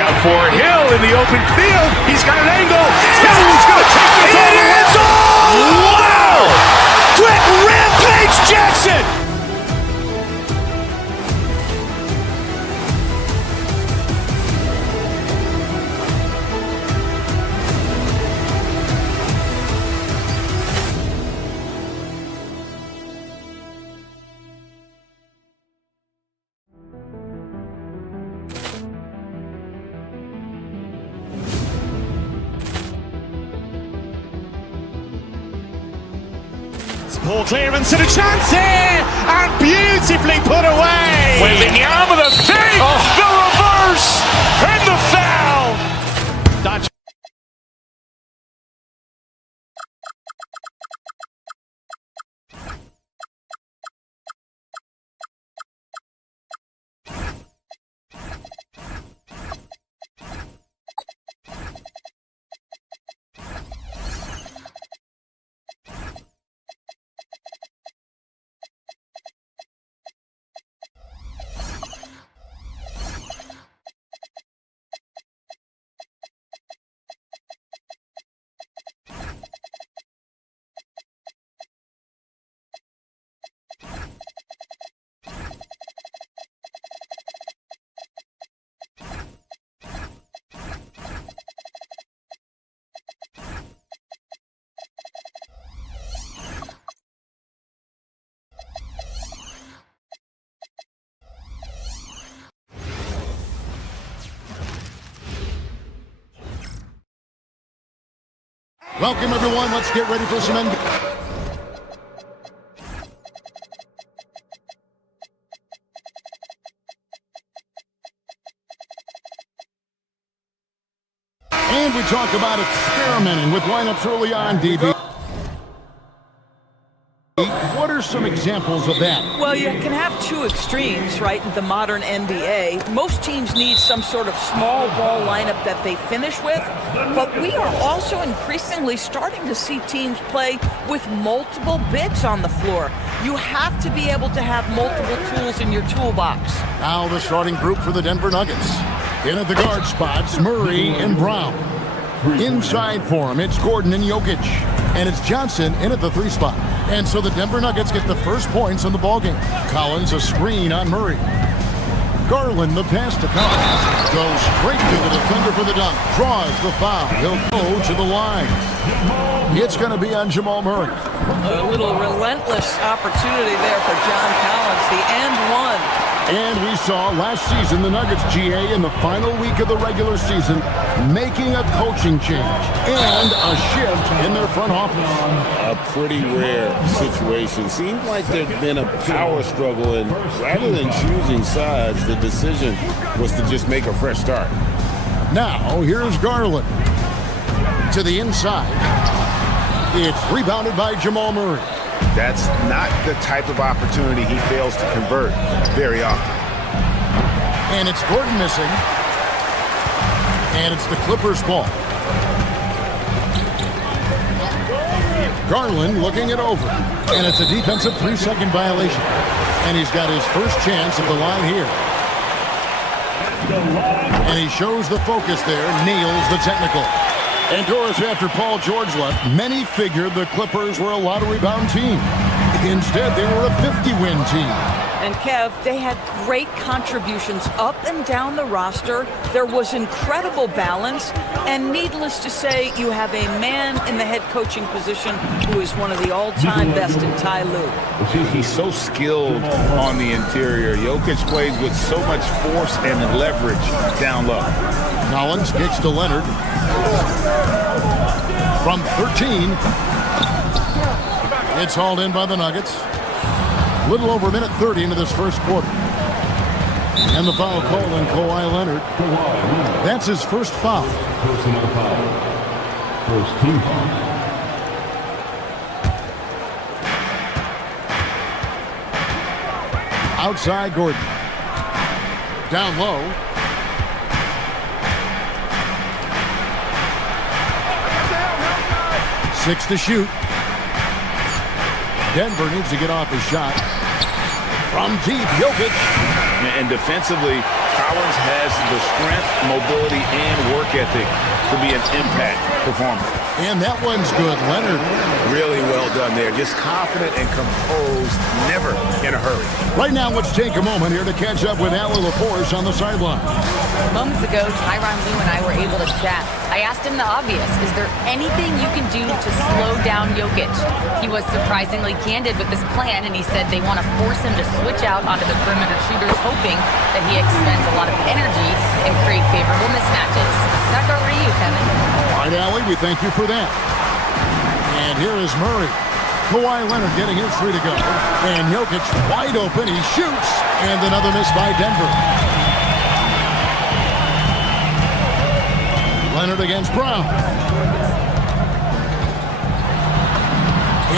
out for Hill in the open field. He's got an angle. Hill's going to take this all the way. It's all! Wow! Quick Rampage Jackson! Poor clearance and a chance here, and beautifully put away. Wembanyama, the fake, the reverse, and the foul. Dodge. Welcome, everyone. Let's get ready for some NBA. And we talk about experimenting with lineups early on, DB. What are some examples of that? Well, you can have two extremes, right, in the modern NBA. Most teams need some sort of small ball lineup that they finish with, but we are also increasingly starting to see teams play with multiple bigs on the floor. You have to be able to have multiple tools in your toolbox. Now the starting group for the Denver Nuggets. In at the guard spots, Murray and Brown. Inside for him, it's Gordon and Jokic. And it's Johnson in at the 3 spot. And so the Denver Nuggets get the first points in the ballgame. Collins a screen on Murray. Garland the pass to Collins. Goes straight to the defender for the dunk. Draws the foul. He'll go to the line. It's going to be on Jamal Murray. A little relentless opportunity there for John Collins, the and one. And we saw last season the Nuggets, GA, in the final week of the regular season, making a coaching change and a shift in their front office. A pretty rare situation. Seems like there's been a power struggle, and rather than choosing sides, the decision was to just make a fresh start. Now, here's Garland. To the inside. It's rebounded by Jamal Murray. That's not the type of opportunity he fails to convert very often. And it's Gordon missing. And it's the Clippers' ball. Garland looking it over. And it's a defensive 3-second violation. And he's got his first chance at the line here. And he shows the focus there, nails the technical. And Doris, after Paul George left, many figured the Clippers were a lottery-bound team. Instead, they were a 50-win team. And Kev, they had great contributions up and down the roster. There was incredible balance. And needless to say, you have a man in the head coaching position who is one of the all-time best in Ty Lue. He's so skilled on the interior. Jokic plays with so much force and leverage down low. Collins kicks to Leonard. From 13. It's hauled in by the Nuggets. Little over a minute 30 into this first quarter. And the foul call on Kawhi Leonard. That's his first foul. Personal foul. First team foul. Outside Gordon. Down low. Six to shoot. Denver needs to get off his shot. From deep, Jokic. And defensively, Collins has the strength, mobility, and work ethic to be an impact performer. And that one's good, Leonard. Really well done there. Just confident and composed, never in a hurry. Right now, let's take a moment here to catch up with Allie LaForce on the sideline. Moments ago, Tyronn Lue and I were able to chat. I asked him the obvious. Is there anything you can do to slow down Jokic? He was surprisingly candid with this plan, and he said they want to force him to switch out onto the perimeter shooters, hoping that he expends a lot of energy and create favorable mismatches. Back over to you, Kevin. All right, Allie, we thank you for that. And here is Murray. Kawhi Leonard getting his three to go. And Jokic wide open. He shoots. And another miss by Denver. Leonard against Brown.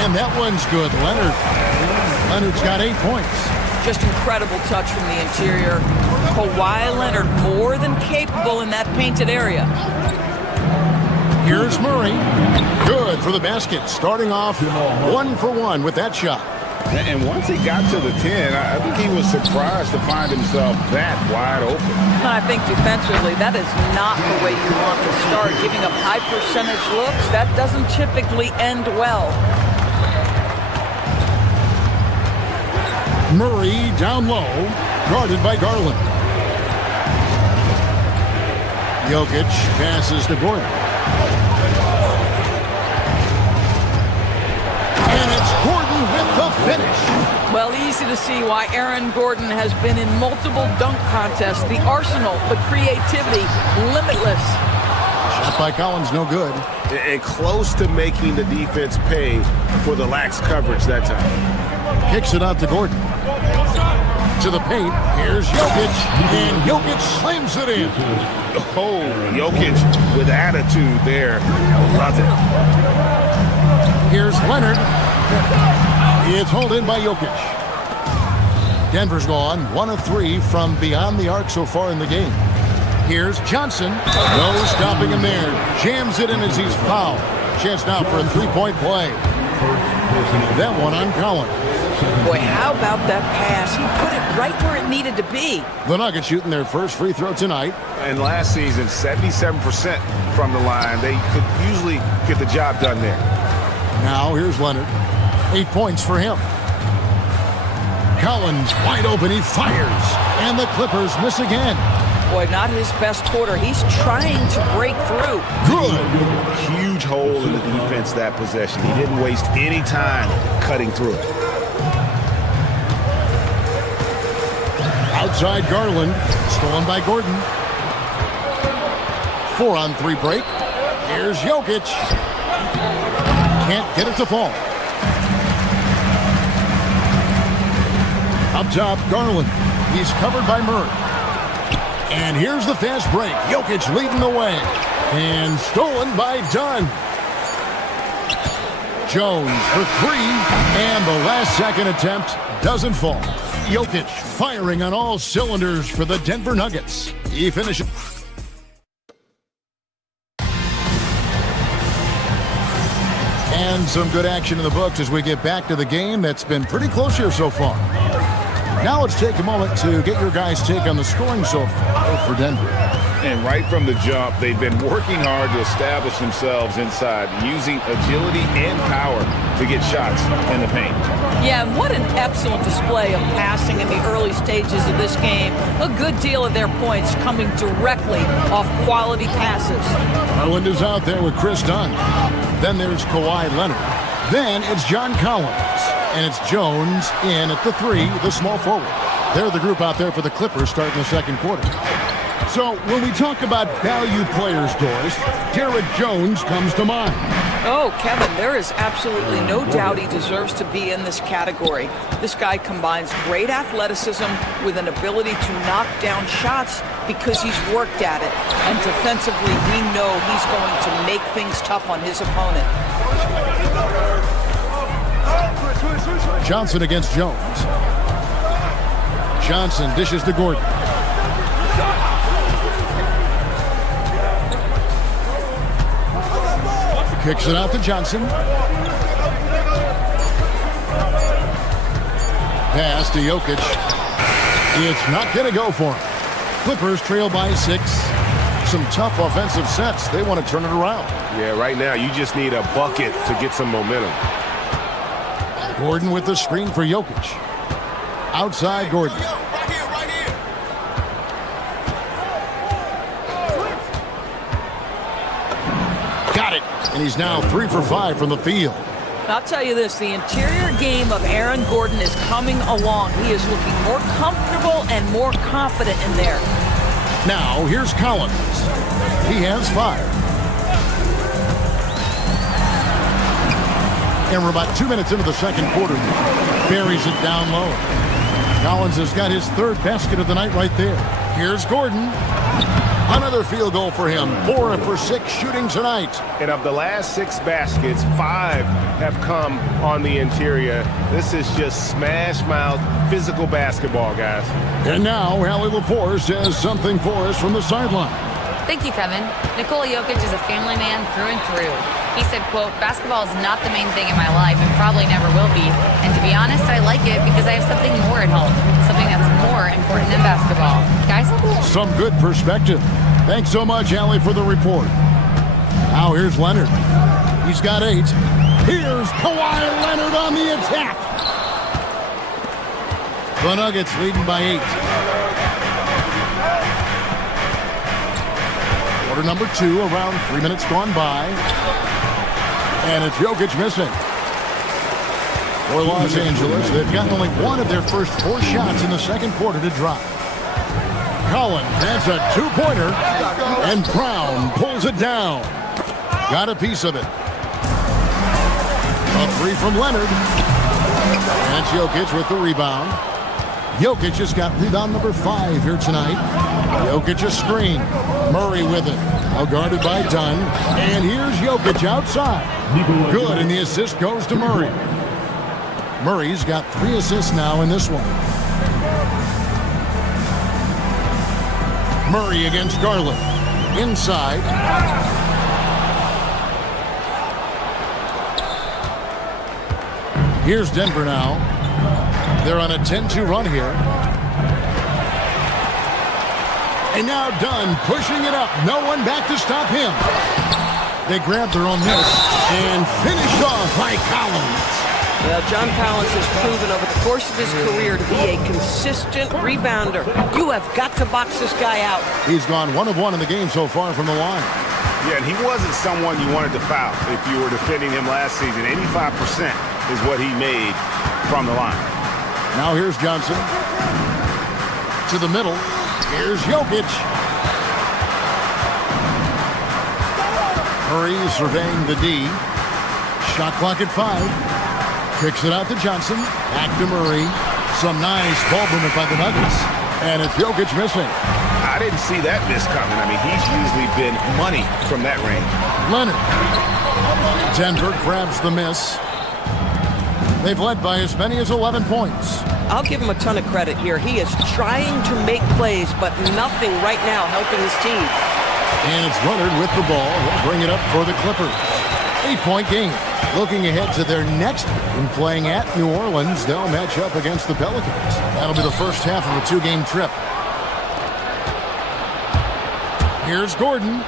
And that one's good. Leonard's got 8 points. Just incredible touch from the interior. Kawhi Leonard more than capable in that painted area. Here's Murray. Good for the basket. Starting off 1 for 1 with that shot. And once he got to the 10, I think he was surprised to find himself that wide open. I think defensively, that is not the way you want to start. Giving up high percentage looks, that doesn't typically end well. Murray down low, guarded by Garland. Jokic passes to Gordon. And it's Gordon with the finish. Well, easy to see why Aaron Gordon has been in multiple dunk contests. The arsenal, the creativity, limitless. Shot by Collins, no good. And close to making the defense pay for the lax coverage that time. Kicks it out to Gordon. To the paint. Here's Jokic. And Jokic slams it in. Oh, Jokic with attitude there. Love it. Here's Leonard. It's hauled in by Jokic. Denver's gone 1 of 3 from beyond the arc so far in the game. Here's Johnson. No stopping him there. Jams it in as he's fouled. Chance now for a 3-point play. That one on Collins. Boy, how about that pass? He put it right where it needed to be. The Nuggets shooting their first free throw tonight. And last season, 77% from the line. They could usually get the job done there. Now here's Leonard. 8 points for him. Collins wide open. He fires. And the Clippers miss again. Boy, not his best quarter. He's trying to break through. Good. Huge hole in the defense that possession. He didn't waste any time cutting through it. Outside Garland. Stolen by Gordon. 4-on-3 break. Here's Jokic. Can't get it to fall. Up top, Garland. He's covered by Murray. And here's the fast break. Jokic leading the way. And stolen by Dunn. Jones for 3. And the last second attempt doesn't fall. Jokic firing on all cylinders for the Denver Nuggets. He finishes. And some good action in the books as we get back to the game that's been pretty close here so far. Now let's take a moment to get your guys' take on the scoring so far for Denver. And right from the jump, they've been working hard to establish themselves inside, using agility and power to get shots in the paint. Yeah, and what an excellent display of passing in the early stages of this game. A good deal of their points coming directly off quality passes. Garland is out there with Chris Dunn. Then there's Kawhi Leonard. Then it's John Collins. And it's Jones in at the 3, the small forward. They're the group out there for the Clippers starting the second quarter. So when we talk about value players, Doris, Derek Jones comes to mind. Oh, Kevin, there is absolutely no doubt he deserves to be in this category. This guy combines great athleticism with an ability to knock down shots because he's worked at it. And defensively, we know he's going to make things tough on his opponent. Johnson against Jones. Johnson dishes to Gordon. Kicks it out to Johnson. Pass to Jokic. It's not going to go for him. Clippers trail by 6. Some tough offensive sets. They want to turn it around. Yeah, right now you just need a bucket to get some momentum. Gordon with the screen for Jokic. Outside Gordon. Got it. And he's now 3 for 5 from the field. I'll tell you this, the interior game of Aaron Gordon is coming along. He is looking more comfortable and more confident in there. Now, here's Collins. He has 5. And we're about 2 minutes into the second quarter. Buries it down low. Collins has got his 3rd basket of the night right there. Here's Gordon. Another field goal for him. 4 for 6 shooting tonight. And of the last 6 baskets, 5 have come on the interior. This is just smash-mouth physical basketball, guys. And now, Allie LaForce has something for us from the sideline. Thank you, Kevin. Nikola Jokic is a family man through and through. He said, quote, basketball is not the main thing in my life and probably never will be. And to be honest, I like it because I have something more at home, something that's more important than basketball. Guys? Some good perspective. Thanks so much, Allie, for the report. Now here's Leonard. He's got 8. Here's Kawhi Leonard on the attack. The Nuggets leading by 8. Quarter number 2, around 3 minutes gone by. And it's Jokic missing. For Los Angeles, they've gotten only 1 of their first 4 shots in the second quarter to drop. Collins has a 2-pointer, and Brown pulls it down. Got a piece of it. A 3 from Leonard. That's Jokic with the rebound. Jokic has got rebound number 5 here tonight. Jokic a screen. Murray with it. Now guarded by Dunn. And here's Jokic outside. Good, and the assist goes to Murray. Murray's got 3 assists now in this one. Murray against Garland. Inside. Here's Denver now. They're on a 10-2 run here. And now Dunn pushing it up. No one back to stop him. They grabbed their own miss and finished off by Collins. Well, John Collins has proven over the course of his career to be a consistent rebounder. You have got to box this guy out. He's gone 1 of 1 in the game so far from the line. Yeah, and he wasn't someone you wanted to foul if you were defending him last season. 85% is what he made from the line. Now here's Johnson. To the middle. Here's Jokic. Murray surveying the D. Shot clock at 5. Kicks it out to Johnson. Back to Murray. Some nice ball movement by the Nuggets. And it's Jokic missing. I didn't see that miss coming. I mean, he's usually been money from that range. Leonard. Denver grabs the miss. They've led by as many as 11 points. I'll give him a ton of credit here. He is trying to make plays, but nothing right now helping his team. And it's Leonard with the ball. He'll bring it up for the Clippers. 8-point game. Looking ahead to their next game, playing at New Orleans, they'll match up against the Pelicans. That'll be the first half of a 2-game trip. Here's Gordon.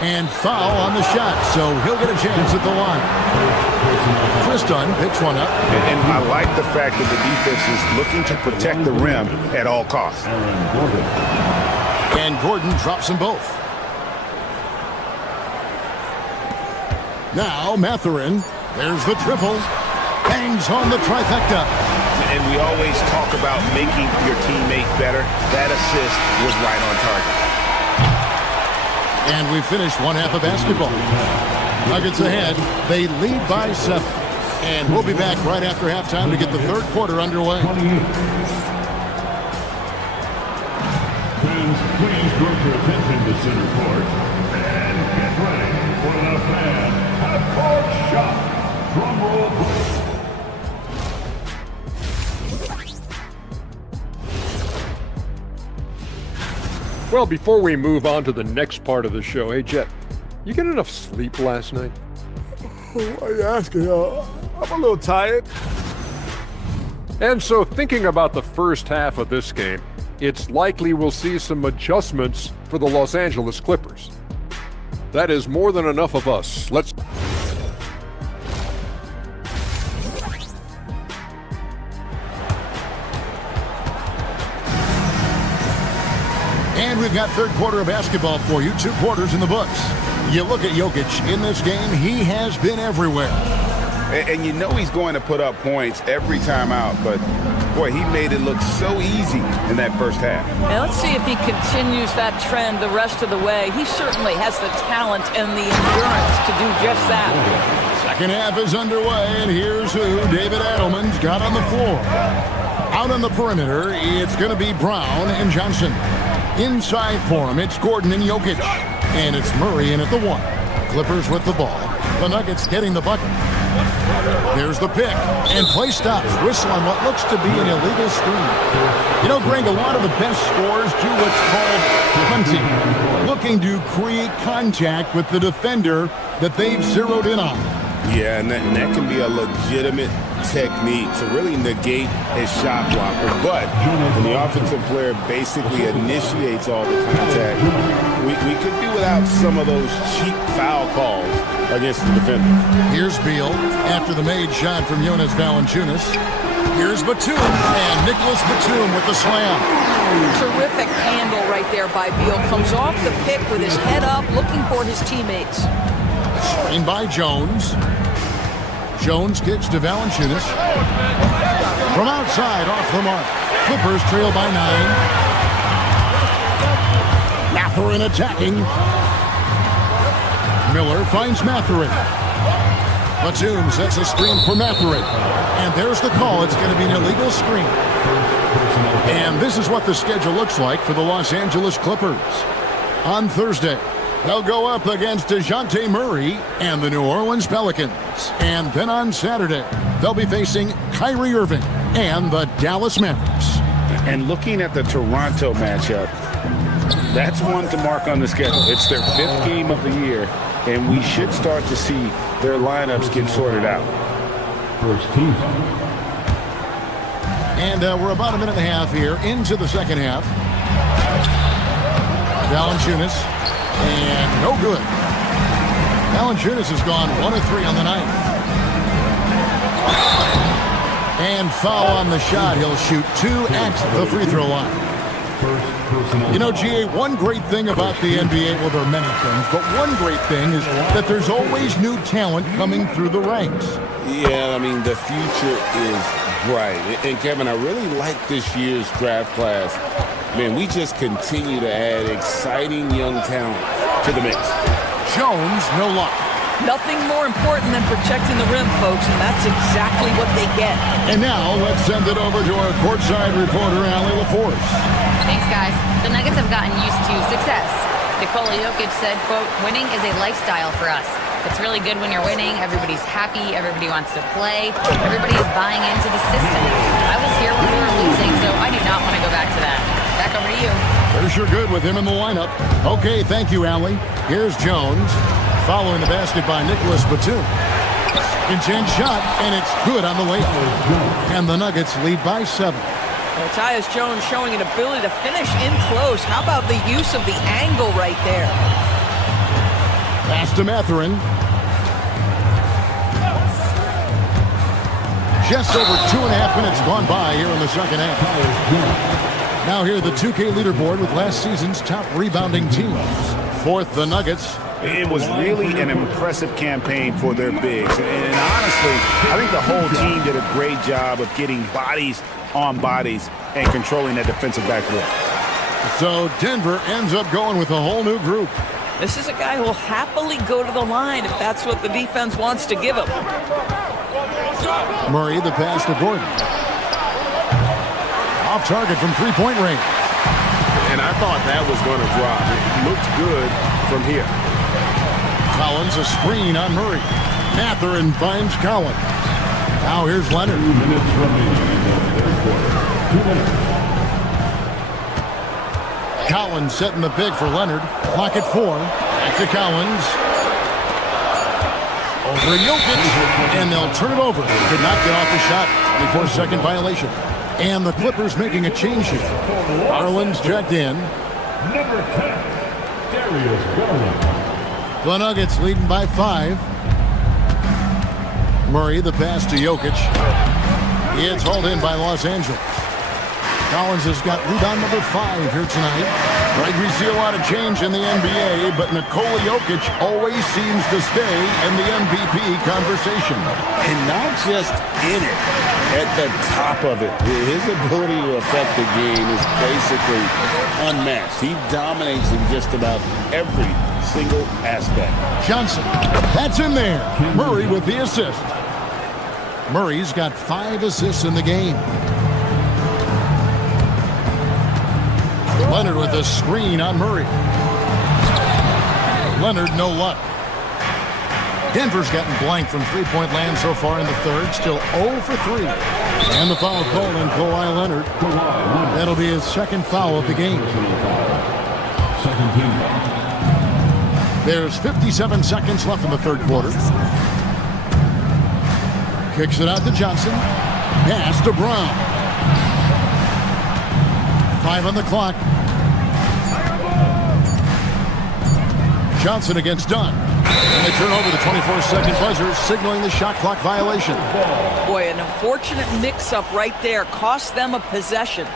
And foul on the shot, so he'll get a chance at the line. Chris Dunn picks one up. And I like the fact that the defense is looking to protect the rim at all costs. And Gordon drops them both. Now Mathurin, there's the triple, bangs home the trifecta. And we always talk about making your teammate better. That assist was right on target. And we finished one half of basketball. Nuggets ahead, they lead by 7. And we'll be back right after halftime to get the third quarter underway. Fans, please direct your attention to center court and get ready for the fan half-court shot. Drum roll, please. Well, before we move on to the next part of the show, hey, Jet, you get enough sleep last night? Why are you asking? I'm a little tired. And so thinking about the first half of this game, it's likely we'll see some adjustments for the Los Angeles Clippers. That is more than enough of us. Let's... And we've got third quarter of basketball for you. 2 quarters in the books. You look at Jokic in this game, he has been everywhere. And you know he's going to put up points every time out, but boy, he made it look so easy in that first half. Now let's see if he continues that trend the rest of the way. He certainly has the talent and the endurance to do just that. Second half is underway, and here's who David Adelman's got on the floor. Out on the perimeter, it's going to be Brown and Johnson. Inside for him, it's Gordon and Jokic. And it's Murray in at the 1. Clippers with the ball. The Nuggets getting the bucket. There's the pick. And play stops. Whistle on what looks to be an illegal screen. You know, Greg, a lot of the best scorers do what's called hunting. Looking to create contact with the defender that they've zeroed in on. Yeah, and that can be a legitimate technique to really negate a shot blocker. But when the offensive player basically initiates all the contact, we could do without some of those cheap foul calls against the defender. Here's Beal after the made shot from Jonas Valanciunas. Here's Batum, and Nicholas Batum with the slam. Terrific handle right there by Beal. Comes off the pick with his head up, looking for his teammates. Screen by Jones. Jones kicks to Valanciunas. From outside, off the mark. Clippers trail by 9. Mathurin attacking. Miller finds Mathurin. Batum sets a screen for Mathurin. And there's the call. It's going to be an illegal screen. And this is what the schedule looks like for the Los Angeles Clippers. On Thursday, they'll go up against DeJounte Murray and the New Orleans Pelicans. And then on Saturday, they'll be facing Kyrie Irving and the Dallas Mavericks. And looking at the Toronto matchup, that's one to mark on the schedule. It's their 5th game of the year, and we should start to see their lineups get sorted out. First team. And we're about a minute and a half here into the second half. Valanciunas. And no good. Valanciunas has gone 1 of 3 on the night. And foul on the shot. He'll shoot 2 at the free throw line. You know, GA, one great thing about the NBA, well, there are many things, but one great thing is that there's always new talent coming through the ranks. Yeah, I mean, the future is bright. And Kevin, I really like this year's draft class. Man, we just continue to add exciting young talent to the mix. Jones, no luck. Nothing more important than protecting the rim, folks, and that's exactly what they get. And now let's send it over to our courtside reporter, Allie LaForce. Thanks, guys. The Nuggets have gotten used to success. Nikola Jokic said, quote, "Winning is a lifestyle for us. It's really good when you're winning. Everybody's happy. Everybody wants to play. Everybody's buying into the system. I was here when we were losing, so I do not want to go back to that. Back over to you." They're sure good with him in the lineup. Okay, thank you, Allie. Here's Jones. Following the basket by Nicholas Batum. Intense shot, and it's good on the layup. And the Nuggets lead by 7. Well, Tyus Jones showing an ability to finish in close. How about the use of the angle right there? Pass to Mathurin. Just over 2.5 minutes gone by here in the second half. Now here the 2K leaderboard with last season's top rebounding teams. 4th, the Nuggets. It was really an impressive campaign for their bigs. And honestly, I think the whole team did a great job of getting bodies on bodies and controlling that defensive backcourt. So Denver ends up going with a whole new group. This is a guy who will happily go to the line if that's what the defense wants to give him. Murray, the pass to Gordon. Off target from three-point range. And I thought that was going to drop. It looked good from here. Collins, a screen on Murray. Mathurin finds Collins. Now here's Leonard. 2 minutes remaining in the third quarter. 2 minutes. Collins setting the pick for Leonard. Clock at 4. Back to Collins. Over Jokic. And they'll turn it over. Could not get off the shot. 24-second violation. And the Clippers making a change here. Garland's checked in. Number 10, Darius Garland. The Nuggets leading by 5. Murray, the pass to Jokic. It's hauled in by Los Angeles. Collins has got rebound number 5 here tonight. Right, we see a lot of change in the NBA, but Nikola Jokic always seems to stay in the MVP conversation. And not just in it, at the top of it. His ability to affect the game is basically unmatched. He dominates in just about every single aspect. Johnson, that's in there. Murray with the assist. Murray's got 5 assists in the game. Leonard with a screen on Murray. Leonard, no luck. Denver's gotten blank from three-point land so far in the third. Still 0 for 3. And the foul called on Kawhi Leonard. That'll be his second foul of the game. Second team foul. There's 57 seconds left in the third quarter. Kicks it out to Johnson. Pass to Brown. 5 on the clock. Johnson against Dunn. And they turn over the 24-second buzzer, signaling the shot clock violation. Boy, an unfortunate mix-up right there. Cost them a possession.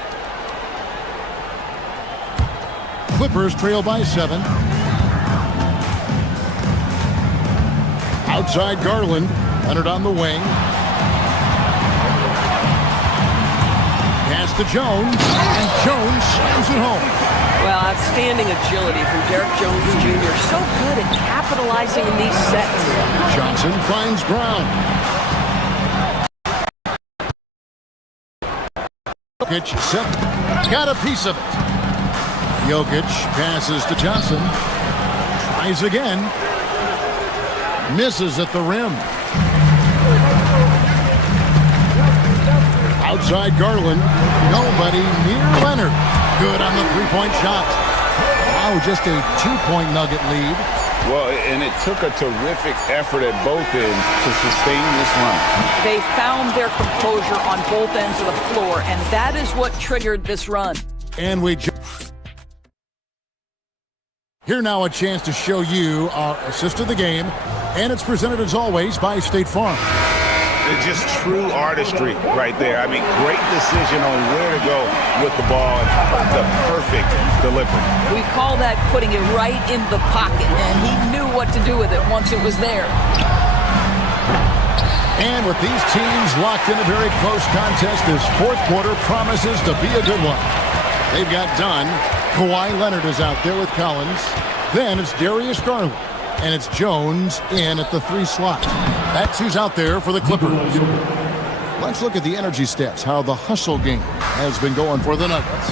Clippers trail by 7. Outside Garland. Leonard on the wing. Pass to Jones. And Jones slams it home. Well, outstanding agility from Derek Jones Jr. So good at capitalizing in these sets. Johnson finds Brown. Jokic set. Got a piece of it. Jokic passes to Johnson. Tries again. Misses at the rim. Outside Garland. Nobody near Leonard. Good on the three-point shot. Wow, just a 2-point Nugget lead. Well, and it took a terrific effort at both ends to sustain this run. They found their composure on both ends of the floor, and that is what triggered this run. And we here now a chance to show you our assist of the game, and it's presented as always by State Farm. It's just true artistry right there. I mean, great decision on where to go with the ball. The perfect delivery. We call that putting it right in the pocket, and he knew what to do with it once it was there. And with these teams locked in a very close contest, this fourth quarter promises to be a good one. They've got Dunn. Kawhi Leonard is out there with Collins. Then it's Darius Garland. And it's Jones in at the 3 slot. That's who's out there for the Clippers. Let's look at the energy stats, how the hustle game has been going for the Nuggets.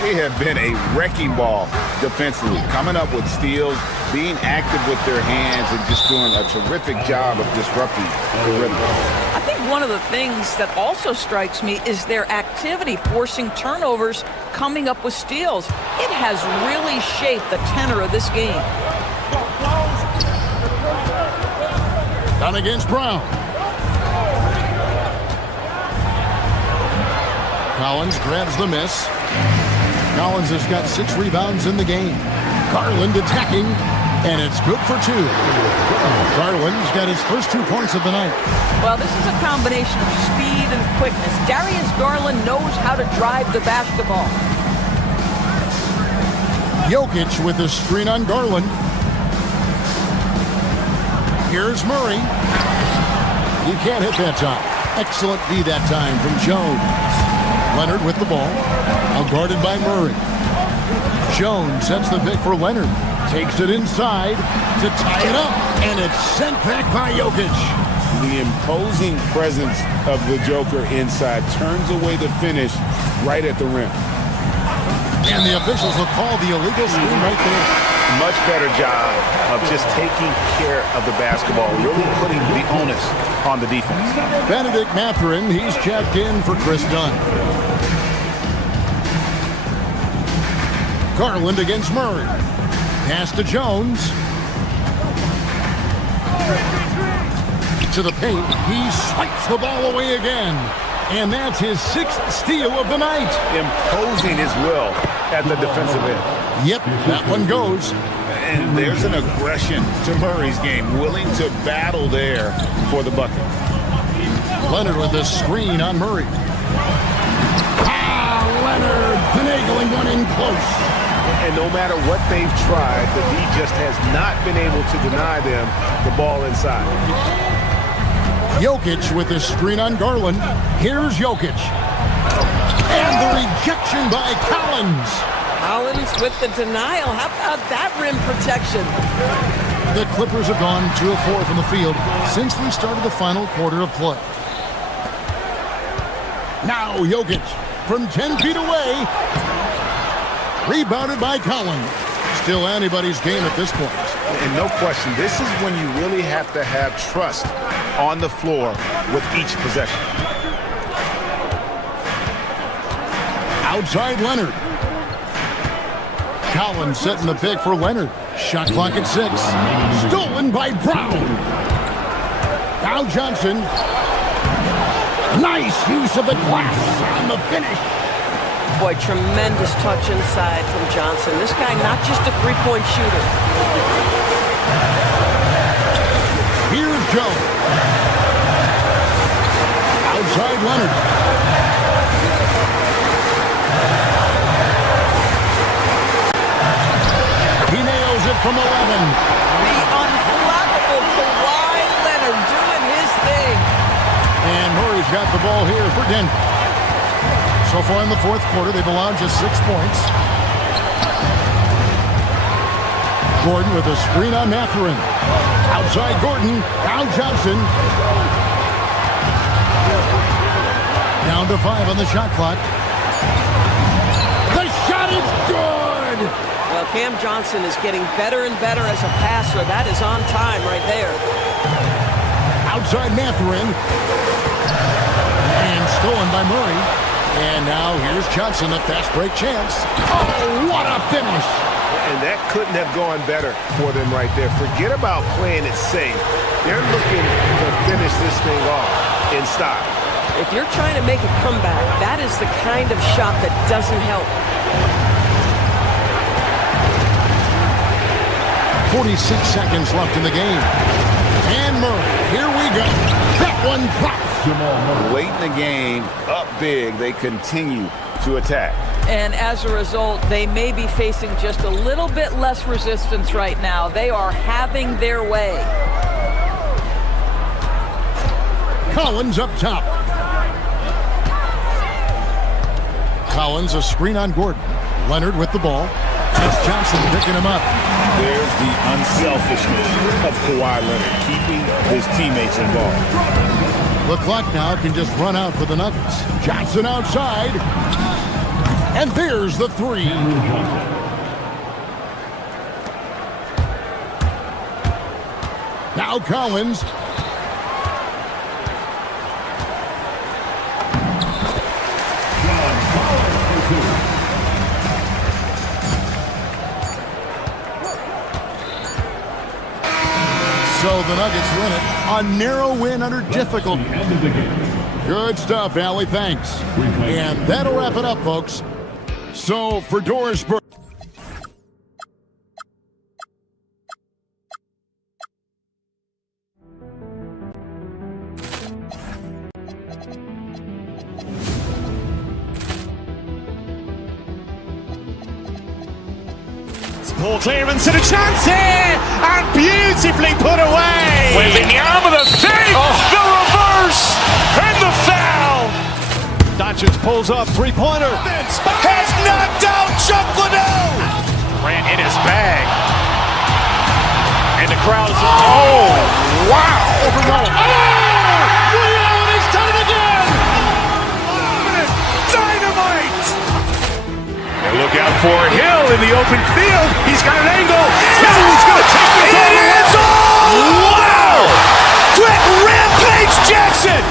They have been a wrecking ball defensively, coming up with steals, being active with their hands, and just doing a terrific job of disrupting the rhythm. I think one of the things that also strikes me is their activity, forcing turnovers, coming up with steals. It has really shaped the tenor of this game. Down against Brown. Collins grabs the miss. Collins has got 6 rebounds in the game. Garland attacking, and it's good for 2. Garland's got his first 2 points of the night. Well, this is a combination of speed and quickness. Darius Garland knows how to drive the basketball. Jokic with a screen on Garland. Here's Murray. You can't hit that time. Excellent D that time from Jones. Leonard with the ball. Now guarded by Murray. Jones sets the pick for Leonard. Takes it inside to tie it up. And it's sent back by Jokic. The imposing presence of the Joker inside turns away the finish right at the rim. And the officials will call the illegal screen right there. Much better job of just taking care of the basketball, really putting the onus on the defense. Benedict Mathurin, he's checked in for Chris Dunn. Garland against Murray. Pass to Jones. To the paint. He swipes the ball away again. And that's his 6th steal of the night. Imposing his will at the defensive end. Yep, that one goes. And there's an aggression to Murray's game, willing to battle there for the bucket. Leonard with the screen on Murray. Leonard finagling one in close. And no matter what they've tried, the D just has not been able to deny them the ball inside. Jokic with the screen on Garland. Here's Jokic. And the rejection by Collins. Collins with the denial. How about that rim protection? The Clippers have gone 2 of 4 from the field since we started the final quarter of play. Now Jokic from 10 feet away. Rebounded by Collins. Still anybody's game at this point. And no question, this is when you really have to have trust on the floor with each possession. Outside Leonard. Collins setting the pick for Leonard. Shot clock at 6. Stolen by Brown. Now Johnson. Nice use of the glass on the finish. Boy, tremendous touch inside from Johnson. This guy, not just a three-point shooter. Here's Joe. Outside Leonard. He nails it from 11. The unflappable Kawhi Leonard doing his thing. And Murray's got the ball here for Denver. So far in the fourth quarter, they've allowed just 6 points. Gordon with a screen on Mathurin. Outside Gordon, now Johnson. Down to 5 on the shot clock. The shot is good! Well, Cam Johnson is getting better and better as a passer. That is on time right there. Outside Mathurin. And stolen by Murray. And now here's Johnson, a fast break chance. Oh, what a finish! And that couldn't have gone better for them right there. Forget about playing it safe. They're looking to finish this thing off in style. If you're trying to make a comeback, that is the kind of shot that doesn't help. 46 seconds left in the game. And Murray, here we go. That one drops. Late in the game, up big, they continue to attack. And as a result, they may be facing just a little bit less resistance right now. They are having their way. Collins up top. Collins, a screen on Gordon. Leonard with the ball. Just Johnson picking him up. There's the unselfishness of Kawhi Leonard, keeping his teammates involved. The clock now can just run out for the Nuggets. Johnson outside. And there's the 3. Now Collins. So the Nuggets win it. A narrow win under difficulty. Good stuff, Allie. Thanks. And that'll wrap it up, folks. So for Doris Burke. Ball clearance and a chance here, and beautifully put away. Wembanyama the save, the reverse, and the foul. Doncic pulls up, three-pointer. Has knocked out Chuck Liddell. Ran in his bag. And the crowd is, oh, wow. Liddell has done it again. Dynamite. And look out for Hill in the open field. He's got an angle. Hill's going to take this all the way. Wow. Brett Rampage Jackson.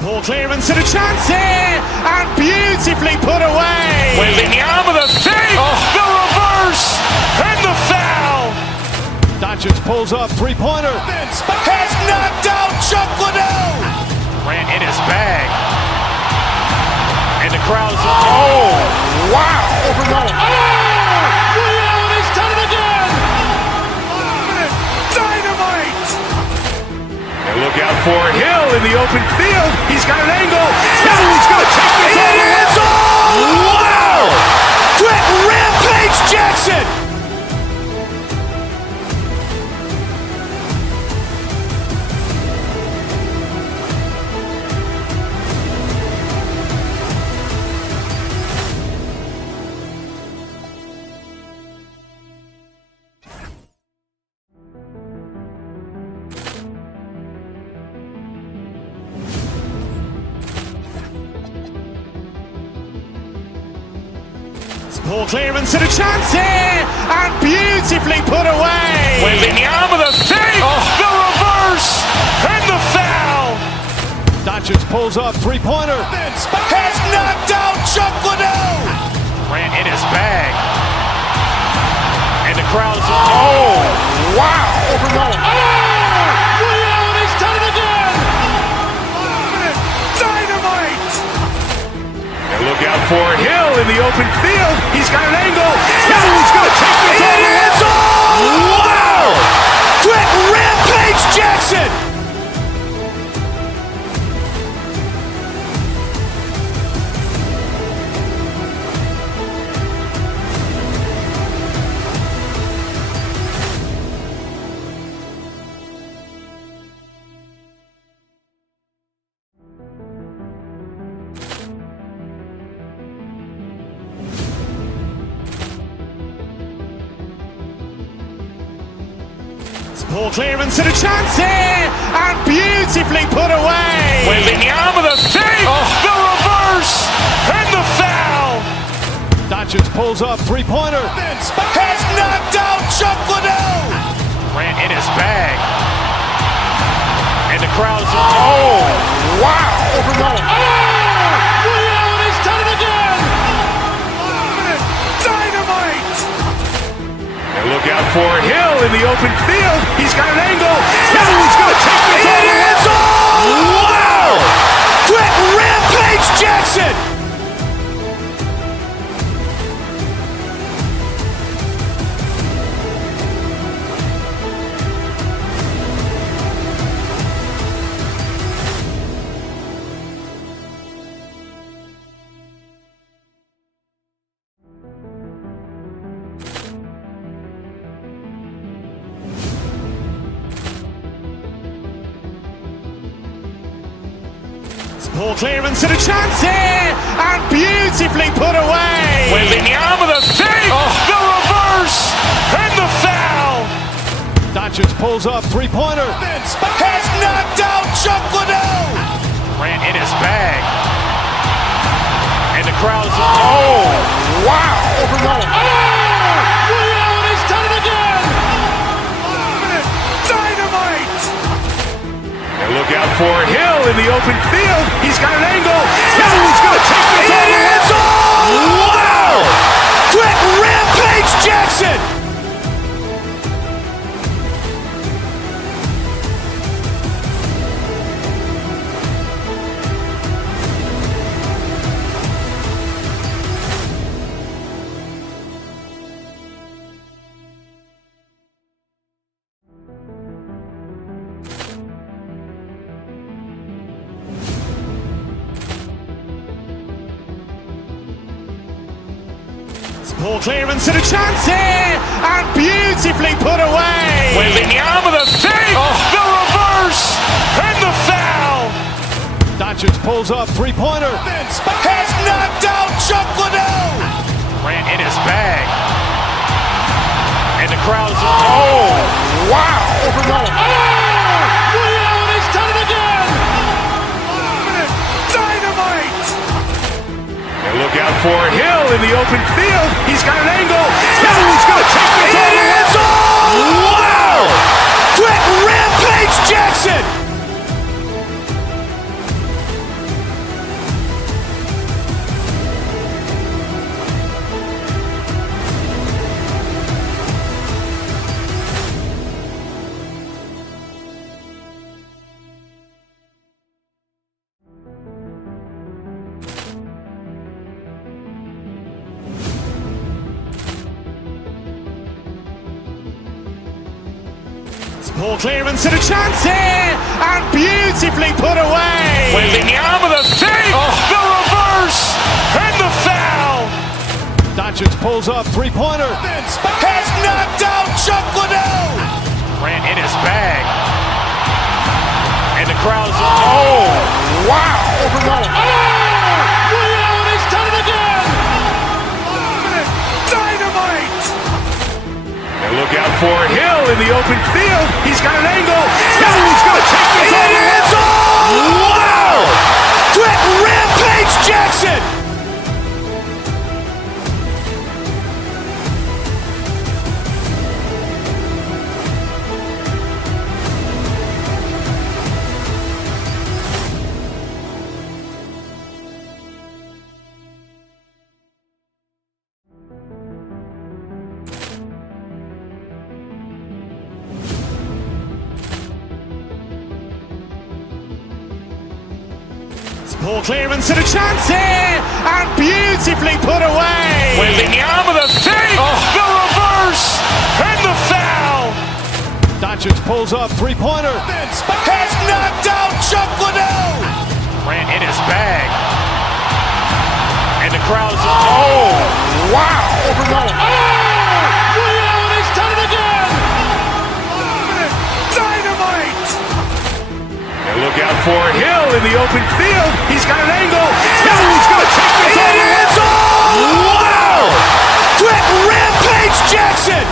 Ball clearance and a chance here, and beautifully put away. Waving the arm of the fake, the reverse, and the foul. Doncic pulls up, three-pointer. Vince has knocked out Chuck Liddell. Ran in his bag. And the crowd's wow! Overrun. Liddell has done it again. Dynamite! And look out for Hill in the open field. He's got an angle. He's going to take this all the way. Wow! Quick Rampage Jackson. Ball clearance and a chance here, and beautifully put away. Waving the arm of the fake, the reverse, and the foul. Doncic pulls up, three-pointer. Vince has knocked out Chuck Liddell. Ran in his bag. And the crowd's wow! Overrun. Liddell has done it again. Dynamite! And look out for Hill in the open field. He's got an angle. He's going to take this all the way. Wow! Quick Rampage Jackson. Ball clearance and a chance here, and beautifully put away. Waving the arm of the fake, the reverse, and the foul. Doncic pulls up, three-pointer. Vince has knocked out Chuck Liddell. Ran in his bag. And the crowd's wow! Overrun. Liddell has done it again. Dynamite! And look out for Hill in the open field. He's got an angle. He's going to take this all the way. Wow! Quick Rampage Jackson. Ball clearance and a chance here, and beautifully put away. Waving the arm of the fake, the reverse, and the foul. Doncic pulls up, three-pointer. Vince has knocked out Chuck Liddell. Ran in his bag. And the crowd's wow! Overrun. Liddell has done it again. Dynamite! And look out for Hill in the open field. He's got an angle. He's going to take this all the way. Wow! Quick Rampage Jackson. Ball clearance and a chance here, and beautifully put away. Waving the arm of the fake, the reverse, and the foul. Doncic pulls up, three-pointer. Vince has knocked out Chuck Liddell. Ran in his bag. And the crowd's wow! Overrun. Liddell has done it again. Dynamite! And look out for Hill in the open field. He's got an angle. He's going to take this all the way. Wow! Quick Rampage Jackson. Ball clearance and a chance here, and beautifully put away. Waving the arm of the feet, the reverse, and the foul. Doncic pulls up, three-pointer. Has knocked out Chuck Liddell. Grant in his bag. And the crowd's, oh, wow. He's done it again. Dynamite! And look out for Hill in the open field. He's got an angle. Hill's going to take this all the way. Wow! Quick rampage Jackson. Ball clearance and a chance here, and beautifully put away. Waving the arm of the feet, the reverse, and the foul. Doncic pulls up, three-pointer. Has knocked out Chuck Liddell. Grant in his bag. And the crowd's, oh, wow. He's done it again. Dynamite! And look out for Hill in the open field. He's got an angle. Hill's going to take this all the way. Wow! Quick rampage Jackson.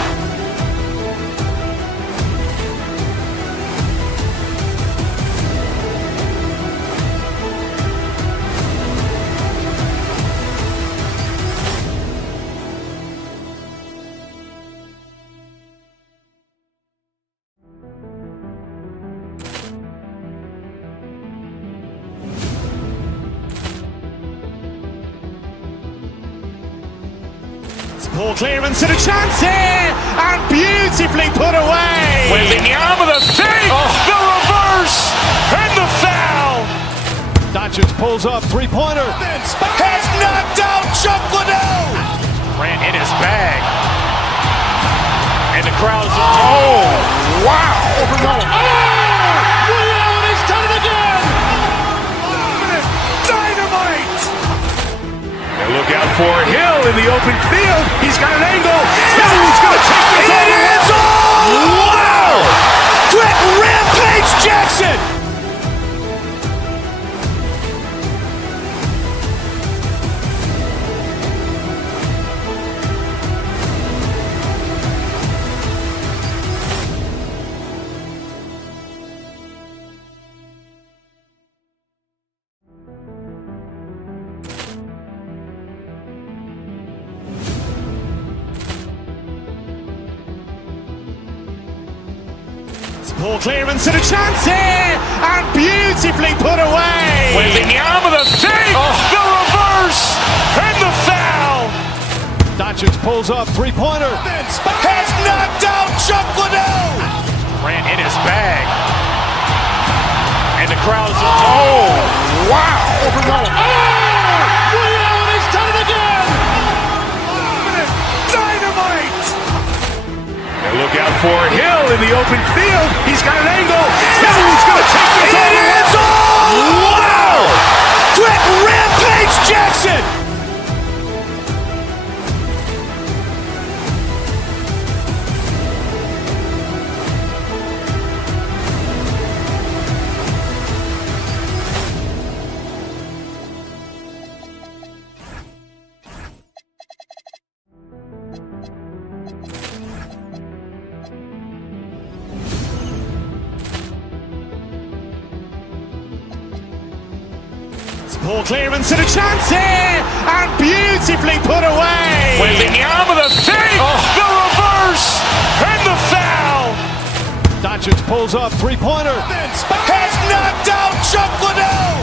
Ball clearance and a chance here, and beautifully put away. Waving the arm of the feet, the reverse, and the foul. Doncic pulls up, three-pointer. Has knocked out Chuck Liddell. Grant in his bag. And the crowd's, oh, wow. He's done it again. Dynamite! And look out for Hill in the open field. He's got an angle. Hill's going to take this all the way. Wow! Quick rampage Jackson. Ball clearance and a chance here, and beautifully put away. Waving the arm of the feet, the reverse, and the foul. Doncic pulls up, three-pointer. Has knocked out Chuck Liddell. Grant in his bag. And the crowd's, oh, wow. He's done it again. Dynamite! And look out for Hill in the open field. He's got an angle. Hill's going to take this all the way. Wow! Quick rampage Jackson. Ball clearance and a chance here, and beautifully put away. Waving the arm of the feet, the reverse, and the foul. Doncic pulls up, three-pointer. Has knocked out Chuck Liddell.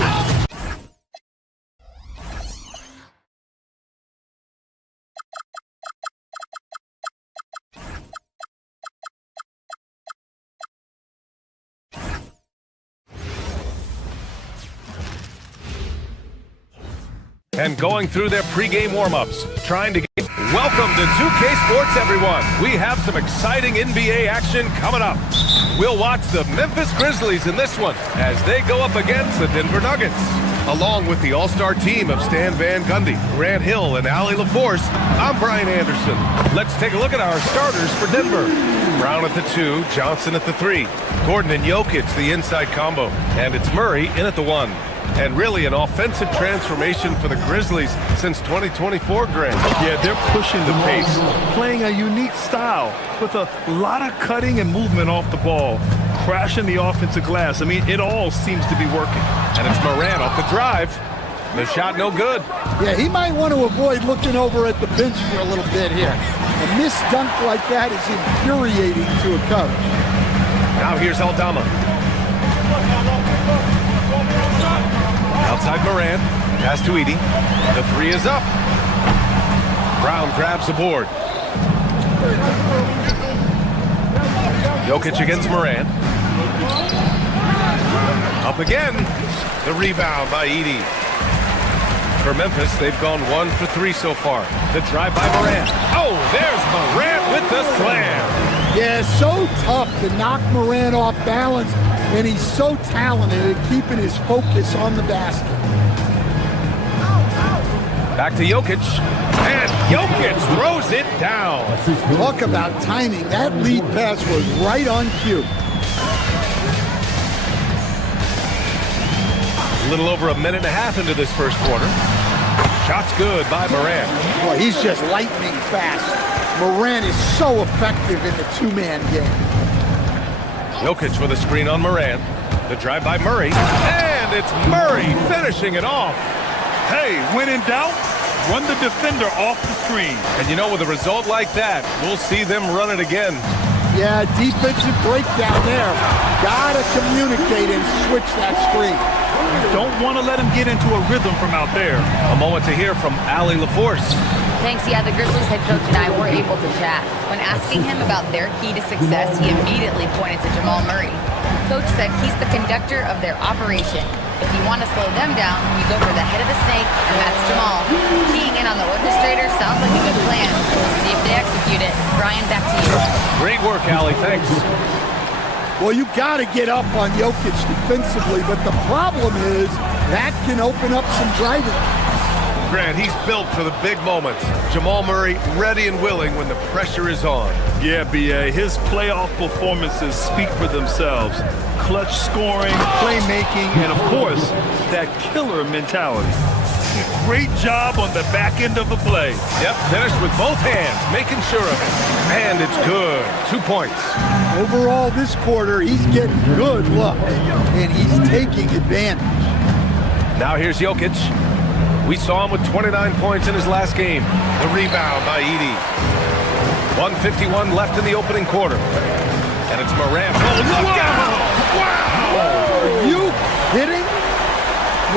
and going through their pregame warm-ups, trying to get... Welcome to 2K Sports, everyone. We have some exciting NBA action coming up. We'll watch the Memphis Grizzlies in this one as they go up against the Denver Nuggets. Along with the all-star team of Stan Van Gundy, Grant Hill, and Allie LaForce, I'm Brian Anderson. Let's take a look at our starters for Denver. Brown at the 2, Johnson at the 3, Gordon and Jokic the inside combo, and it's Murray in at the 1. And really an offensive transformation for the Grizzlies since 2024, Grant. Yeah, they're pushing the pace, playing a unique style with a lot of cutting and movement off the ball, crashing the offensive glass. I mean, it all seems to be working. And it's Morant off the drive. The shot no good. Yeah, he might want to avoid looking over at the bench for a little bit here. A missed dunk like that is infuriating to a coach. Now here's Aldama. Outside Morant, pass to Edey. The 3 is up. Brown grabs the board. Jokic against Morant. Up again. The rebound by Edey. For Memphis, they've gone 1 for 3 so far. The drive by Morant. Oh, there's Morant with the slam. Yeah, so tough to knock Morant off balance, and he's so talented at keeping his focus on the basket. Back to Jokic, and Jokic throws it down. Talk about timing. That lead pass was right on cue. A little over a minute and a half into this first quarter. Shot's good by Morant. Boy, he's just lightning fast. Morant is so effective in the two-man game. Jokic with a screen on Morant. The drive by Murray, and it's Murray finishing it off. Hey, when in doubt, run the defender off the screen. And you know, with a result like that, we'll see them run it again. Yeah, defensive breakdown there. Gotta communicate and switch that screen. Don't want to let him get into a rhythm from out there. A moment to hear from Allie LaForce. Thanks. Yeah, the Grizzlies head coach and I were able to chat. When asking him about their key to success, he immediately pointed to Jamal Murray. Coach said he's the conductor of their operation. If you want to slow them down, you go for the head of the snake, and that's Jamal. Keying in on the orchestrator sounds like a good plan. We'll see if they execute it. Brian, back to you. Great work, Allie. Thanks. Well, you got to get up on Jokic defensively, but the problem is that can open up some driving. Grant, he's built for the big moments. Jamal Murray ready and willing when the pressure is on. Yeah, B.A., his playoff performances speak for themselves. Clutch scoring, playmaking, and of course, that killer mentality. Great job on the back end of the play. Yep, finished with both hands, making sure of it. And it's good. 2 points. Overall, this quarter, he's getting good luck, and he's taking advantage. Now here's Jokic. We saw him with 29 points in his last game. The rebound by Edey. 1:51 left in the opening quarter. And it's Morant. Oh, look out! Wow! Are you kidding?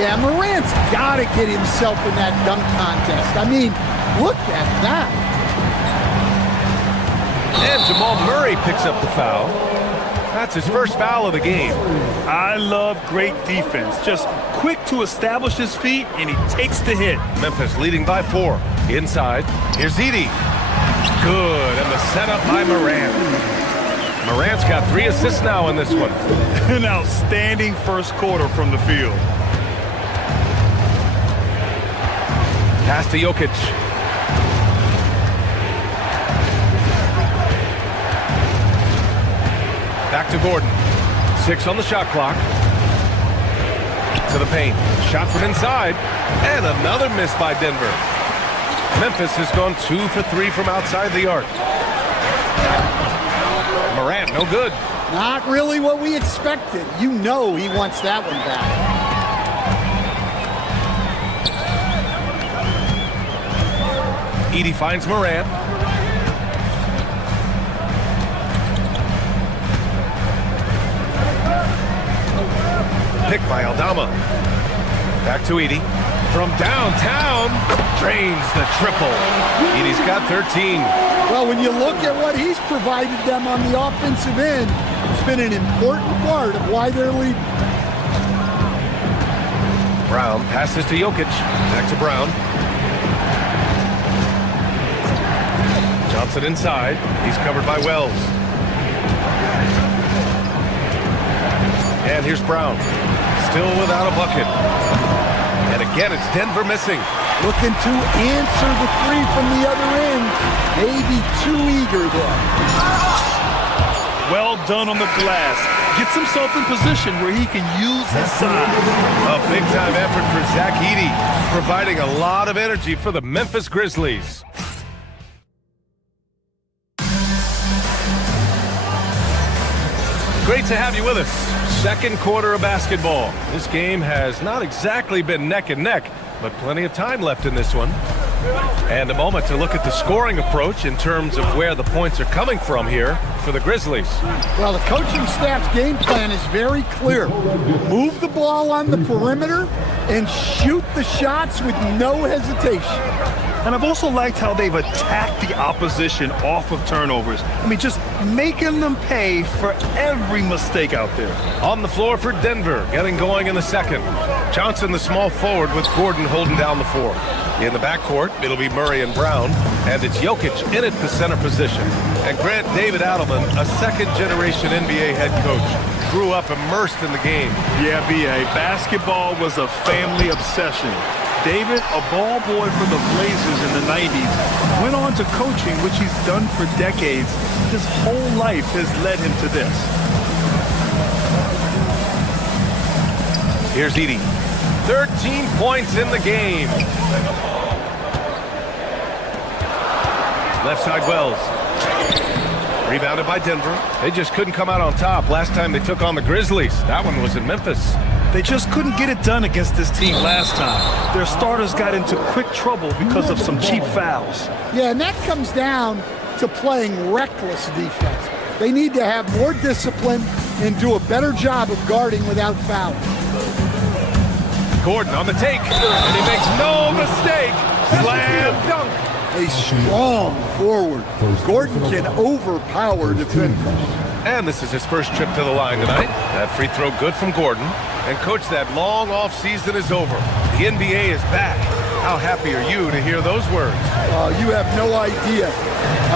Yeah, Morant's got to get himself in that dunk contest. I mean, look at that. And Jamal Murray picks up the foul. That's his first foul of the game. I love great defense. Just quick to establish his feet, and he takes the hit. Memphis leading by 4. Inside, here's Edey. Good, and the setup by Morant. Morant's got 3 assists now in this one. An outstanding first quarter from the field. Pass to Jokic. Back to Gordon. 6 on the shot clock. To the paint. Shot from inside. And another miss by Denver. Memphis has gone 2 for 3 from outside the arc. Morant, no good. Not really what we expected. You know he wants that one back. Edey finds Morant. Pick by Aldama. Back to Edey. From downtown, drains the triple. Edey's got 13. Well, when you look at what he's provided them on the offensive end, it's been an important part of why they're leading. Brown passes to Jokic. Back to Brown. Johnson inside. He's covered by Wells. And here's Brown. Still without a bucket. And again, it's Denver missing. Looking to answer the three from the other end. Maybe too eager there. Well done on the glass. Gets himself in position where he can use his size. A big-time effort for Zach Edey, providing a lot of energy for the Memphis Grizzlies. Great to have you with us. Second quarter of basketball. This game has not exactly been neck and neck, but plenty of time left in this one. And a moment to look at the scoring approach in terms of where the points are coming from here for the Grizzlies. Well, the coaching staff's game plan is very clear. Move the ball on the perimeter and shoot the shots with no hesitation. And I've also liked how they've attacked the opposition off of turnovers. I mean, just making them pay for every mistake out there. On the floor for Denver, getting going in the second. Johnson, the small forward, with Gordon holding down the four. In the backcourt, it'll be Murray and Brown, and it's Jokic in at the center position. And Grant David Adelman, a second-generation NBA head coach, grew up immersed in the game. Yeah, B.A., basketball was a family obsession. David, a ball boy for the Blazers in the 90s, went on to coaching, which he's done for decades. His whole life has led him to this. Here's Edey. 13 points in the game. Left side Wells. Rebounded by Denver. They just couldn't come out on top last time they took on the Grizzlies. That one was in Memphis. They just couldn't get it done against this team last time. Their starters got into quick trouble because of some cheap fouls. Yeah, and that comes down to playing reckless defense. They need to have more discipline and do a better job of guarding without fouling. Gordon on the take, and he makes no mistake. Slam dunk. A strong forward. Gordon can overpower defenders. And this is his first trip to the line tonight. That free throw good from Gordon. And coach, that long off season is over. The NBA is back. How happy are you to hear those words? You have no idea.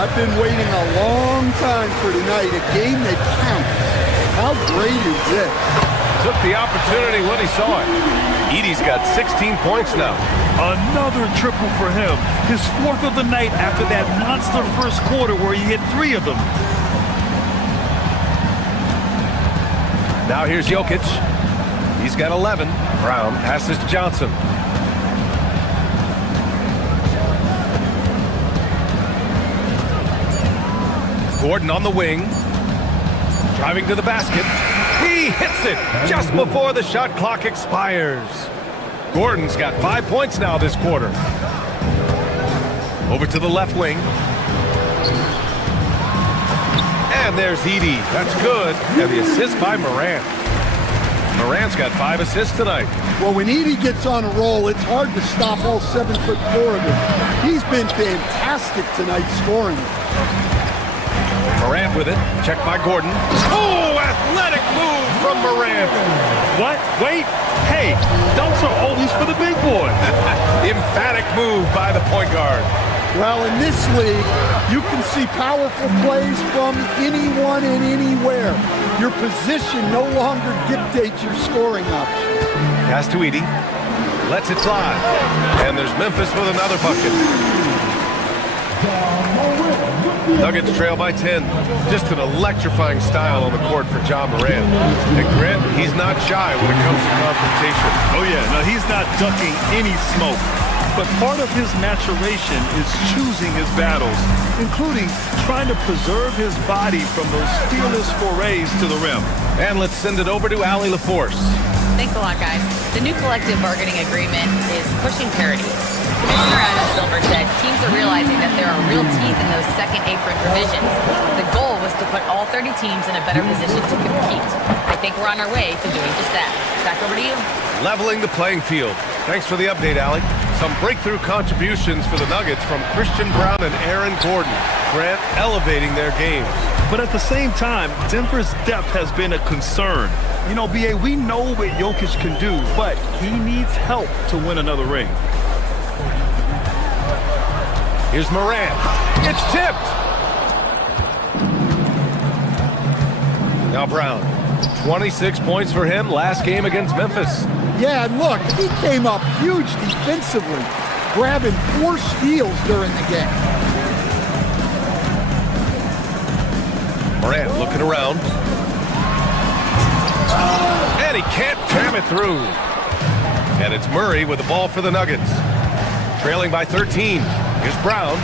I've been waiting a long time for tonight, a game that counts. How great is this? Took the opportunity when he saw it. Edey's got 16 points now. Another triple for him. His fourth of the night after that monster first quarter where he hit 3 of them. Now here's Jokic. He's got 11. Brown passes to Johnson. Gordon on the wing. Driving to the basket. He hits it just before the shot clock expires. Gordon's got 5 points now this quarter. Over to the left wing. And there's Edey. That's good. And the assist by Morant. Morant's got 5 assists tonight. Well, when Edey gets on a roll, it's hard to stop all 7'4" of him. He's been fantastic tonight scoring. Morant with it. Checked by Gordon. Oh, athletic move from Morant. What? Wait. Hey, dunks are always for the big boy. Emphatic move by the point guard. Well, in this league, you can see powerful plays from anyone and anywhere. Your position no longer dictates your scoring option. Pass to Edey. Lets it fly. And there's Memphis with another bucket. Nuggets trail by 10. Just an electrifying style on the court for John Morant. And Grant, he's not shy when it comes to confrontation. Oh yeah, no, he's not ducking any smoke. But part of his maturation is choosing his battles, including trying to preserve his body from those fearless forays to the rim. And let's send it over to Allie LaForce. Thanks a lot, guys. The new collective bargaining agreement is pushing parity. Commissioner Adam Silver said teams are realizing that there are real teeth in those second apron provisions. The goal was to put all 30 teams in a better position to compete. I think we're on our way to doing just that. Back over to you. Leveling the playing field. Thanks for the update, Allie. Some breakthrough contributions for the Nuggets from Christian Brown and Aaron Gordon. Grant elevating their games. But at the same time, Denver's depth has been a concern. You know, B.A., we know what Jokic can do, but he needs help to win another ring. Here's Morant. It's tipped. Now Brown. 26 points for him last game against Memphis. Yeah, and look, he came up huge defensively, grabbing 4 steals during the game. Morant looking around. And he can't jam it through. And it's Murray with the ball for the Nuggets. Trailing by 13. Here's Brown.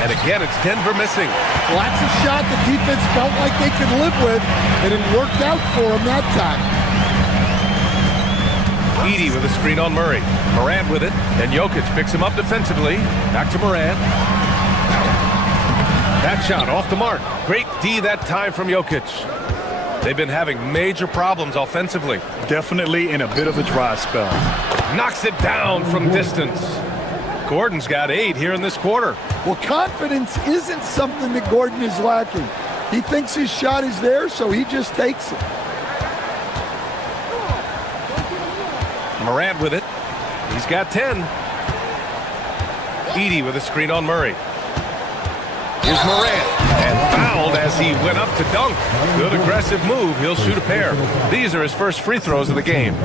And again, it's Denver missing. Well, that's a shot the defense felt like they could live with, and it worked out for them that time. Edey with a screen on Murray. Morant with it, and Jokic picks him up defensively. Back to Morant. That shot off the mark. Great D that time from Jokic. They've been having major problems offensively. Definitely in a bit of a dry spell. Knocks it down from distance. Gordon's got 8 here in this quarter. Well, confidence isn't something that Gordon is lacking. He thinks his shot is there, so he just takes it. Morant with it. He's got 10. Edey with a screen on Murray. Here's Morant. And fouled as he went up to dunk. Good aggressive move. He'll shoot a pair. These are his first free throws of the game.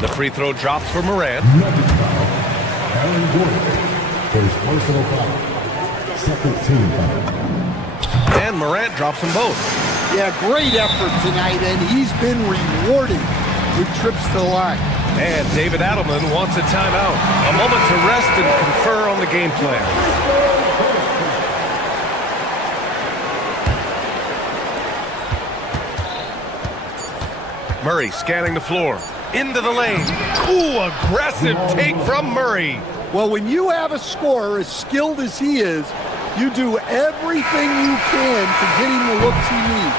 The free throw drops for Morant. Aaron Gordon for his personal foul. Second team foul. And Morant drops them both. Yeah, great effort tonight, and he's been rewarded with trips to the line. And David Adelman wants a timeout. A moment to rest and confer on the game plan. Murray scanning the floor. Into the lane. Ooh, aggressive take from Murray. Well, when you have a scorer as skilled as he is, you do everything you can to get him the looks he needs.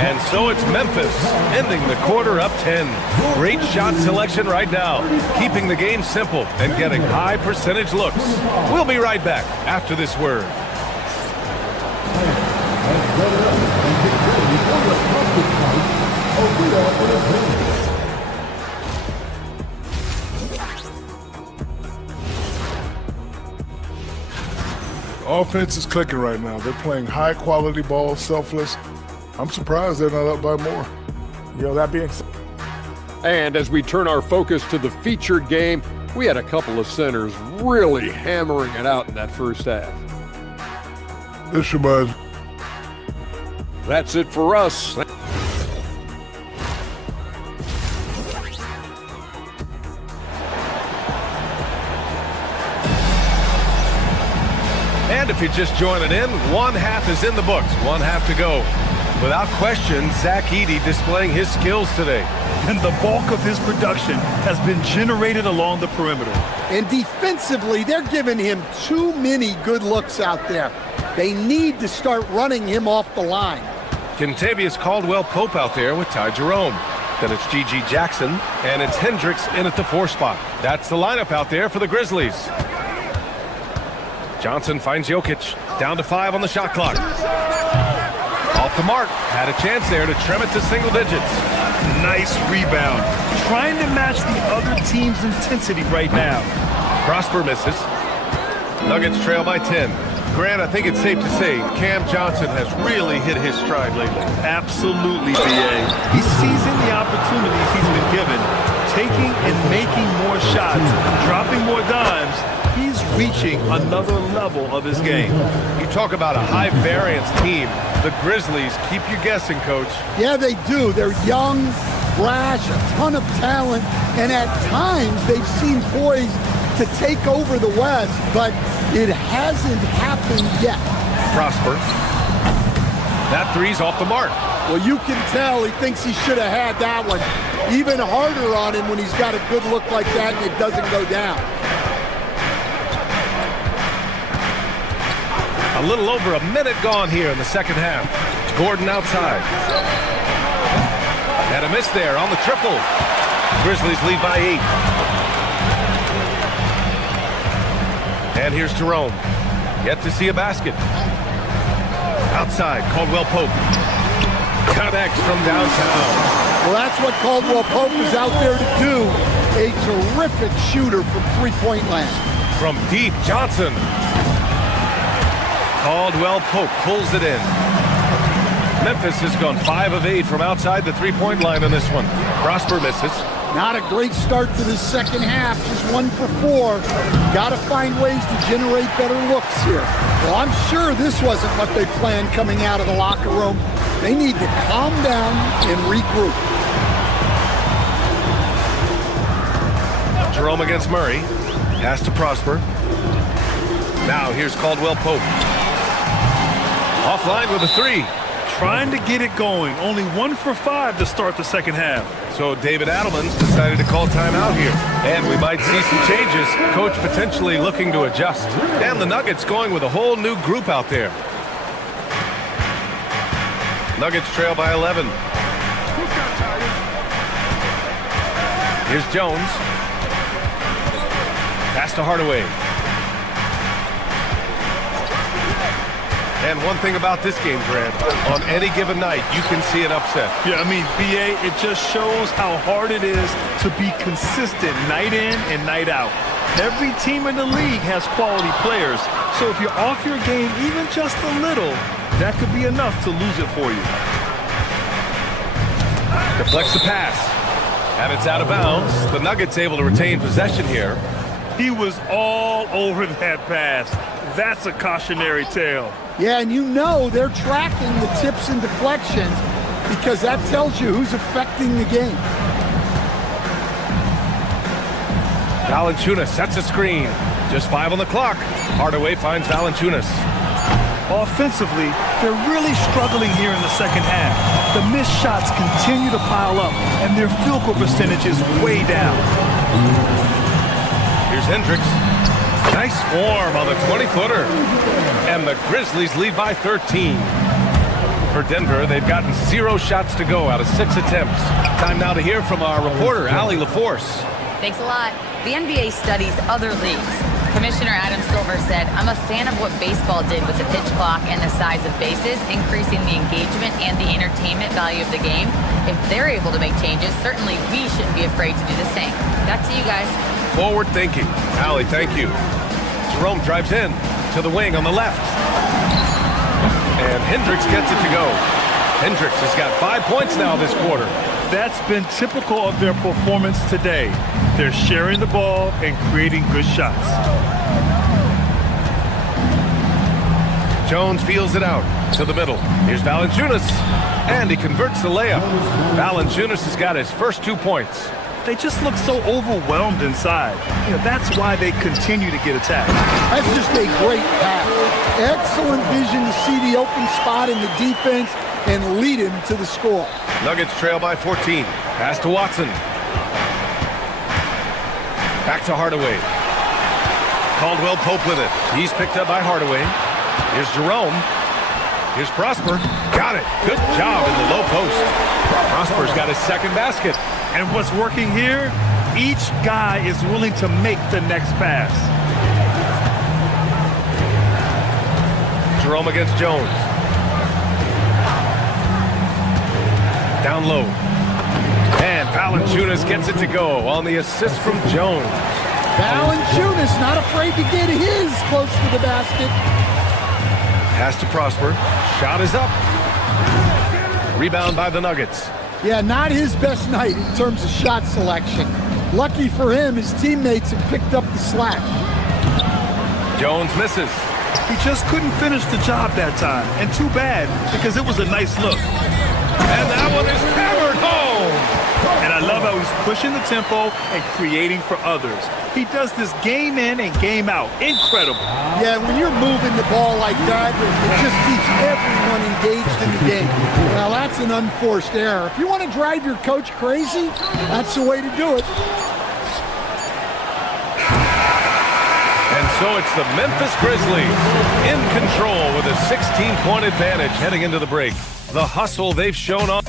And so it's Memphis, ending the quarter up 10. Great shot selection right now, keeping the game simple and getting high percentage looks. We'll be right back after this word. Offense is clicking right now. They're playing high-quality ball, selfless. I'm surprised they're not up by more. That being said. And as we turn our focus to the featured game, we had a couple of centers really hammering it out in that first half. This reminds me. That's it for us. And if you're just joining in, one half is in the books, one half to go. Without question, Zach Edey displaying his skills today. And the bulk of his production has been generated along the perimeter. And defensively, they're giving him too many good looks out there. They need to start running him off the line. Kentavious Caldwell-Pope out there with Ty Jerome. Then it's G.G. Jackson, and it's Hendricks in at the 4 spot. That's the lineup out there for the Grizzlies. Johnson finds Jokic, down to 5 on the shot clock. Off the mark, had a chance there to trim it to single digits. Nice rebound. Trying to match the other team's intensity right now. Prosper misses. Nuggets trail by 10. Grant, I think it's safe to say Cam Johnson has really hit his stride lately. Absolutely, B.A. He's seizing the opportunities he's been given, taking and making more shots, dropping more dimes. He's reaching another level of his game. You talk about a high-variance team. The Grizzlies keep you guessing, Coach. Yeah, they do. They're young, brash, a ton of talent, and at times they've seemed poised to take over the West, but it hasn't happened yet. Prosper. That three's off the mark. Well, you can tell he thinks he should have had that one. Even harder on him when he's got a good look like that and it doesn't go down. A little over a minute gone here in the second half. Gordon outside. And a miss there on the triple. Grizzlies lead by 8. And here's Jerome. Yet to see a basket. Outside, Caldwell Pope. Connects from downtown. Well, that's what Caldwell Pope is out there to do. A terrific shooter from three-point land. From deep, Johnson. Caldwell Pope pulls it in. Memphis has gone 5 of 8 from outside the three-point line in this one. Prosper misses. Not a great start to the second half, just 1 for 4. Got to find ways to generate better looks here. Well, I'm sure this wasn't what they planned coming out of the locker room. They need to calm down and regroup. Jerome against Murray. Pass to Prosper. Now here's Caldwell Pope. Offline with a 3. Trying to get it going. Only 1 for 5 to start the second half. So David Adelman's decided to call timeout here. And we might see some changes. Coach potentially looking to adjust. And the Nuggets going with a whole new group out there. Nuggets trail by 11. Here's Jones. Pass to Hardaway. And one thing about this game, Grant, on any given night, you can see an upset. Yeah, I mean, BA, it just shows how hard it is to be consistent night in and night out. Every team in the league has quality players, so if you're off your game even just a little, that could be enough to lose it for you. Deflects the pass, and it's out of bounds. The Nuggets able to retain possession here. He was all over that pass. That's a cautionary tale. Yeah, and you know they're tracking the tips and deflections because that tells you who's affecting the game. Valanciunas sets a screen. Just 5 on the clock. Hardaway finds Valanciunas. Offensively, they're really struggling here in the second half. The missed shots continue to pile up, and their field goal percentage is way down. Here's Hendricks. Nice form on the 20-footer. And the Grizzlies lead by 13. For Denver, they've gotten 0 shots to go out of 6 attempts. Time now to hear from our reporter, Allie LaForce. Thanks a lot. The NBA studies other leagues. Commissioner Adam Silver said, "I'm a fan of what baseball did with the pitch clock and the size of bases, increasing the engagement and the entertainment value of the game. If they're able to make changes, certainly we shouldn't be afraid to do the same." Back to you guys. Forward thinking. Allie, thank you. Jerome drives in to the wing on the left. And Hendricks gets it to go. Hendricks has got 5 points now this quarter. That's been typical of their performance today. They're sharing the ball and creating good shots. Jones feels it out to the middle. Here's Valanciunas, and he converts the layup. Valanciunas has got his first 2 points. They just look so overwhelmed inside. You know, that's why they continue to get attacked. That's just a great pass. Excellent vision to see the open spot in the defense and lead him to the score. Nuggets trail by 14. Pass to Watson. Back to Hardaway. Caldwell Pope with it. He's picked up by Hardaway. Here's Jerome. Here's Prosper. Got it. Good job in the low post. Prosper's got his second basket. And what's working here, each guy is willing to make the next pass. Jerome against Jones. Down low. And Valanciunas gets it to go on the assist from Jones. Valanciunas not afraid to get his close to the basket. Pass to Prosper. Shot is up. Rebound by the Nuggets. Yeah, not his best night in terms of shot selection. Lucky for him, his teammates have picked up the slack. Jones misses. He just couldn't finish the job that time. And too bad, because it was a nice look. And that one is hammered home. And I love how he's pushing the tempo and creating for others. He does this game in and game out. Incredible. Yeah, when you're moving the ball like that, it just keeps everyone engaged in the game. Now, that's an unforced error. If you want to drive your coach crazy, that's the way to do it. And so it's the Memphis Grizzlies in control with a 16-point advantage heading into the break. The hustle they've shown off.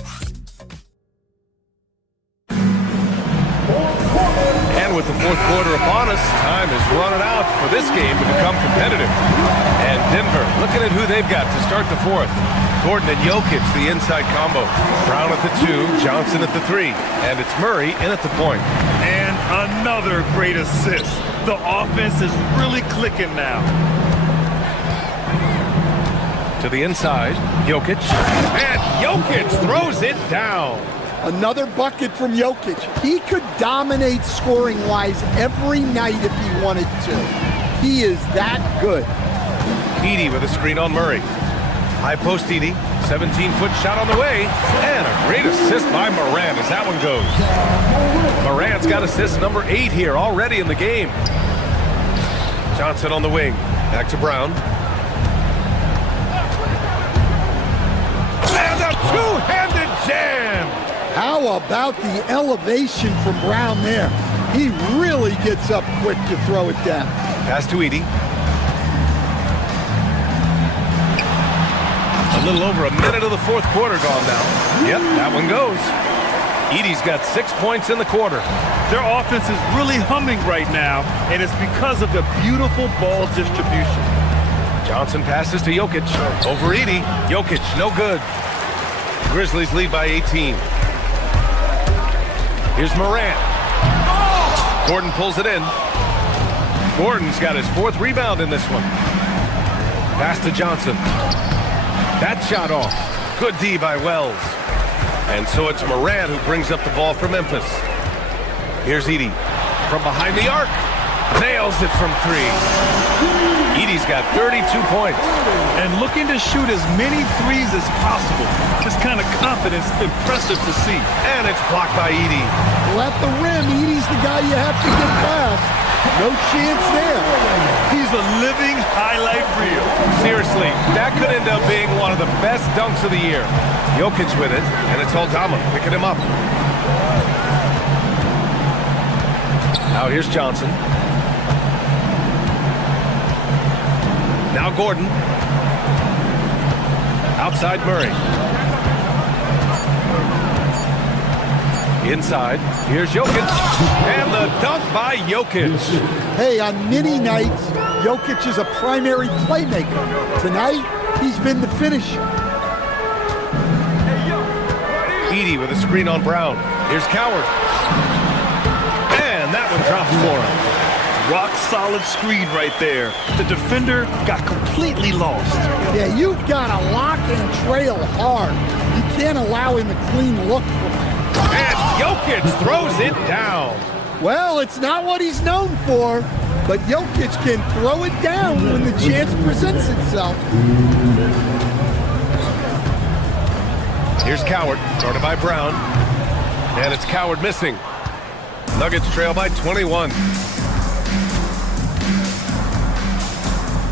And with the fourth quarter upon us, time is running out for this game to become competitive. And Denver looking at who they've got to start the fourth. Gordon and Jokic, the inside combo. Brown at the 2, Johnson at the 3. And it's Murray in at the point. And another great assist. The offense is really clicking now. To the inside, Jokic. And Jokic throws it down. Another bucket from Jokic. He could dominate scoring-wise every night if he wanted to. He is that good. Edey with a screen on Murray. High post Edey. 17-foot shot on the way. And a great assist by Morant as that one goes. Morant's got assist number 8 here already in the game. Johnson on the wing. Back to Brown. And a two-handed jam. How about the elevation from Brown there? He really gets up quick to throw it down. Pass to Edey. A little over a minute of the fourth quarter gone now. Yep, that one goes. Edey's got 6 points in the quarter. Their offense is really humming right now, and it's because of the beautiful ball distribution. Johnson passes to Jokic. Over Edey. Jokic, no good. Grizzlies lead by 18. Here's Morant. Gordon pulls it in. Gordon's got his 4th rebound in this one. Pass to Johnson. That shot off. Good D by Wells. And so it's Morant who brings up the ball for Memphis. Here's Edey. From behind the arc. Nails it from 3. Edey's got 32 points. And looking to shoot as many threes as possible. This kind of confidence, impressive to see. And it's blocked by Edey. Well, at the rim, Edey's the guy you have to get past. No chance there. He's a living highlight reel. Seriously, that could end up being one of the best dunks of the year. Jokic with it, and it's Aldama picking him up. Now here's Johnson. Now Gordon. Outside Murray. Inside, here's Jokic. And the dunk by Jokic. Hey, on many nights, Jokic is a primary playmaker. Tonight, he's been the finisher. Edey with a screen on Brown. Here's Coward. And that one drops for him. Rock solid screen right there. The defender got completely lost. Yeah, you've got to lock and trail hard. You can't allow him a clean look from that. And Jokic throws it down. Well, it's not what he's known for, but Jokic can throw it down when the chance presents itself. Here's Coward, guarded by Brown. And it's Coward missing. Nuggets trail by 21.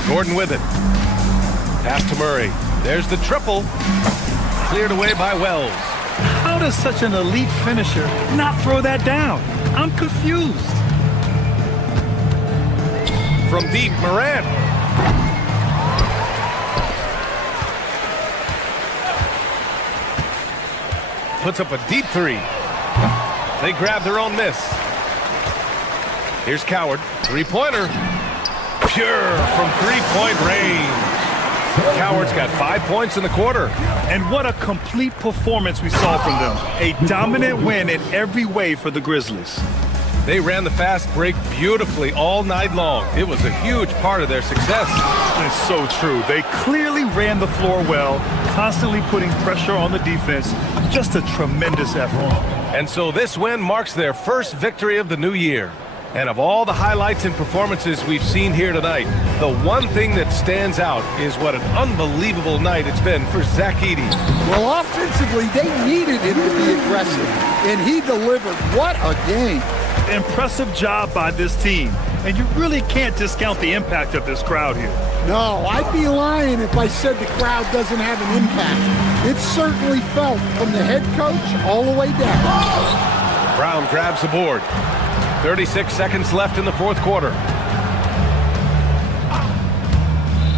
Gordon with it. Pass to Murray. There's the triple. Cleared away by Wells. How does such an elite finisher not throw that down? I'm confused. From deep, Morant. Puts up a deep 3. They grab their own miss. Here's Coward. 3-pointer. Pure from 3-point range. Coward's got 5 points in the quarter. And what a complete performance we saw from them. A dominant win in every way for the Grizzlies. They ran the fast break beautifully all night long. It was a huge part of their success. It's so true. They clearly ran the floor well, constantly putting pressure on the defense. Just a tremendous effort. And so this win marks their first victory of the new year. And of all the highlights and performances we've seen here tonight, the one thing that stands out is what an unbelievable night it's been for Zach Edey. Well, offensively, they needed him to be aggressive, and he delivered. What a game. Impressive job by this team. And you really can't discount the impact of this crowd here. No, I'd be lying if I said the crowd doesn't have an impact. It's certainly felt from the head coach all the way down. Brown grabs the board. 36 seconds left in the fourth quarter.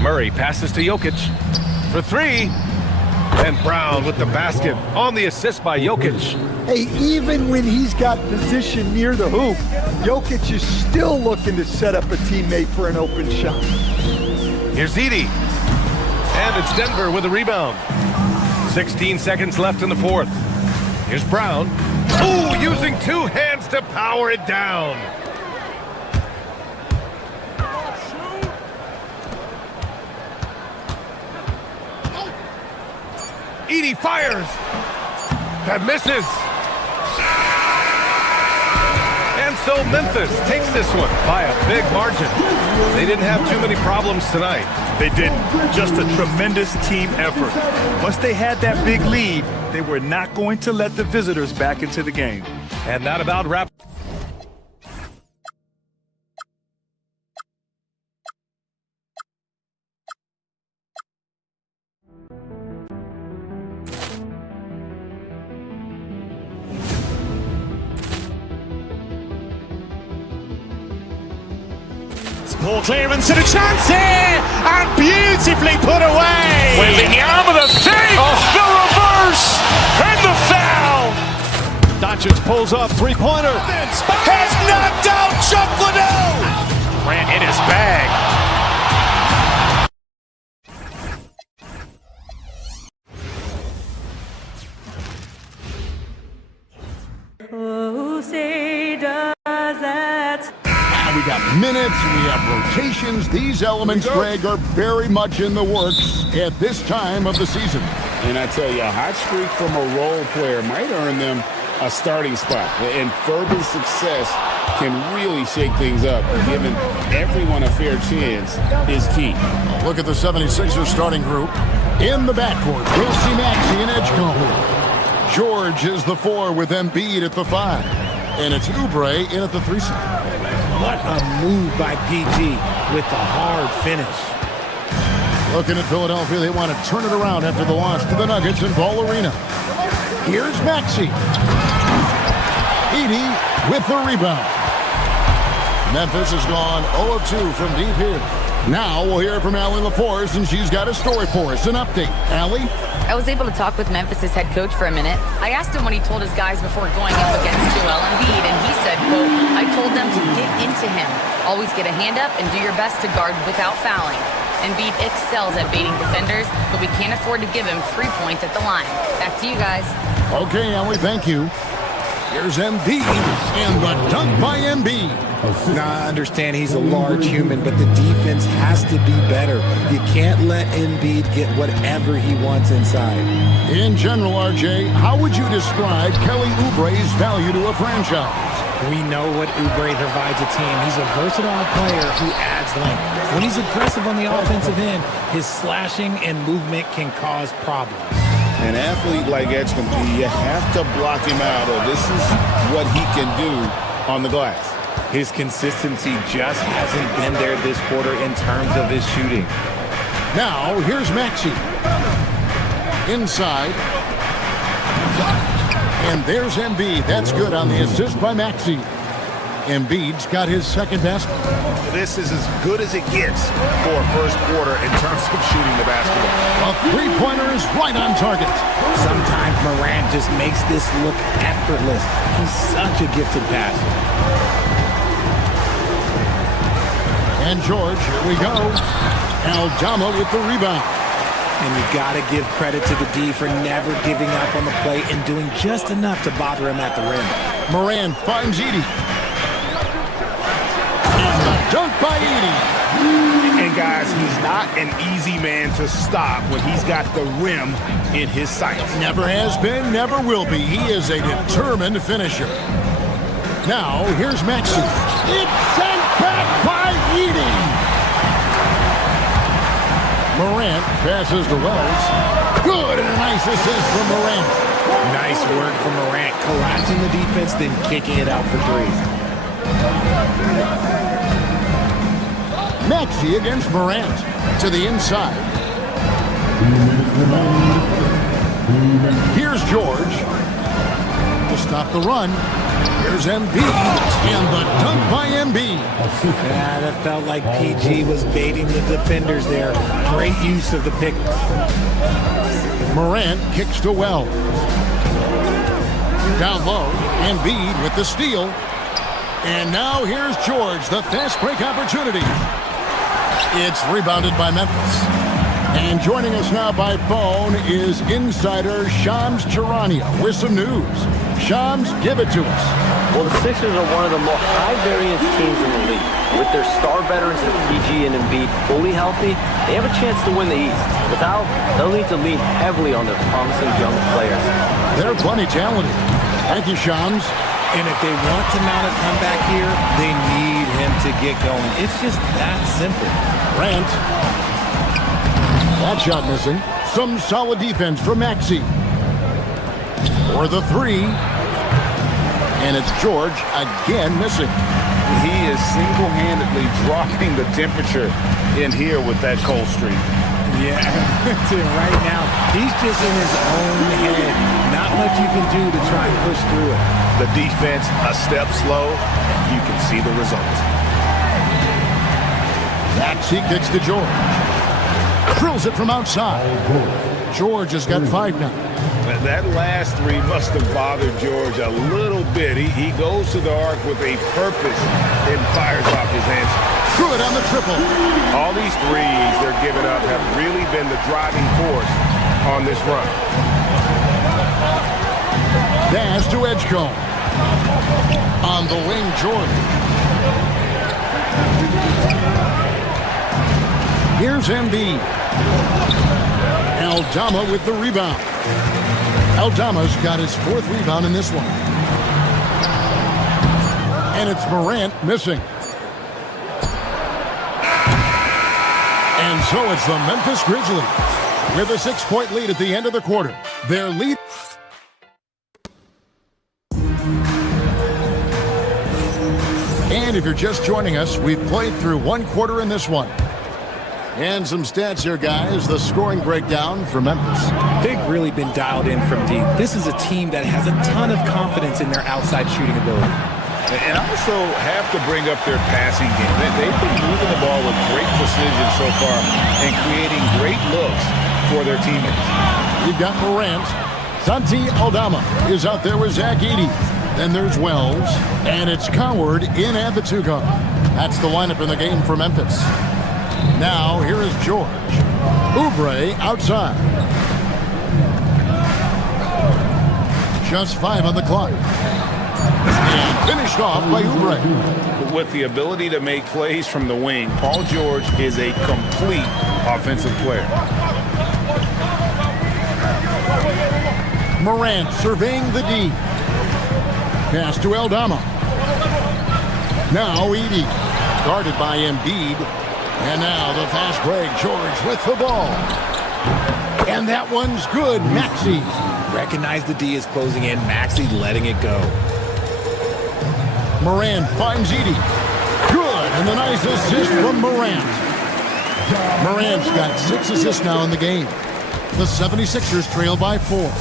Murray passes to Jokic for 3. And Brown with the basket on the assist by Jokic. Hey, even when he's got position near the hoop, Jokic is still looking to set up a teammate for an open shot. Here's Edey. And it's Denver with a rebound. 16 seconds left in the fourth. Here's Brown. Ooh, using two hands to power it down. Edey fires. That misses. And so Memphis takes this one by a big margin. They didn't have too many problems tonight. They didn't. Just a tremendous team effort. Once they had that big lead, they were not going to let the visitors back into the game. And that about wraps. Ball clearance and a chance here, and beautifully put away. Wielding the arm of the fake, the reverse, and the foul. Doncic pulls up, three-pointer, has knocked out Chuck Liddell. Ran in his bag. Who say does that? We got minutes, we have rotations. These elements, Greg, are very much in the works at this time of the season. And I tell you, a hot streak from a role player might earn them a starting spot. And further success can really shake things up. Giving everyone a fair chance is key. Look at the 76ers starting group. In the backcourt, we'll see Maxey in edge combo. George is the 4 with Embiid at the 5. And it's Oubre in at the 3 side. What a move by PG with the hard finish. Looking at Philadelphia, they want to turn it around after the loss to the Nuggets in Ball Arena. Here's Maxey. Edey with the rebound. Memphis has gone 0 of 2 from deep here. Now we'll hear from Allie LaForce, and she's got a story for us. An update. Allie? I was able to talk with Memphis' head coach for a minute. I asked him what he told his guys before going up against Joel Embiid, and he said, quote, I told them to get into him. Always get a hand up and do your best to guard without fouling. Embiid excels at baiting defenders, but we can't afford to give him free points at the line. Back to you guys. Okay, Allie, thank you. Here's Embiid, and the dunk by Embiid. Now, I understand he's a large human, but the defense has to be better. You can't let Embiid get whatever he wants inside. In general, RJ, how would you describe Kelly Oubre's value to a franchise? We know what Oubre provides a team. He's a versatile player who adds length. When he's aggressive on the offensive end, his slashing and movement can cause problems. An athlete like Edgecombe, you have to block him out, or this is what he can do on the glass. His consistency just hasn't been there this quarter in terms of his shooting. Now, here's Maxey. Inside. And there's Embiid. That's good on the assist by Maxey. Embiid's got his second basket. This is as good as it gets for a first quarter in terms of shooting the basketball. A three-pointer is right on target. Sometimes Morant just makes this look effortless. He's such a gifted passer. And George, here we go. Aldama with the rebound. And you got to give credit to the D for never giving up on the play and doing just enough to bother him at the rim. Morant finds Edey. And the dunk by Edey. And guys, he's not an easy man to stop when he's got the rim in his sights. Never has been, never will be. He is a determined finisher. Now, here's Maxey. It's sent back by Edey. Morant passes to Wells. Good, and a nice assist from Morant. Nice work from Morant, collapsing the defense, then kicking it out for three. Maxey against Morant to the inside. Here's George to stop the run. Here's Embiid, and the dunk by Embiid. Yeah, that felt like PG was baiting the defenders there. Great use of the pick. Morant kicks to Wells. Down low, Embiid with the steal. And now here's George, the fast break opportunity. It's rebounded by Memphis. And joining us now by phone is insider Shams Charania with some news. Shams, give it to us. Well, the Sixers are one of the more high-variance teams in the league. With their star veterans of PG and Embiid fully healthy, they have a chance to win the East. Without, they'll need to lean heavily on their promising young players. They're plenty talented. Thank you, Shams. And if they want to mount a comeback here, they need him to get going. It's just that simple. Grant. That shot missing. Some solid defense from Maxey. For the three. And it's George again missing. He is single-handedly dropping the temperature in here with that cold streak. Yeah, right now, he's just in his own head. Not much you can do to try and push through it. The defense a step slow, and you can see the results. Maxey kicks to George. Drills it from outside. George has got 5 now. That last three must have bothered George a little bit. He goes to the arc with a purpose and fires off his hands. Good on the triple. All these threes they're giving up have really been the driving force on this run. Dash to Edgecombe. On the wing, George. Here's Embiid. Aldama with the rebound. Aldama's got his 4th rebound in this one. And it's Morant missing. And so it's the Memphis Grizzlies with a 6-point lead at the end of the quarter. Their lead. And if you're just joining us, we've played through 1 quarter in this one. And some stats here, guys. The scoring breakdown for Memphis. They've really been dialed in from deep. This is a team that has a ton of confidence in their outside shooting ability. And also have to bring up their passing game. They've been moving the ball with great precision so far and creating great looks for their teammates. You've got Morant. Santi Aldama is out there with Zach Edey. Then there's Wells. And it's Coward in at the 2 guard. That's the lineup in the game for Memphis. Now, here is George. Oubre outside. Just 5 on the clock. And finished off by Oubre. With the ability to make plays from the wing, Paul George is a complete offensive player. Morant surveying the D. Pass to Aldama. Now Edey. Guarded by Embiid. And now the fast break. George with the ball. And that one's good. Maxey. Recognize the D is closing in. Maxey letting it go. Morant finds Edey. Good. And the nice assist from Morant. Morant's got 6 assists now in the game. The 76ers trail by 4.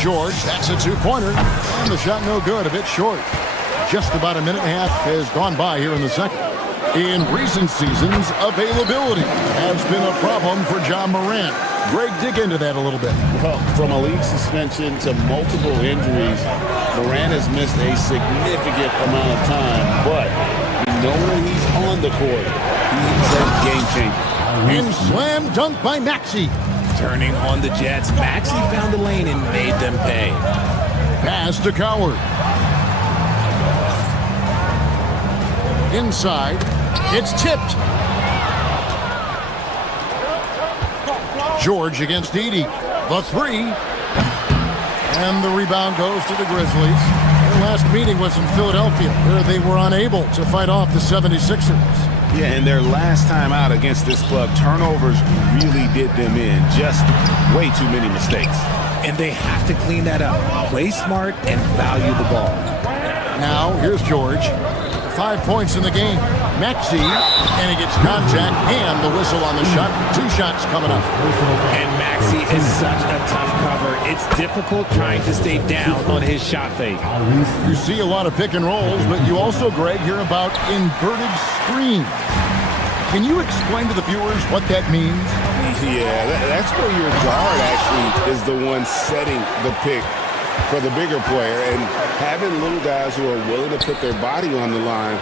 George, that's a 2-pointer. And the shot no good. A bit short. Just about a minute and a half has gone by here in the second. In recent seasons, availability has been a problem for John Morant. Greg, dig into that a little bit. Well, from a league suspension to multiple injuries, Morant has missed a significant amount of time, but we know when he's on the court, he's a game changer. And slam dunk by Maxey. Turning on the Jets, Maxey found the lane and made them pay. Pass to Coward. Inside, it's tipped. George against Edey. The 3. And the rebound goes to the Grizzlies. Their last meeting was in Philadelphia, where they were unable to fight off the 76ers. Yeah, and their last time out against this club, turnovers really did them in. Just way too many mistakes. And they have to clean that up. Play smart and value the ball. Now, here's George. 5 points in the game. Maxey, and he gets contact and the whistle on the shot. 2 shots coming up. And Maxey is such a tough cover. It's difficult trying to stay down on his shot fake. You see a lot of pick and rolls, but you also, Greg, hear about inverted screens. Can you explain to the viewers what that means? Yeah, that's where your guard actually is the one setting the pick for the bigger player. And having little guys who are willing to put their body on the line,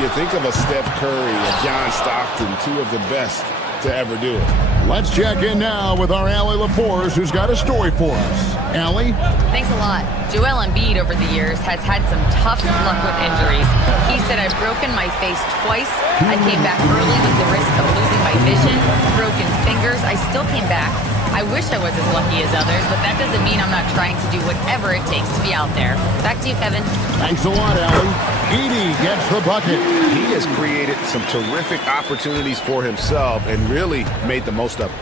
you think of a Steph Curry, a John Stockton, two of the best to ever do it. Let's check in now with our Allie LaForce, who's got a story for us. Allie? Thanks a lot. Joel Embiid over the years has had some tough luck with injuries. He said, I've broken my face twice. I came back early with the risk of losing my vision, broken fingers. I still came back. I wish I was as lucky as others, but that doesn't mean I'm not trying to do whatever it takes to be out there. Back to you, Kevin. Thanks a lot, Allie. Edie gets the bucket. He has created some terrific opportunities for himself and really made the most of it.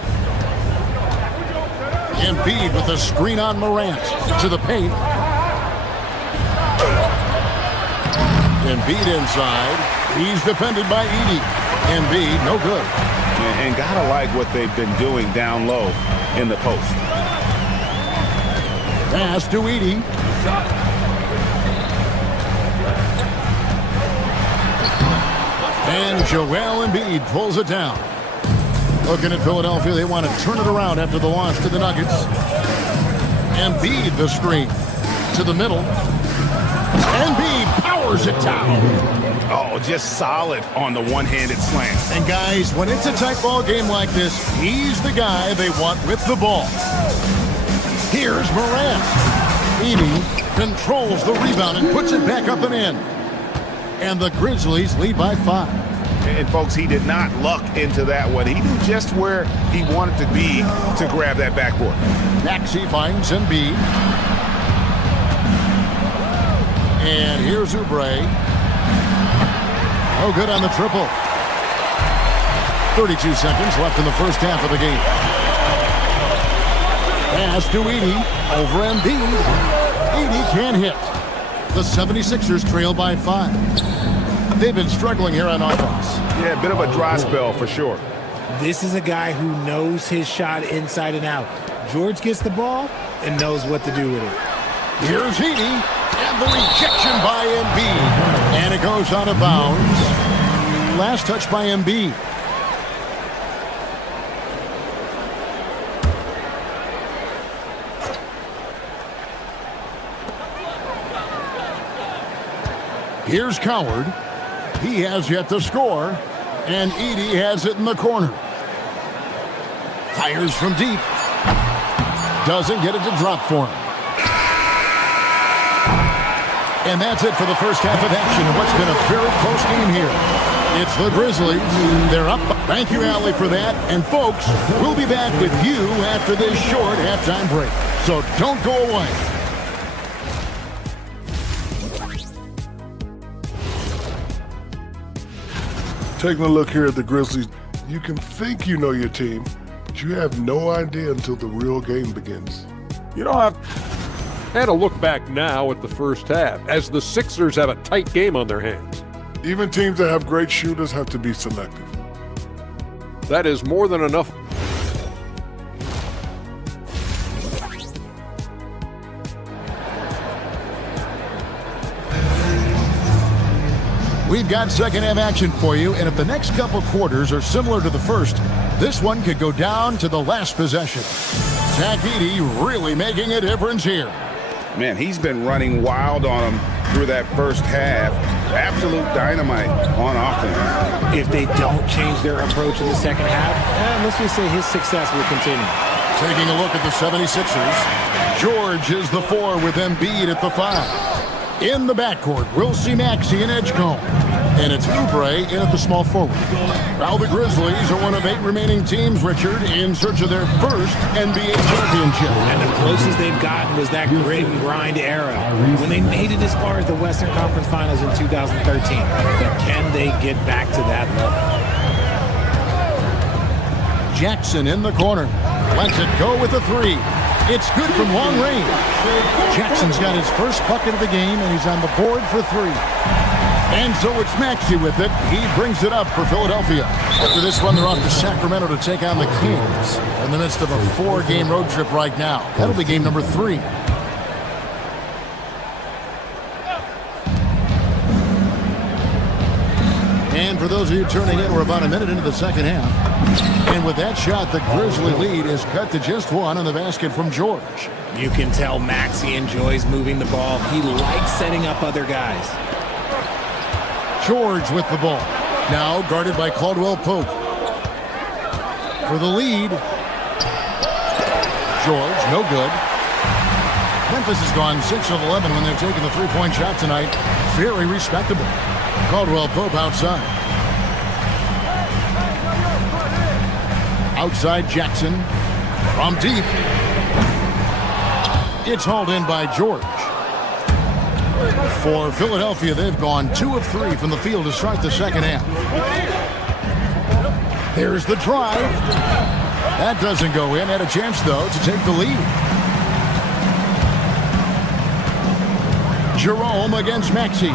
Embiid with the screen on Morant to the paint. Embiid inside. He's defended by Edie. Embiid, no good. And gotta like what they've been doing down low in the post. Pass to Edie. And Joel Embiid pulls it down. Looking at Philadelphia, they want to turn it around after the loss to the Nuggets. Embiid the screen to the middle. Embiid powers it down. Oh, just solid on the one-handed slam. And guys, when it's a tight ball game like this, he's the guy they want with the ball. Here's Morant. Edie controls the rebound and puts it back up and in. And the Grizzlies lead by 5. And folks, he did not luck into that one. He knew just where he wanted to be to grab that backboard. Maxey finds Embiid. And here's Oubre. Oh, good on the triple. 32 seconds left in the first half of the game. Pass to Edie. Over Embiid. Edie can't hit. The 76ers trail by 5. They've been struggling here on offense. Yeah, a bit of a dry spell for sure. This is a guy who knows his shot inside and out. George gets the ball and knows what to do with it. Here's Edie. And the rejection by Embiid. And it goes out of bounds. Last touch by Embiid. Here's Coward. He has yet to score. And Edie has it in the corner. Fires from deep. Doesn't get it to drop for him. And that's it for the first half of action in what's been a very close game here. It's the Grizzlies. They're up. Thank you, Allie, for that. And folks, we'll be back with you after this short halftime break. So don't go away. Taking a look here at the Grizzlies, you can think you know your team, but you have no idea until the real game begins. You don't have... And a look back now at the first half, as the Sixers have a tight game on their hands. Even teams that have great shooters have to be selective. That is more than enough. We've got second half action for you, and if the next couple quarters are similar to the first, this one could go down to the last possession. Zach Edey really making a difference here. Man, he's been running wild on him through that first half. Absolute dynamite on offense. If they don't change their approach in the second half, let's just say his success will continue. Taking a look at the 76ers, George is the 4 with Embiid at the 5. In the backcourt, we'll see Maxey and Edgecombe. And it's Oubre in at the small forward. Now the Grizzlies are one of 8 remaining teams, Richard, in search of their first NBA championship. And the closest they've gotten was that grit and grind era, when they made it as far as the Western Conference Finals in 2013. But can they get back to that level? Jackson in the corner. Lets it go with a 3. It's good from long range. Jackson's got his first bucket of the game, and he's on the board for 3. And so it's Maxey with it. He brings it up for Philadelphia. After this one, they're off to Sacramento to take on the Kings in the midst of a 4-game road trip right now. That'll be game number 3. And for those of you turning in, we're about a minute into the second half. And with that shot, the Grizzly lead is cut to just 1 on the basket from George. You can tell Maxey enjoys moving the ball. He likes setting up other guys. George with the ball. Now guarded by Caldwell Pope. For the lead. George, no good. Memphis has gone 6 of 11 when they've taken the three-point shot tonight. Very respectable. Caldwell Pope outside. Outside Jackson. From deep. It's hauled in by George. For Philadelphia, they've gone 2 of 3 from the field to start the second half. There's the drive. That doesn't go in. Had a chance, though, to take the lead. Jerome against Maxey.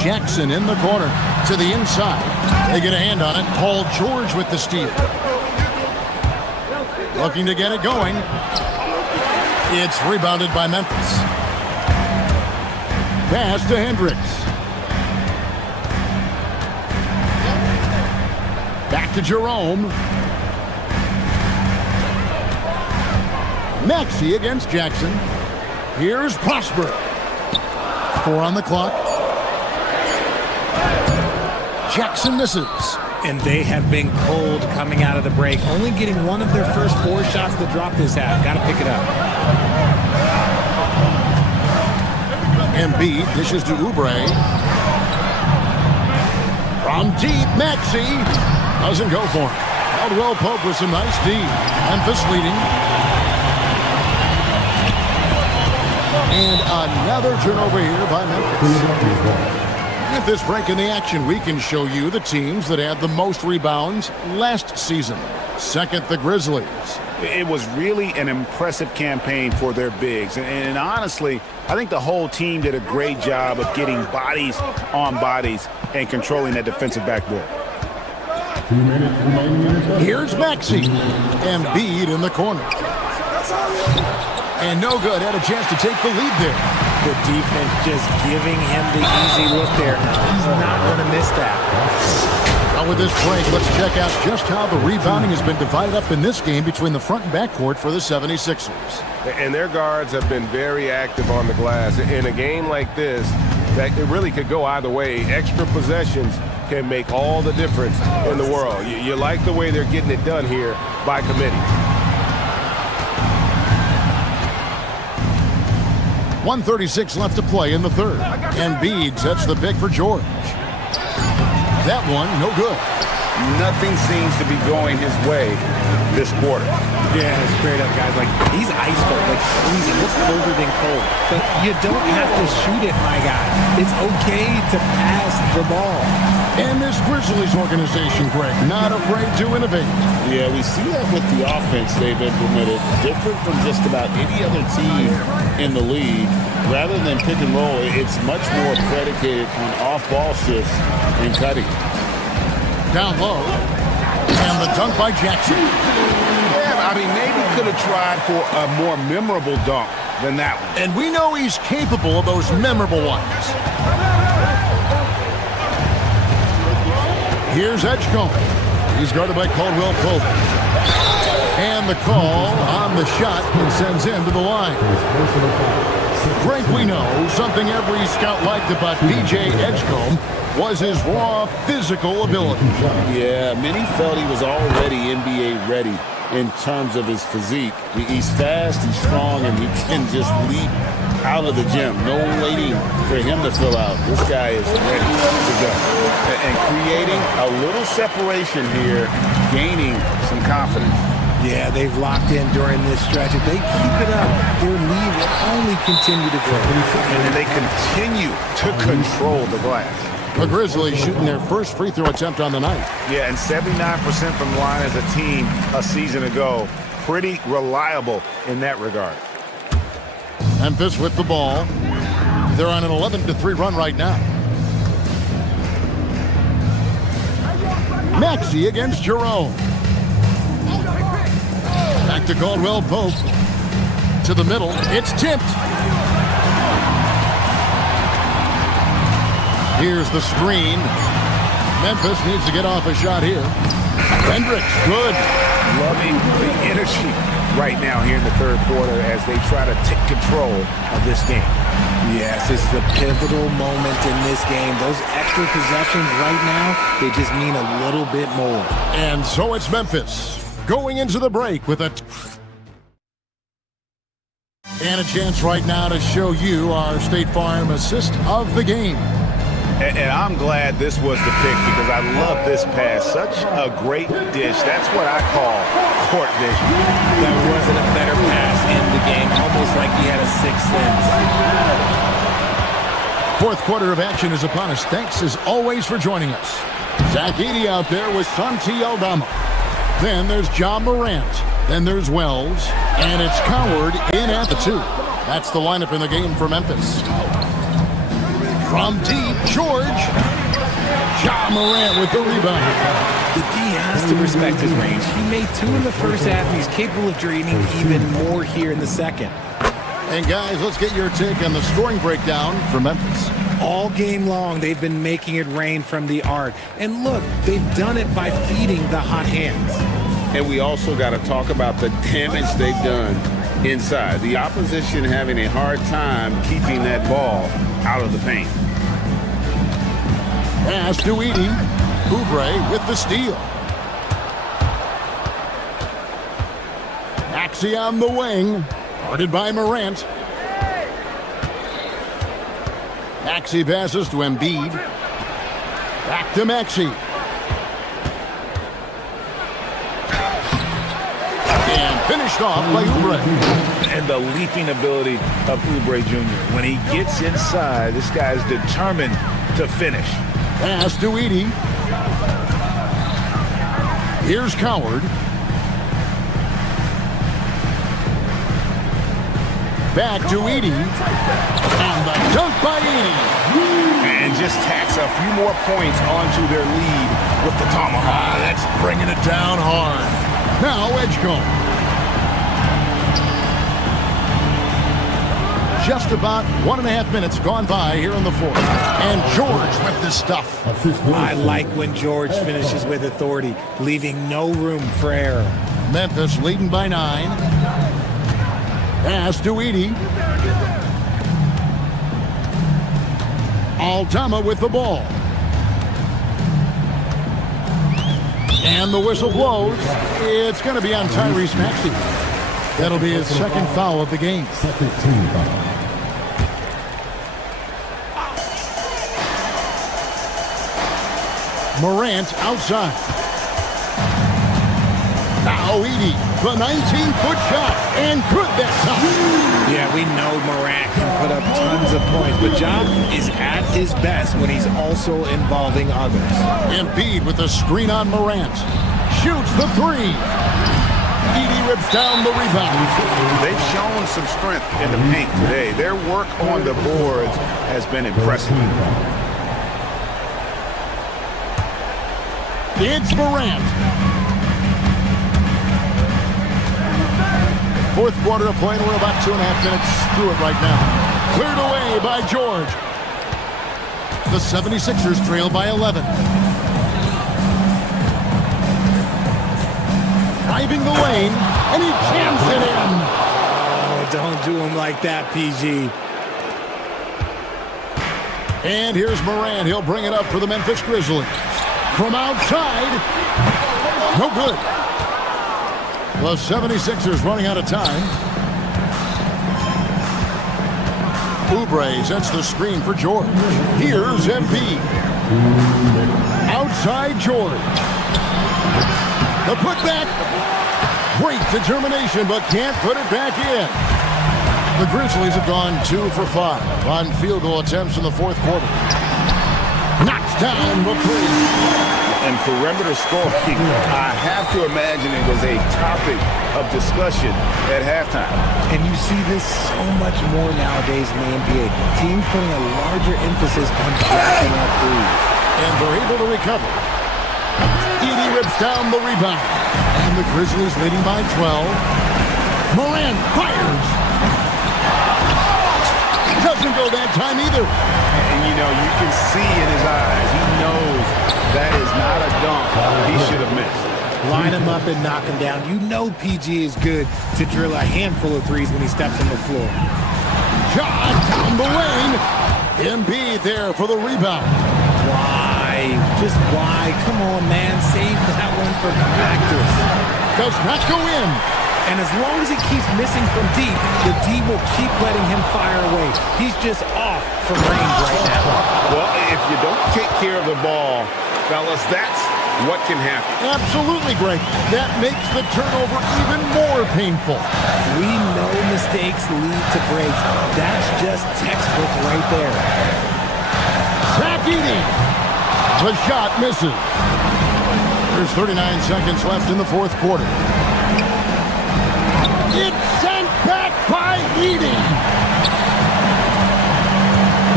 Jackson in the corner to the inside. They get a hand on it. Paul George with the steal. Looking to get it going. It's rebounded by Memphis. Pass to Hendricks. Back to Jerome. Maxey against Jackson. Here's Prosper. 4 on the clock. Jackson misses. And they have been cold coming out of the break. Only getting one of their first 4 shots to drop this half. Got to pick it up. Embiid dishes to Oubre. From deep, Maxey doesn't go for it. Caldwell Pope with some nice D. Memphis leading. And another turnover here by Memphis. At this break in the action, we can show you the teams that had the most rebounds last season. Second, the Grizzlies. It was really an impressive campaign for their bigs. And honestly, I think the whole team did a great job of getting bodies on bodies and controlling that defensive backboard. 2 minutes remaining. Here's Maxey. Embiid in the corner. And no good. Had a chance to take the lead there. The defense just giving him the easy look there. He's not going to miss that. Now with this break, let's check out just how the rebounding has been divided up in this game between the front and back court for the 76ers. And their guards have been very active on the glass. In a game like this, that it really could go either way. Extra possessions can make all the difference in the world. You like the way they're getting it done here by committee. 1:36 left to play in the third. Embiid sets the pick for George. That one, no good. Nothing seems to be going his way this quarter. Yeah, straight up, guys. Like, he's ice cold, like freezing. What's colder than cold? But you don't have to shoot it, my guy. It's okay to pass the ball. And this Grizzlies organization, Greg, not afraid to innovate. Yeah, we see that with the offense they've implemented. Different from just about any other team in the league. Rather than pick and roll, it's much more predicated on off-ball shifts and cutting. Down low. And the dunk by Jackson. Yeah, I mean, maybe could have tried for a more memorable dunk than that one. And we know he's capable of those memorable ones. Here's Edgecombe. He's guarded by Caldwell Pope. And the call on the shot and sends him to the line. Greg, we know something every scout liked about B.J. Edgecombe was his raw physical ability. Yeah, many felt he was already NBA ready in terms of his physique. He's fast and strong, and he can just leap out of the gym. No waiting for him to fill out. This guy is ready to go. And creating a little separation here, gaining some confidence. Yeah, they've locked in during this stretch. If they keep it up, their lead will only continue to grow. And then they continue to control the glass. The Grizzlies shooting their first free throw attempt on the night. Yeah, and 79% from the line as a team a season ago. Pretty reliable in that regard. Memphis with the ball. They're on an 11-3 run right now. Maxey against Jerome. Back to Caldwell Pope. To the middle. It's tipped. Here's the screen. Memphis needs to get off a shot here. Hendricks, good. Loving the energy right now here in the third quarter as they try to take control of this game. Yes, this is a pivotal moment in this game. Those extra possessions right now, they just mean a little bit more. And so it's Memphis going into the break with a... And a chance right now to show you our State Farm assist of the game. And I'm glad this was the pick because I love this pass. Such a great dish. That's what I call court vision. That wasn't a better pass in the game, almost like he had a sixth sense. Fourth quarter of action is upon us. Thanks as always for joining us. Zach Edey out there with Santi Aldama. Then there's John Morant. Then there's Wells. And it's Coward in at the 2. That's the lineup in the game for Memphis. From deep, George. John Morant with the rebound. The D has to respect his range. He made 2 in the first half, and he's capable of draining even more here in the second. And guys, let's get your take on the scoring breakdown for Memphis. All game long, they've been making it rain from the arc. And look, they've done it by feeding the hot hands. And we also got to talk about the damage they've done inside. The opposition having a hard time keeping that ball out of the paint. Pass to Edey. Oubre with the steal. Maxey on the wing. Guarded by Morant. Maxey passes to Embiid. Back to Maxey. And finished off by Oubre. And the leaping ability of Oubre Jr. When he gets inside, this guy's determined to finish. Pass to Edey. Here's Coward. Back to Edey. And the dunk by Edey. And just tacks a few more points onto their lead with the tomahawk. That's bringing it down hard. Now Edgecombe. Just about 1.5 minutes gone by here in the fourth. And George with the stuff. I like when George finishes with authority, leaving no room for error. Memphis leading by 9. Pass to Edey. Aldama with the ball. And the whistle blows. It's going to be on Tyrese Maxey. That'll be his second foul of the game. Second team foul. Morant outside. Now Edey, the 19-foot shot, and good that time. Yeah, we know Morant can put up tons of points, but Ja is at his best when he's also involving others. Embiid with the screen on Morant. Shoots the 3. Edey rips down the rebound. They've shown some strength in the paint today. Their work on the boards has been impressive. It's Morant. Fourth quarter of play, and we're about 2.5 minutes through it right now. Cleared away by George. The 76ers trail by 11. Driving the lane, and he jams it in. Oh, don't do him like that, PG. And here's Morant. He'll bring it up for the Memphis Grizzlies. From outside, no good. The 76ers running out of time. Oubre sets the screen for George. Here's Embiid. Outside George. The putback. Great determination, but can't put it back in. The Grizzlies have gone 2 for 5 on field goal attempts in the fourth quarter. Knocks down the 3. And perimeter scoring, I have to imagine it was a topic of discussion at halftime. And you see this so much more nowadays in the NBA. Teams putting a larger emphasis on jacking up threes. And they're able to recover. Edey rips down the rebound. And the Grizzlies leading by 12. Morant fires. Doesn't go that time either. And you know, you can see in his eyes, he knows that is not a dunk he should have missed. Line him up and knock him down. You know PG is good to drill a handful of threes when he steps on the floor. Shot down the lane. Embiid there for the rebound. Why? Just why? Come on, man. Save that one for practice. Does not go in. And as long as he keeps missing from deep, the D will keep letting him fire away. He's just off from range right now. Well, if you don't take care of the ball, fellas, that's what can happen. Absolutely, Greg. That makes the turnover even more painful. We know mistakes lead to breaks. That's just textbook right there. Zach Edey. The shot misses. There's 39 seconds left in the fourth quarter. It's sent back by Edey.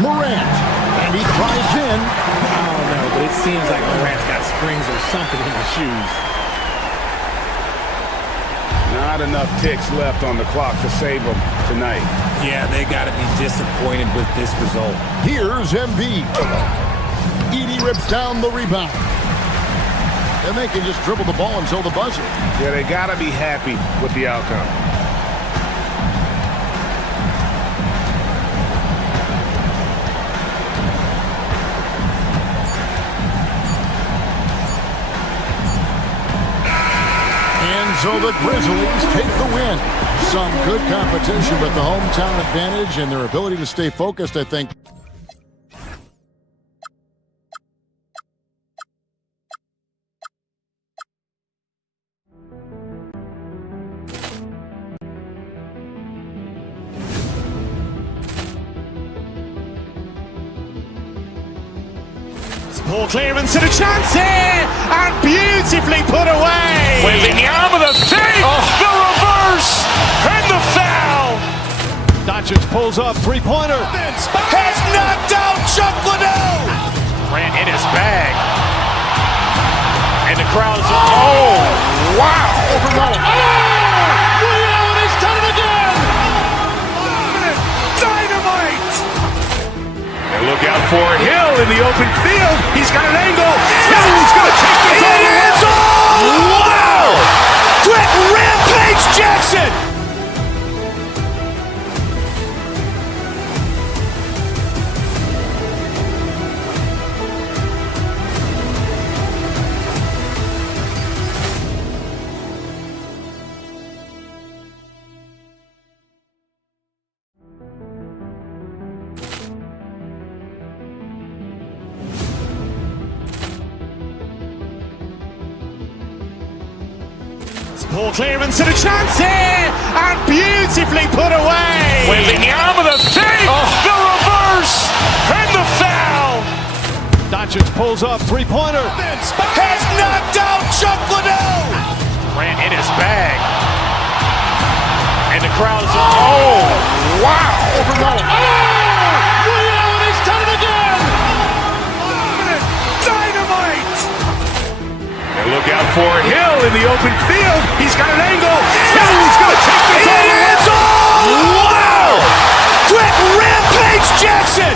Morant. And he drives in. Oh, no, but it seems like Morant's got springs or something in his shoes. Not enough ticks left on the clock to save them tonight. Yeah, they got to be disappointed with this result. Here's Embiid. Edey rips down the rebound. And they can just dribble the ball until the buzzer. Yeah, they got to be happy with the outcome. And so the Grizzlies take the win. Some good competition, but the hometown advantage and their ability to stay focused, I think. Ball clearance and a chance here, and beautifully put away. Wembanyama the fake, the reverse, and the foul. Doncic pulls up, three-pointer. Has knocked out Chuck Liddell. Ran in his bag. And the crowd is, oh, wow. Overrun. Liddell, and he's done it again. Dynamite. And look out for Hill in the open field. He's got an angle. Hill's going to take this all the way. Wow! Quick rampage Jackson. Ball clearance and a chance here, and beautifully put away. Wembanyama the fake, the reverse, and the foul. Doncic pulls up, three-pointer. Has knocked out Chuck Liddell. Ran in his bag. And the crowd is, oh, wow. Overrun. Liddell, and he's done it again. Dynamite. And look out for Hill in the open field. He's got an angle. Hill's going to take this all the way. Wow! Quick rampage Jackson.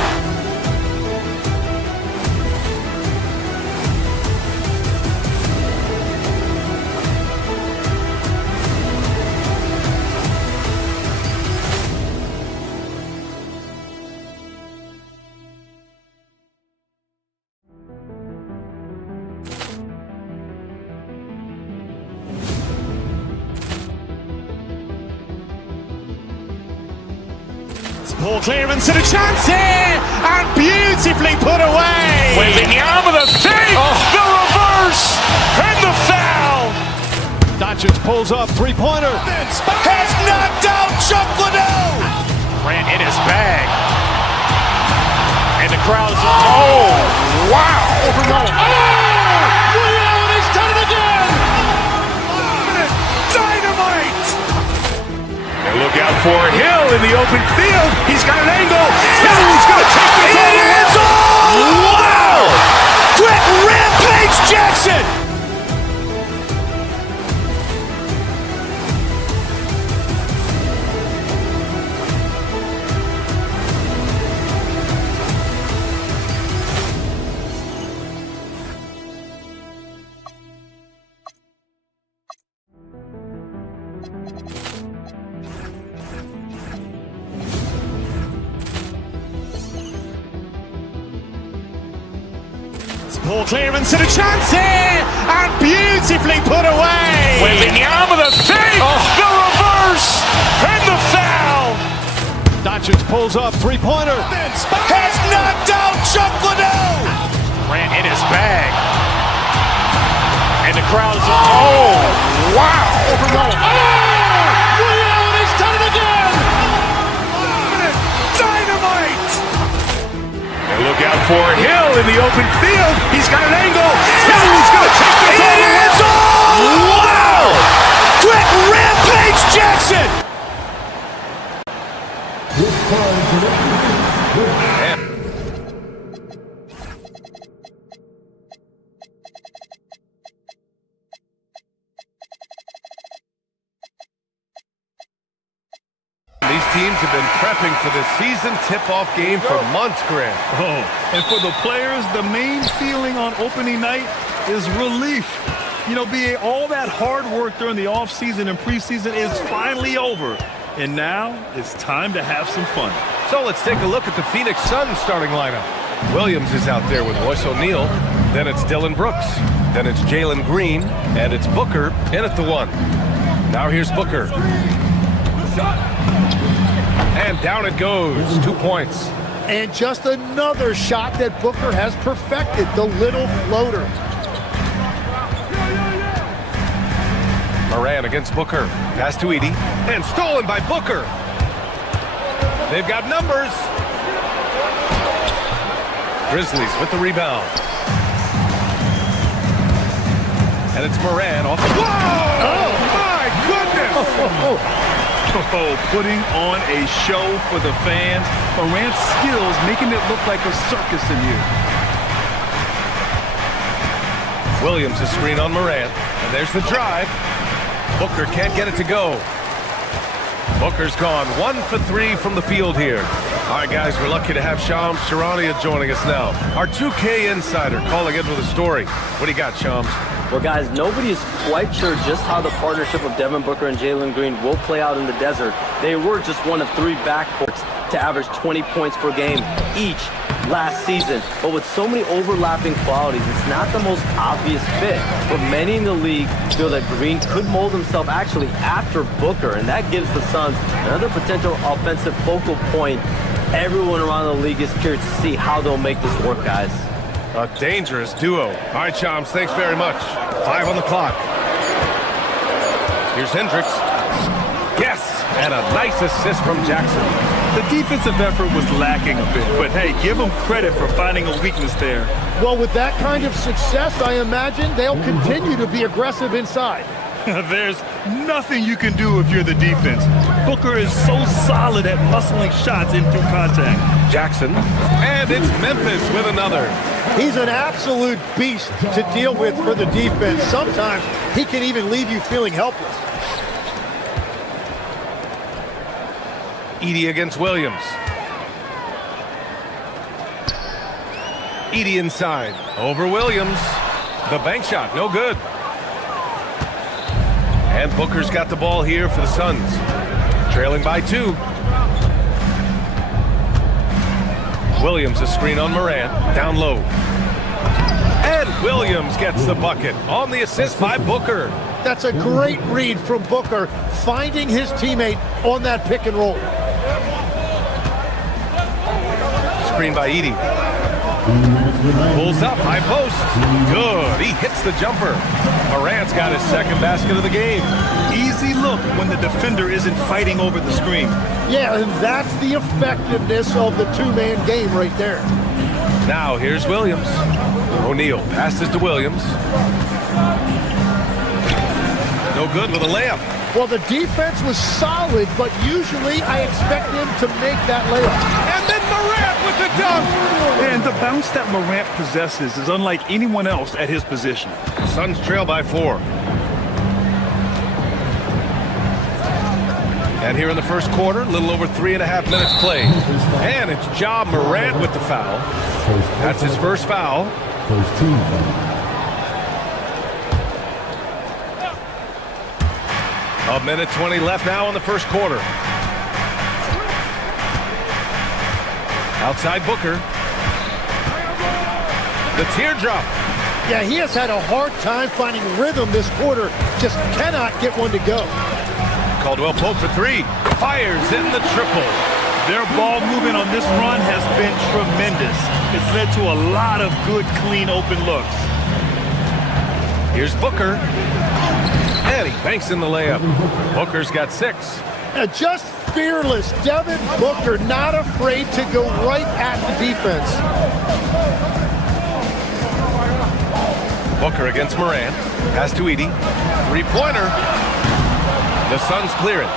Ball clearance and a chance here, and beautifully put away. Wembanyama the fake, the reverse, and the foul. Doncic pulls up, three-pointer. Has knocked out Chuck Liddell. Ran in his bag. And the crowd is, oh, wow. Overrun. Liddell, and he's done it again. Dynamite. And look out for Hill in the open field. He's got an angle. Hill's going to take this all the way. Wow! Quick rampage Jackson. Poor clearance and a chance here, and beautifully put away. Wembanyama with a fake, the reverse, and the foul. Doncic pulls up, three-pointer. Has knocked out Chuck Liddell. Ran in his bag. And the crowd is, oh, wow. Leon has done it again. Dynamite. And look out for Hill in the open field. He's got an angle. Hill's going to take this all the way. Wow. Quick rampage Jackson. These teams have been prepping for the season tip-off game for months, Grant. Oh, and for the players, the main feeling on opening night is relief. You know, being all that hard work during the offseason and preseason is finally over. And now it's time to have some fun. So let's take a look at the Phoenix Suns starting lineup. Williams is out there with Royce O'Neal. Then it's Dylan Brooks. Then it's Jalen Green. And it's Booker in at the 1. Now here's Booker. And down it goes. 2 points. And just another shot that Booker has perfected, the little floater. Moran against Booker. Pass to Edey. And stolen by Booker. They've got numbers. Grizzlies with the rebound. And it's Moran off the... Whoa! Oh, my goodness! Oh, putting on a show for the fans. Morant's skills making it look like a circus in here. Williams a screen on Moran. And there's the drive. Booker can't get it to go. Booker's gone 1 for 3 from the field here. All right, guys, we're lucky to have Shams Charania joining us now. Our 2K insider calling in with a story. What do you got, Shams? Well, guys, nobody is quite sure just how the partnership of Devin Booker and Jalen Green will play out in the desert. They were just one of 3 backcourts to average 20 points per game each last season. But with so many overlapping qualities, it's not the most obvious fit. But many in the league feel that Green could mold himself actually after Booker, and that gives the Suns another potential offensive focal point. Everyone around the league is curious to see how they'll make this work, guys. A dangerous duo. All right, Shams, thanks very much. 5 on the clock. Here's Hendricks. Yes, and a nice assist from Jackson. The defensive effort was lacking a bit, but hey, give them credit for finding a weakness there. Well, with that kind of success, I imagine they'll continue to be aggressive inside. There's nothing you can do if you're the defense. Booker is so solid at muscling shots in through contact. Jackson, and it's Memphis with another. He's an absolute beast to deal with for the defense. Sometimes he can even leave you feeling helpless. Edey against Williams. Edey inside. Over Williams. The bank shot, no good. And Booker's got the ball here for the Suns. Trailing by 2. Williams a screen on Moran. Down low. And Williams gets the bucket on the assist by Booker. That's a great read from Booker, finding his teammate on that pick and roll. Screen by Edey. Pulls up, high post. Good, he hits the jumper. Morant's got his second basket of the game. Easy look when the defender isn't fighting over the screen. Yeah, and that's the effectiveness of the 2-man game right there. Now here's Williams. O'Neal passes to Williams. No good with a layup. Well, the defense was solid, but usually I expect them to make that layup. And then Morant with the dunk! And the bounce that Morant possesses is unlike anyone else at his position. Suns trail by 4. And here in the first quarter, a little over 3.5 minutes played. And it's Ja Morant with the foul. That's his first foul. First team foul. A minute 20 left now in the first quarter. Outside Booker. The teardrop. Yeah, he has had a hard time finding rhythm this quarter. Just cannot get one to go. Caldwell Pope for three. Fires in the triple. Their ball movement on this run has been tremendous. It's led to a lot of good, clean, open looks. Here's Booker. And he banks in the layup. Booker's got 6. Just fearless. Devin Booker not afraid to go right at the defense. Booker against Morant. Pass to Edey. Three-pointer. The Suns clear it.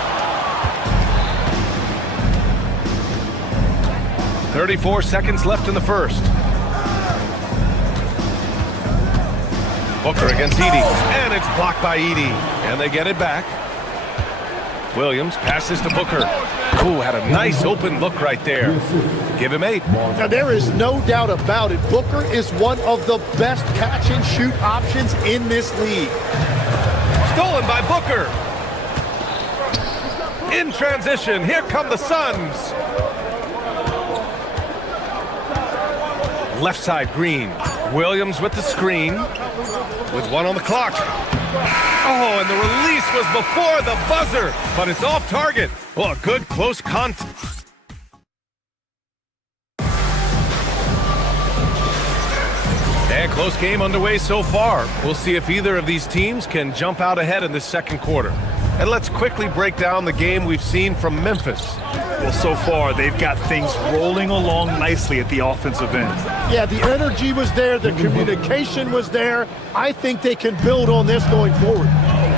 34 seconds left in the first. Booker against Edey. And it's blocked by Edey. And they get it back. Williams passes to Booker. Ooh, had a nice open look right there. Give him 8. Now, there is no doubt about it. Booker is one of the best catch-and-shoot options in this league. Stolen by Booker. In transition, here come the Suns. Left side, Green. Williams with the screen. With 1 on the clock. Oh, and the release was before the buzzer, but it's off target. Oh, a good close contact. And close game underway so far. We'll see if either of these teams can jump out ahead in this second quarter. And let's quickly break down the game we've seen from Memphis. Well, so far, they've got things rolling along nicely at the offensive end. Yeah, the energy was there. The communication was there. I think they can build on this going forward.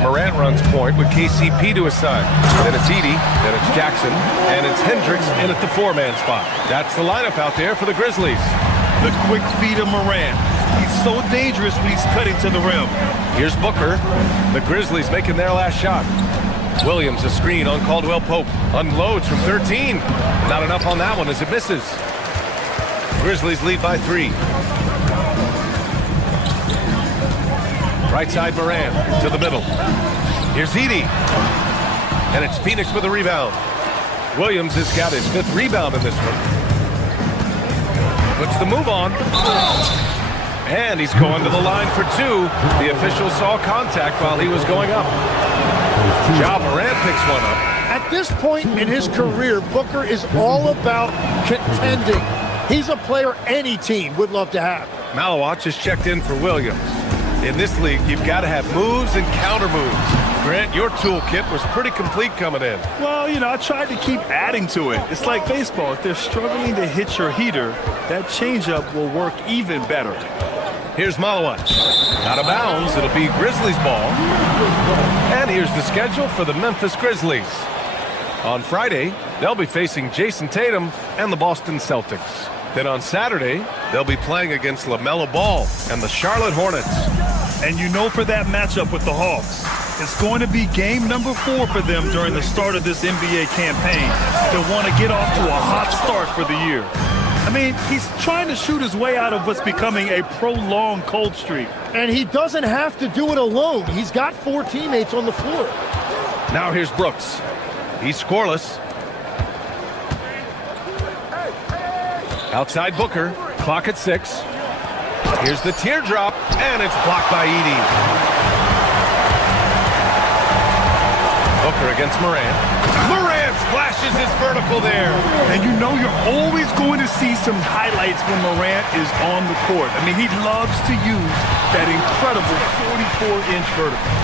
Morant runs point with KCP to his side. Then it's Edey, then it's Jackson, and it's Hendricks in at the 4-man spot. That's the lineup out there for the Grizzlies. The quick feed of Morant. He's so dangerous when he's cutting to the rim. Here's Booker. The Grizzlies making their last shot. Williams, a screen on Caldwell Pope. Unloads from 13. Not enough on that one as it misses. Grizzlies lead by 3. Right side Morant to the middle. Here's Edey. And it's Phoenix with a rebound. Williams has got his 5th rebound in this one. Puts the move on. And he's going to the line for 2. The official saw contact while he was going up. Ja Morant picks one up. At this point in his career, Booker is all about contending. He's a player any team would love to have. Malawach is checked in for Williams. In this league, you've got to have moves and counter moves. Grant, your toolkit was pretty complete coming in. Well, you know, I tried to keep adding to it. It's like baseball. If they're struggling to hit your heater, that changeup will work even better. Here's Malawach. Out of bounds, it'll be Grizzlies ball. And here's the schedule for the Memphis Grizzlies. On Friday, they'll be facing Jason Tatum and the Boston Celtics. Then on Saturday, they'll be playing against LaMelo Ball and the Charlotte Hornets. And you know, for that matchup with the Hawks, it's going to be game number 4 for them during the start of this NBA campaign. They'll want to get off to a hot start for the year. I mean, he's trying to shoot his way out of what's becoming a prolonged cold streak. And he doesn't have to do it alone. He's got 4 teammates on the floor. Now here's Brooks. He's scoreless. Outside Booker. Clock at 6. Here's the teardrop, and it's blocked by Edey. Booker against Morant. Morant flashes his vertical there. And you know you're always going to see some highlights when Morant is on the court. I mean, he loves to use that incredible 44-inch vertical.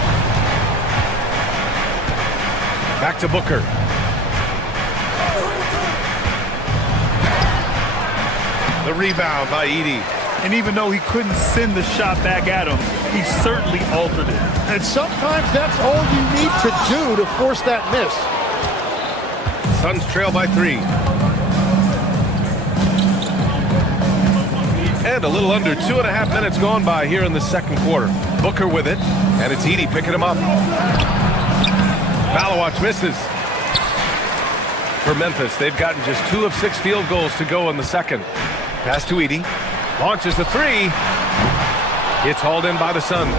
Back to Booker. The rebound by Edey. And even though he couldn't send the shot back at him, he certainly altered it. And sometimes that's all you need to do to force that miss. Suns trail by 3. And a little under 2.5 minutes gone by here in the second quarter. Booker with it, and it's Edey picking him up. Malawach misses. For Memphis, they've gotten just 2 of 6 field goals to go in the second. Pass to Edey. Launches the 3. It's hauled in by the Suns.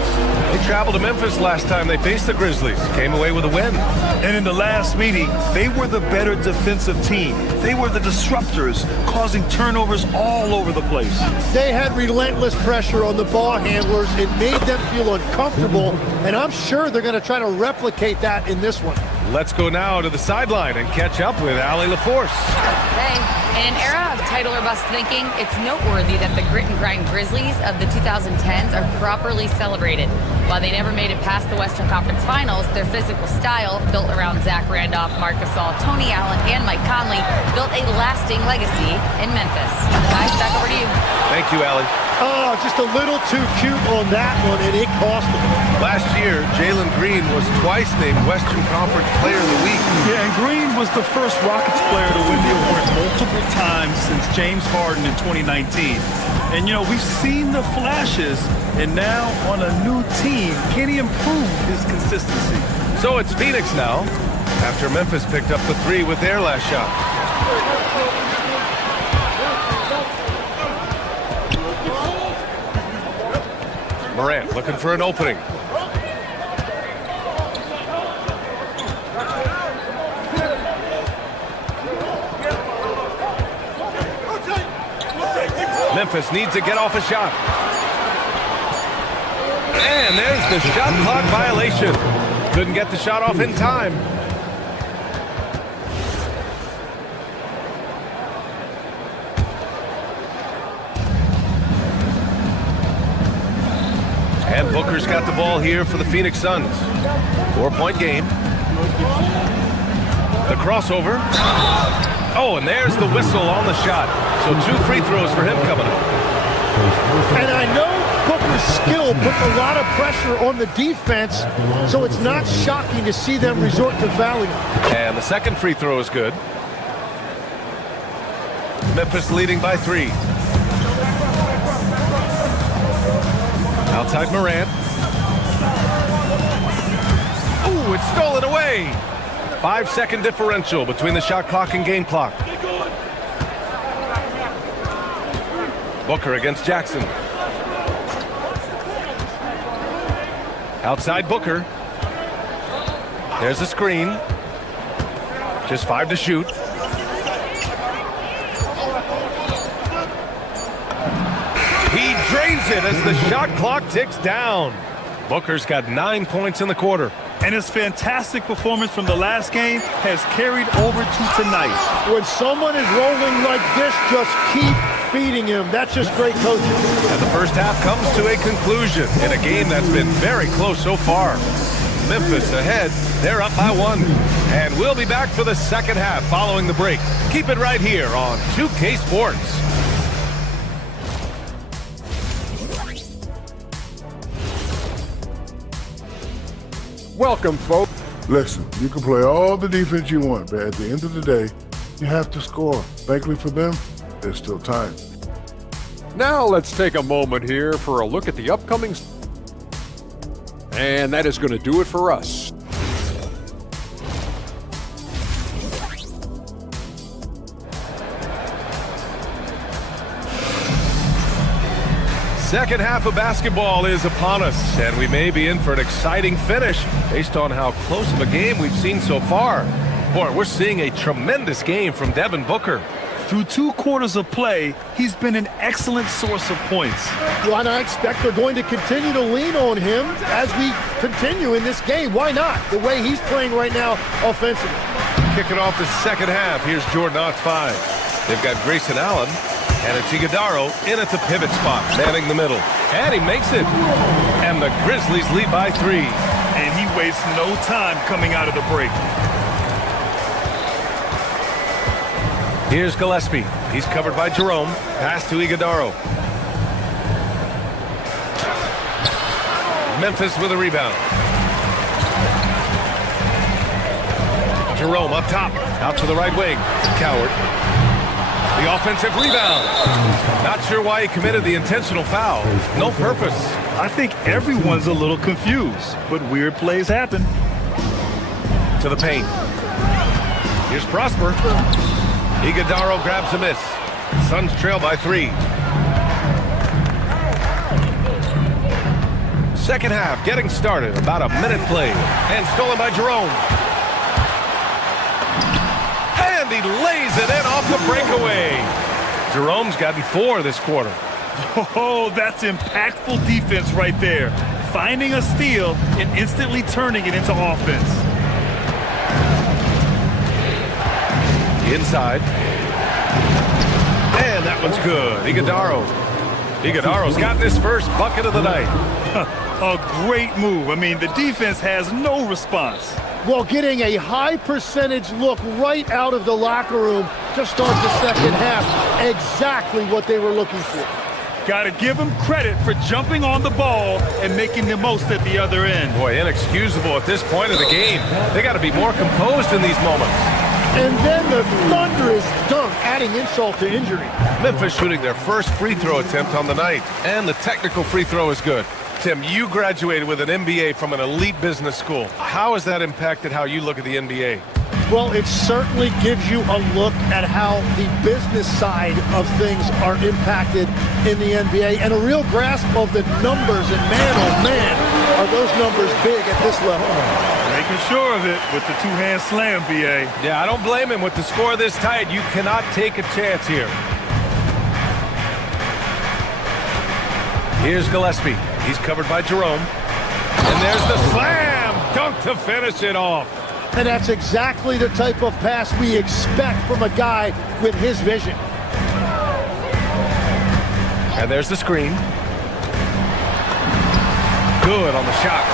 They traveled to Memphis last time they faced the Grizzlies. Came away with a win. And in the last meeting, they were the better defensive team. They were the disruptors, causing turnovers all over the place. They had relentless pressure on the ball handlers. It made them feel uncomfortable, and I'm sure they're going to try to replicate that in this one. Let's go now to the sideline and catch up with Allie LaForce. Hey, in an era of title or bust thinking, it's noteworthy that the grit and grind Grizzlies of the 2010s are properly celebrated. While they never made it past the Western Conference Finals, their physical style, built around Zach Randolph, Marc Gasol, Tony Allen, and Mike Conley, built a lasting legacy in Memphis. Guys, back over to you. Thank you, Allie. Oh, just a little too cute on that one, and it cost them. Last year, Jalen Green was twice named Western Conference Player of the Week. Yeah, and Green was the first Rockets player to win the award multiple times since James Harden in 2019. And, you know, we've seen the flashes, and now on a new team, can he improve his consistency? So it's Phoenix now, after Memphis picked up the 3 with their last shot. Morant looking for an opening. Memphis needs to get off a shot. And there's the shot clock violation. Couldn't get the shot off in time. And Booker's got the ball here for the Phoenix Suns. 4-point game. The crossover. Oh, and there's the whistle on the shot. So 2 free throws for him coming up. And I know Booker's skill puts a lot of pressure on the defense, so it's not shocking to see them resort to fouling him. And the second free throw is good. Memphis leading by 3. Outside Morant. Ooh, it's stolen away. 5-second differential between the shot clock and game clock. Booker against Jackson. Outside Booker. There's a screen. Just 5 to shoot. He drains it as the shot clock ticks down. Booker's got 9 points in the quarter. And his fantastic performance from the last game has carried over to tonight. When someone is rolling like this, just keep feeding him. That's just great coaching. And the first half comes to a conclusion in a game that's been very close so far. Memphis ahead. They're up by 1. And we'll be back for the second half following the break. Keep it right here on 2K Sports. Welcome, folks. Listen, you can play all the defense you want, but at the end of the day, you have to score. Thankfully for them, there's still time. Now let's take a moment here for a look at the upcoming. And that is going to do it for us. Second half of basketball is upon us, and we may be in for an exciting finish based on how close of a game we've seen so far. Boy, we're seeing a tremendous game from Devin Booker. Through 2 quarters of play, he's been an excellent source of points. Well, and I expect they're going to continue to lean on him as we continue in this game. Why not? The way he's playing right now offensively. Kicking off the second half, here's Jordan Knox 5. They've got Grayson Allen, and it's Iguodaro in at the pivot spot, manning the middle. And he makes it. And the Grizzlies lead by 3. And he wastes no time coming out of the break. Here's Gillespie. He's covered by Jerome. Pass to Iguodaro. Memphis with a rebound. Jerome up top. Out to the right wing. Coward. The offensive rebound. Not sure why he committed the intentional foul. No purpose. I think everyone's a little confused, but weird plays happen. To the paint. Here's Prosper. Iguodaro grabs a miss. Suns trail by 3. Second half getting started. About a minute played. And stolen by Jerome. And he lays it in off the breakaway. Jerome's gotten 4 this quarter. Oh, that's impactful defense right there. Finding a steal and instantly turning it into offense. Inside. And that one's good. Iguodaro's gotten his first bucket of the night. A great move. I mean, the defense has no response. Well, getting a high percentage look right out of the locker room to start the second half. Exactly what they were looking for. Got to give him credit for jumping on the ball and making the most at the other end. Boy, inexcusable at this point of the game. They got to be more composed in these moments. And then the thunderous dunk, adding insult to injury. Memphis shooting their first free throw attempt on the night, and the technical free throw is good. Tim, you graduated with an MBA from an elite business school. How has that impacted how you look at the NBA? Well, it certainly gives you a look at how the business side of things are impacted in the NBA and a real grasp of the numbers. And man, oh man, are those numbers big at this level. Making sure of it with the two-hand slam, BA. Yeah, I don't blame him. With the score this tight, you cannot take a chance here. Here's Gillespie. He's covered by Jerome. And there's the slam dunk to finish it off. And that's exactly the type of pass we expect from a guy with his vision. And there's the screen. Good on the shot.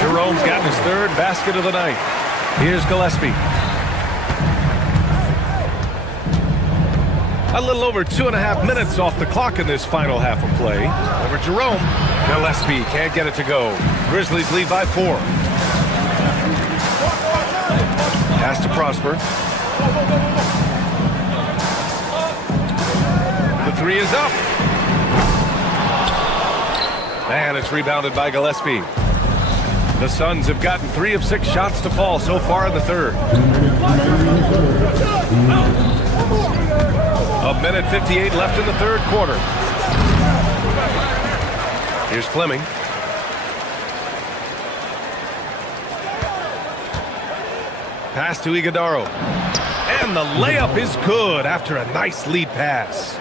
Jerome's gotten his third basket of the night. Here's Gillespie. A little over 2.5 minutes off the clock in this final half of play. Over Jerome. Gillespie can't get it to go. Grizzlies lead by 4. Pass to Prosper. The 3 is up. And it's rebounded by Gillespie. The Suns have gotten 3 of 6 shots to fall so far in the third. 1:58 left in the third quarter. Here's Fleming. Pass to Iguodaro. And the layup is good after a nice lead pass.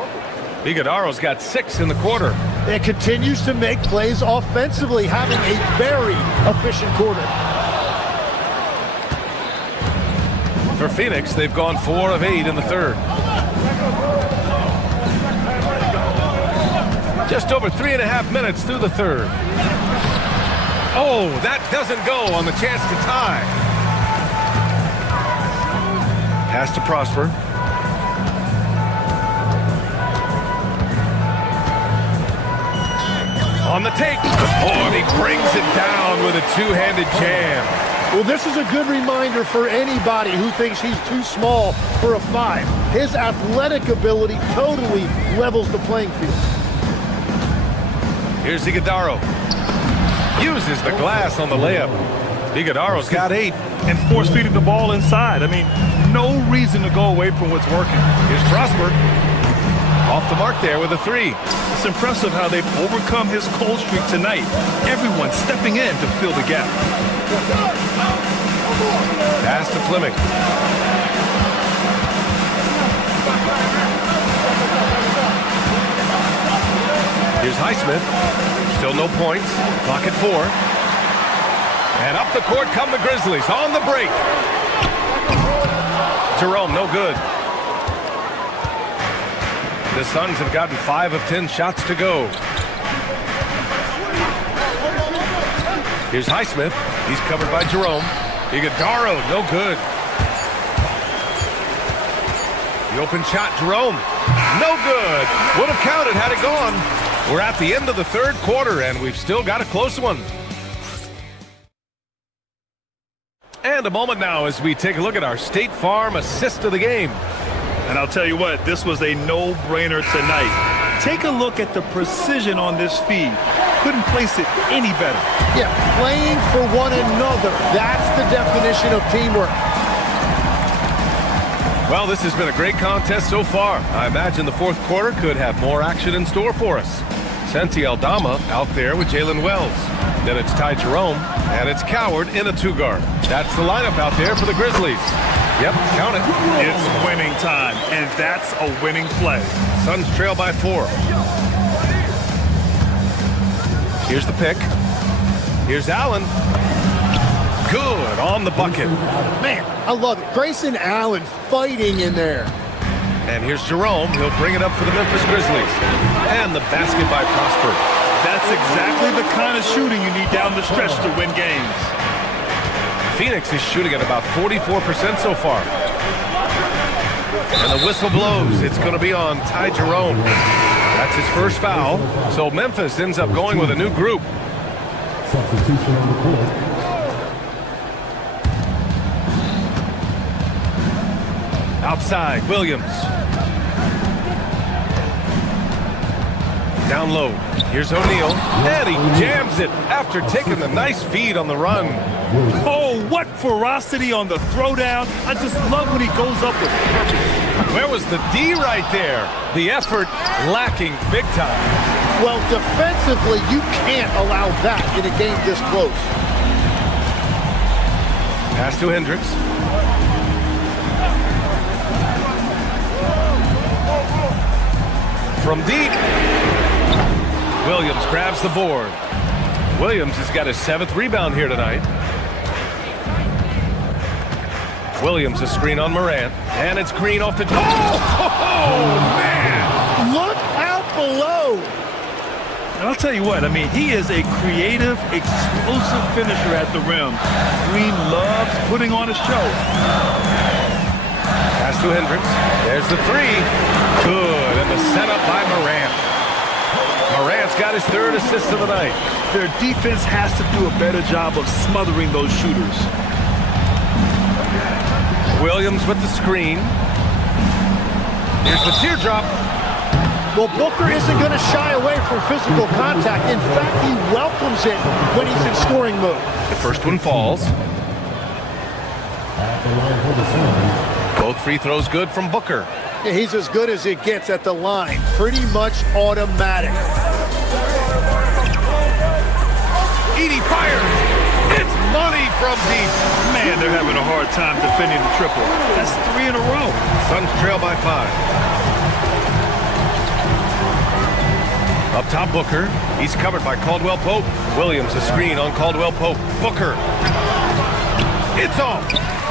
Iguodaro's got 6 in the quarter. It continues to make plays offensively, having a very efficient quarter. For Phoenix, they've gone 4 of 8 in the third. Just over 3.5 minutes through the third. Oh, that doesn't go on the chance to tie. Pass to Prosper. On the take. Oh, and he brings it down with a two-handed jam. Well, this is a good reminder for anybody who thinks he's too small for a 5. His athletic ability totally levels the playing field. Here's Iguodaro. Uses the glass on the layup. Iguodaro's got 8. And force-feeding the ball inside. I mean, no reason to go away from what's working. Here's Prosper. Off the mark there with a 3. It's impressive how they've overcome his cold streak tonight. Everyone stepping in to fill the gap. Pass to Fleming. Here's Highsmith. Still no points. Clock at 4. And up the court come the Grizzlies on the break. Jerome, no good. The Suns have gotten 5 of 10 shots to go. Here's Highsmith. He's covered by Jerome. Iguodaro, no good. The open shot, Jerome. No good. Would have counted had it gone. We're at the end of the third quarter, and we've still got a close one. And a moment now as we take a look at our State Farm assist of the game. And I'll tell you what, this was a no-brainer tonight. Take a look at the precision on this feed. Couldn't place it any better. Yeah, playing for one another. That's the definition of teamwork. Well, this has been a great contest so far. I imagine the fourth quarter could have more action in store for us. Senti Aldama out there with Jalen Wells. Then it's Ty Jerome, and it's Coward in a 2-guard. That's the lineup out there for the Grizzlies. Yep, count it. It's winning time, and that's a winning play. Suns trail by 4. Here's the pick. Here's Allen. Good on the bucket. Man, I love it. Grayson Allen fighting in there. And here's Jerome. He'll bring it up for the Memphis Grizzlies. And the basket by Prosper. That's exactly the kind of shooting you need down the stretch to win games. Phoenix is shooting at about 44% so far. And the whistle blows. It's going to be on Ty Jerome. That's his first foul. So Memphis ends up going with a new group. Substitution on the court. Outside, Williams. Down low. Here's O'Neal. And he jams it after taking the nice feed on the run. Oh, what ferocity on the throwdown. I just love when he goes up with purpose. Where was the D right there? The effort lacking big time. Well, defensively, you can't allow that in a game this close. Pass to Hendricks. From deep. Williams grabs the board. Williams has got his 7th rebound here tonight. Williams a screen on Morant. And it's Green off the top. Oh, man! Look out below. And I'll tell you what, I mean, he is a creative, explosive finisher at the rim. Green loves putting on a show. Pass to Hendricks. There's the 3. Good, and the setup by Morant. Morant's got his 3rd assist of the night. Their defense has to do a better job of smothering those shooters. Williams with the screen. Here's the teardrop. Well, Booker isn't going to shy away from physical contact. In fact, he welcomes it when he's in scoring mode. The first one falls. At the line for the Suns. Both free throws good from Booker. Yeah, he's as good as it gets at the line. Pretty much automatic. Edey fires. It's money from deep. Man, they're having a hard time defending the triple. That's 3 in a row. Suns trail by 5. Up top, Booker. He's covered by Caldwell Pope. Williams a screen on Caldwell Pope. Booker. It's off.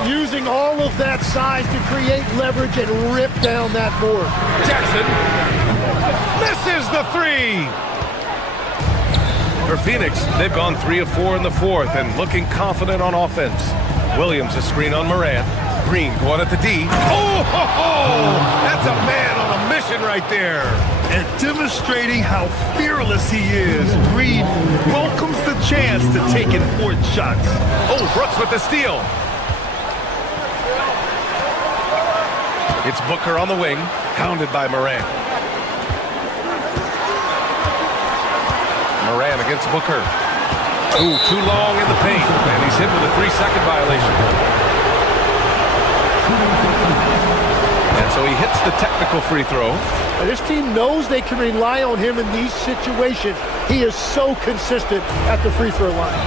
Using all of that size to create leverage and rip down that board. Jackson. Misses the 3. For Phoenix, they've gone 3 of 4 in the 4th and looking confident on offense. Williams a screen on Morant. Green going at the D. Oh, ho, ho! That's a man on a mission right there. And demonstrating how fearless he is, Green welcomes the chance to take important shots. Oh, Brooks with the steal. It's Booker on the wing, hounded by Morant. Morant against Booker. Ooh, too long in the paint, and he's hit with a 3-second violation. And so he hits the technical free throw. And this team knows they can rely on him in these situations. He is so consistent at the free throw line.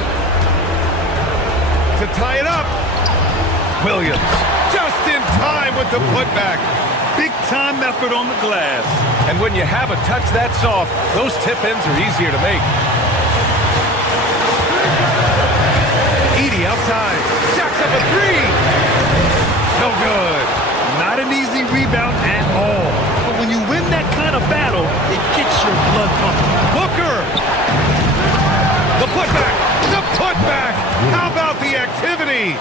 To tie it up, Williams just in time with the putback. Big time effort on the glass. And when you have a touch that soft, those tip-ins are easier to make. Edey outside, jacks up a 3. No good. Not an easy rebound at all. But when you win that kind of battle, it gets your blood pumping. Booker! The putback! The putback! How about the activity?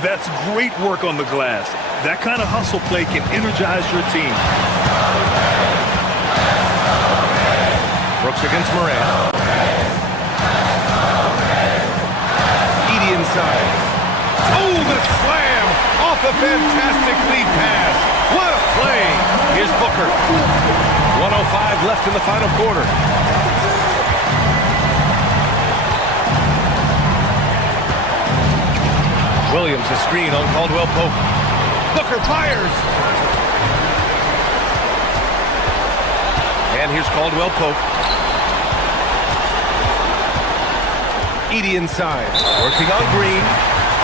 That's great work on the glass. That kind of hustle play can energize your team. Brooks against Morant. Edey inside. Oh, the slam! Off a fantastic lead pass. What a play! Here's Booker. 1:05 left in the final quarter. Williams a screen on Caldwell Pope. Booker fires! And here's Caldwell Pope. Edey inside, working on Green.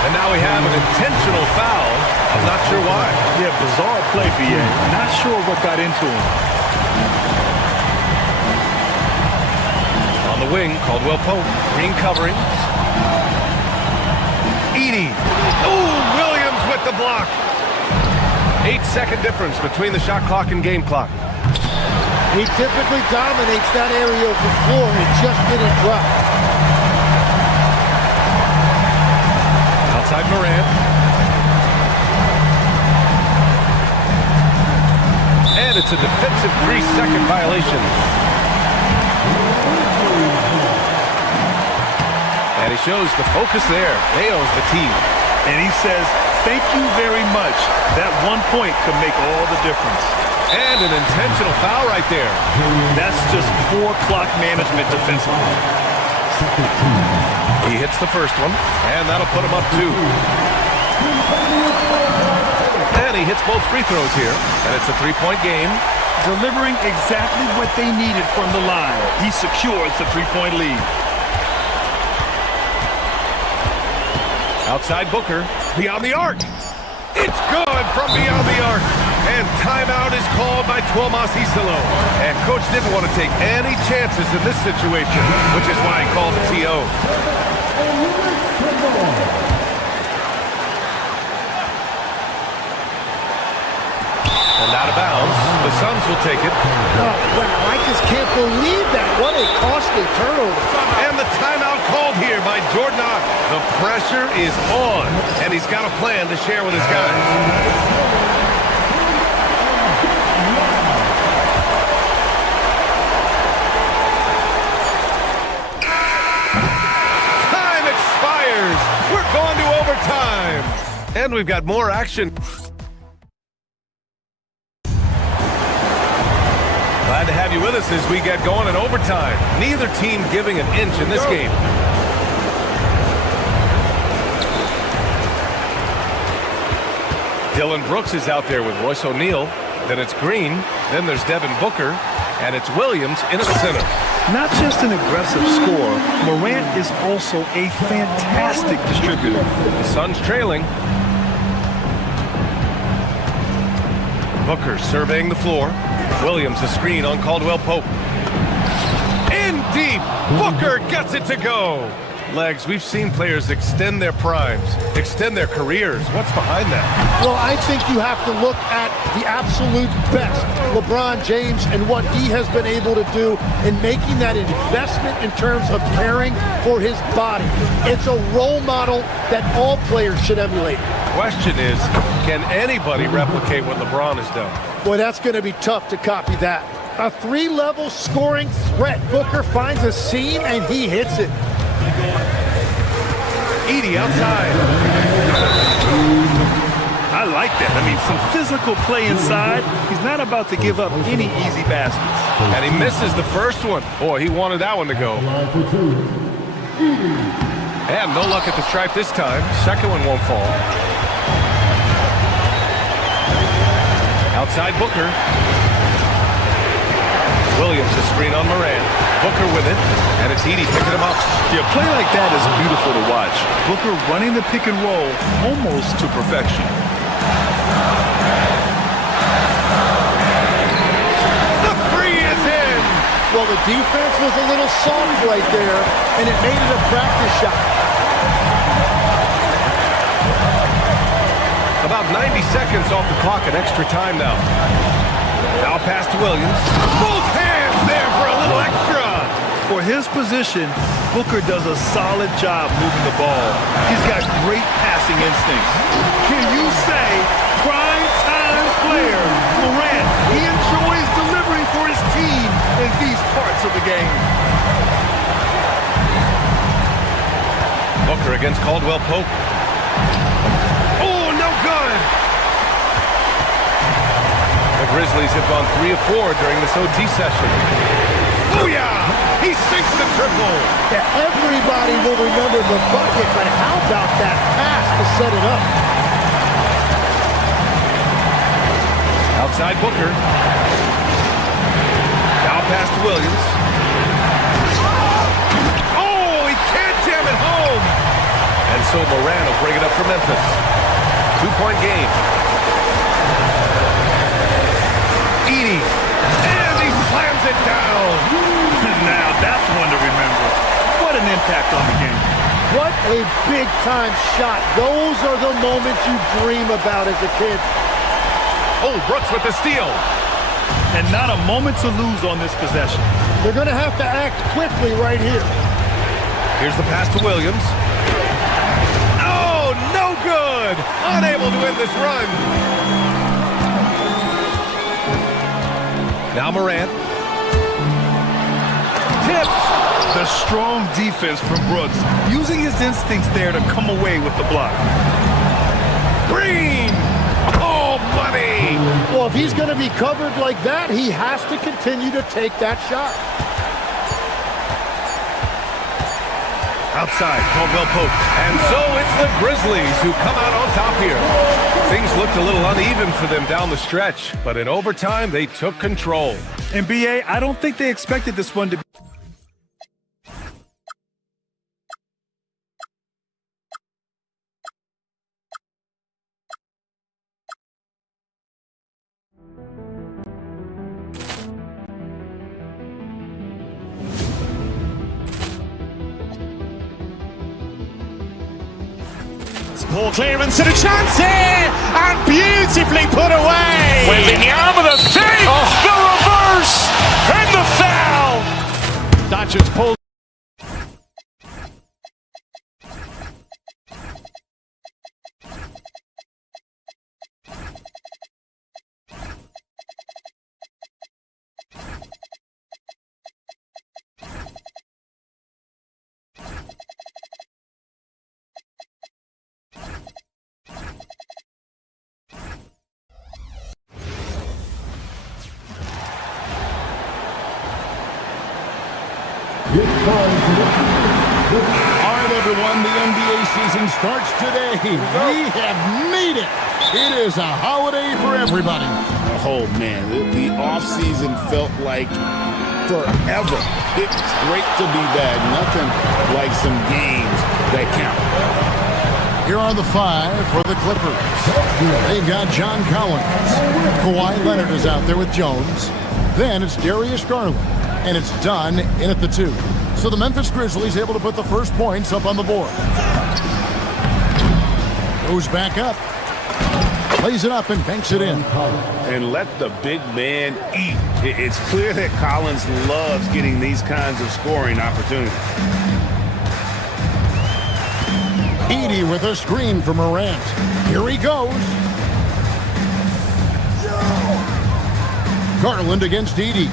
And now we have an intentional foul. I'm not sure why. Yeah, bizarre play, BA. Not sure what got into him. On the wing, Caldwell Pope. Green covering. Edey. Oh, Williams with the block. 8-second difference between the shot clock and game clock. He typically dominates that area of the floor. It just didn't drop. Outside Morant. And it's a defensive 3-second violation. And he shows the focus there. Nails the team. And he says, thank you very much. That 1 point could make all the difference. And an intentional foul right there. That's just poor clock management defensively. He hits the first one, and that'll put him up 2. And he hits both free throws here, and it's a 3-point game. Delivering exactly what they needed from the line. He secures the 3-point lead. Outside Booker, beyond the arc. It's good from beyond the arc. And timeout is called by Tuomas Isalo. And coach didn't want to take any chances in this situation, which is why he called the TO. And out of bounds, the Suns will take it. Oh, wow, I just can't believe that. What a costly turnover. And the timeout called here by Jordan Ott. The pressure is on, and he's got a plan to share with his guys. We're going to overtime. And we've got more action. Glad to have you with us as we get going in overtime. Neither team giving an inch in this game. Dylan Brooks is out there with Royce O'Neal. Then it's Green. Then there's Devin Booker. And it's Williams in at the center. Not just an aggressive scorer, Morant is also a fantastic distributor. The Suns trailing. Booker surveying the floor. Williams a screen on Caldwell Pope. In deep. Booker gets it to go. Legs, we've seen players extend their primes, extend their careers. What's behind that? Well, I think you have to look at the absolute best, LeBron James, and what he has been able to do in making that investment in terms of caring for his body. It's a role model that all players should emulate. Question is, can anybody replicate what LeBron has done? Boy, that's going to be tough to copy that. A 3-level scoring threat. Booker finds a seam and he hits it. Edey outside. I like that. I mean, some physical play inside. He's not about to give up any easy baskets. And he misses the first one. Boy, he wanted that one to go. And no luck at the stripe this time. Second one won't fall. Outside Booker. Williams a screen on Morant. Booker with it, and it's Edey picking him up. Yeah, play like that is beautiful to watch. Booker running the pick and roll almost to perfection. The three is in! Well, the defense was a little soft right there, and it made it a practice shot. About 90 seconds off the clock at extra time now. Now pass to Williams. Both hands there for a little extra. For his position, Booker does a solid job moving the ball. He's got great passing instincts. Can you say prime time player Morant? He enjoys delivering for his team in these parts of the game. Booker against Caldwell Pope. Oh, no good. The Grizzlies have gone 3 of 4 during this OT session. Booyah! He sinks the triple. Yeah, everybody will remember the bucket, but how about that pass to set it up? Outside Booker. Now pass to Williams. Oh, he can't jam it home. And so Moran will bring it up for Memphis. 2-point game. Edey. And he slams it down. Now that's one to remember. What an impact on the game. What a big-time shot. Those are the moments you dream about as a kid. Oh, Brooks with the steal. And not a moment to lose on this possession. They're going to have to act quickly right here. Here's the pass to Williams. Oh, no good. Unable to end this run. Now Morant. Tipped. The strong defense from Brooks, using his instincts there to come away with the block. Green. Oh, money. Well, if he's going to be covered like that, he has to continue to take that shot. Outside, Caldwell Pope. And so it's the Grizzlies who come out on top here. Things looked a little uneven for them down the stretch, but in overtime, they took control. And BA, I don't think they expected this one to be. Poor clearance and a chance here, and beautifully put away. Waving the arm of the thing, the reverse, and the foul. Doncic pulls. All right, everyone, the NBA season starts today. We have made it. It is a holiday for everybody. Oh, man, the offseason felt like forever. It's great to be back. Nothing like some games that count. Here are the 5 for the Clippers. They've got John Collins. Kawhi Leonard is out there with Jones. Then it's Darius Garland. And it's done in at the 2. So the Memphis Grizzlies able to put the first points up on the board. Goes back up. Plays it up and banks it in. And let the big man eat. It's clear that Collins loves getting these kinds of scoring opportunities. Edey with a screen for Morant. Here he goes. Garland against Edey.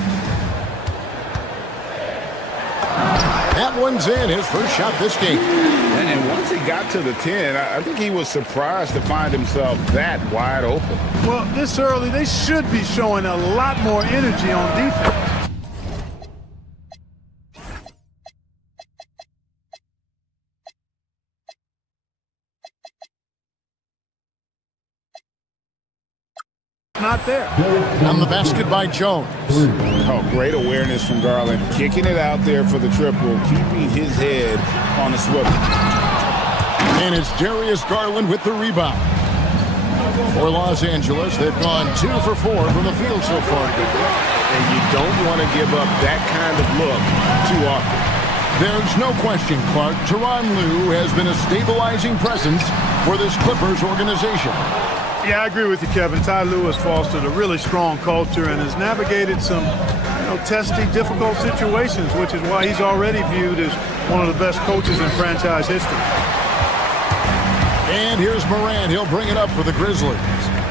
That one's in, his first shot this game. And once he got to the 10, I think he was surprised to find himself that wide open. Well, this early, they should be showing a lot more energy on defense. Not there. On the basket by Jones. Oh, great awareness from Garland. Kicking it out there for the triple, keeping his head on the swivel. And it's Darius Garland with the rebound. For Los Angeles, they've gone 2 for 4 from the field so far. And you don't want to give up that kind of look too often. There's no question, Clark. Tyronn Lue has been a stabilizing presence for this Clippers organization. Yeah, I agree with you, Kevin. Ty Lue has fostered a really strong culture and has navigated some, testy, difficult situations, which is why he's already viewed as one of the best coaches in franchise history. And here's Morant. He'll bring it up for the Grizzlies.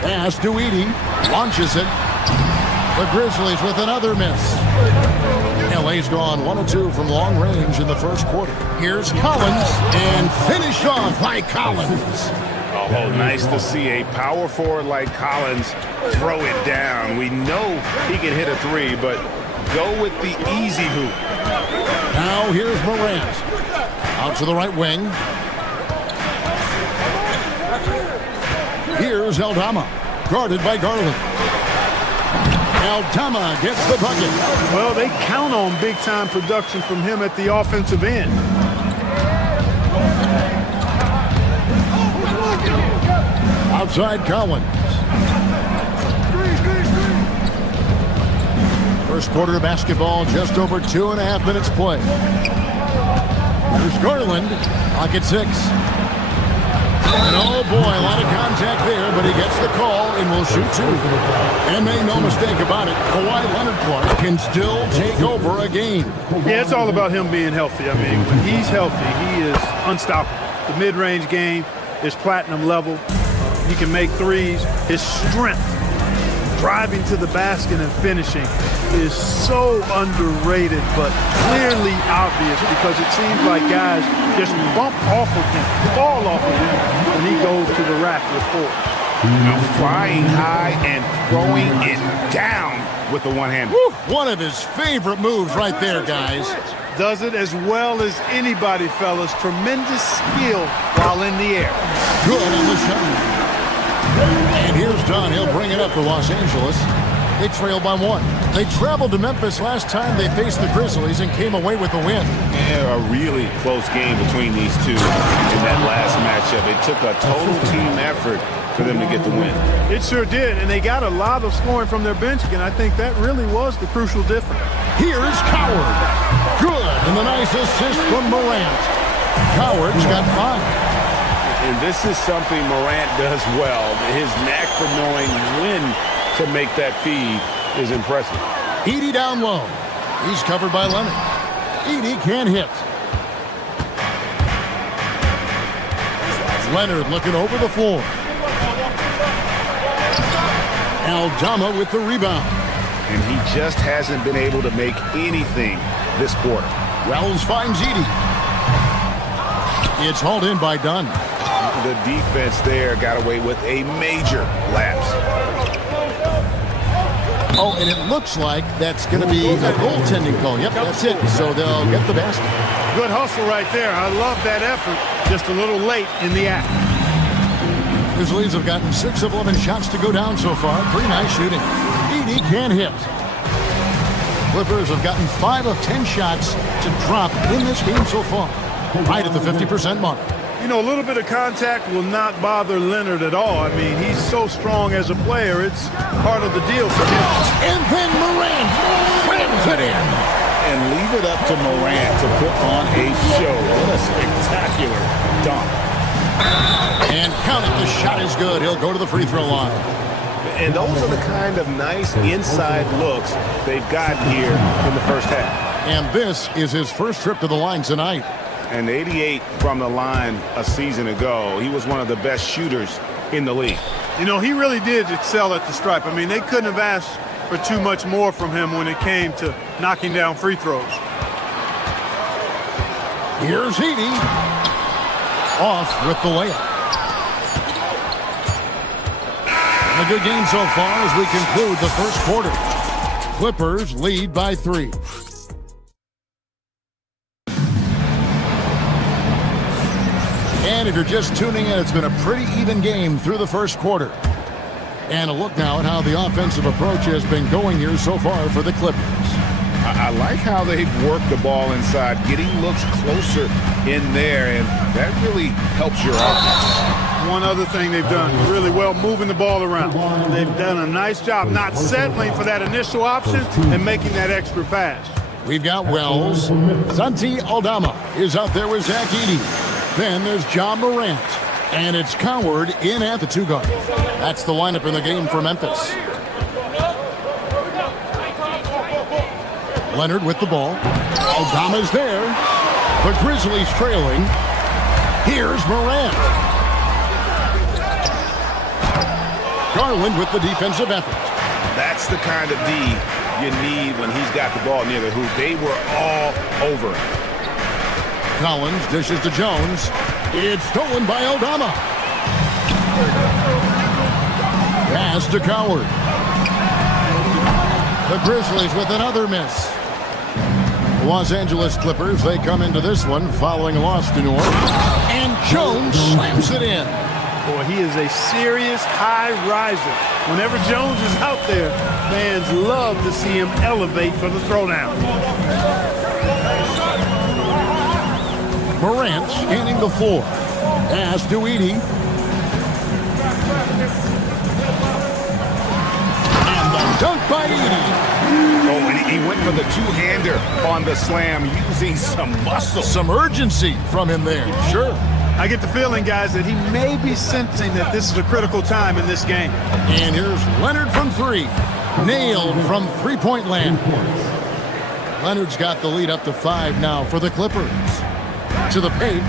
Pass to Edey. Launches it. The Grizzlies with another miss. LA's gone 1 of 2 from long range in the first quarter. Here's Collins. And finished off by Collins. Oh, nice to see a power forward like Collins throw it down. We know he can hit a 3, but go with the easy hoop. Now here's Morant. Out to the right wing. Here's Aldama. Guarded by Garland. Aldama gets the bucket. Well, they count on big-time production from him at the offensive end. Outside Collins. First quarter of basketball, just over 2.5 minutes play. Here's Garland, pocket 6. And oh boy, a lot of contact there, but he gets the call and will shoot 2. And make no mistake about it, Kawhi Leonard Clark can still take over a game. Yeah, it's all about him being healthy. I mean, when he's healthy, he is unstoppable. The mid-range game is platinum level. He can make threes. His strength, driving to the basket and finishing, is so underrated, but clearly obvious because it seems like guys just bump off of him, fall off of him when he goes to the rack with force. Flying high and throwing it down with the one-hander. One of his favorite moves right there, guys. Does it as well as anybody, fellas. Tremendous skill while in the air. Good on the shot. And here's Dunn. He'll bring it up for Los Angeles. They trail by 1. They traveled to Memphis last time they faced the Grizzlies and came away with the win. Yeah, a really close game between these two in that last matchup. It took a total team effort for them to get the win. It sure did, and they got a lot of scoring from their bench again. I think that really was the crucial difference. Here's Coward. Good, and the nice assist from Morant. Coward's got 5. And this is something Morant does well. His knack for knowing when to make that feed is impressive. Edey down low. He's covered by Leonard. Edey can't hit. Leonard looking over the floor. Aldama with the rebound. And he just hasn't been able to make anything this quarter. Wells finds Edey. It's hauled in by Dunn. The defense there got away with a major lapse. Oh, and it looks like that's going to be a goaltending call. Yep, that's it. So they'll get the basket. Good hustle right there. I love that effort. Just a little late in the act. Grizzlies have gotten 6 of 11 shots to go down so far. Pretty nice shooting. Edey can't hit. Clippers have gotten 5 of 10 shots to drop in this game so far. Right at the 50% mark. You know, a little bit of contact will not bother Leonard at all. I mean, he's so strong as a player. It's part of the deal for him. And then Morant slams it in. And leave it up to Morant to put on a show. What a spectacular dunk. And count it, the shot is good. He'll go to the free throw line. And those are the kind of nice inside looks they've got here in the first half. And this is his first trip to the line tonight. And 88 from the line a season ago. He was one of the best shooters in the league. You know, he really did excel at the stripe. I mean, they couldn't have asked for too much more from him when it came to knocking down free throws. Here's Edey. Off with the layup. A good game so far as we conclude the first quarter. Clippers lead by 3. And if you're just tuning in, it's been a pretty even game through the first quarter. And a look now at how the offensive approach has been going here so far for the Clippers. I like how they've worked the ball inside, getting looks closer in there, and that really helps your offense. One other thing they've done really well, moving the ball around. They've done a nice job not settling for that initial option and making that extra pass. We've got Wells. Santi Aldama is out there with Zach Edey. Then there's John Morant. And it's Coward in at the 2 guard. That's the lineup in the game for Memphis. Leonard with the ball. Aldama's there. The Grizzlies trailing. Here's Morant. Garland with the defensive effort. That's the kind of D you need when he's got the ball near the hoop. They were all over it. Collins dishes to Jones. It's stolen by Aldama. Pass to Coward. The Grizzlies with another miss. Los Angeles Clippers, they come into this one following a loss to New Orleans. And Jones slams it in. Boy, he is a serious high riser. Whenever Jones is out there, fans love to see him elevate for the throwdown. Morant scanning the floor. Pass to Edey. And the dunk by Edey. Oh, and he went for the two-hander on the slam, using some muscle. Some urgency from him there, sure. I get the feeling, guys, that he may be sensing that this is a critical time in this game. And here's Leonard from three. Nailed from three-point land. Leonard's got the lead up to 5 now for the Clippers. To the paint.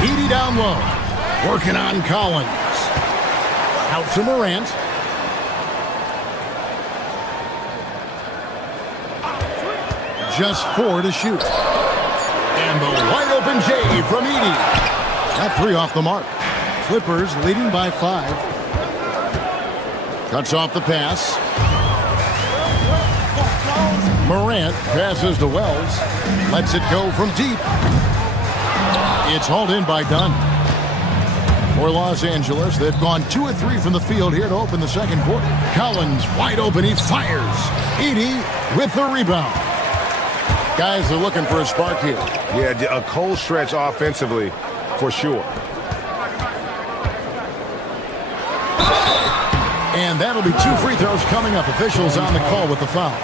Edey down low. Working on Collins. Out to Morant. Just 4 to shoot. And the wide open J from Edey. That 3 off the mark. Clippers leading by 5. Cuts off the pass. Morant passes to Wells. Lets it go from deep. It's hauled in by Dunn. For Los Angeles, they've gone 2 of 3 from the field here to open the second quarter. Collins wide open. He fires. Edey with the rebound. Guys are looking for a spark here. Yeah, a cold stretch offensively for sure. And that'll be 2 free throws coming up. Officials on the call with the foul.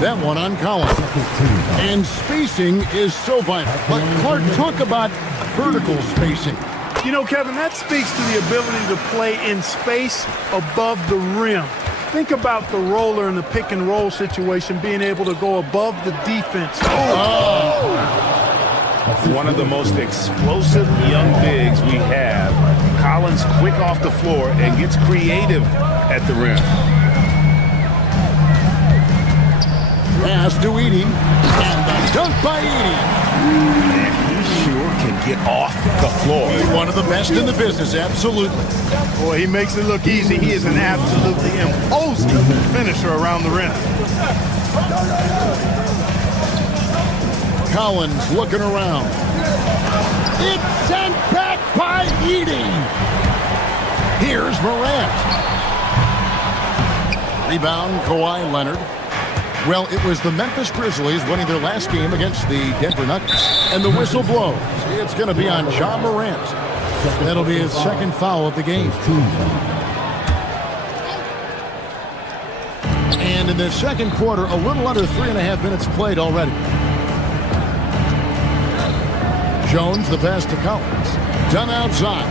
That one on Collins. And spacing is so vital. But Clark, talk about vertical spacing. You know, Kevin, that speaks to the ability to play in space above the rim. Think about the roller in the pick and roll situation, being able to go above the defense. One of the most explosive young bigs we have. Collins quick off the floor and gets creative at the rim. Pass to Edey. And the dunk by Edey. And he sure can get off the floor. He's one of the best in the business, absolutely. Boy, he makes it look easy. He is an absolutely imposing finisher around the rim. Collins looking around. It's sent back by Edey. Here's Morant. Rebound, Kawhi Leonard. Well, it was the Memphis Grizzlies winning their last game against the Denver Nuggets. And the whistle blows. It's going to be on Ja Morant. That'll be his second foul of the game. And in the second quarter, a little under 3.5 minutes played already. Jones, the pass to Collins. Done outside.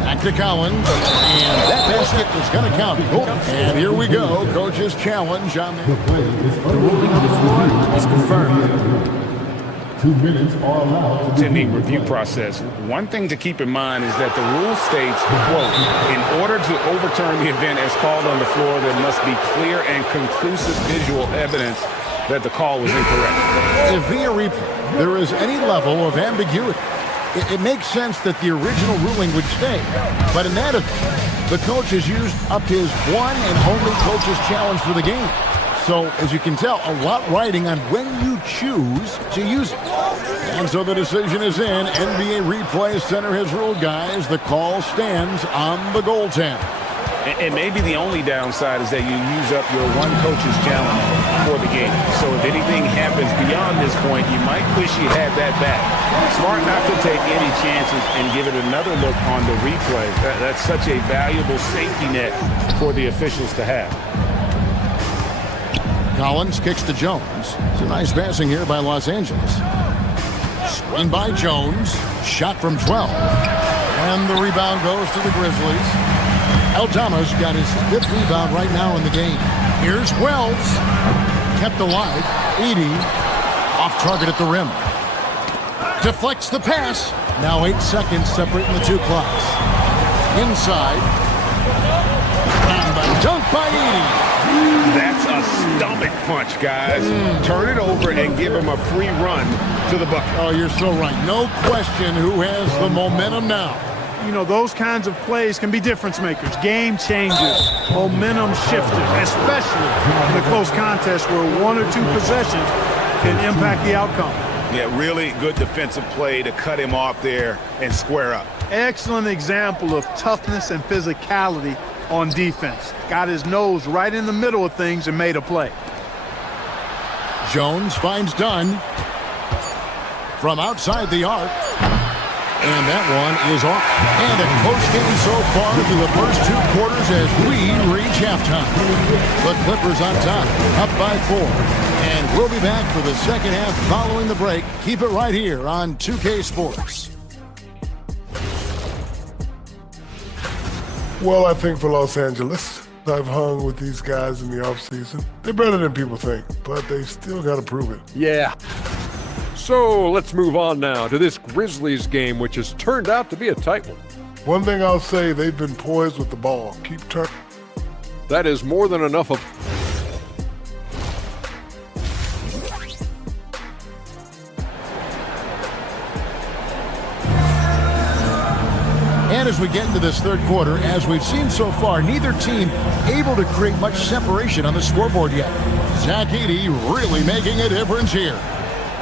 Back to Collins. And that basket is going to count. And here we go. Coach's challenge on the play. The ruling on the floor is confirmed. 2 minutes are allowed. 10-inning review process. One thing to keep in mind is that the rule states, quote, in order to overturn the event as called on the floor, there must be clear and conclusive visual evidence that the call was incorrect. If via replay there is any level of ambiguity, it makes sense that the original ruling would stay. But in that event, the coach has used up his one and only coach's challenge for the game. So, as you can tell, a lot riding on when you choose to use it. And so the decision is in. NBA Replay Center has ruled, guys. The call stands on the goaltend. And maybe the only downside is that you use up your one coach's challenge for the game. So if anything happens beyond this point, you might wish you had that back. Smart not to take any chances and give it another look on the replay. That's such a valuable safety net for the officials to have. Collins kicks to Jones. It's a nice passing here by Los Angeles. Screen by Jones. Shot from 12. And the rebound goes to the Grizzlies. Aldama's got his 5th rebound right now in the game. Here's Wells. Kept alive. Edey off target at the rim. Deflects the pass. Now 8 seconds separating the two clocks. Inside. And the dunk by Edey. That's a stomach punch, guys. Turn it over and give him a free run to the bucket. Oh, you're so right. No question who has the momentum now. You know, those kinds of plays can be difference makers, game changers, momentum shifters, especially in a close contest where 1 or 2 possessions can impact the outcome. Yeah, really good defensive play to cut him off there and square up. Excellent example of toughness and physicality on defense. Got his nose right in the middle of things and made a play. Jones finds Dunn. from outside the arc. And that one is off. And a close game so far through the first 2 quarters as we reach halftime. The Clippers on top, up by 4. And we'll be back for the second half following the break. Keep it right here on 2K Sports. Well, I think for Los Angeles, I've hung with these guys in the offseason. They're better than people think, but they still got to prove it. Yeah. So let's move on now to this Grizzlies game, which has turned out to be a tight one. One thing I'll say, they've been poised with the ball. Keep turning. That is more than enough of... And as we get into this third quarter, as we've seen so far, neither team able to create much separation on the scoreboard yet. Zach Edey really making a difference here.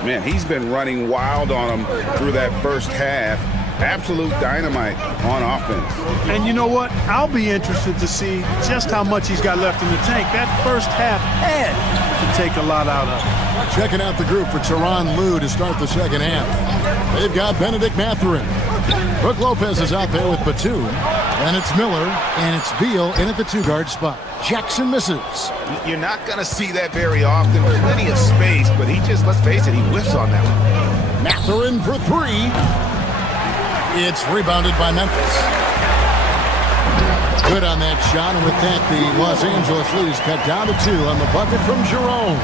Man, he's been running wild on him through that first half. Absolute dynamite on offense. And you know what? I'll be interested to see just how much he's got left in the tank. That first half had to take a lot out of him. Checking out the group for Tyronn Lue to start the second half. They've got Benedict Mathurin. Brook Lopez is out there with Batum. And it's Miller, and it's Beal in at the 2-guard spot. Jackson misses. You're not going to see that very often. Plenty of space, but he just, let's face it, he whiffs on that one. Mathurin for 3. It's rebounded by Memphis. Good on that shot, and with that, the Los Angeles lead is cut down to 2 on the bucket from Jerome.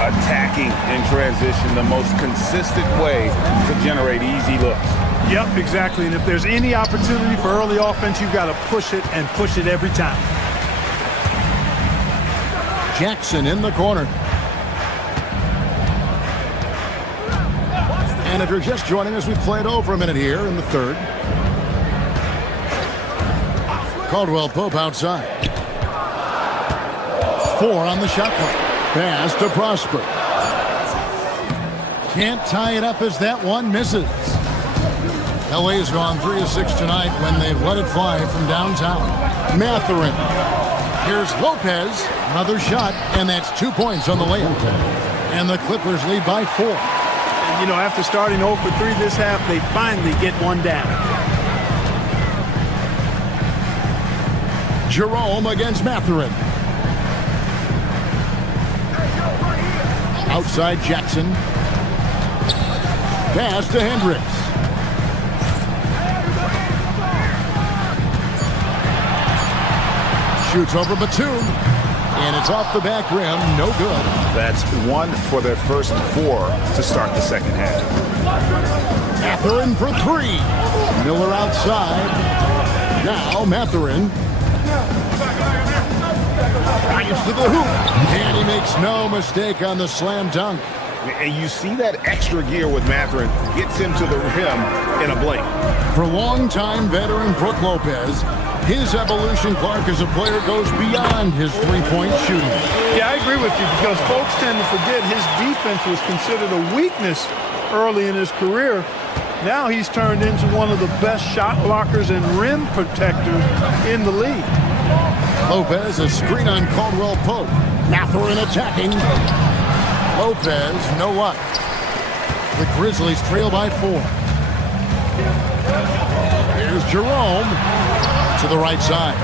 Attacking in transition, the most consistent way to generate easy looks. Yep, exactly. And if there's any opportunity for early offense, you've got to push it and push it every time. Jackson in the corner. And if you're just joining us, we played over a minute here in the third. Caldwell Pope outside. 4 on the shot clock. Pass to Prosper. Can't tie it up as that one misses. LA's gone 3 of 6 tonight when they've let it fly from downtown. Mathurin. Here's Lopez. Another shot, and that's 2 points on the layup. And the Clippers lead by 4. And, you know, after starting 0 for 3 this half, they finally get one down. Jerome against Mathurin. Outside Jackson. Pass to Hendricks. Shoots over Batum. And it's off the back rim. No good. That's 1 for their first 4 to start the second half. Mathurin for 3. Miller outside. Now Mathurin. Drives to the hoop. And he makes no mistake on the slam dunk. And you see that extra gear with Mathurin. Gets him to the rim in a blink. For longtime veteran Brook Lopez, his evolution, Clark, as a player goes beyond his three-point shooting. Yeah, I agree with you because folks tend to forget his defense was considered a weakness early in his career. Now he's turned into one of the best shot blockers and rim protectors in the league. Lopez, a screen on Caldwell Pope. Mathurin attacking. Lopez, no luck. The Grizzlies trail by 4. Here's Jerome to the right side.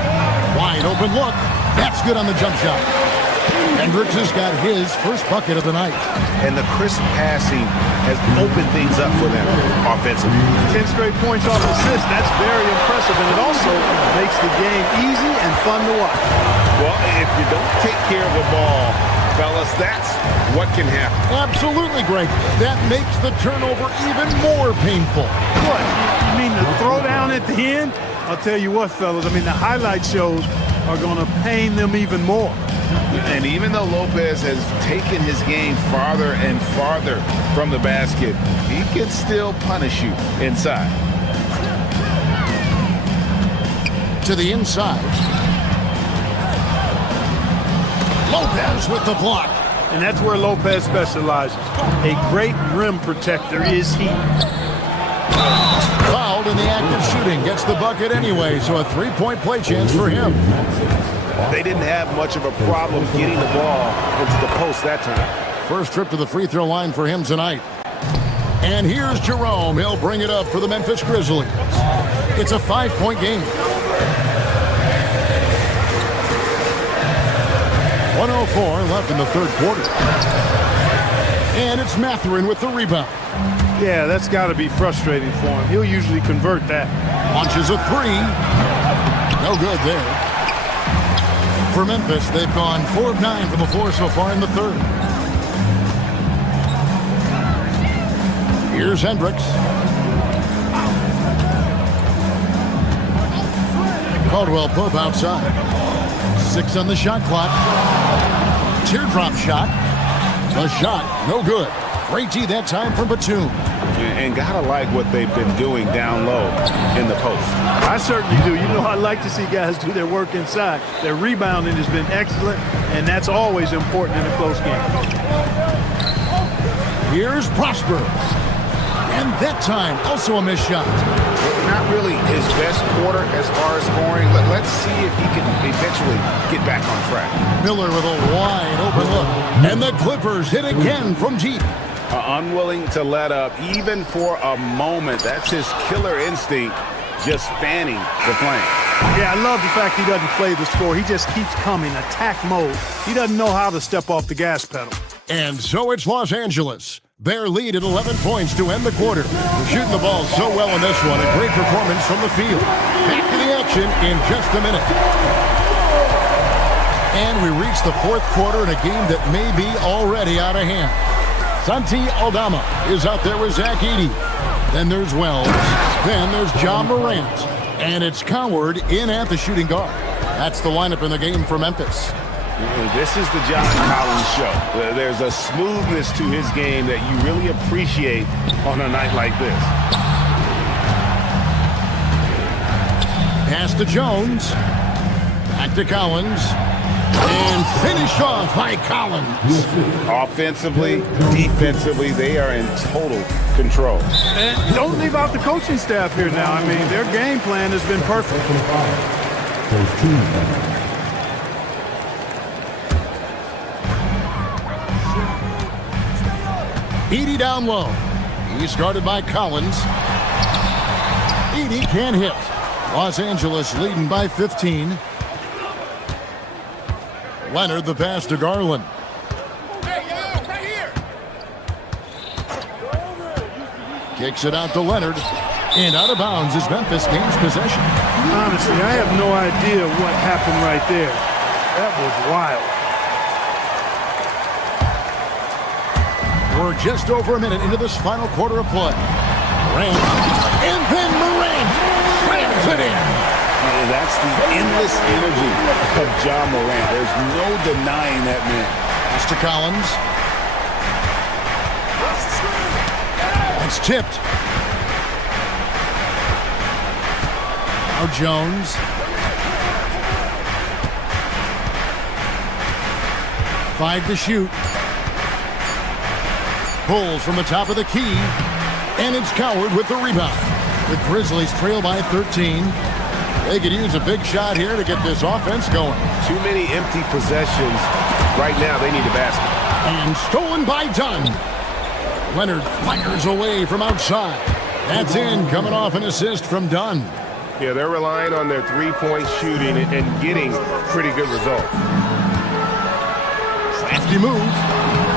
Wide open look. That's good on the jump shot. Hendricks has got his first bucket of the night. And the crisp passing has opened things up for them offensively. 10 straight points off assists. That's very impressive. And it also makes the game easy and fun to watch. Well, if you don't take care of the ball, fellas, that's what can happen. Absolutely, Greg. That makes the turnover even more painful. What? You mean the throwdown at the end? I'll tell you what, fellas. I mean, the highlight shows are going to pain them even more. And even though Lopez has taken his game farther and farther from the basket, he can still punish you inside. To the inside. Lopez with the block. And that's where Lopez specializes. A great rim protector is he. Fouled in the act of shooting. Gets the bucket anyway, so a three-point play chance for him. They didn't have much of a problem getting the ball into the post that time. First trip to the free throw line for him tonight. And here's Jerome. He'll bring it up for the Memphis Grizzlies. It's a 5-point game. 1:04 left in the third quarter. And it's Mathurin with the rebound. Yeah, that's got to be frustrating for him. He'll usually convert that. Launches a three. No good there. For Memphis, they've gone 4 of 9 from the floor so far in the third. Here's Hendricks. Caldwell Pope outside. 6 on the shot clock. Teardrop shot. The shot, no good. Great D that time from Batum. And gotta like what they've been doing down low in the post. I certainly do. You know, I like to see guys do their work inside. Their rebounding has been excellent, and that's always important in a close game. Here's Prosper. And that time, also a missed shot. Not really his best quarter as far as scoring. Let's see if he can eventually get back on track. Miller with a wide open look. And the Clippers hit again from deep. Unwilling to let up, even for a moment. That's his killer instinct, just fanning the flame. Yeah, I love the fact he doesn't play the score. He just keeps coming, attack mode. He doesn't know how to step off the gas pedal. And so it's Los Angeles. Their lead at 11 points to end the quarter. They're shooting the ball so well in this one. A great performance from the field. Back to the action in just a minute. And we reach the fourth quarter in a game that may be already out of hand. Santi Aldama is out there with Zach Edey. Then there's Wells. Then there's John Morant. And it's Coward in at the shooting guard. That's the lineup in the game for Memphis. This is the John Collins show. There's a smoothness to his game that you really appreciate on a night like this. Pass to Jones. Back to Collins. And finish off by Collins. Offensively, defensively, they are in total control. And don't leave out the coaching staff here now. I mean, their game plan has been perfect. Edey down low. He's guarded by Collins. Edey can't hit. Los Angeles leading by 15. Leonard the pass to Garland. Kicks it out to Leonard. And out of bounds as Memphis gains possession. Honestly, I have no idea what happened right there. That was wild. We're just over a minute into this final quarter of play. Morant. And then Morant slams it in. That's the endless energy of John Morant. There's no denying that man. Pass to Collins. It's tipped. Now Jones. Five to shoot. Pulls from the top of the key. And it's Coward with the rebound. The Grizzlies trail by 13. They could use a big shot here to get this offense going. Too many empty possessions. Right now, they need a basket. And stolen by Dunn. Leonard fires away from outside. That's in, coming off an assist from Dunn. Yeah, they're relying on their three-point shooting and getting pretty good results. Crafty move.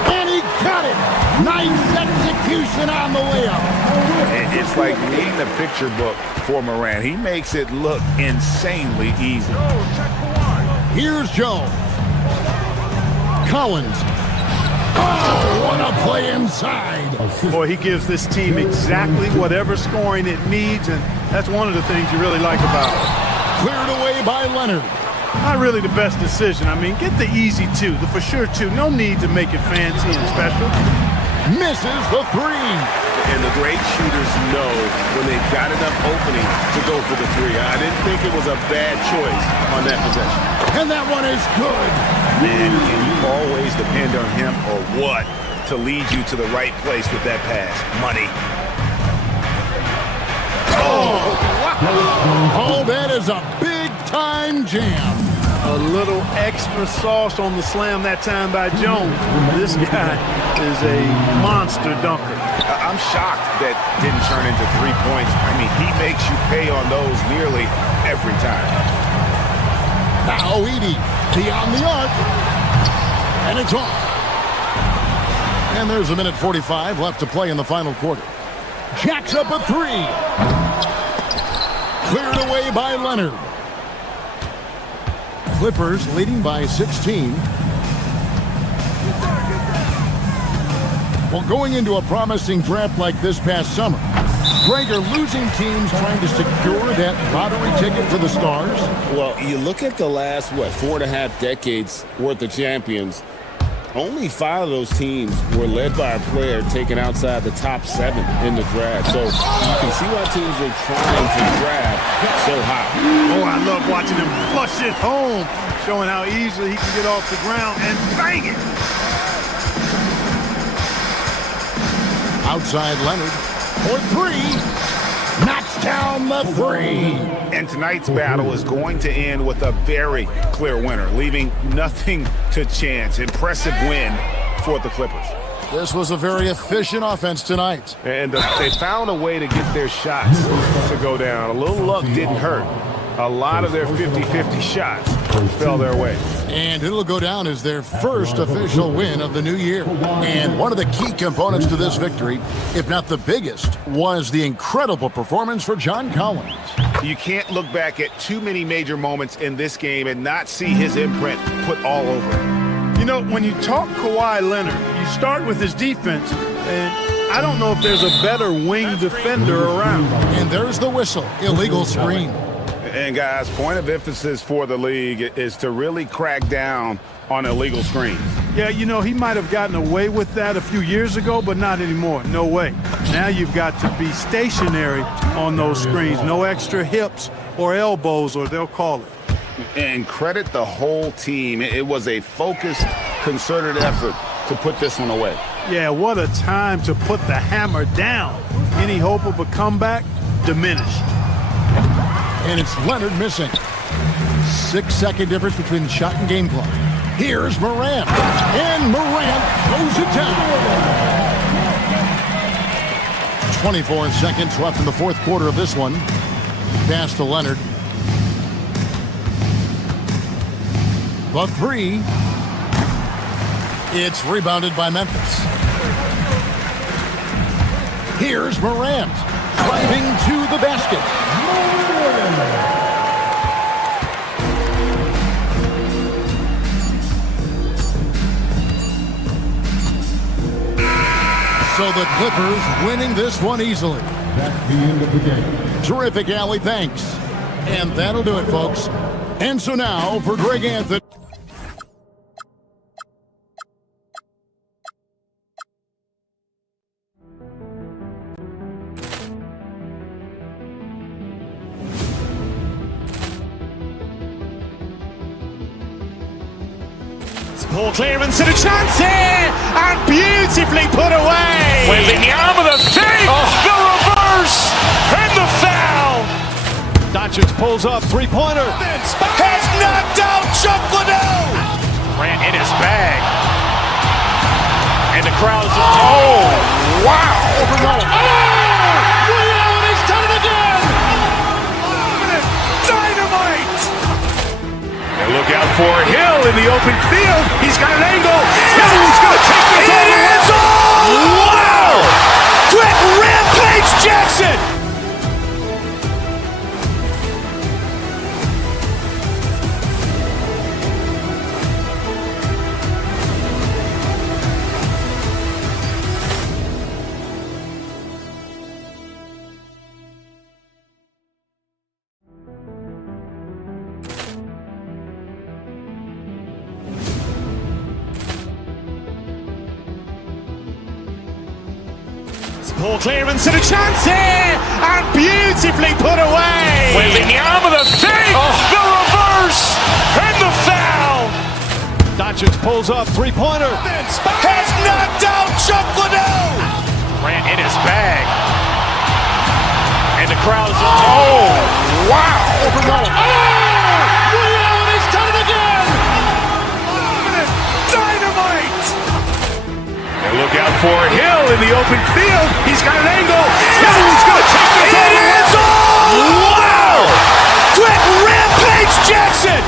And he got it. Nice execution on the layup. It's like reading the picture book for Morant. He makes it look insanely easy. Here's Jones. Collins. Oh, what a play inside. Boy, he gives this team exactly whatever scoring it needs, and that's one of the things you really like about it. Cleared away by Leonard. Not really the best decision. I mean, get the easy two, the for sure two. No need to make it fancy and special. Misses the three. And the great shooters know when they've got enough opening to go for the three. I didn't think it was a bad choice on that possession. And that one is good. Man, can you always depend on him or what to lead you to the right place with that pass? Money. Oh, that is a big-time jam. A little extra sauce on the slam that time by Jones. This guy is a monster dunker. I'm shocked that didn't turn into 3 points. I mean, he makes you pay on those nearly every time. Now Edey, beyond the arc, and it's off. And there's a minute 45 left to play in the final quarter. Jacks up a three. Cleared away by Leonard. Clippers leading by 16. Well, going into a promising draft like this past summer, Greg, are losing teams trying to secure that lottery ticket to the stars? Well, you look at the last, 4.5 decades worth of champions, only 5 of those teams were led by a player taken outside the top 7 in the draft. So you can see why teams are trying to draft so high. Oh, I love watching him flush it home, showing how easily he can get off the ground and bang it. Outside Leonard for three. Knocks down the three. And tonight's battle is going to end with a very clear winner, leaving nothing to chance. Impressive win for the Clippers. This was a very efficient offense tonight. And they found a way to get their shots to go down. A little luck didn't hurt. A lot of their 50-50 shots fell their way. And it'll go down as their first official win of the new year. And one of the key components to this victory, if not the biggest, was the incredible performance for John Collins. You can't look back at too many major moments in this game and not see his imprint put all over it. You know, when you talk Kawhi Leonard, you start with his defense, and I don't know if there's a better wing defender around. And there's the whistle, illegal screen. And guys, point of emphasis for the league is to really crack down on illegal screens. Yeah, you know, he might have gotten away with that a few years ago, but not anymore. No way. Now you've got to be stationary on those screens. No extra hips or elbows, or they'll call it. And credit the whole team. It was a focused, concerted effort to put this one away. Yeah, what a time to put the hammer down. Any hope of a comeback diminished. And it's Leonard missing. 6-second difference between the shot and game clock. Here's Morant. And Morant throws it down. 24 seconds left in the fourth quarter of this one. Pass to Leonard. The three. It's rebounded by Memphis. Here's Morant. Driving to the basket. So the Clippers winning this one easily. That's the end of the game. Terrific, Allie. Thanks. And that'll do it, folks. And so now for Greg Anthony. Poor clearance and a chance here, and beautifully put away. Wembanyama the fake, the reverse, and the foul. Doncic pulls up, three-pointer. Has knocked out Chuck Liddell. Ran in his bag, and the crowd is wow! Liddell has done it again. Dynamite. And look out for Hill in the open field. He's got an angle. Hill's going to take this all the way. Wow! Quick rampage Jackson. Poor clearance and a chance here, and beautifully put away. Wembanyama the fake, the reverse, and the foul. Doncic pulls up, three-pointer. Has knocked out Chuck Liddell. Ran in his bag, and the crowd is wow! Liddell has done it again. for Hill in the open field. He's got an angle. Hill's going to take this all the way. Wow! Quick rampage Jackson!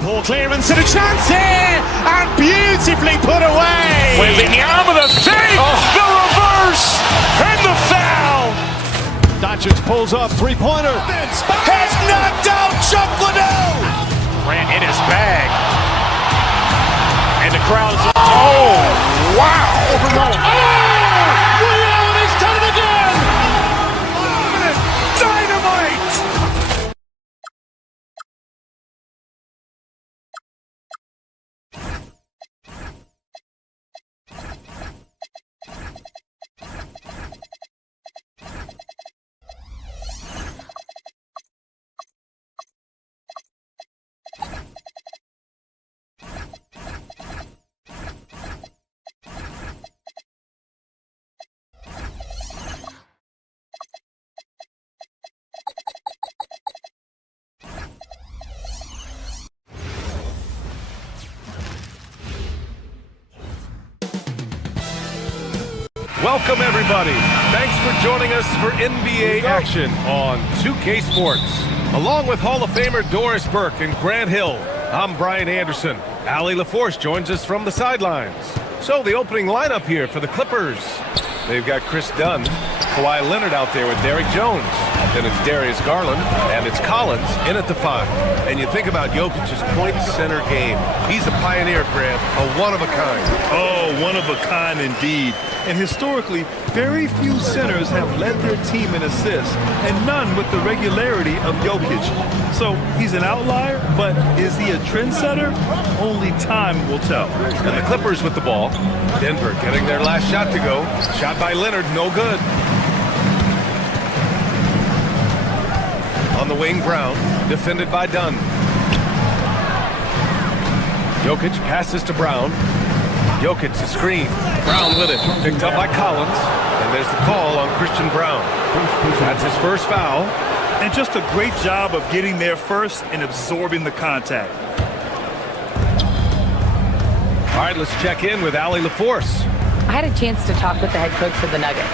Poor clearance and a chance here, and beautifully put away. Waving the arm of the save, the reverse, and the foul. Doncic pulls up, three-pointer. Has knocked out Chuck Liddell. Grant in his bag. And the crowd is... Oh, wow. Liddell, he's done it again. Dynamite. Welcome, everybody. Thanks for joining us for NBA action on 2K Sports. Along with Hall of Famer Doris Burke and Grant Hill, I'm Brian Anderson. Allie LaForce joins us from the sidelines. So the opening lineup here for the Clippers. They've got Chris Dunn, Kawhi Leonard out there with Derrick Jones. Then it's Darius Garland, and it's Collins in at the 5. And you think about Jokic's point center game. He's a pioneer, Grant, a one-of-a-kind. Oh, one of a kind indeed. And historically, very few centers have led their team in assists, and none with the regularity of Jokic. So he's an outlier, but is he a trendsetter? Only time will tell. And the Clippers with the ball. Denver getting their last shot to go. Shot by Leonard, no good. On the wing, Brown, defended by Dunn. Jokic passes to Brown. Jokic, the screen. Brown with it. Picked up by Collins. And there's the call on Christian Brown. That's his first foul. And just a great job of getting there first and absorbing the contact. All right, let's check in with Allie LaForce. I had a chance to talk with the head coach of the Nuggets.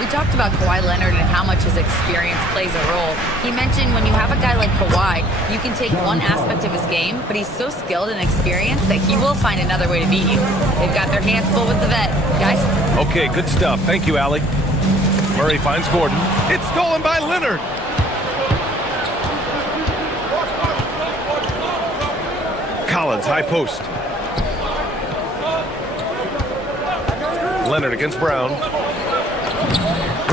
We talked about Kawhi Leonard and how much his experience plays a role. He mentioned when you have a guy like Kawhi, you can take one aspect of his game, but he's so skilled and experienced that he will find another way to beat you. They've got their hands full with the vet. Guys? Okay, good stuff. Thank you, Allie. Murray finds Gordon. It's stolen by Leonard. Collins, high post. Leonard against Brown.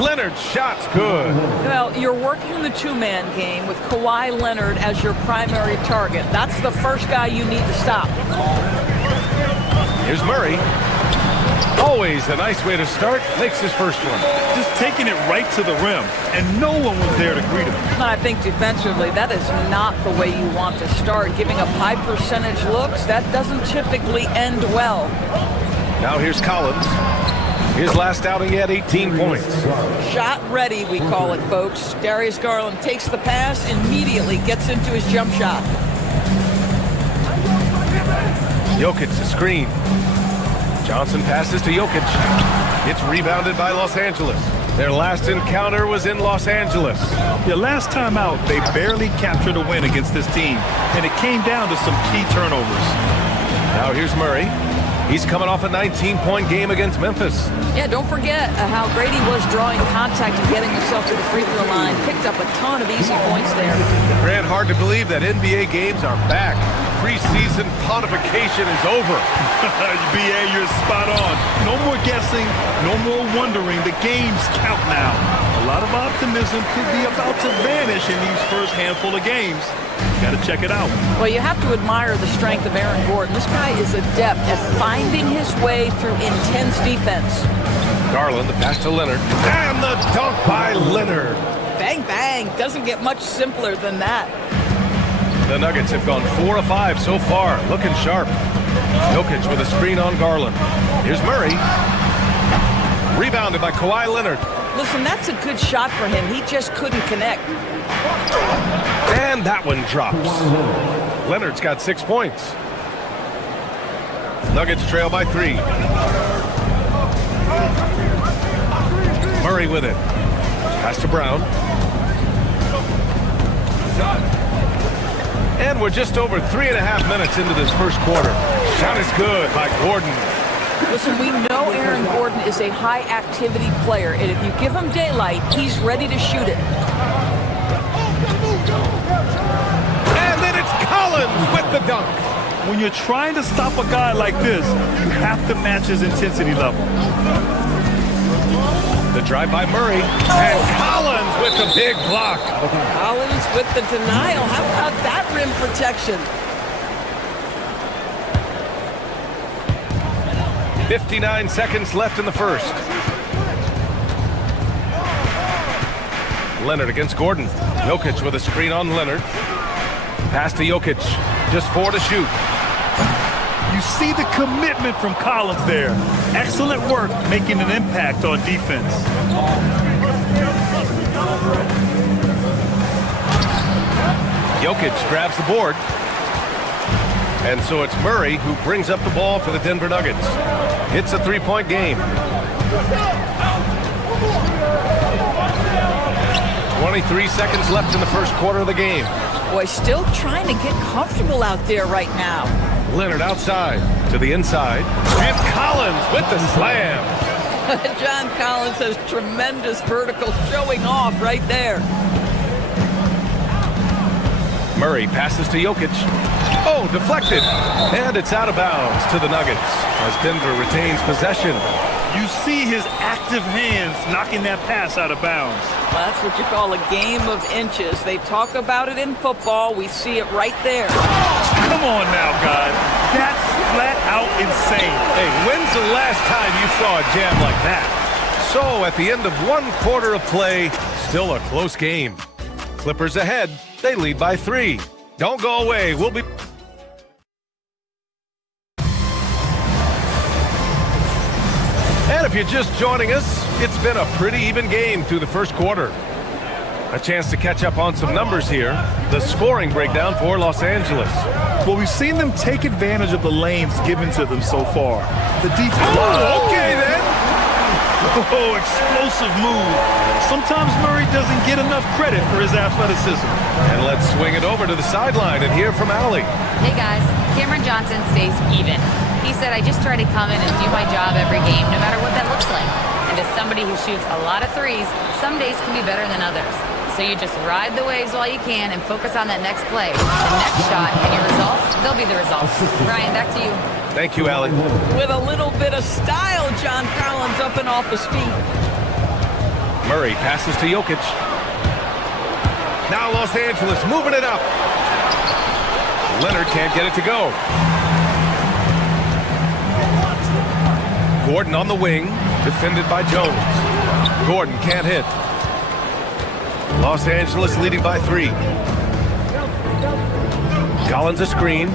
Leonard, shot's good. Well, you're working the two-man game with Kawhi Leonard as your primary target. That's the first guy you need to stop. Here's Murray. Always a nice way to start. Makes his first one. Just taking it right to the rim, and no one was there to greet him. I think defensively, that is not the way you want to start. Giving up high percentage looks, that doesn't typically end well. Now here's Collins. His last outing, he had 18 points. Shot ready, we call it, folks. Darius Garland takes the pass, immediately gets into his jump shot. Jokic, the screen. Johnson passes to Jokic. It's rebounded by Los Angeles. Their last encounter was in Los Angeles. Yeah, last time out, they barely captured a win against this team, and it came down to some key turnovers. Now here's Murray. He's coming off a 19-point game against Memphis. Yeah, don't forget how great he was drawing contact and getting himself to the free throw line. Picked up a ton of easy points there. Grant, hard to believe that NBA games are back. Preseason pontification is over. BA, you're spot on. No more guessing, no more wondering. The game's count now. A lot of optimism could be about to vanish in these first handful of games. Got to check it out. Well, you have to admire the strength of Aaron Gordon. This guy is adept at finding his way through intense defense. Garland, the pass to Leonard. And the dunk by Leonard. Bang, bang. Doesn't get much simpler than that. The Nuggets have gone 4 of 5 so far, looking sharp. Jokic with a screen on Garland. Here's Murray. Rebounded by Kawhi Leonard. Listen, that's a good shot for him. He just couldn't connect. And that one drops. Leonard's got 6 points. Nuggets trail by 3. Murray with it. Pass to Brown. And we're just over 3.5 minutes into this first quarter. Shot is good by Gordon. Listen, we know Aaron Gordon is a high-activity player, and if you give him daylight, he's ready to shoot it. And then it's Collins with the dunk. When you're trying to stop a guy like this, you have to match his intensity level. The drive by Murray. And Collins with the big block. Collins with the denial. How about that rim protection? 59 seconds left in the first. Leonard against Gordon. Jokic with a screen on Leonard. Pass to Jokic. Just 4 to shoot. You see the commitment from Collins there. Excellent work making an impact on defense. Jokic grabs the board. And so it's Murray who brings up the ball for the Denver Nuggets. It's a 3-point game. 23 seconds left in the first quarter of the game. Boy, still trying to get comfortable out there right now. Leonard outside to the inside. And Collins with the slam. John Collins has tremendous vertical showing off right there. Murray passes to Jokic. Oh, deflected. And it's out of bounds to the Nuggets as Denver retains possession. You see his active hands knocking that pass out of bounds. Well, that's what you call a game of inches. They talk about it in football. We see it right there. Come on now, guys. That's flat out insane. Hey, when's the last time you saw a jam like that? So, at the end of 1 quarter of play, still a close game. Clippers ahead. They lead by 3. Don't go away. We'll be... And if you're just joining us, it's been a pretty even game through the first quarter. A chance to catch up on some numbers here. The scoring breakdown for Los Angeles. Well, we've seen them take advantage of the lanes given to them so far. The defense... Oh, okay then. Oh, explosive move. Sometimes Murray doesn't get enough credit for his athleticism. And let's swing it over to the sideline and hear from Allie. Hey guys, Cameron Johnson stays even. He said, I just try to come in and do my job every game, no matter what that looks like. And as somebody who shoots a lot of threes, some days can be better than others. So you just ride the waves while you can and focus on that next play. The next shot and your results, they'll be the results. Ryan, back to you. Thank you, Allie. With a little bit of style, John Collins up and off his feet. Murray passes to Jokic. Now Los Angeles moving it up. Leonard can't get it to go. Gordon on the wing, defended by Jones. Gordon can't hit. Los Angeles leading by 3. Collins a screen.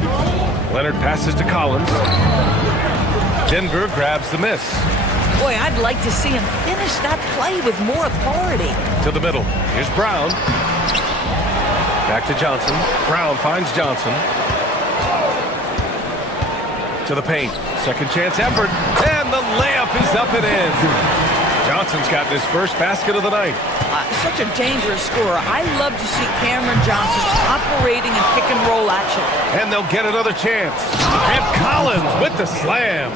Leonard passes to Collins. Denver grabs the miss. Boy, I'd like to see him finish that play with more authority. To the middle. Here's Brown. Back to Johnson. Brown finds Johnson. To the paint. Second chance effort. And the layup is up and in. Johnson's got his first basket of the night. Such a dangerous scorer. I love to see Cameron Johnson operating in pick and roll action. And they'll get another chance. And Collins with the slam.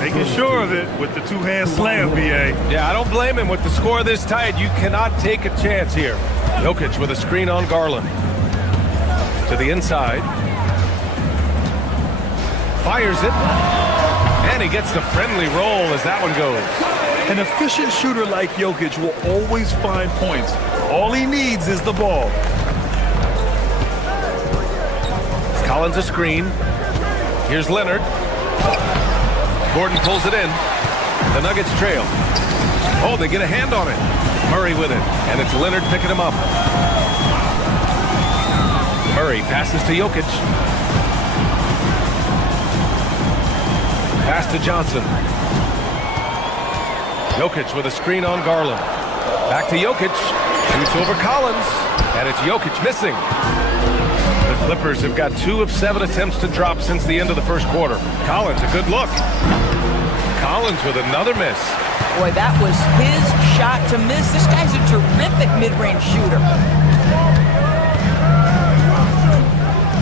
Making sure of it with the two-hand slam, BA. Yeah, I don't blame him. With the score this tight, you cannot take a chance here. Jokic with a screen on Garland. To the inside. Fires it. And he gets the friendly roll as that one goes. An efficient shooter like Jokic will always find points. All he needs is the ball. Collins a screen. Here's Leonard. Gordon pulls it in. The Nuggets trail. Oh, they get a hand on it. Murray with it. And it's Leonard picking him up. Murray passes to Jokic. Pass to Johnson. Jokic with a screen on Garland. Back to Jokic. Shoots over Collins. And it's Jokic missing. The Clippers have got 2 of 7 attempts to drop since the end of the first quarter. Collins, a good look. Collins with another miss. Boy, that was his shot to miss. This guy's a terrific mid-range shooter.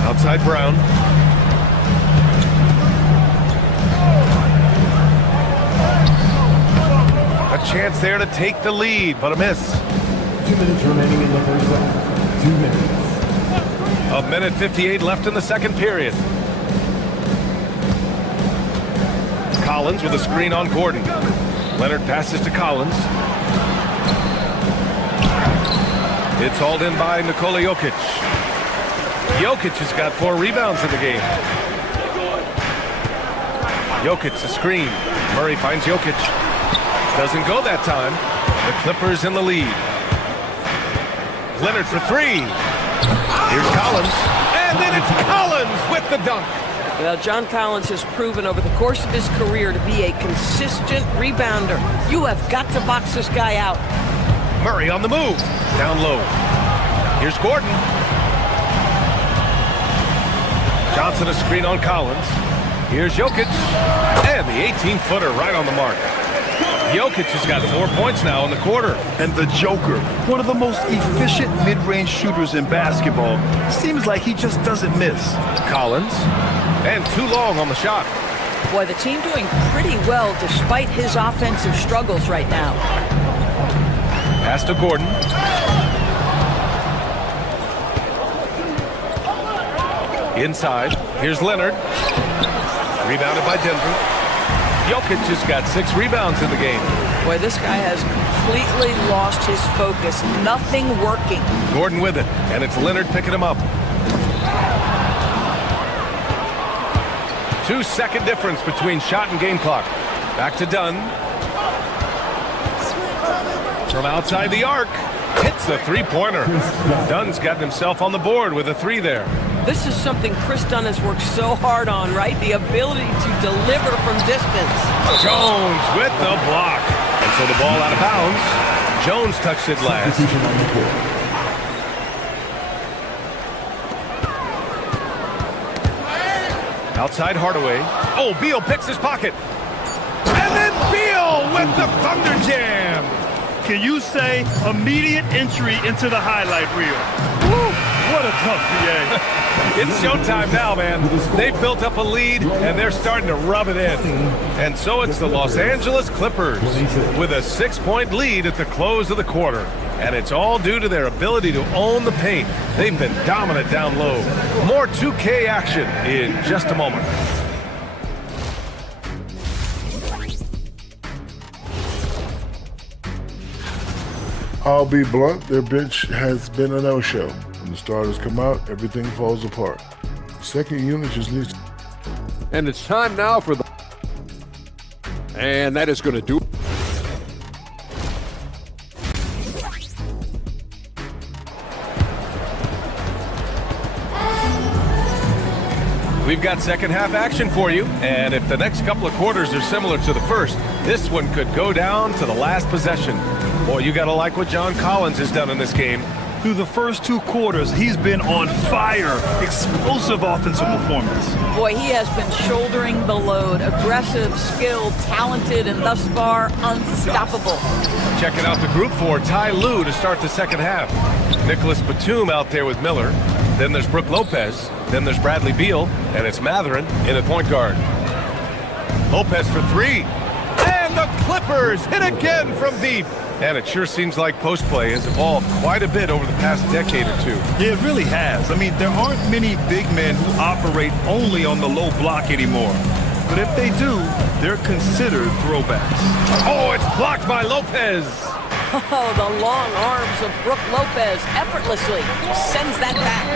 Outside Brown. A chance there to take the lead, but a miss. 2 minutes remaining in the first half. 2 minutes. A minute 58 left in the second period. Collins with a screen on Gordon. Leonard passes to Collins. It's hauled in by Nikola Jokic. Jokic has got 4 rebounds in the game. Jokic a screen. Murray finds Jokic. Doesn't go that time. The Clippers in the lead. Leonard for 3. Here's Collins. And then it's Collins with the dunk. Well, John Collins has proven over the course of his career to be a consistent rebounder. You have got to box this guy out. Murray on the move. Down low. Here's Gordon. Johnson a screen on Collins. Here's Jokic. And the 18-footer right on the mark. Jokic has got 4 points now in the quarter. And the Joker, one of the most efficient mid-range shooters in basketball. Seems like he just doesn't miss. Collins. And too long on the shot. Boy, the team doing pretty well despite his offensive struggles right now. Pass to Gordon. Inside. Here's Leonard. Rebounded by Denver. Jokic has got 6 rebounds in the game. Boy, this guy has completely lost his focus. Nothing working. Gordon with it. And it's Leonard picking him up. 2-second difference between shot and game clock. Back to Dunn. From outside the arc. Hits the 3-pointer. Dunn's gotten himself on the board with a 3 there. This is something Chris Dunn has worked so hard on, right? The ability to deliver from distance. Jones with the block. And so the ball out of bounds. Jones touched it last. Outside Hardaway. Oh, Beal picks his pocket. And then Beal with the Thunder Jam. Can you say immediate entry into the highlight reel? Woo, what a tough PA. It's showtime now, man. They've built up a lead, and they're starting to rub it in. And so it's the Los Angeles Clippers with a 6-point lead at the close of the quarter. And it's all due to their ability to own the paint. They've been dominant down low. More 2K action in just a moment. I'll be blunt, their bench has been a no-show. When the starters come out, everything falls apart. The second unit just needs... And it's time now for the... And that is going to do it. We've got second half action for you, and if the next couple of quarters are similar to the first, this one could go down to the last possession. Boy, you gotta like what John Collins has done in this game. Through the first 2 quarters, he's been on fire. Explosive offensive performance. Boy, he has been shouldering the load. Aggressive, skilled, talented, and thus far, unstoppable. Checking out the group for Ty Lue to start the second half. Nicholas Batum out there with Miller. Then there's Brook Lopez. Then there's Bradley Beal. And it's Matherin in at point guard. Lopez for 3. And the Clippers hit again from deep. And it sure seems like post play has evolved quite a bit over the past decade or two. Yeah, it really has. I mean, there aren't many big men who operate only on the low block anymore. But if they do, they're considered throwbacks. Oh, it's blocked by Lopez. Oh, the long arms of Brook Lopez effortlessly sends that back.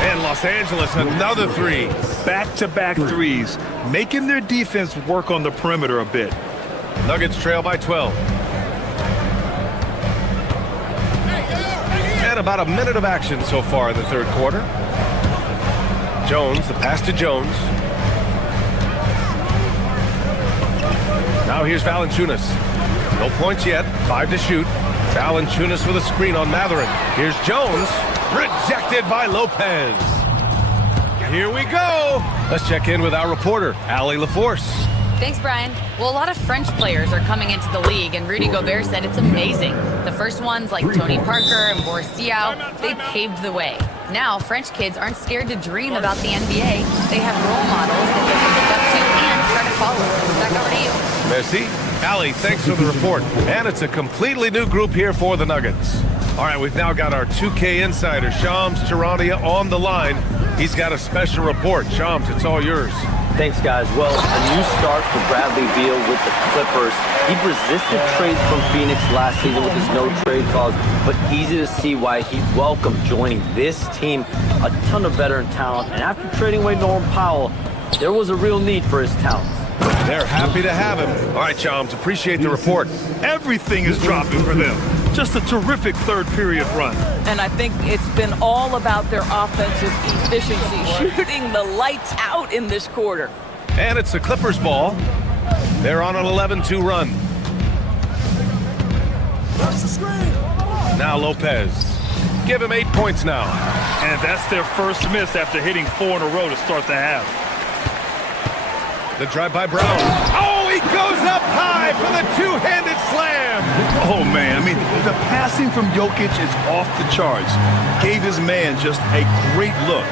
And Los Angeles, another three. Back-to-back threes, making their defense work on the perimeter a bit. Nuggets trail by 12. And about a minute of action so far in the third quarter. Jones, the pass to Jones. Now here's Valanciunas. No points yet, 5 to shoot. Valanciunas with a screen on Matherin. Here's Jones, rejected by Lopez. Here we go. Let's check in with our reporter, Allie LaForce. Thanks, Brian. Well, a lot of French players are coming into the league, and Rudy Gobert said it's amazing. The first ones, like Tony Parker and Boris Diaw, they paved the way. Now, French kids aren't scared to dream about the NBA. They have role models that they can look up to and try to follow. Back over to you. Merci. Allie, thanks for the report. And it's a completely new group here for the Nuggets. All right, we've now got our 2K insider, Shams Charania, on the line. He's got a special report. Shams, it's all yours. Thanks, guys. Well, a new start for Bradley Beal with the Clippers. He resisted trades from Phoenix last season with his no-trade clause, but easy to see why he welcomed joining this team. A ton of veteran talent, and after trading away Norm Powell, there was a real need for his talents. They're happy to have him. All right, Shams, appreciate the report. Everything is dropping for them. Just a terrific third-period run. And I think it's been all about their offensive efficiency, shooting the lights out in this quarter. And it's the Clippers' ball. They're on an 11-2 run. Now Lopez. Give him 8 points now. And that's their first miss after hitting 4 in a row to start the half. The drive by Brown. Oh, he goes up high for the two-handed slam. Oh, man. I mean, the passing from Jokic is off the charts. Gave his man just a great look.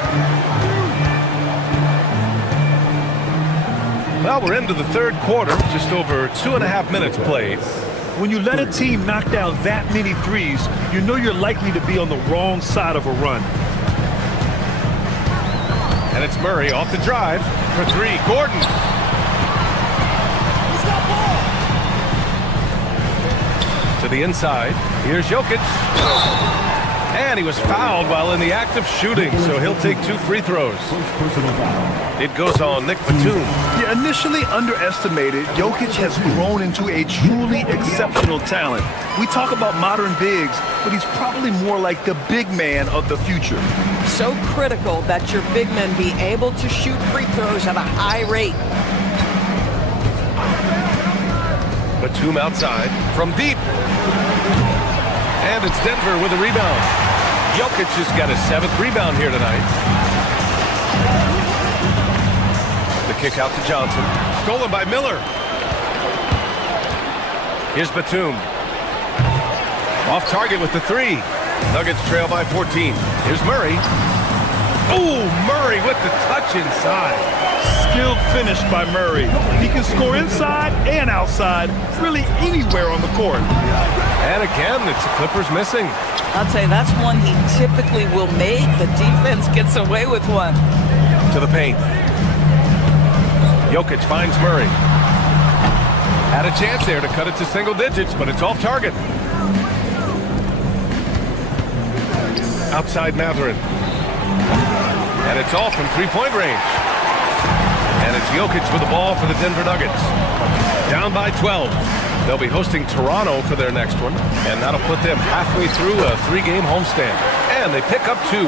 Well, we're into the third quarter. Just over 2.5 minutes played. When you let a team knock down that many threes, you know you're likely to be on the wrong side of a run. And it's Murray off the drive for 3. Gordon. To the inside. Here's Jokic. And he was fouled while in the act of shooting, so he'll take 2 free throws. It goes on Nick Batum. Yeah, initially underestimated, Jokic has grown into a truly exceptional talent. We talk about modern bigs, but he's probably more like the big man of the future. So critical that your big men be able to shoot free throws at a high rate. Batum outside from deep. And it's Denver with a rebound. Jokic just got his 7th rebound here tonight. The kick out to Johnson. Stolen by Miller. Here's Batum. Off target with the 3. Nuggets trail by 14. Here's Murray. Oh, Murray with the touch inside. Skilled finish by Murray. He can score inside and outside, really anywhere on the court. And again, it's the Clippers missing. I'll tell you, that's one he typically will make. The defense gets away with one. To the paint. Jokic finds Murray. Had a chance there to cut it to single digits, but it's off target. Outside Matherin. And it's off from 3-point range. And it's Jokic with the ball for the Denver Nuggets. Down by 12. They'll be hosting Toronto for their next one, and that'll put them halfway through a 3-game homestand. And they pick up 2.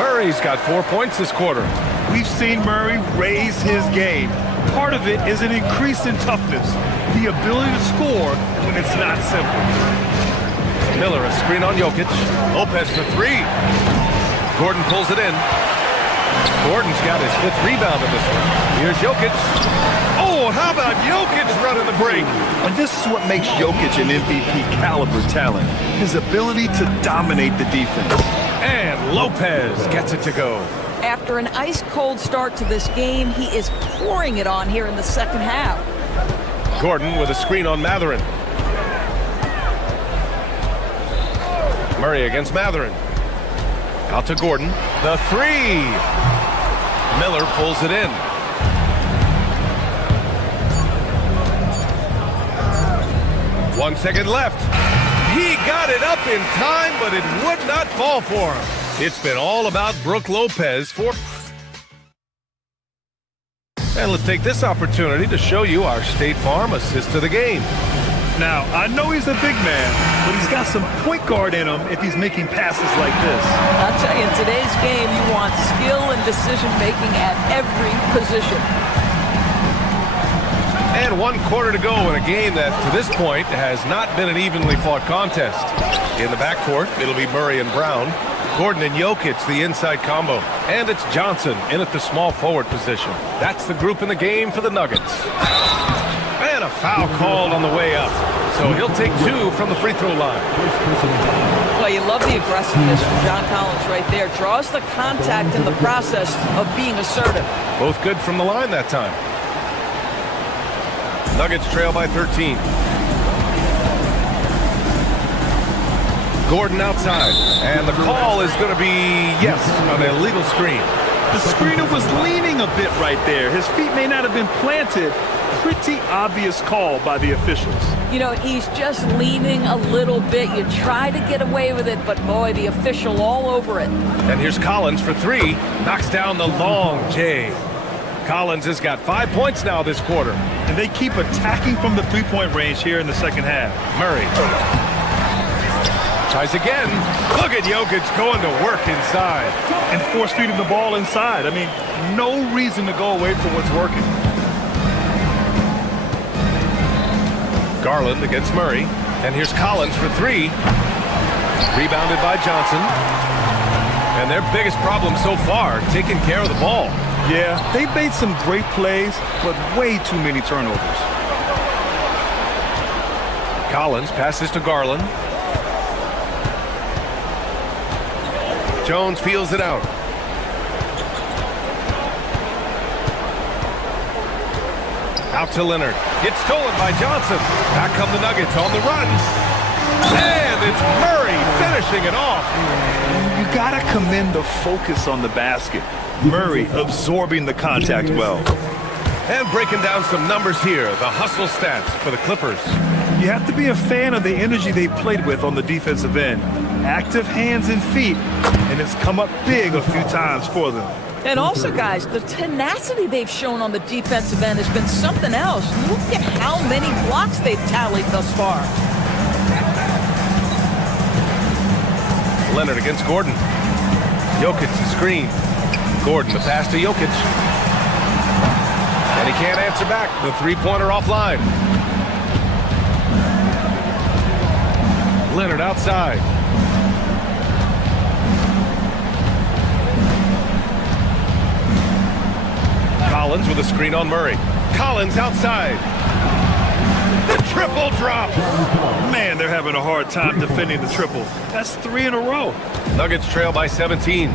Murray's got 4 points this quarter. We've seen Murray raise his game. Part of it is an increase in toughness, the ability to score when it's not simple. Miller, a screen on Jokic. Lopez for 3. Gordon pulls it in. Gordon's got his 5th rebound in this one. Here's Jokic. Oh, how about Jokic running the break? And this is what makes Jokic an MVP caliber talent, his ability to dominate the defense. And Lopez gets it to go. After an ice-cold start to this game, he is pouring it on here in the second half. Gordon with a screen on Matherin. Murray against Matherin. Out to Gordon. The three. Miller pulls it in. One second left. He got it up in time, but it would not fall for him. It's been all about Brooke Lopez for... And let's take this opportunity to show you our State Farm assist to the game. Now, I know he's a big man, but he's got some point guard in him if he's making passes like this. I'll tell you, in today's game, you want skill and decision-making at every position. And 1 quarter to go in a game that, to this point, has not been an evenly fought contest. In the backcourt, it'll be Murray and Brown. Gordon and Jokic, the inside combo. And it's Johnson in at the small forward position. That's the group in the game for the Nuggets. And a foul called on the way up. So he'll take 2 from the free throw line. Well, you love the aggressiveness from John Collins right there. Draws the contact in the process of being assertive. Both good from the line that time. Nuggets trail by 13. Gordon outside. And the call is going to be, yes, on an illegal screen. The screener was leaning a bit right there. His feet may not have been planted. Pretty obvious call by the officials. You know, he's just leaning a little bit. You try to get away with it, but boy, the official all over it. And here's Collins for 3. Knocks down the long J. Collins has got 5 points now this quarter. And they keep attacking from the three-point range here in the second half. Murray tries again. Look at Jokic going to work inside. And force-feeding the ball inside. I mean, no reason to go away from what's working. Garland against Murray. And here's Collins for 3. Rebounded by Johnson. And their biggest problem so far, taking care of the ball. Yeah, they've made some great plays, but way too many turnovers. Collins passes to Garland. Jones feels it out. Out to Leonard. It's stolen by Johnson. Back come the Nuggets on the run. And it's Murray finishing it off. You gotta commend the focus on the basket. Murray absorbing the contact well. And breaking down some numbers here, the hustle stats for the Clippers. You have to be a fan of the energy they've played with on the defensive end. Active hands and feet, and it's come up big a few times for them. And also, guys, the tenacity they've shown on the defensive end has been something else. Look at how many blocks they've tallied thus far. Leonard against Gordon. Jokic the screen. Gordon the pass to Jokic. And he can't answer back. The three-pointer offline. Leonard outside. Collins with a screen on Murray. Collins outside. The triple drop. Man, they're having a hard time defending the triple. That's 3 in a row. Nuggets trail by 17.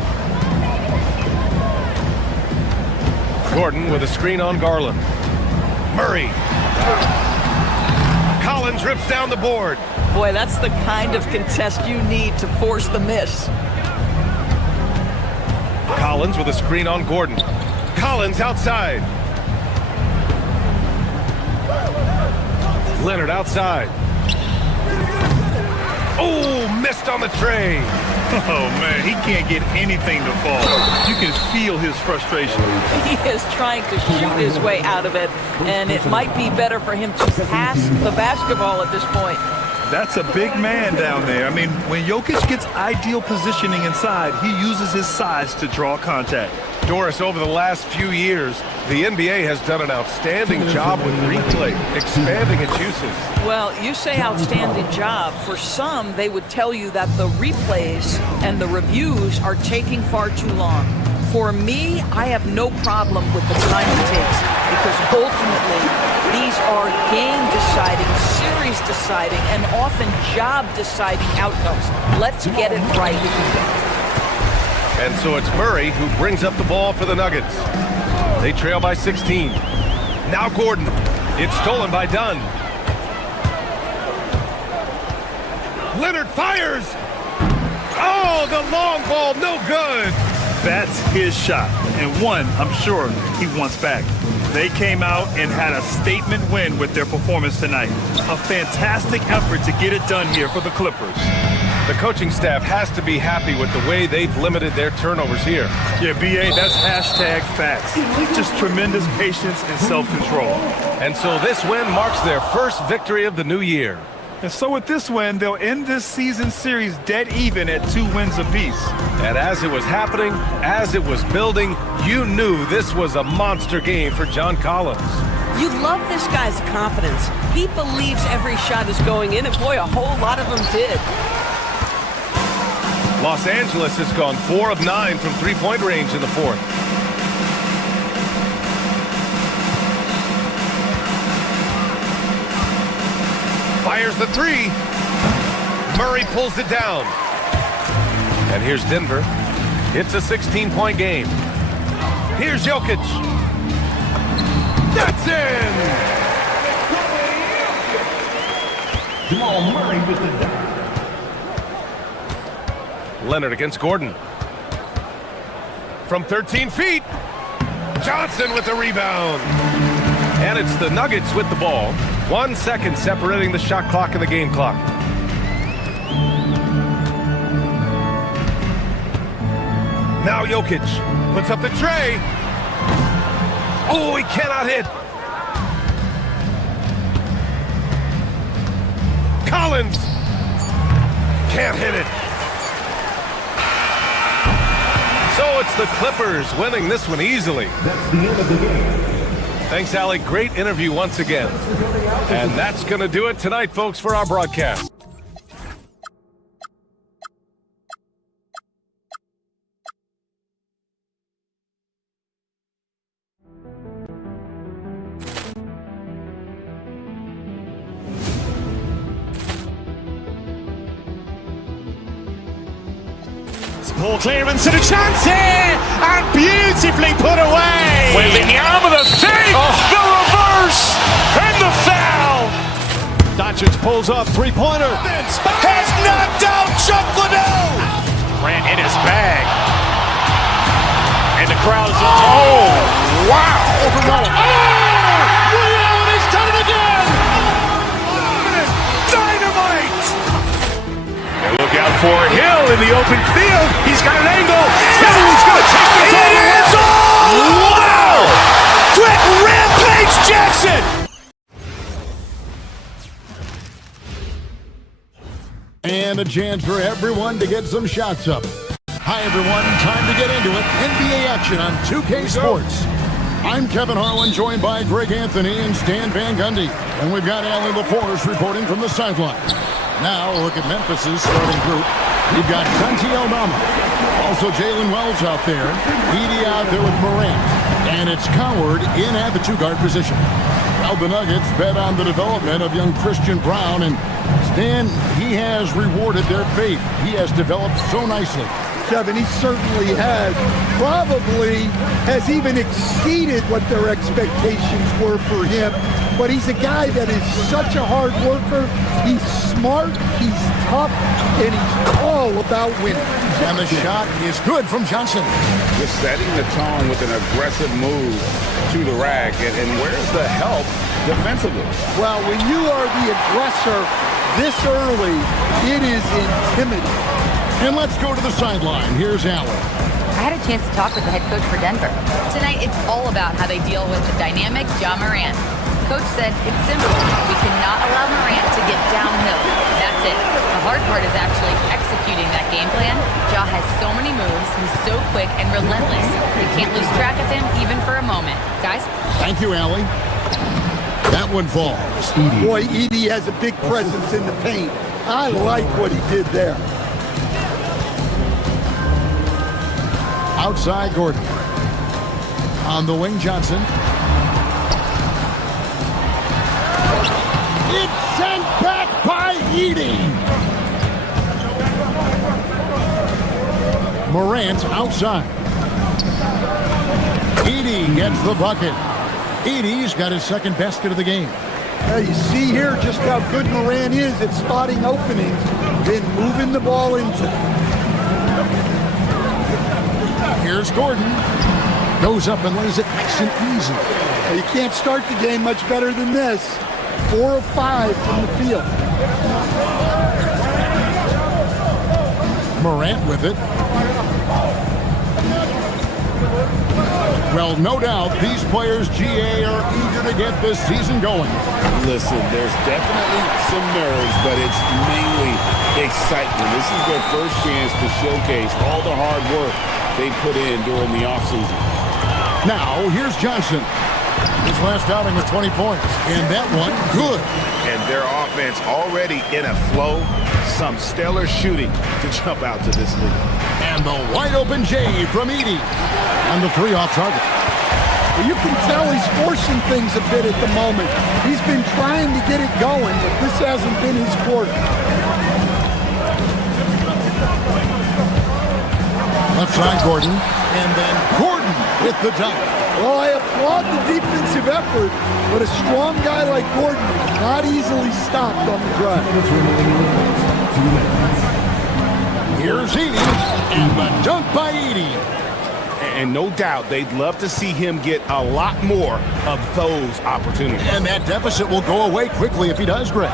Gordon with a screen on Garland. Murray. Collins rips down the board. Boy, that's the kind of contest you need to force the miss. Collins with a screen on Gordon. Collins outside. Leonard outside. Oh, missed on the tray. Oh, man, he can't get anything to fall. You can feel his frustration. He is trying to shoot his way out of it, and it might be better for him to pass the basketball at this point. That's a big man down there. I mean, when Jokic gets ideal positioning inside, he uses his size to draw contact. Doris, over the last few years, the NBA has done an outstanding job with replay, expanding its uses. Well, you say outstanding job. For some, they would tell you that the replays and the reviews are taking far too long. For me, I have no problem with the time it takes, because ultimately, these are game-deciding, series-deciding, and often job-deciding outcomes. Let's get it right. And so it's Murray who brings up the ball for the Nuggets. They trail by 16. Now Gordon. It's stolen by Dunn. Leonard fires. Oh, the long ball, no good. That's his shot, and one I'm sure he wants back. They came out and had a statement win with their performance tonight. A fantastic effort to get it done here for the Clippers. The coaching staff has to be happy with the way they've limited their turnovers here. Yeah, BA, that's hashtag facts. Just tremendous patience and self-control. And so this win marks their first victory of the new year. And so with this win, they'll end this season series dead even at 2 wins apiece. And as it was happening, as it was building, you knew this was a monster game for John Collins. You love this guy's confidence. He believes every shot is going in, and boy, a whole lot of them did. Los Angeles has gone 4 of 9 from three-point range in the fourth. Fires the three. Murray pulls it down. And here's Denver. It's a 16-point game. Here's Jokic. That's in! Jamal Murray with the dunk. Leonard against Gordon. From 13 feet. Johnson with the rebound. And it's the Nuggets with the ball. 1 second separating the shot clock and the game clock. Now Jokic puts up the tray. Oh, he cannot hit. Collins can't hit it. So it's the Clippers winning this one easily. That's the end of the game. Thanks, Allie. Great interview once again. And that's going to do it tonight, folks, for our broadcast. Ball clearance and a chance here, and beautifully put away. With the arm of the fake, the reverse, and the foul. Doncic pulls up, three-pointer. Has knocked out Chuck Liddell. Ran in his bag. And the crowd is... Oh, wow. He's done it again. Dynamite. And look out for Hill in the open field. He's got an angle. Hill's going to take this all the way. Wow! Quick rampage Jackson. And a chance for everyone to get some shots up. Hi, everyone. Time to get into it. NBA action on 2K Sports. I'm Kevin Harlan, joined by Greg Anthony and Stan Van Gundy. And we've got Allie LaForce reporting from the sideline. Now, look at Memphis's starting group. You've got Santi Aldama. Also Jalen Wells out there. Edey out there with Morant. And it's Coward in at the two-guard position. Well, the Nuggets bet on the development of young Christian Brown. And Stan, he has rewarded their faith. He has developed so nicely. Kevin, he certainly has. Probably has even exceeded what their expectations were for him. But he's a guy that is such a hard worker. He's smart, he's tough, and he's all about winning. And the shot is good from Johnson. Just setting the tone with an aggressive move to the rack. And where's the help defensively? Well, when you are the aggressor this early, it is intimidating. And let's go to the sideline. Here's Allen. I had a chance to talk with the head coach for Denver. Tonight, it's all about how they deal with the dynamic Ja Morant. Coach said it's simple. We cannot allow Morant to get downhill. That's it. The hard part is actually executing that game plan. Ja has so many moves. He's so quick and relentless. We can't lose track of him even for a moment. Guys? Thank you, Allie. That one falls. Edey. Boy, Edey has a big presence in the paint. I like what he did there. Outside Gordon. On the wing, Johnson. It's sent back by Edey. Morant outside. Edey gets the bucket. Edey's got his second basket of the game. You see here just how good Morant is at spotting openings, then moving the ball into them. Here's Gordon. Goes up and lays it nice and easy. Well, you can't start the game much better than this. 4 of 5 from the field. Morant with it. Well, no doubt these players, GA, are eager to get this season going. Listen, there's definitely some nerves, but it's mainly excitement. This is their first chance to showcase all the hard work they put in during the offseason. Now, here's Johnson. His last outing with 20 points. And that one, good. And their offense already in a flow. Some stellar shooting to jump out to this lead. And the wide open J from Edey. And the 3 off target. Well, you can tell he's forcing things a bit at the moment. He's been trying to get it going, but this hasn't been his quarter. Left side, Gordon. And then Gordon with the dunk. Well, I applaud the defensive effort, but a strong guy like Gordon is not easily stopped on the drive. Here's Edey, and the dunk by Edey. And no doubt they'd love to see him get a lot more of those opportunities. And that deficit will go away quickly if he does, Greg.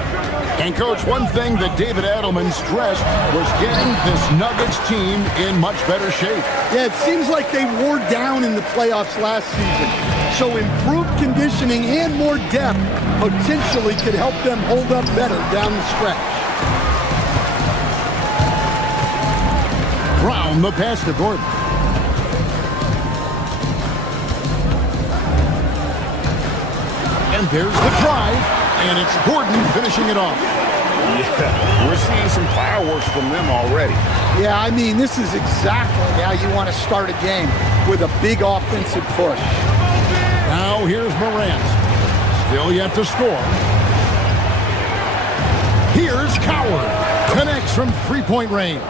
And, Coach, one thing that David Adelman stressed was getting this Nuggets team in much better shape. Yeah, it seems like they wore down in the playoffs last season. So improved conditioning and more depth potentially could help them hold up better down the stretch. Brown, the pass to Gordon. And there's the drive, and it's Gordon finishing it off. Yeah, we're seeing some fireworks from them already. Yeah, I mean, this is exactly how you want to start a game, with a big offensive push. Now here's Morant. Still yet to score. Here's Coward. Connects from three-point range.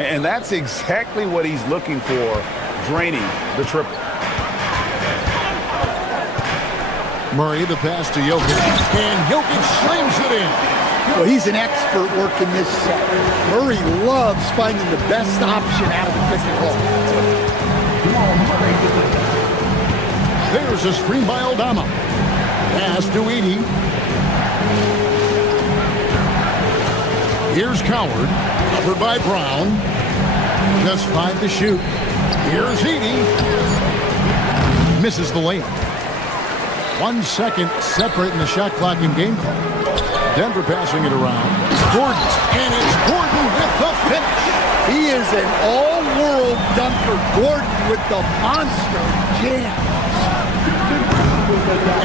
And that's exactly what he's looking for, draining the triple. Murray, the pass to Jokic, and Jokic slams it in. Well, he's an expert working this set. Murray loves finding the best option out of the pick and roll. There's a screen by Aldama. Pass to Edey. Here's Coward, covered by Brown. Just 5 to shoot. Here's Edey. Misses the layup. 1 second separating the shot clock and game clock. Denver passing it around. Gordon, and it's Gordon with the finish. He is an all-world dunker. Gordon with the monster jam.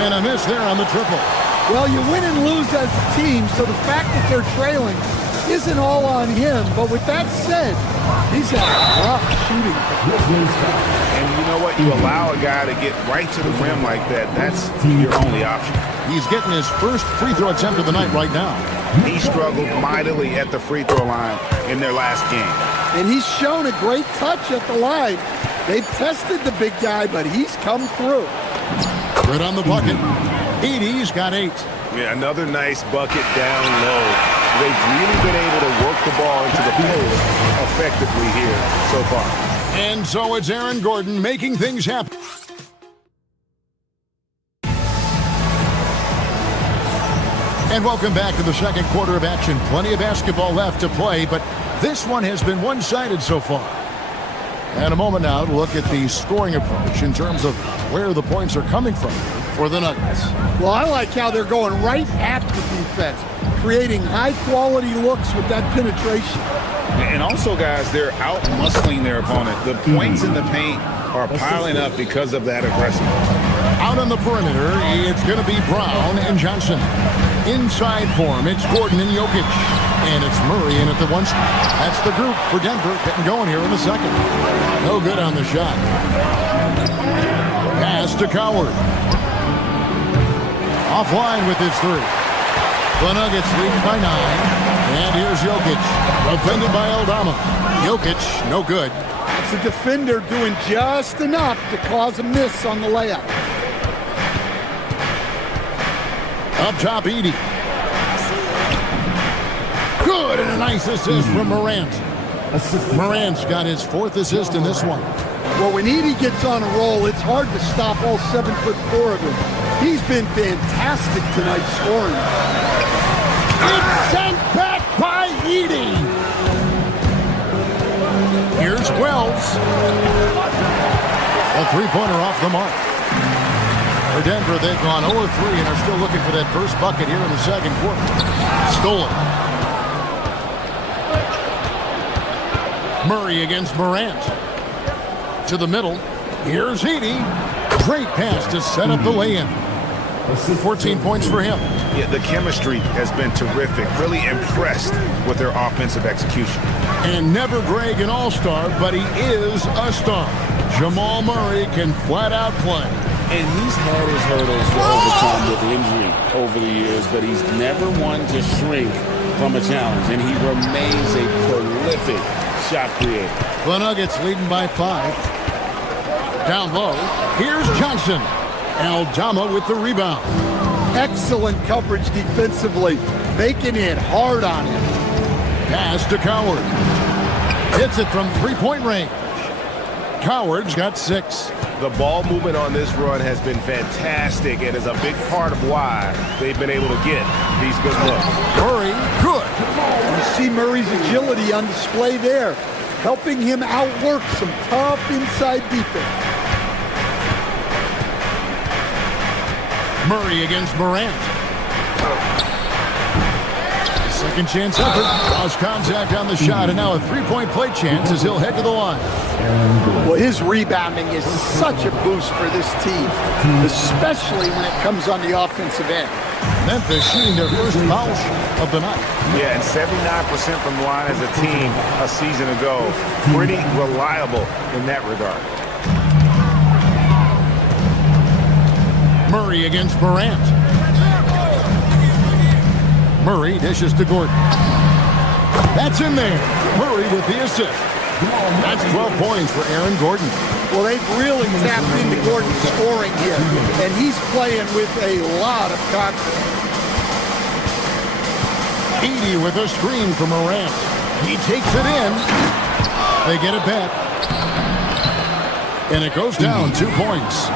And a miss there on the triple. Well, you win and lose as a team, so the fact that they're trailing isn't all on him. But with that said, he's had rough shooting. And you know what? You allow a guy to get right to the rim like that, that's your only option. He's getting his first free throw attempt of the night right now. He struggled mightily at the free throw line in their last game. And he's shown a great touch at the line. They've tested the big guy, but he's come through. Good on the bucket. Edey's got 8. Yeah, another nice bucket down low. They've really been able to work the ball into the post effectively here so far. And so it's Aaron Gordon making things happen. And welcome back to the second quarter of action. Plenty of basketball left to play, but this one has been one-sided so far. And a moment now to look at the scoring approach in terms of where the points are coming from for the Nuggets. Well, I like how they're going right at the defense, creating high-quality looks with that penetration. And also, guys, they're out-muscling their opponent. The points in the paint are piling up because of that aggression. Out on the perimeter, it's going to be Brown and Johnson. Inside for him, it's Gordon and Jokic. And it's Murray in at the 1 spot. That's the group for Denver getting going here in the second. No good on the shot. Pass to Coward. Offline with his 3. The Nuggets lead by 9. And here's Jokic. Defended by Aldama. Jokic, no good. It's a defender doing just enough to cause a miss on the layup. Up top, Edey. Good, and a nice assist from Morant. Morant's got his 4th assist in this one. Well, when Edey gets on a roll, it's hard to stop all 7'4" of him. He's been fantastic tonight scoring. It's sent back by Edey. Here's Wells. A three-pointer off the mark. For Denver, they've gone 0-3 and are still looking for that first bucket here in the second quarter. Stolen. Murray against Morant. To the middle. Here's Edey. Great pass to set up the lay-in. 14 points for him. Yeah, the chemistry has been terrific. Really impressed with their offensive execution. And never Greg an all-star, but he is a star. Jamal Murray can flat out play. And he's had his hurdles to overcome with injury over the years, but he's never one to shrink from a challenge, and he remains a prolific shot creator. The Nuggets leading by 5. Down low, here's Johnson. Aldama with the rebound. Excellent coverage defensively, making it hard on him. Pass to Coward. Hits it from three-point range. Coward's got 6. The ball movement on this run has been fantastic and is a big part of why they've been able to get these good looks. Murray, good. You see Murray's agility on display there, helping him outwork some tough inside defense. Murray against Morant. Second chance effort. Lost contact on the shot, and now a three-point play chance as he'll head to the line. Well, his rebounding is such a boost for this team, especially when it comes on the offensive end. Memphis shooting their first foul shot of the night. Yeah, and 79% from the line as a team a season ago. Pretty reliable in that regard. Murray against Morant. Murray dishes to Gordon. That's in there. Murray with the assist. That's 12 points for Aaron Gordon. Well, they've really tapped into Gordon's scoring here, and he's playing with a lot of confidence. Edey with a screen for Morant. He takes it in. They get it back. And it goes down 2 points.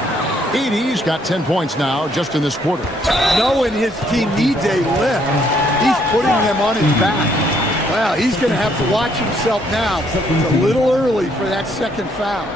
Edey's got 10 points now just in this quarter. Knowing his team needs a lift, he's putting them on his back. Wow, he's going to have to watch himself now. It's a little early for that second foul.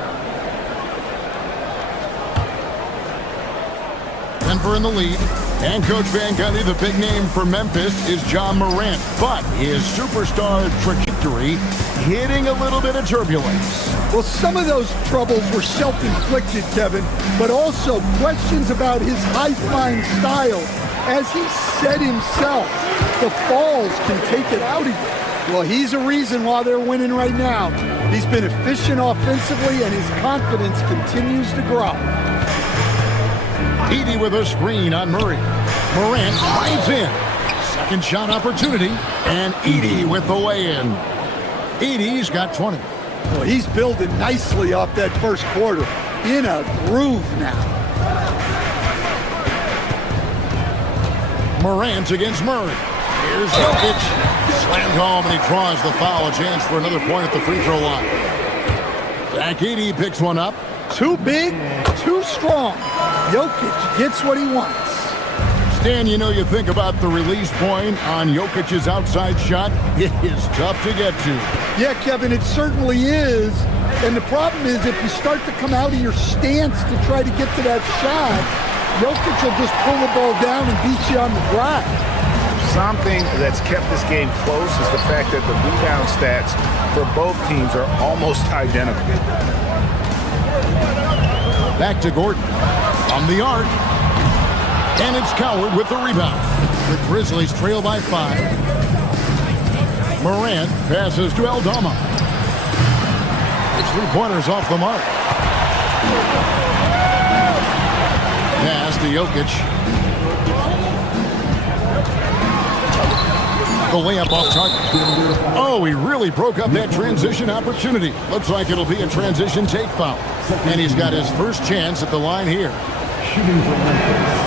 Denver in the lead. And Coach Van Gundy, the big name for Memphis is John Morant. But his superstar trajectory hitting a little bit of turbulence. Well, some of those troubles were self-inflicted, Kevin, but also questions about his high-flying style. As he said himself, the falls can take it out of you. Well, he's a reason why they're winning right now. He's been efficient offensively, and his confidence continues to grow. Edey with a screen on Murray. Morant finds in. Second shot opportunity, and Edey with the lay-in. Edey's got 20. Well, he's building nicely off that first quarter. In a groove now. Morant against Murray. Here's Jokic. Slammed home, and he draws the foul. A chance for another point at the free throw line. Zach Edey picks one up. Too big, too strong. Jokic gets what he wants. Stan, you know, you think about the release point on Jokic's outside shot. It is tough to get to. Yeah, Kevin, it certainly is. And the problem is if you start to come out of your stance to try to get to that shot, Jokic will just pull the ball down and beat you on the drive. Something that's kept this game close is the fact that the rebound stats for both teams are almost identical. Back to Gordon. From the arc. And it's Coward with the rebound. The Grizzlies trail by 5. Morant passes to Aldama. It's 3-pointers off the mark. Pass to Jokic. The layup off target. Oh, he really broke up that transition opportunity. Looks like it'll be a transition take foul. And he's got his first chance at the line here. Shooting for Memphis.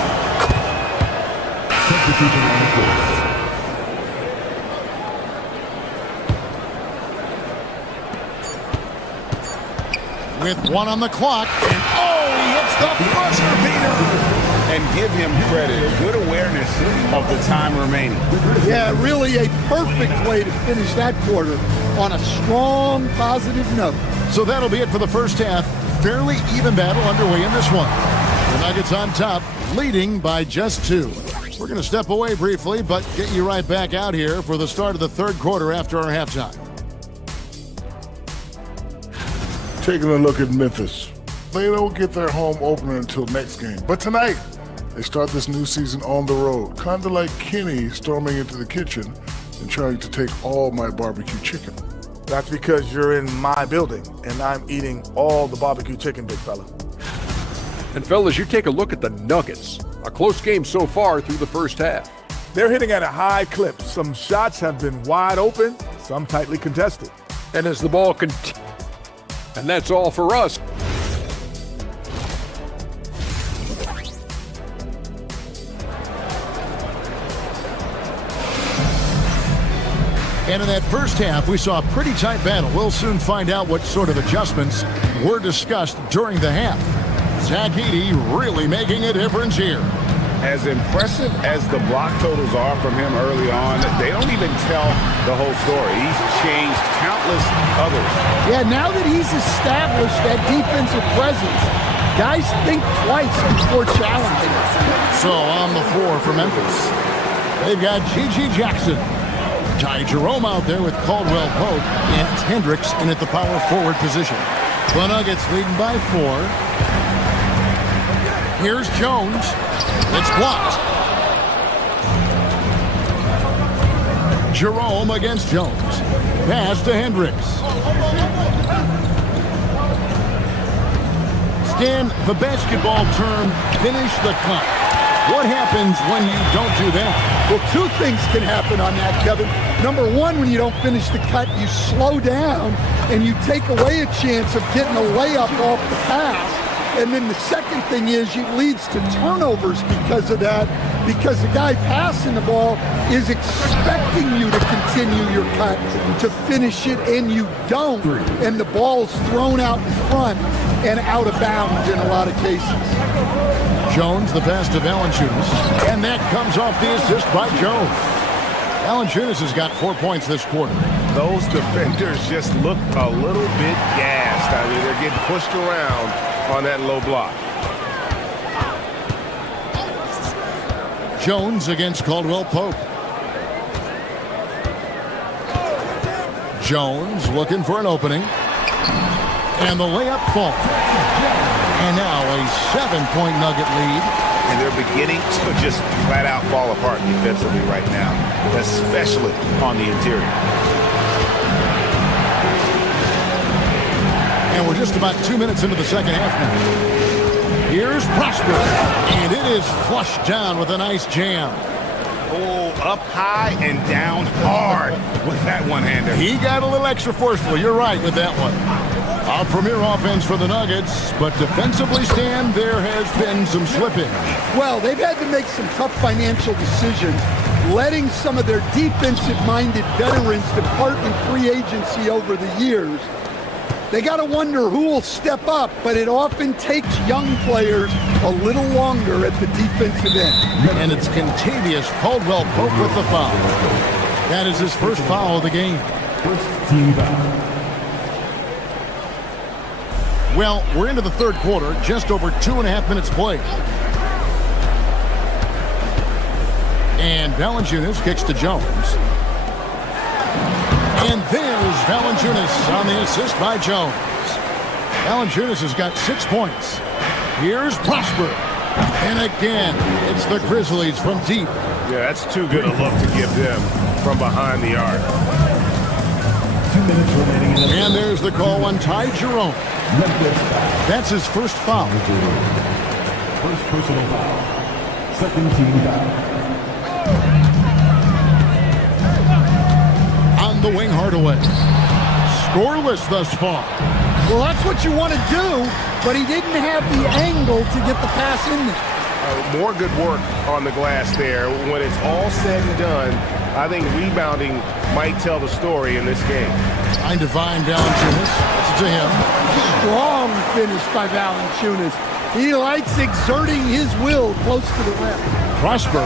Substitution on the court. with 1 on the clock. And he hits the buzzer beater. And give him credit. Good awareness of the time remaining. Yeah, really a perfect way to finish that quarter on a strong, positive note. So that'll be it for the first half. Fairly even battle underway in this one. The Nuggets on top, leading by just 2. We're going to step away briefly, but get you right back out here for the start of the third quarter after our halftime. Taking a look at Memphis. They don't get their home opener until next game. But tonight, they start this new season on the road. Kind of like Kenny storming into the kitchen and trying to take all my barbecue chicken. That's because you're in my building, and I'm eating all the barbecue chicken, big fella. And fellas, you take a look at the Nuggets. A close game so far through the first half. They're hitting at a high clip. Some shots have been wide open, some tightly contested. And as the ball and that's all for us. And in that first half, we saw a pretty tight battle. We'll soon find out what sort of adjustments were discussed during the half. Zach Edey really making a difference here. As impressive as the block totals are from him early on, they don't even tell the whole story. He's changed countless others. Yeah, now that he's established that defensive presence, guys think twice before challenging. So on the floor for Memphis, they've got G.G. Jackson, Ty Jerome out there with Caldwell Pope, and Hendricks in at the power forward position. The Nuggets leading by 4. Here's Jones. It's blocked. Jerome against Jones. Pass to Hendricks. Stan, the basketball term, finish the cut. What happens when you don't do that? Well, 2 things can happen on that, Kevin. Number 1, when you don't finish the cut, you slow down and you take away a chance of getting a layup off the pass. And then the second thing is it leads to turnovers because of that, because the guy passing the ball is expecting you to continue your cut, to finish it, and you don't. And the ball's thrown out in front and out of bounds in a lot of cases. Jones, the pass to Valanciunas, and that comes off the assist by Jones. Valanciunas has got 4 points this quarter. Those defenders just look a little bit gassed. I mean, they're getting pushed around on that low block. Jones against Caldwell Pope. Jones looking for an opening. And the layup falls. And now a 7-point Nugget lead. And they're beginning to just flat out fall apart defensively right now, especially on the interior. And we're just about 2 minutes into the second half now. Here's Prosper, and it is flushed down with a nice jam. Oh, up high and down hard with that one-hander. He got a little extra forceful. You're right with that one. Our premier offense for the Nuggets, but defensively, Stan, there has been some slipping. Well, they've had to make some tough financial decisions, letting some of their defensive-minded veterans depart in free agency over the years. They got to wonder who will step up, but it often takes young players a little longer at the defensive end. And it's Contavious Caldwell Pope with the foul. That is his first foul of the game. First team foul. Well, we're into the third quarter, just over 2.5 minutes played. And Valanciunas kicks to Jones. And there's Valanciunas on the assist by Jones. Valanciunas has got 6 points. Here's Prosper. And again, it's the Grizzlies from deep. Yeah, that's too good a look to give them from behind the arc. 2 minutes remaining. And there's the call on Ty Jerome. That's his first foul. First personal foul. Second team foul. On the wing, Hardaway. Scoreless thus far. Well, that's what you want to do, but he didn't have the angle to get the pass in there. More good work on the glass there. When it's all said and done, I think rebounding might tell the story in this game. Trying to find Valanciunas. It's to him. Strong finish by Valanciunas. He likes exerting his will close to the rim. Prosper.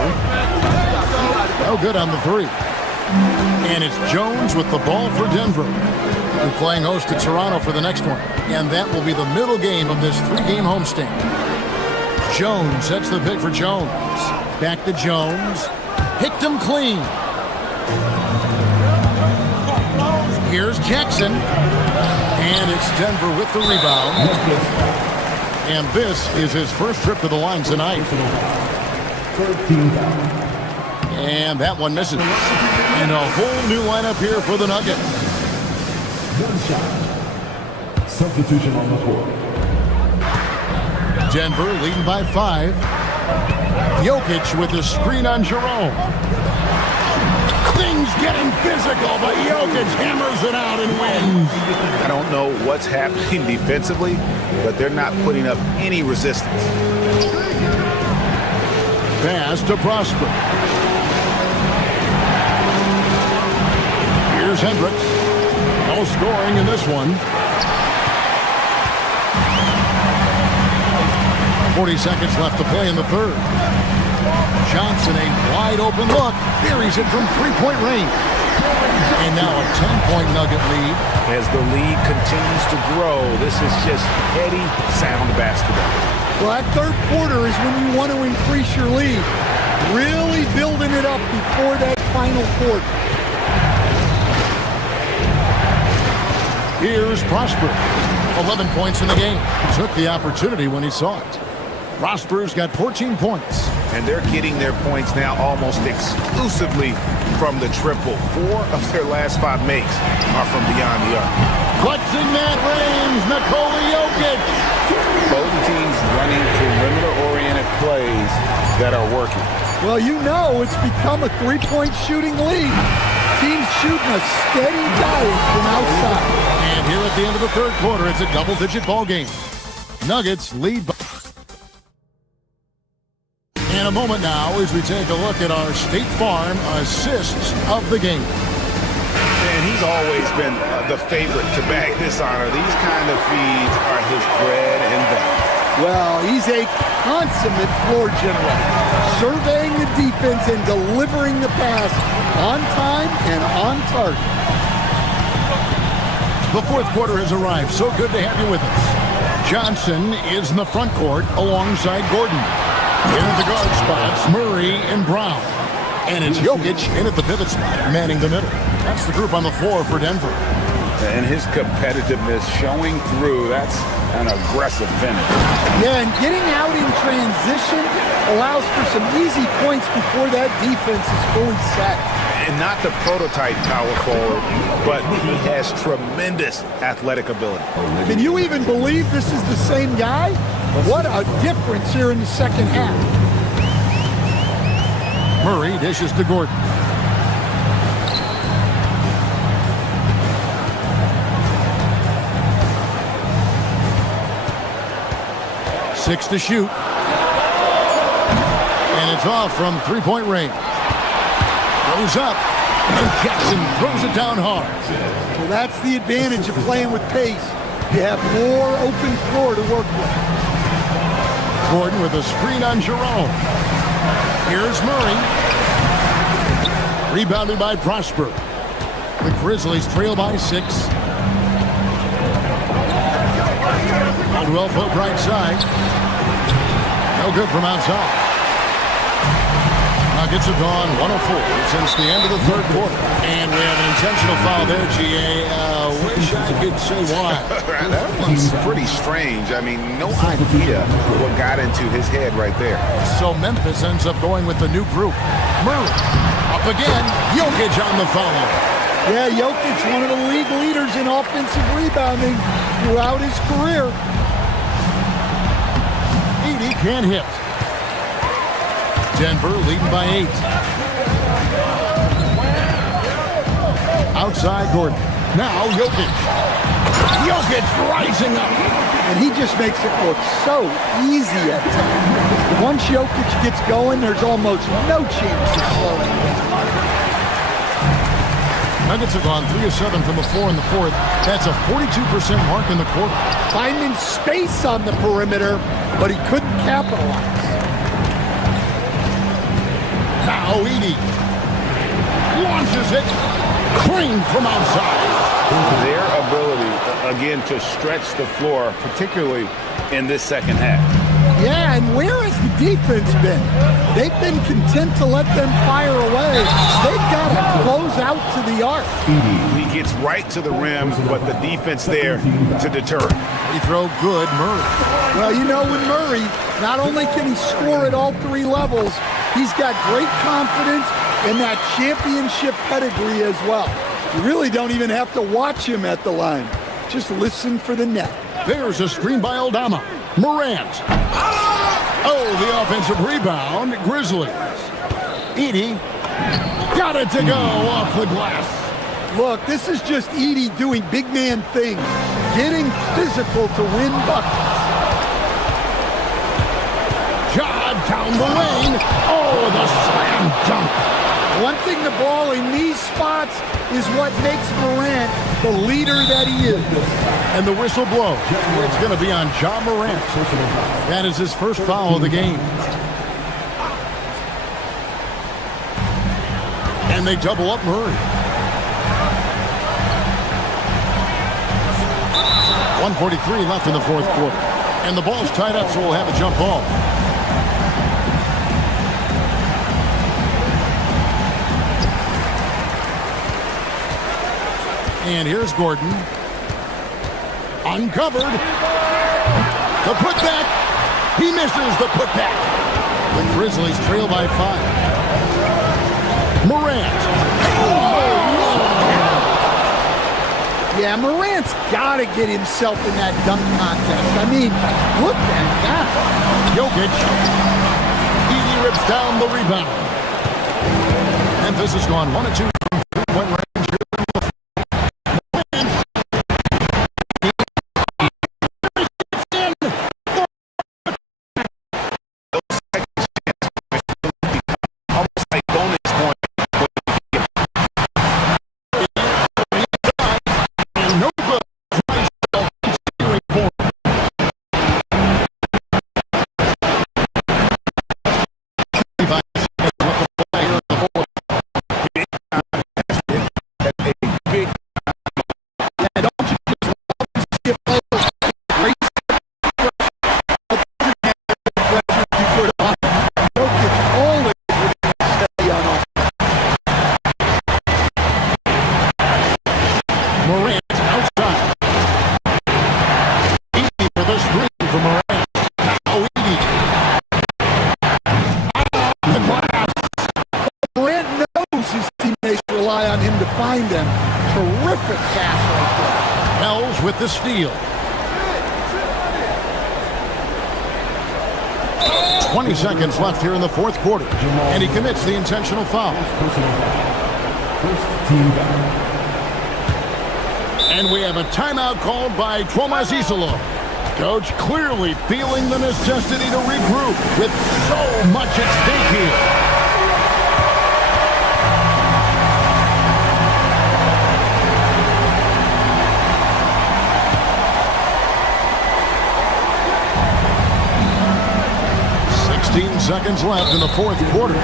No good on the three. And it's Jones with the ball for Denver. They're playing host to Toronto for the next one. And that will be the middle game of this three-game homestand. Jones sets the pick for Jones. Back to Jones. Picked him clean. Here's Jackson. And it's Denver with the rebound. And this is his first trip to the line tonight. And that one misses. And a whole new lineup here for the Nuggets. One shot. Substitution on the floor. Denver leading by 5. Jokic with the screen on Jerome. Things getting physical, but Jokic hammers it out and wins. I don't know what's happening defensively, but they're not putting up any resistance. Pass to Prosper. Here's Hendricks. No scoring in this one. 40 seconds left to play in the third. Johnson, a wide open look. Buries it from three-point range. And now a 10-point Nugget lead. As the lead continues to grow, this is just heady, sound basketball. Well, that third quarter is when you want to increase your lead. Really building it up before that final quarter. Here's Prosper. 11 points in the game. Took the opportunity when he saw it. Prosper's got 14 points. And they're getting their points now almost exclusively from the triple. 4 of their last 5 makes are from beyond the arc. Clutching that range, Nikola Jokic. Both teams running perimeter-oriented plays that are working. Well, you know it's become a three-point shooting lead. Teams shooting a steady diet from outside. And here at the end of the third quarter, it's a double-digit ball game. Nuggets lead by... In a moment now, as we take a look at our State Farm assists of the game. And he's always been the favorite to bag this honor. These kind of feeds are his bread and butter. Well, he's a consummate floor general, surveying the defense and delivering the pass on time and on target. The fourth quarter has arrived. So good to have you with us. Johnson is in the front court alongside Gordon. In at the guard spots, Murray and Brown. And it's Jokic in at the pivot spot, manning the middle. That's the group on the floor for Denver. And his competitiveness showing through. That's an aggressive finish. Yeah, and getting out in transition allows for some easy points before that defense is fully set. And not the prototype power forward, but he has tremendous athletic ability. Can you even believe this is the same guy? What a difference here in the second half. Murray dishes to Gordon. Six to shoot. And it's off from three-point range. Goes up. And Jackson throws it down hard. Well, that's the advantage of playing with pace. You have more open floor to work with. Gordon with a screen on Jerome. Here's Murray. Rebounded by Prosper. The Grizzlies trail by 6. Caldwell put right side. No good from outside. Nuggets have gone 104 since the end of the third quarter. And we have an intentional foul there, GA. Wish I could say why. That one's pretty strange. I mean, no idea what got into his head right there. So Memphis ends up going with the new group. Murray up again. Jokic on the follow. Yeah, Jokic, one of the league leaders in offensive rebounding throughout his career. 80 can't hit. Denver leading by 8. Outside Gordon. Now Jokic. Jokic rising up. and he just makes it look so easy at times. Once Jokic gets going, there's almost no chance of slowing down. Nuggets have gone 3 of 7 from the floor in the fourth. That's a 42% mark in the quarter. Finding space on the perimeter, but he couldn't capitalize. Now Edey launches it, clean from outside. Their ability, again, to stretch the floor, particularly in this second half. Yeah, and where has the defense been? They've been content to let them fire away. They've got to close out to the arc. He gets right to the rim, but the defense there to deter. He throw good, Murray. Well, you know, with Murray, not only can he score at all three levels, he's got great confidence and that championship pedigree as well. You really don't even have to watch him at the line. Just listen for the net. There's a screen by Aldama. Morant. Oh, the offensive rebound. Grizzlies. Edey got it to go off the glass. Look, this is just Edey doing big man things, getting physical to win buckets. Ja down the lane. Oh, the slam dunk. Wanting the ball in these spots is what makes Morant the leader that he is. And the whistle blows. It's going to be on Ja Morant. That is his first foul of the game. And they double up Murray. 1:43 left in the fourth quarter. And the ball's tied up, so we'll have a jump ball. And here's Gordon. Uncovered. The putback. He misses the putback. The Grizzlies trail by 5. Morant. Yeah, Morant's got to get himself in that dunk contest. I mean, look at that. Jokic. Edey rips down the rebound. Memphis has gone 1 of 2 from three-point range. With the steal. 20 seconds left here in the fourth quarter. And he commits the intentional foul. And we have a timeout called by Tomas Isolo. Coach clearly feeling the necessity to regroup with so much at stake here. Seconds left in the fourth quarter.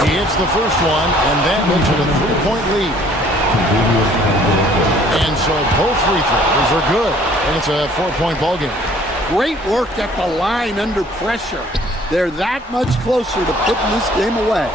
He hits the first one, and that makes it a 3-point lead. And so both free throws are good, and it's a 4-point ball game. Great work at the line under pressure. They're that much closer to putting this game away.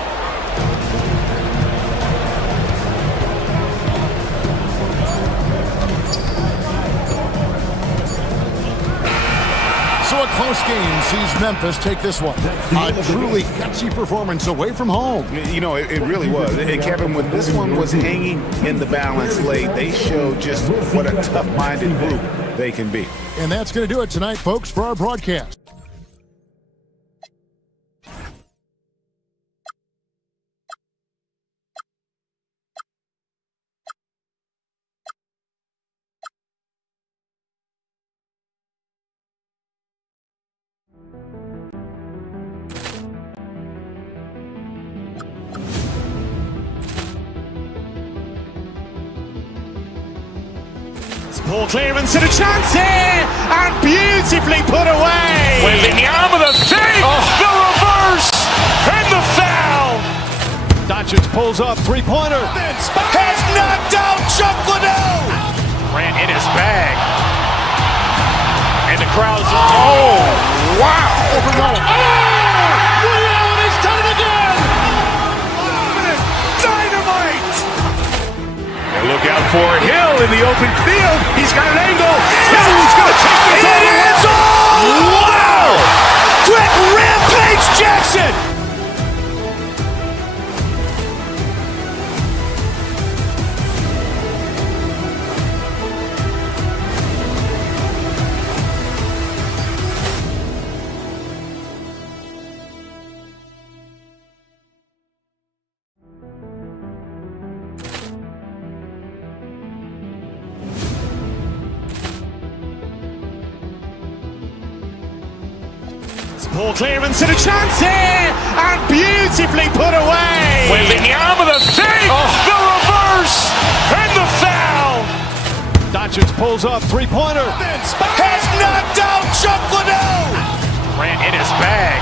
So a close game sees Memphis take this one. A truly gutsy performance away from home. You know, it really was. And Kevin, when this one was hanging in the balance late, they showed just what a tough-minded group they can be. And that's going to do it tonight, folks, for our broadcast. Ball clearance and a chance here, and beautifully put away. With the arm of the fake, the reverse, and the foul. Doncic pulls up, three-pointer. Has knocked out Chuck Liddell. Ran in his bag. And the crowd's, oh, wow. Liddell has done it again. Dynamite. And look out for Hill in the open field. He's got an angle. Hill's going to take this all the way. Wow! Brett Rampage Jackson. Ball clearance and a chance here, and beautifully put away. With the arm of the fake, the reverse, and the foul. Doncic pulls up, three-pointer. Has knocked out Chuck Liddell. Ran in his bag.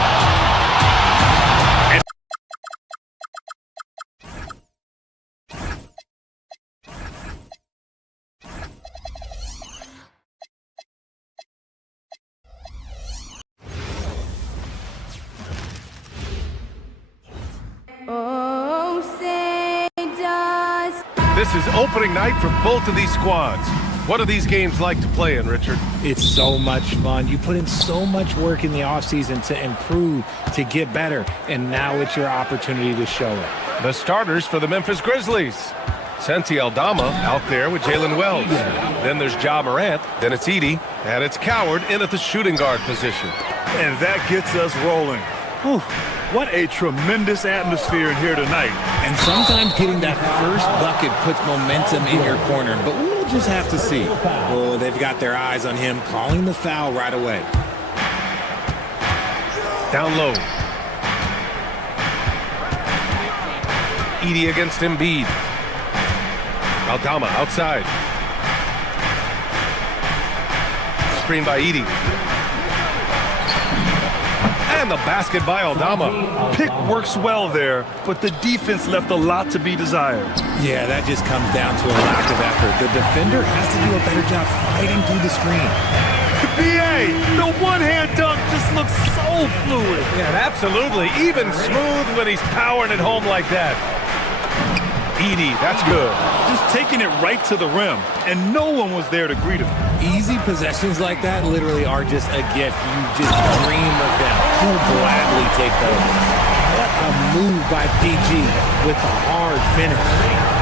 This is opening night for both of these squads. What do these games like to play in, Richard? It's so much fun. You put in so much work in the offseason to improve, to get better, and now it's your opportunity to show it. The starters for the Memphis Grizzlies. Santi Aldama out there with Jalen Wells. Then there's Ja Morant, then it's Edey, and it's Coward in at the shooting guard position. And that gets us rolling. Whew. What a tremendous atmosphere in here tonight. And sometimes getting that first bucket puts momentum in your corner, but we'll just have to see. Oh, they've got their eyes on him, calling the foul right away. Down low. Edey against Embiid. Aldama outside. Screen by Edey. And the basket by Aldama. Pick works well there, but the defense left a lot to be desired. Yeah, that just comes down to a lack of effort. The defender has to do a better job fighting through the screen. BA, the one-hand dunk just looks so fluid. Yeah, absolutely. Even smooth when he's powering it home like that. Edey, that's good. Just taking it right to the rim, and no one was there to greet him. Easy possessions like that literally are just a gift. You just dream of them. He'll gladly take those. What a move by PG with the hard finish.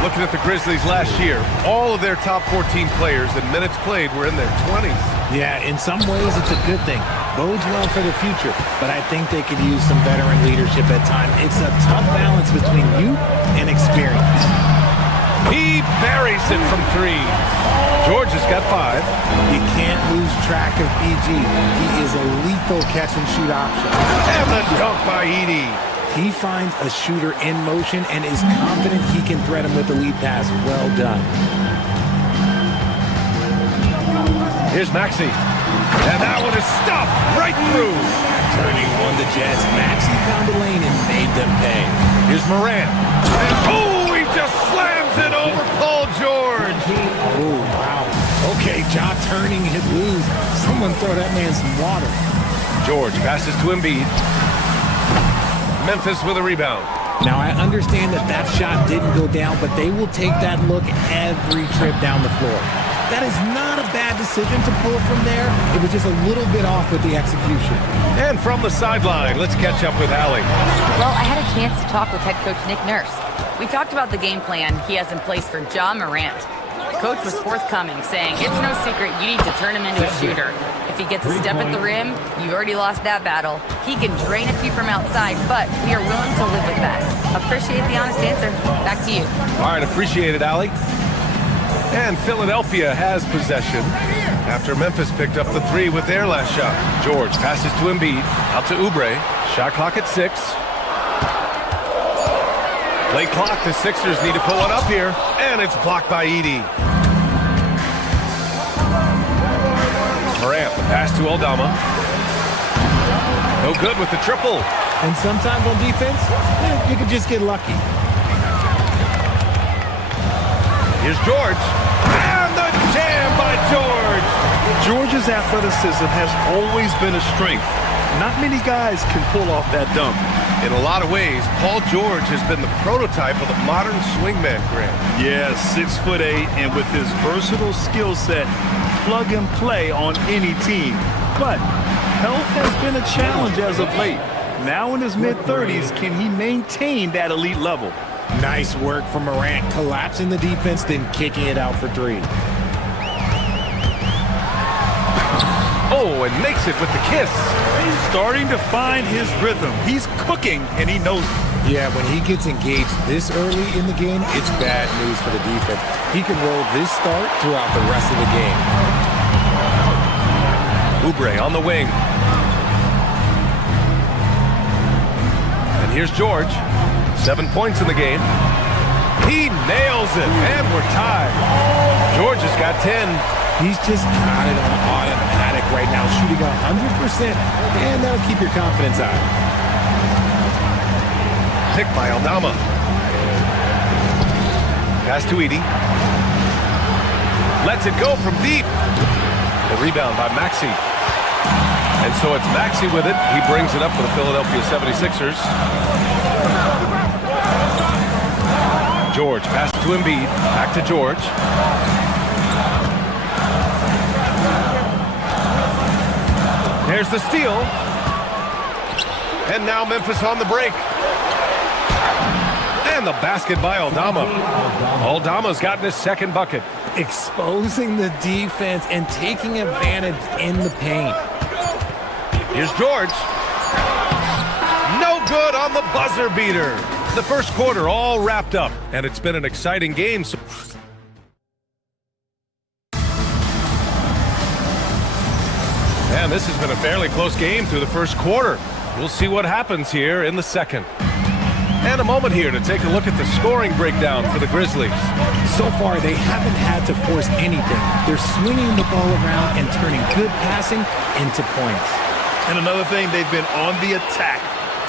Looking at the Grizzlies last year, all of their top 14 players in minutes played were in their 20s. Yeah, in some ways it's a good thing. Bodes well for the future, but I think they could use some veteran leadership at times. It's a tough balance between youth and experience. He buries it from three. George has got 5. You can't lose track of PG. He is a lethal catch-and-shoot option. And the dunk by Edey. He finds a shooter in motion and is confident he can thread him with the lead pass. Well done. Here's Maxey. And that one is stuffed right through. Turning on the Jets. Maxey found a lane and made them pay. Here's Morant. And oh, he just slams it over Paul George. Oh, wow. Okay, Ja turning his loose. Someone throw that man some water. George passes to Embiid. Memphis with a rebound. Now, I understand that shot didn't go down, but they will take that look every trip down the floor. That is not a bad decision to pull from there. It was just a little bit off with the execution. And from the sideline, let's catch up with Allie. Well, I had a chance to talk with head coach Nick Nurse. We talked about the game plan he has in place for Ja Morant. Coach was forthcoming, saying it's no secret you need to turn him into a shooter. If he gets a step at the rim, you already lost that battle. He can drain a few from outside, but we are willing to live with that. Appreciate the honest answer. Back to you. All right, appreciate it, Allie. And Philadelphia has possession after Memphis picked up the 3 with their last shot. George passes to Embiid, out to Oubre. Shot clock at 6. Late clock, the Sixers need to pull it up here, and it's blocked by Edey. Morant, the pass to Aldama. No good with the triple. And sometimes on defense, you can just get lucky. Here's George. And the jam by George. George's athleticism has always been a strength. Not many guys can pull off that dunk. In a lot of ways, Paul George has been the prototype of the modern swingman, Grant. Yeah, 6'8", and with his versatile skill set, plug and play on any team. But health has been a challenge as of late. Now in his mid-30s, can he maintain that elite level? Nice work from Morant, collapsing the defense, then kicking it out for three. Oh, and makes it with the kiss. He's starting to find his rhythm. He's cooking, and he knows it. Yeah, when he gets engaged this early in the game, it's bad news for the defense. He can roll this start throughout the rest of the game. Oubre on the wing. And here's George. 7 points in the game. He nails it, and we're tied. George has got 10. He's just got it on automatic right now, shooting 100%, and that'll keep your confidence high. Picked by Aldama. Pass to Edey. Lets it go from deep. The rebound by Maxey. And so it's Maxey with it. He brings it up for the Philadelphia 76ers. George passes to Embiid. Back to George. There's the steal. And now Memphis on the break. And the basket by Aldama. Aldama's gotten his second bucket. Exposing the defense and taking advantage in the paint. Here's George. No good on the buzzer beater. The first quarter all wrapped up, and it's been an exciting game. And this has been a fairly close game through the first quarter. We'll see what happens here in the second. And a moment here to take a look at the scoring breakdown for the Grizzlies. So far, they haven't had to force anything. They're swinging the ball around and turning good passing into points. And another thing, they've been on the attack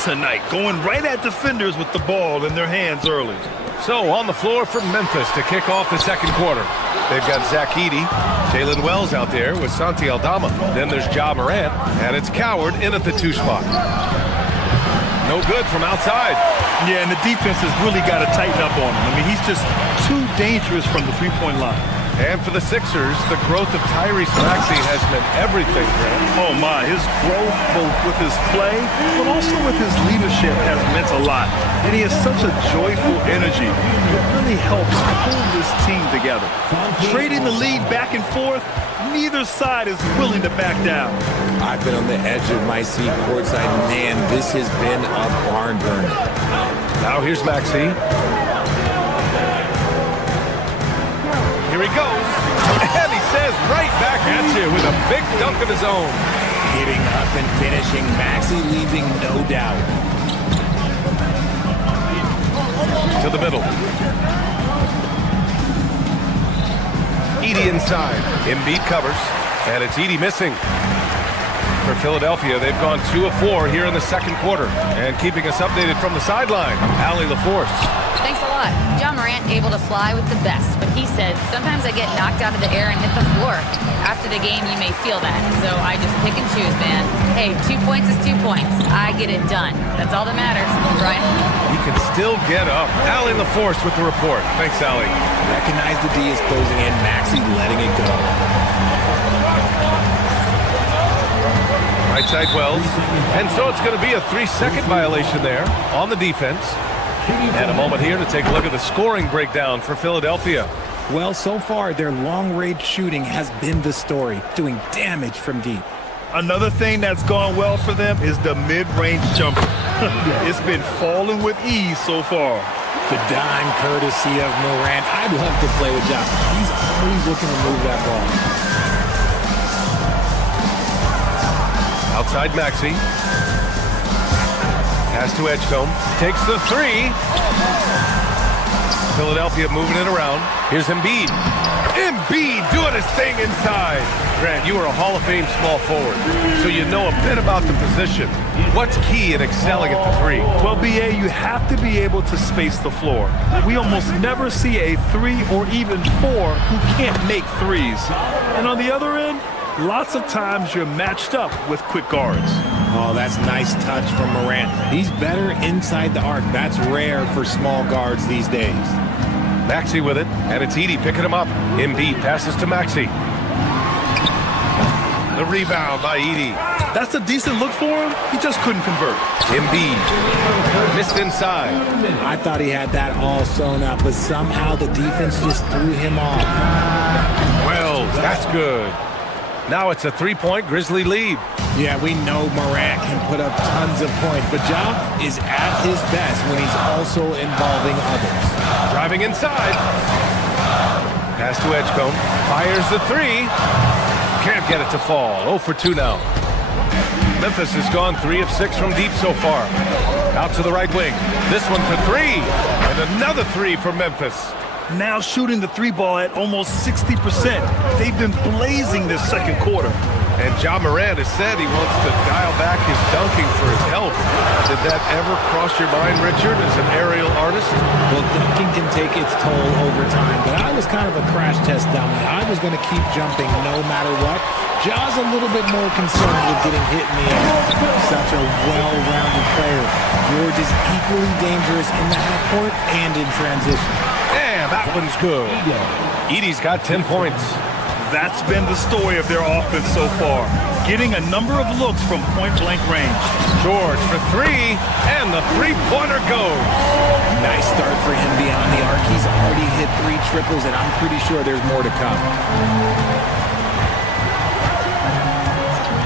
tonight, going right at defenders with the ball in their hands early. So on the floor for Memphis to kick off the second quarter. They've got Zach Edey, Jalen Wells out there with Santi Aldama. Then there's Ja Morant, and it's Coward in at the 2 spot. No good from outside. Yeah, and the defense has really got to tighten up on him. I mean, he's just too dangerous from the three-point line. And for the Sixers, the growth of Tyrese Maxey has meant everything, Grant. Oh, my. His growth, both with his play, but also with his leadership, has meant a lot. And he has such a joyful energy. It really helps pull this team together. Trading the lead back and forth, neither side is willing to back down. I've been on the edge of my seat courtside. Man, this has been a barn burner. Now here's Maxey. Here he goes. And he says right back at you with a big dunk of his own. Getting up and finishing. Maxey leaving no doubt. To the middle. Edey inside. Embiid covers. And it's Edey missing. For Philadelphia, they've gone 2 of 4 here in the second quarter. And keeping us updated from the sideline, Allie LaForce. Thanks a lot. Ja Morant able to fly with the best, but he said, sometimes I get knocked out of the air and hit the floor. After the game, you may feel that, so I just pick and choose, man. Hey, 2 points is 2 points. I get it done. That's all that matters, Brian. He can still get up. Allie LaForce with the report. Thanks, Allie. Recognize the D is closing in. Maxey letting it go. Right side Wells. And so it's going to be a 3-second violation there on the defense. And a moment here to take a look at the scoring breakdown for Philadelphia. Well, so far, their long-range shooting has been the story, doing damage from deep. Another thing that's gone well for them is the mid-range jumper. It's been falling with ease so far. The dime courtesy of Morant. I'd love to play with Ja. He's always looking to move that ball. Outside Maxey. Pass to Edgecombe. Takes the 3. Philadelphia moving it around. Here's Embiid. Embiid doing his thing inside. Grant, you are a Hall of Fame small forward, so you know a bit about the position. What's key in excelling at the three? Well, BA, you have to be able to space the floor. We almost never see a 3 or even 4 who can't make threes. And on the other end, lots of times you're matched up with quick guards. Oh, that's nice touch from Morant. He's better inside the arc. That's rare for small guards these days. Maxey with it, and it's Edey picking him up. Embiid passes to Maxey. The rebound by Edey. That's a decent look for him. He just couldn't convert. Embiid missed inside. I thought he had that all sewn up, but somehow the defense just threw him off. Wells, that's good. Now it's a three-point Grizzly lead. Yeah, we know Morant can put up tons of points, but Ja is at his best when he's also involving others. Driving inside. Pass to Edgecombe. Fires the three. Can't get it to fall. 0 for 2 now. Memphis has gone 3 of 6 from deep so far. Out to the right wing. This one for 3. And another 3 for Memphis. Now shooting the 3 ball at almost 60%. They've been blazing this second quarter. And Ja Morant has said he wants to dial back his dunking for his health. Did that ever cross your mind, Richard, as an aerial artist? Well, dunking can take its toll over time, but I was kind of a crash test dummy. I was going to keep jumping no matter what. Ja's a little bit more concerned with getting hit in the air. Such a well-rounded player. George is equally dangerous in the half court and in transition. And that one's good. Edey's got 10 points. That's been the story of their offense so far. Getting a number of looks from point-blank range. George for 3, and the three-pointer goes. Nice start for him beyond the arc. He's already hit 3 triples, and I'm pretty sure there's more to come.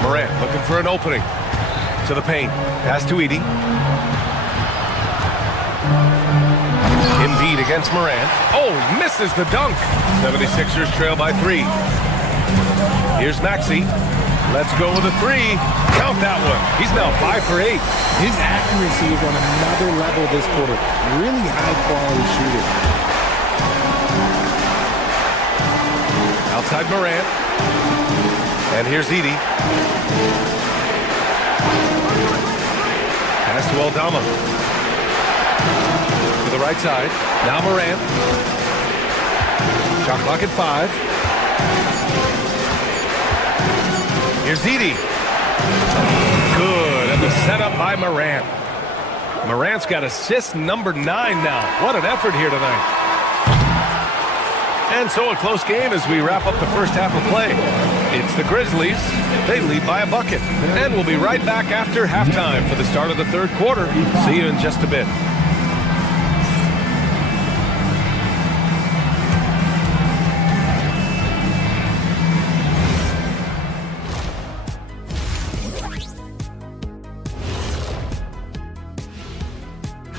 Morant looking for an opening. To the paint. Pass to Edey. Embiid against Morant. Oh, misses the dunk. 76ers trail by 3. Here's Maxey. Let's go with a 3. Count that one. He's now 5 for 8. His accuracy is on another level this quarter. Really high-quality shooter. Outside Morant. And here's Edey. Pass to Aldama. To the right side. Now Morant. Shot clock at 5. Here's Edey. Good. And the setup by Morant. Morant's got assist number 9 now. What an effort here tonight. And so a close game as we wrap up the first half of play. It's the Grizzlies. They lead by a bucket. And we'll be right back after halftime for the start of the third quarter. See you in just a bit.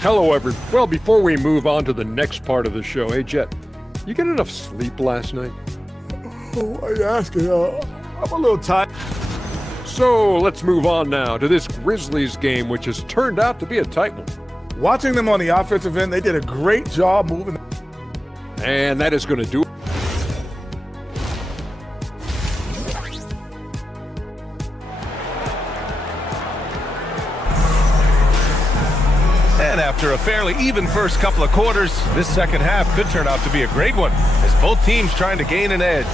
Hello, everyone. Well, before we move on to the next part of the show, hey, Jet, you get enough sleep last night? Oh, I ask you, I'm a little tired. So let's move on now to this Grizzlies game, which has turned out to be a tight one. Watching them on the offensive end, they did a great job moving. And that is going to do it. And after a fairly even first couple of quarters, this second half could turn out to be a great one as both teams trying to gain an edge.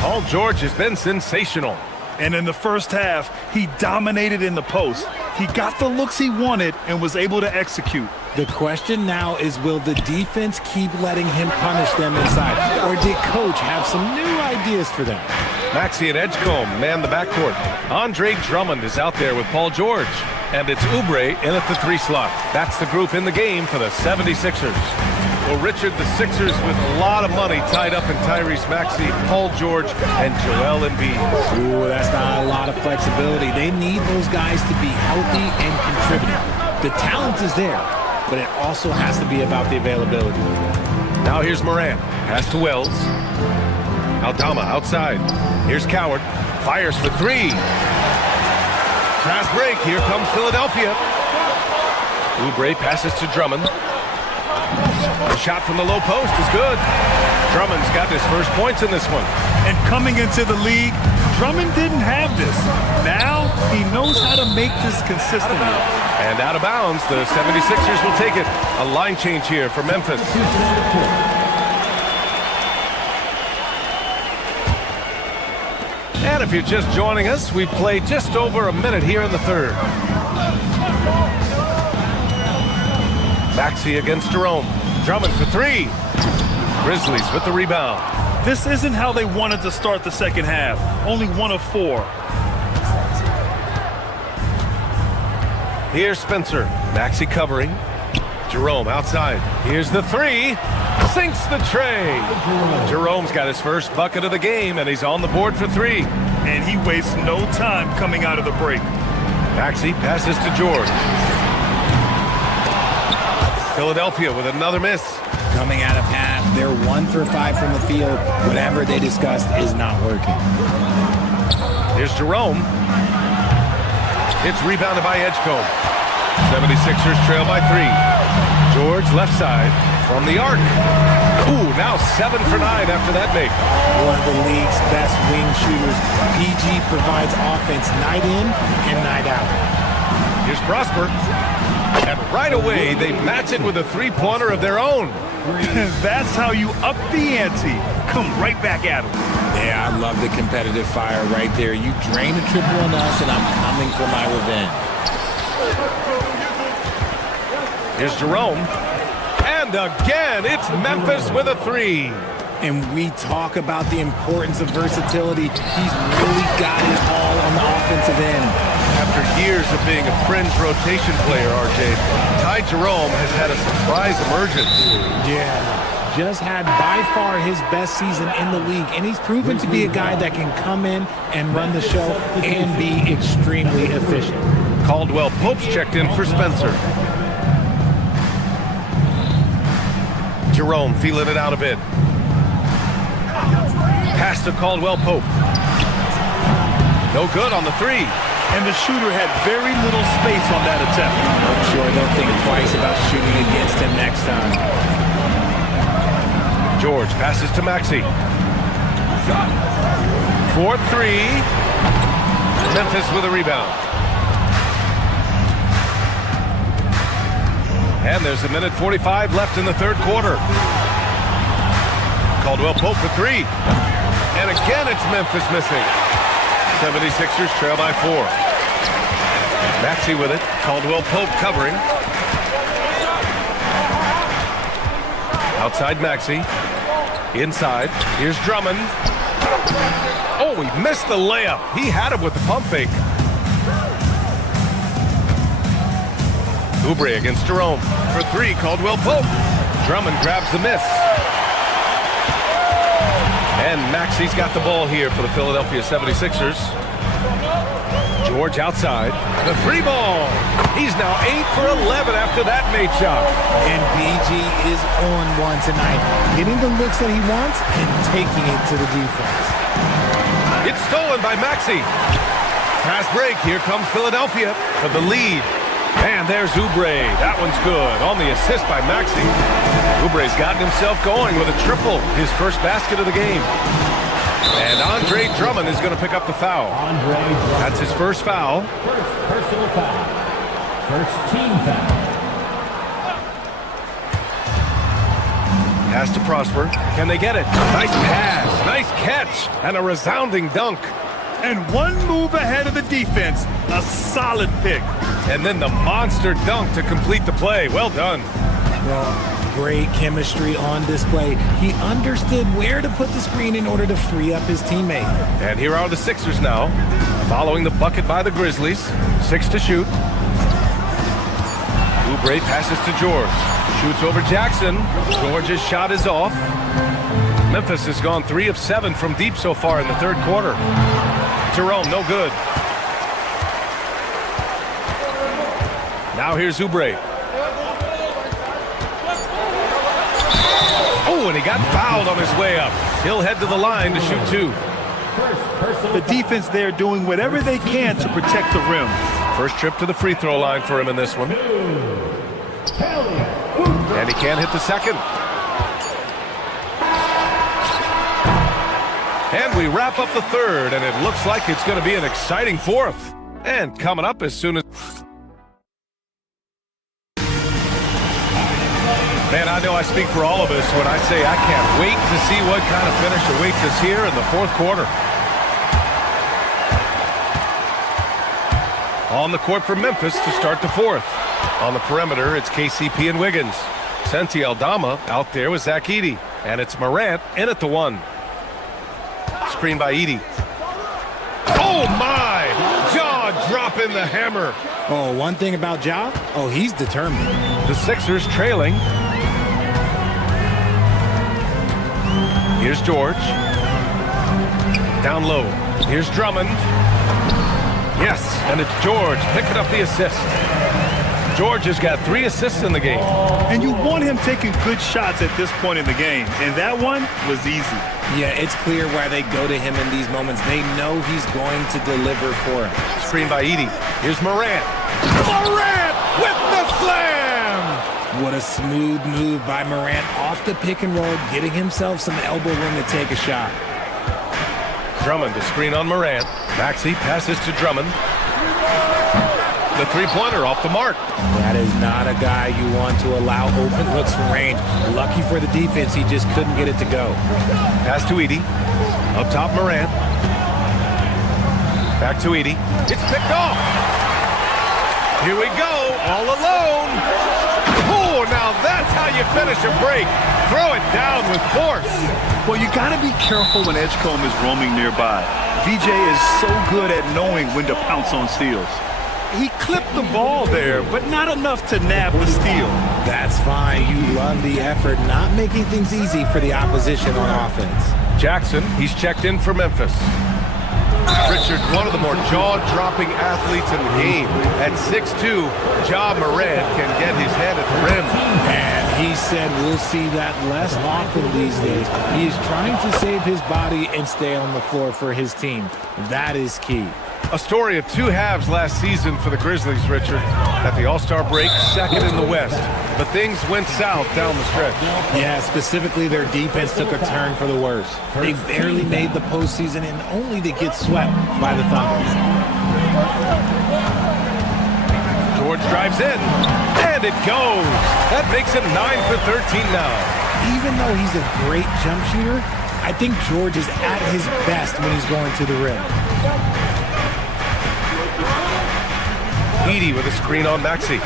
Paul George has been sensational. And in the first half, he dominated in the post. He got the looks he wanted and was able to execute. The question now is, will the defense keep letting him punish them inside? Or did Coach have some new ideas for them? Maxey and Edgecombe man the backcourt. Andre Drummond is out there with Paul George. And it's Oubre in at the 3 slot. That's the group in the game for the 76ers. Well, Richard, the Sixers with a lot of money tied up in Tyrese Maxey, Paul George, and Joel Embiid. Ooh, that's not a lot of flexibility. They need those guys to be healthy and contributing. The talent is there, but it also has to be about the availability. Now here's Morant. Pass to Wells. Aldama outside. Here's Coward. Fires for 3. Fast break. Here comes Philadelphia. Oubre passes to Drummond. The shot from the low post is good. Drummond's got his first points in this one. And coming into the league, Drummond didn't have this. Now he knows how to make this consistently. And out of bounds, the 76ers will take it. A line change here for Memphis. And if you're just joining us, we've played just over a minute here in the third. Maxey against Jerome. Drummond for three. Grizzlies with the rebound. This isn't how they wanted to start the second half. Only 1 of 4. Here's Spencer. Maxey covering. Jerome outside. Here's the three. Sinks the tray. Jerome's got his first bucket of the game, and he's on the board for 3. And he wastes no time coming out of the break. Maxey passes to George. Philadelphia with another miss. Coming out of half, they're 1 for 5 from the field. Whatever they discussed is not working. Here's Jerome. It's rebounded by Edgecombe. 76ers trail by 3. George left side from the arc. Ooh, now 7 for 9 after that make. One of the league's best wing shooters. PG provides offense night in and night out. Here's Prosper. And right away, they match it with a three-pointer of their own. That's how you up the ante. Come right back at him. Yeah, I love the competitive fire right there. You drain a triple on us, and I'm coming for my revenge. Here's Jerome. And again, it's Memphis with a 3. And we talk about the importance of versatility. He's really got it all on the offensive end. After years of being a fringe rotation player, RJ, Ty Jerome has had a surprise emergence. Yeah, just had by far his best season in the league. And he's proven to be a guy that can come in and run the show and be extremely efficient. Caldwell Pope's checked in for Spencer. Jerome feeling it out a bit. Pass to Caldwell Pope. No good on the 3. And the shooter had very little space on that attempt. I'm sure they'll think twice about shooting against him next time. George passes to Maxey. 4-3. Memphis with a rebound. And there's 1:45 left in the third quarter. Caldwell Pope for 3. And again, it's Memphis missing. 76ers trail by 4. Maxey with it. Caldwell Pope covering. Outside Maxey. Inside. Here's Drummond. Oh, he missed the layup. He had him with the pump fake. Oubre against Jerome. For 3, Caldwell Pope. Drummond grabs the miss. And Maxey's got the ball here for the Philadelphia 76ers. George outside. The 3 ball. He's now 8 for 11 after that made shot. And BG is on one tonight. Getting the looks that he wants and taking it to the defense. It's stolen by Maxey. Fast break. Here comes Philadelphia for the lead. And there's Oubre. That one's good on the assist by Maxey. Oubre's gotten himself going with a triple, his first basket of the game. And Andre Drummond is going to pick up the foul. That's his first foul. First personal foul. First team foul. Pass to Prosper. Can they get it? Nice pass, nice catch, and a resounding dunk. And one move ahead of the defense. A solid pick. And then the monster dunk to complete the play. Well done. Well, great chemistry on display. He understood where to put the screen in order to free up his teammate. And here are the Sixers now, following the bucket by the Grizzlies. 6 to shoot. Oubre passes to George. Shoots over Jackson. George's shot is off. Memphis has gone 3 of 7 from deep so far in the third quarter. Jerome, no good. Now here's Oubre. Oh, and he got fouled on his way up. He'll head to the line to shoot 2. The defense there doing whatever they can to protect the rim. First trip to the free throw line for him in this one. And he can't hit the second. And we wrap up the third, and it looks like it's going to be an exciting fourth. And coming up as soon as... Man, I know I speak for all of us when I say I can't wait to see what kind of finish awaits us here in the fourth quarter. On the court for Memphis to start the fourth. On the perimeter, it's KCP and Wiggins. Santi Aldama out there with Zach Edey. And it's Morant in at the one. Screen by Edey. Oh, my! Ja dropping the hammer. Oh, one thing about Ja, he's determined. The Sixers trailing. Here's George. Down low. Here's Drummond. Yes, and it's George picking up the assist. George has got 3 assists in the game. And you want him taking good shots at this point in the game. And that one was easy. Yeah, it's clear why they go to him in these moments. They know he's going to deliver for him. Screen by Edey. Here's Morant. Morant with the slam! What a smooth move by Morant off the pick and roll, getting himself some elbow room to take a shot. Drummond to screen on Morant. Maxey passes to Drummond. The three-pointer off the mark. That is not a guy you want to allow open looks from range. Lucky for the defense, he just couldn't get it to go. Pass to Edey. Up top, Morant. Back to Edey. It's picked off. Here we go, all alone. Oh, now that's how you finish a break. Throw it down with force. Well, you got to be careful when Edgecombe is roaming nearby. VJ is so good at knowing when to pounce on steals. He clipped the ball there, but not enough to nab the steal. That's fine. You love the effort, not making things easy for the opposition on offense. Jackson, he's checked in for Memphis. Richard, one of the more jaw-dropping athletes in the game. At 6'2", Ja Morant can get his head at the rim. And he said we'll see that less often these days. He is trying to save his body and stay on the floor for his team. That is key. A story of 2 halves last season for the Grizzlies, Richard. At the All-Star break, second in the West. But things went south down the stretch. Yeah, specifically their defense took a turn for the worse. They barely made the postseason and only to get swept by the Thunder. George drives in, and it goes. That makes him 9 for 13 now. Even though he's a great jump shooter, I think George is at his best when he's going to the rim. Edey with a screen on Maxey.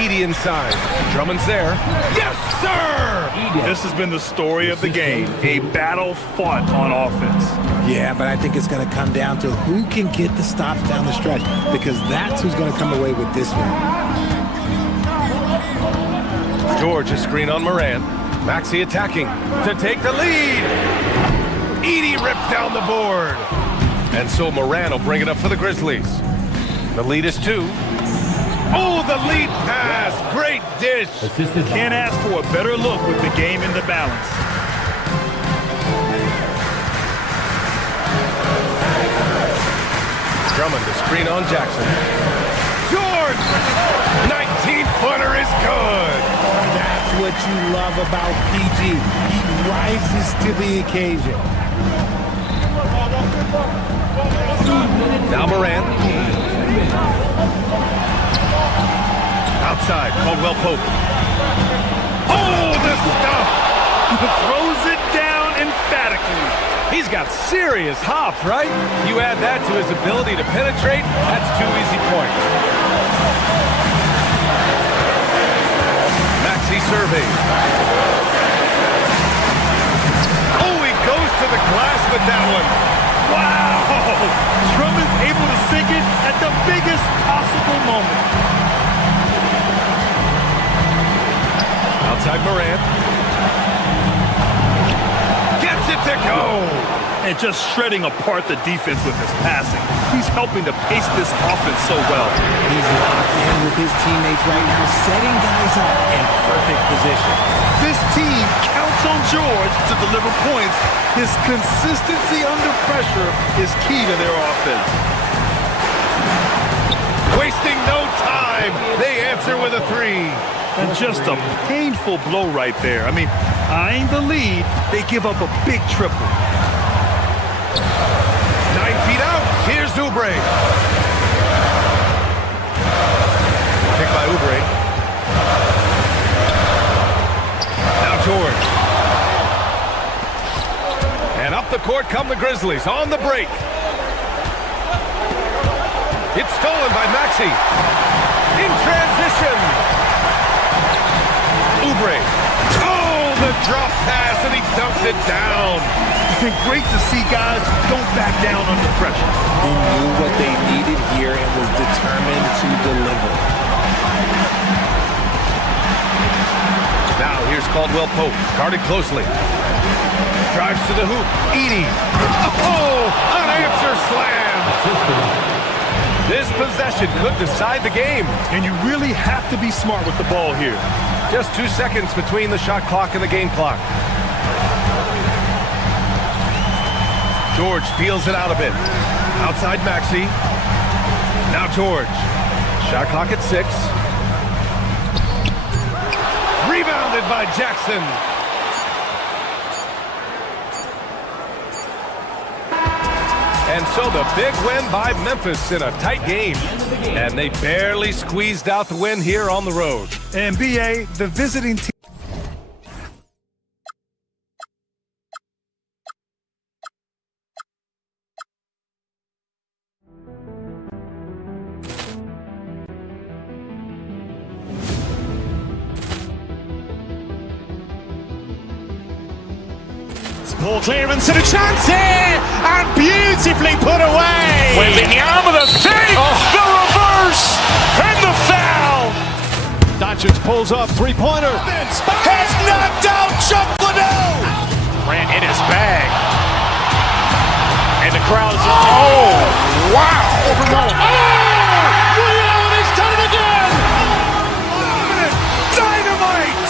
Edey inside. Drummond's there. Yes, sir! This has been the story of the game. A battle fought on offense. Yeah, but I think it's going to come down to who can get the stops down the stretch, because that's who's going to come away with this one. George, a screen on Morant. Maxey attacking to take the lead. Edey rips down the board. And so Morant will bring it up for the Grizzlies. The lead is 2. Oh, the lead pass. Great dish. Can't ask for a better look with the game in the balance. Drummond, the screen on Jackson. George! 19-footer is good. That's what you love about PG. He rises to the occasion. Now Morant. Outside, Caldwell Pope. Oh, the stuff! Throws it down emphatically. He's got serious hop, right? You add that to his ability to penetrate, that's 2 easy points. Maxey surveys. Oh, he goes to the glass with that one. Wow! Drummond's able to sink it at the biggest possible moment. Outside Morant. Gets it to go! And just shredding apart the defense with his passing. He's helping to pace this offense so well. He's locked in with his teammates right now, setting guys up in perfect position. This team counts on George to deliver points. His consistency under pressure is key to their offense. Wasting no time. They answer with a three. And just a painful blow right there. I mean, eyeing the lead, they give up a big triple. 9 feet out. Here's Oubre. Pick by Oubre. Now George. And up the court come the Grizzlies on the break. It's stolen by Maxey. In transition. Oubre. Oh, the drop pass, and he dumps it down. Great to see guys don't back down under pressure. He knew what they needed here and was determined to deliver. Now here's Caldwell Pope, guarded closely. Drives to the hoop. Edey. Oh, unanswered slam. This possession could decide the game. And you really have to be smart with the ball here. Just 2 seconds between the shot clock and the game clock. George feels it out a bit. Outside Maxey. Now George. Shot clock at 6. Rebounded by Jackson. And so the big win by Memphis in a tight game. And they barely squeezed out the win here on the road. And BA, the visiting team. Ball clearance and a chance here, and beautifully put away. Wembanyama the fake, the reverse, and the foul. Doncic pulls up, three-pointer. Has knocked out Chuck Liddell. Ran in his bag, and the crowd is. Oh, wow! Liddell has done it again. Dynamite.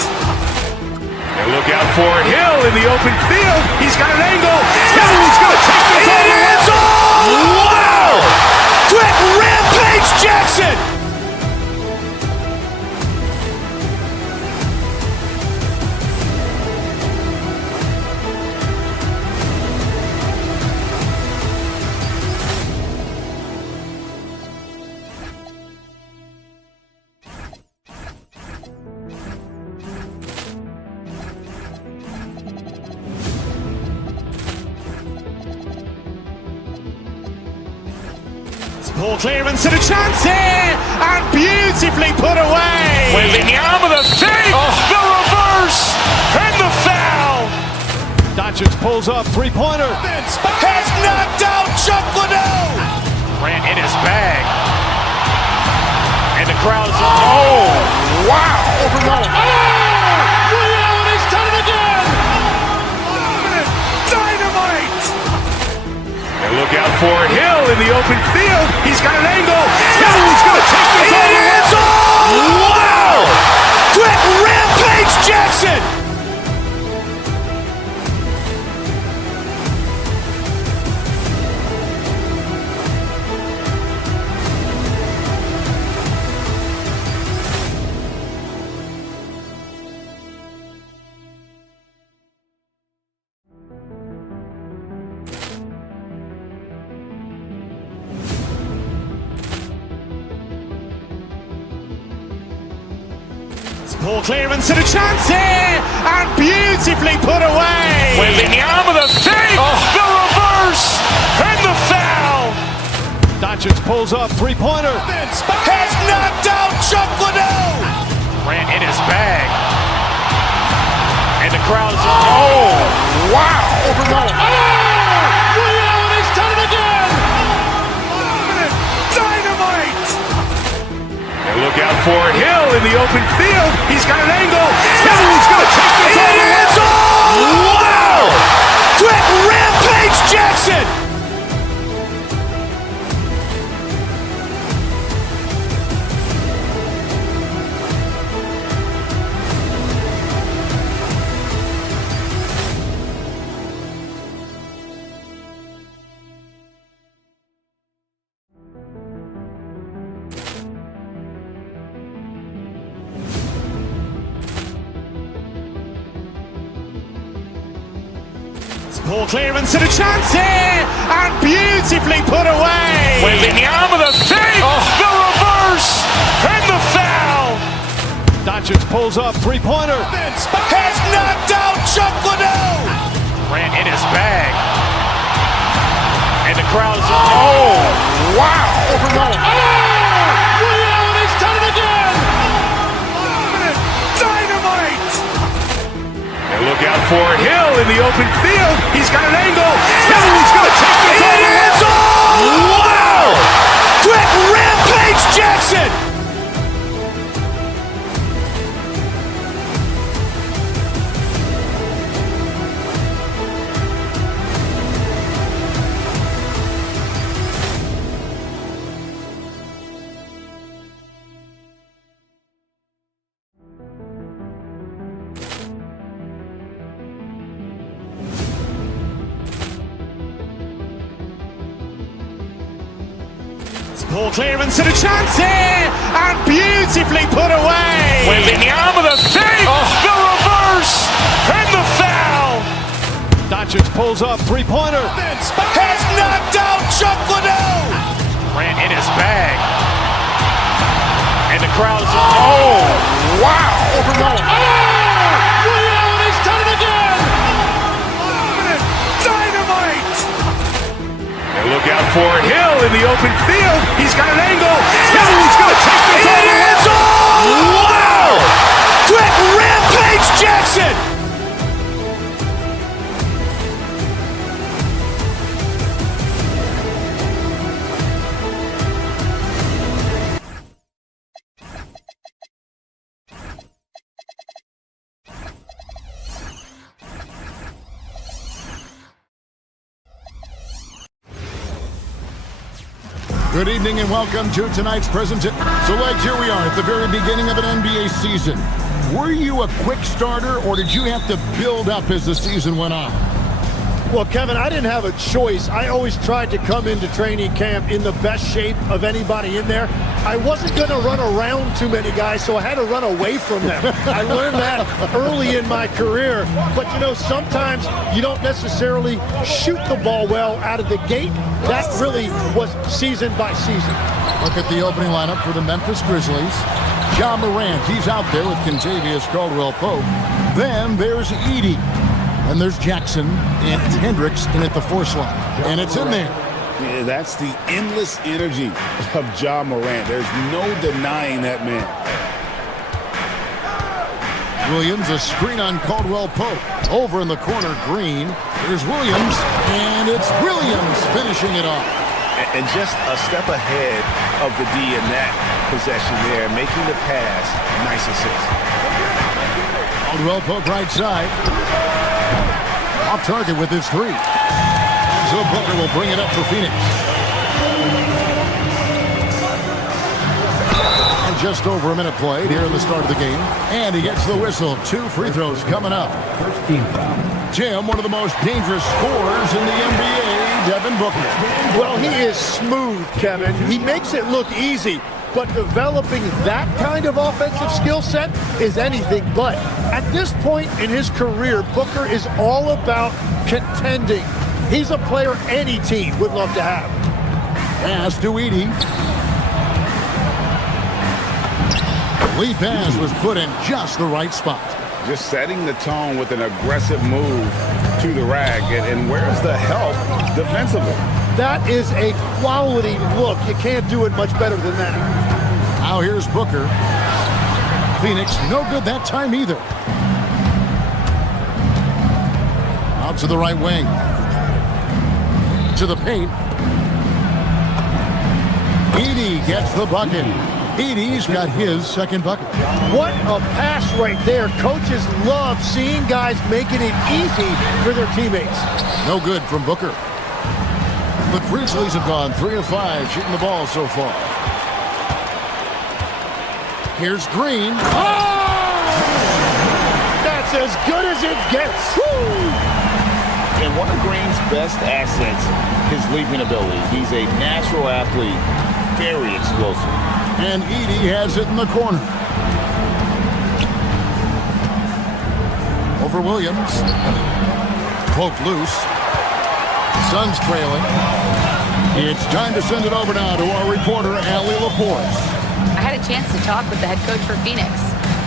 Look out for Hill in the open field. He's got an angle. Hill's going to take this all the way. Wow! Quick rampage Jackson. Ball clearance and a chance here, and beautifully put away. Wembanyama the fake, the reverse, and the foul. Doncic pulls up, three-pointer. Has knocked out Chuck Liddell. Ran in his bag, and the crowd is. Oh, wow! Liddell has done it again. Dynamite. And look out for Hill in the open field. He's got an angle. Hill's going to take this all the way. Wow! Quick rampage Jackson. Ball clearance and a chance here, and beautifully put away. Wembanyama the fake, the reverse, and the foul. Doncic pulls up, three-pointer. Has knocked out Chuck Liddell. Ran in his bag, and the crowd is. Oh, wow! Liddell has done it again. Dynamite. And look out for Hill in the open field. He's got an angle. Hill's going to take this all the way. Wow! Quick rampage Jackson. Poor clearance and a chance here, and beautifully put away. Wembanyama the save, the reverse, and the foul. Doncic pulls up, three-pointer. Has knocked out Chuck Liddell. Grant in his bag. And the crowd is... Oh, wow. Williams has done it again. Dynamite. And look out for Hill in the open field. He's got an angle. Hill's going to take this all the way. Wow. Quick rampage Jackson. Poor clearance and a chance here, and beautifully put away. Wembanyama the save, the reverse, and the foul. Doncic pulls up, three-pointer. Has knocked out Chuck Liddell. Grant in his bag. And the crowd is... Oh, wow. Williams has done it again. Dynamite. And look out for Hill in the open field. He's got an angle. Hill's going to take this all the way. Wow. Quick rampage Jackson. Good evening and welcome to tonight's presentation. So, Legs, here we are at the very beginning of an NBA season. Were you a quick starter, or did you have to build up as the season went on? Well, Kevin, I didn't have a choice. I always tried to come into training camp in the best shape of anybody in there. I wasn't going to run around too many guys, so I had to run away from them. I learned that early in my career. But, you know, sometimes you don't necessarily shoot the ball well out of the gate. That really was season by season. Look at the opening lineup for the Memphis Grizzlies. Ja Morant, he's out there with Kentavious Caldwell-Pope. Then there's Edey. And there's Jackson and Hendricks in at the 4 slot. And it's in there. Yeah, that's the endless energy of Ja Morant. There's no denying that man. Williams, a screen on Caldwell-Pope. Over in the corner, Green. Here's Williams, and it's Williams finishing it off. And just a step ahead of the D in that possession there, making the pass. Nice assist. Caldwell-Pope right side. Off target with his 3. So Booker will bring it up for Phoenix. And just over a minute played here in the start of the game. And he gets the whistle. 2 free throws coming up. First team foul. Jim, one of the most dangerous scorers in the NBA, Devin Booker. Well, he is smooth, Kevin. He makes it look easy. But developing that kind of offensive skill set is anything but. At this point in his career, Booker is all about contending. He's a player any team would love to have. Pass to Edey. The lead pass was put in just the right spot. Just setting the tone with an aggressive move to the rack. And where's the help defensively? That is a quality look. You can't do it much better than that. Now here's Booker. Phoenix, no good that time either. Out to the right wing. To the paint. Edey gets the bucket. Edey's got his second bucket. What a pass right there. Coaches love seeing guys making it easy for their teammates. No good from Booker. The Grizzlies have gone 3 of 5 shooting the ball so far. Here's Green. Oh! That's as good as it gets. Woo! And one of Green's best assets, his leaping ability. He's a natural athlete, very explosive. And Edey has it in the corner. Over Williams. Poked loose. Suns trailing. It's time to send it over now to our reporter, Allie LaForce. I had a chance to talk with the head coach for Phoenix.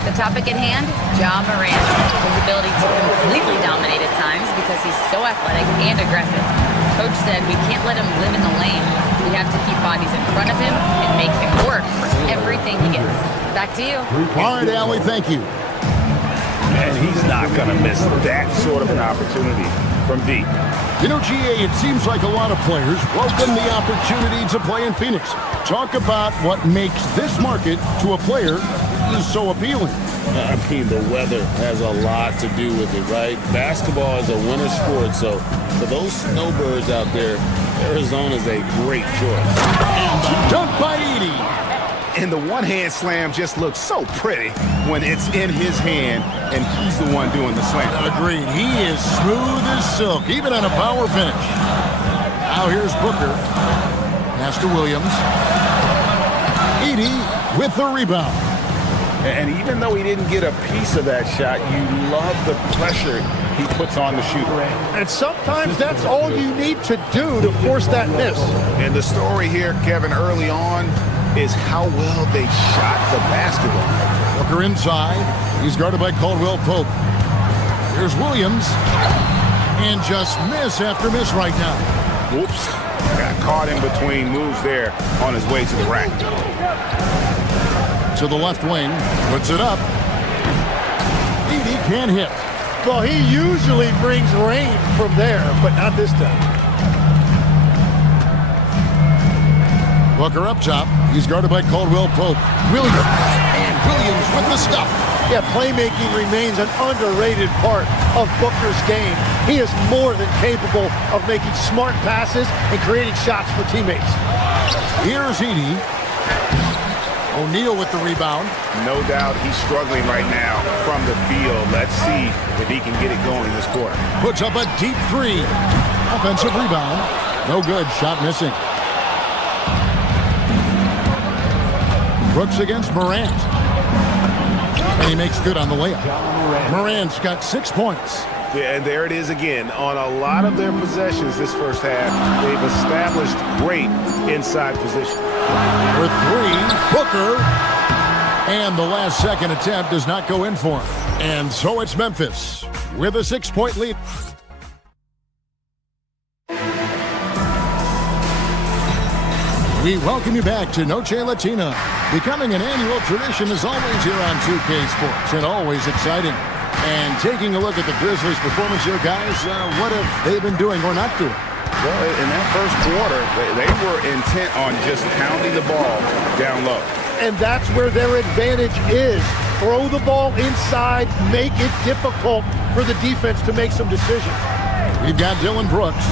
The topic at hand, Ja Morant. His ability to completely dominate at times because he's so athletic and aggressive. Coach said we can't let him live in the lane. We have to keep bodies in front of him and make him work for everything he gets. Back to you. All right, Allie, thank you. And he's not going to miss that sort of an opportunity from deep. You know, GA, it seems like a lot of players welcome the opportunity to play in Phoenix. Talk about what makes this market to a player is so appealing. I mean, the weather has a lot to do with it, right? Basketball is a winter sport, so for those snowbirds out there, Arizona is a great choice. Dunk by Edey. And the one-hand slam just looks so pretty when it's in his hand and he's the one doing the slam. Agreed. He is smooth as silk, even on a power finish. Now here's Booker. Pass to Williams. Edey with the rebound. And even though he didn't get a piece of that shot, you love the pressure he puts on the shooter. And sometimes that's all you need to do to force that miss. And the story here, Kevin, early on is how well they shot the basketball. Booker inside. He's guarded by Caldwell Pope. Here's Williams. And just miss after miss right now. Whoops. Got caught in between moves there on his way to the rack. To the left wing. Puts it up. Edey can't hit. Well, he usually brings rain from there, but not this time. Booker up top. He's guarded by Caldwell Pope. Williams. And Williams with the stuff. Yeah, playmaking remains an underrated part of Booker's game. He is more than capable of making smart passes and creating shots for teammates. Here's Edey. O'Neal with the rebound. No doubt he's struggling right now from the field. Let's see if he can get it going this quarter. Puts up a deep three. Offensive rebound. No good. Shot missing. Brooks against Morant. And he makes good on the layup. Morant's got 6 points. Yeah, and there it is again. On a lot of their possessions this first half, they've established great inside position. For three, Booker. And the last second attempt does not go in for him. And so it's Memphis with a 6-point lead. We welcome you back to Noche Latina. Becoming an annual tradition is always here on 2K Sports and always exciting. And taking a look at the Grizzlies' performance here, guys, what have they been doing or not doing? Well, in that first quarter, they were intent on just pounding the ball down low. And that's where their advantage is. Throw the ball inside, make it difficult for the defense to make some decisions. We've got Dylan Brooks.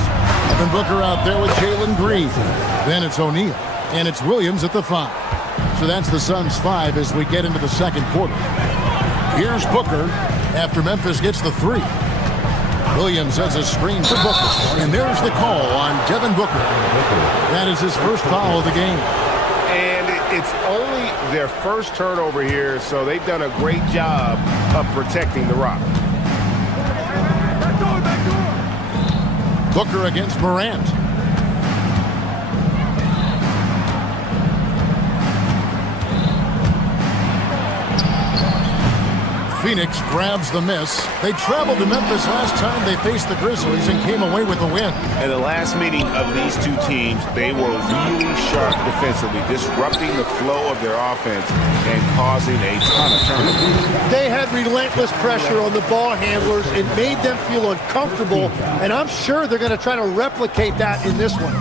Evan Booker out there with Jalen Green. Then it's O'Neal. And it's Williams at the 5. So that's the Suns' 5 as we get into the second quarter. Here's Booker after Memphis gets the 3. Williams has a screen for Booker. And there's the call on Devin Booker. That is his first foul of the game. And it's only their first turnover here, so they've done a great job of protecting the rock. Booker against Morant. Phoenix grabs the miss. They traveled to Memphis last time they faced the Grizzlies and came away with the win. In the last meeting of these two teams, they were really sharp defensively, disrupting the flow of their offense and causing a ton of turnovers. They had relentless pressure on the ball handlers. It made them feel uncomfortable, and I'm sure they're going to try to replicate that in this one.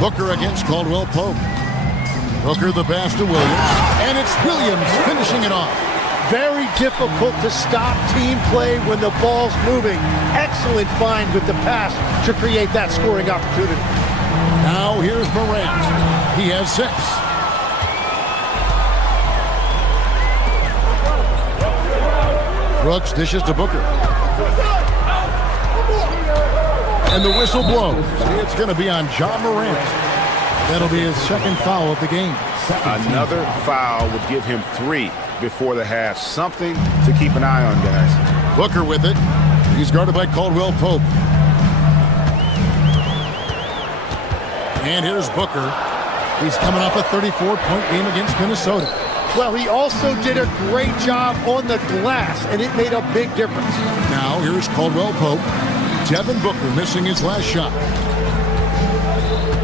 Booker against Caldwell Pope. Booker the pass to Williams, and it's Williams finishing it off. Very difficult to stop team play when the ball's moving. Excellent find with the pass to create that scoring opportunity. Now here's Morant. He has 6. Brooks dishes to Booker. And the whistle blows. It's going to be on Ja Morant. That'll be his second foul of the game. Another foul would give him 3 before the half. Something to keep an eye on, guys. Booker with it. He's guarded by Caldwell Pope. And here's Booker. He's coming off a 34-point game against Minnesota. Well, he also did a great job on the glass, and it made a big difference. Now here's Caldwell Pope. Devin Booker missing his last shot.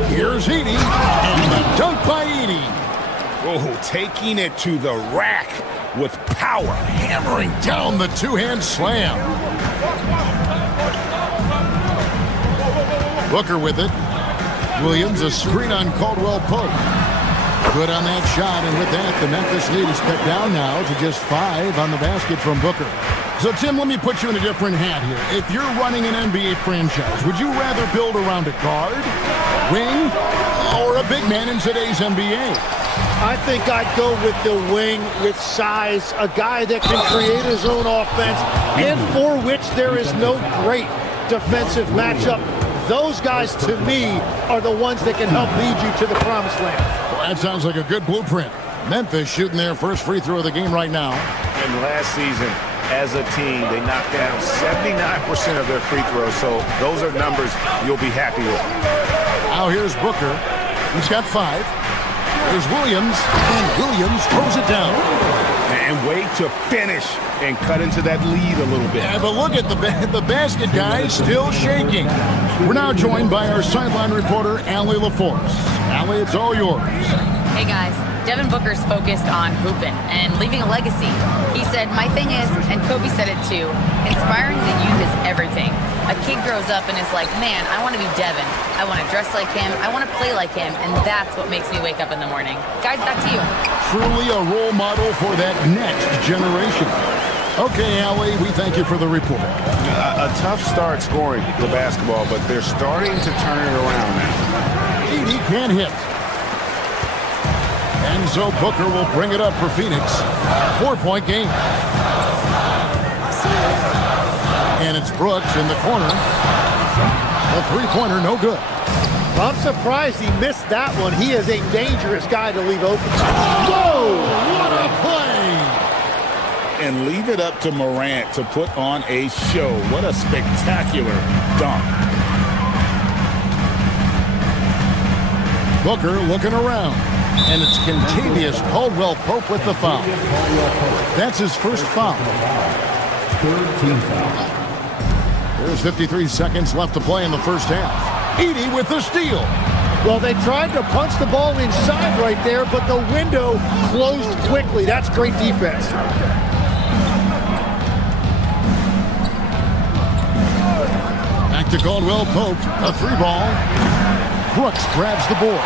Here's Edey, and the dunk by Edey. Oh, taking it to the rack with power. Hammering down the two-hand slam. Booker with it. Williams, a screen on Caldwell Pope. Good on that shot, and with that, the Memphis lead is cut down now to just 5 on the basket from Booker. So, Tim, let me put you in a different hat here. If you're running an NBA franchise, would you rather build around a guard, wing, or a big man in today's NBA? I think I'd go with the wing with size, a guy that can create his own offense, and for which there is no great defensive matchup. Those guys, to me, are the ones that can help lead you to the promised land. Well, that sounds like a good blueprint. Memphis shooting their first free throw of the game right now. And last season, as a team, they knocked down 79% of their free throws, so those are numbers you'll be happy with. Now here's Booker. He's got 5. There's Williams, and Williams throws it down. And wait to finish and cut into that lead a little bit. Yeah, but look at the basket, guys, still shaking. We're now joined by our sideline reporter, Allie LaForce. Allie, it's all yours. Hey guys, Devin Booker's focused on hooping and leaving a legacy. He said, my thing is, and Kobe said it too, inspiring the youth is everything. A kid grows up and is like, man, I want to be Devin. I want to dress like him. I want to play like him. And that's what makes me wake up in the morning. Guys, back to you. Truly a role model for that next generation. Okay, Allie, we thank you for the report. A tough start scoring the basketball, but they're starting to turn it around now. Edey can't hit. And so Booker will bring it up for Phoenix. 4-point game. And it's Brooks in the corner. A three-pointer, no good. I'm surprised he missed that one. He is a dangerous guy to leave open. Whoa! What a play! And leave it up to Morant to put on a show. What a spectacular dunk. Booker looking around. And it's Kentavious Caldwell Pope with the foul. That's his first foul. Third team foul. There's 53 seconds left to play in the first half. Edey with the steal. Well, they tried to punch the ball inside right there, but the window closed quickly. That's great defense. Back to Caldwell Pope. A 3-ball. Brooks grabs the board.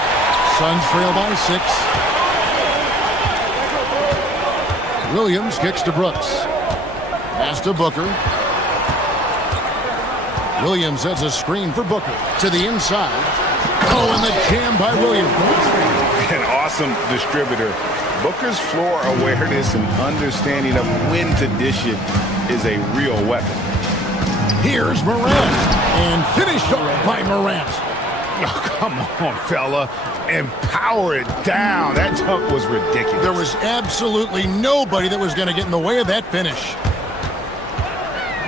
Suns trail by 6. Williams kicks to Brooks. Pass to Booker. Williams sets a screen for Booker to the inside. Oh, and the jam by Williams. An awesome distributor. Booker's floor awareness and understanding of when to dish it is a real weapon. Here's Morant. And finished off by Morant. Oh, come on, fella. And power it down. That dunk was ridiculous. There was absolutely nobody that was going to get in the way of that finish.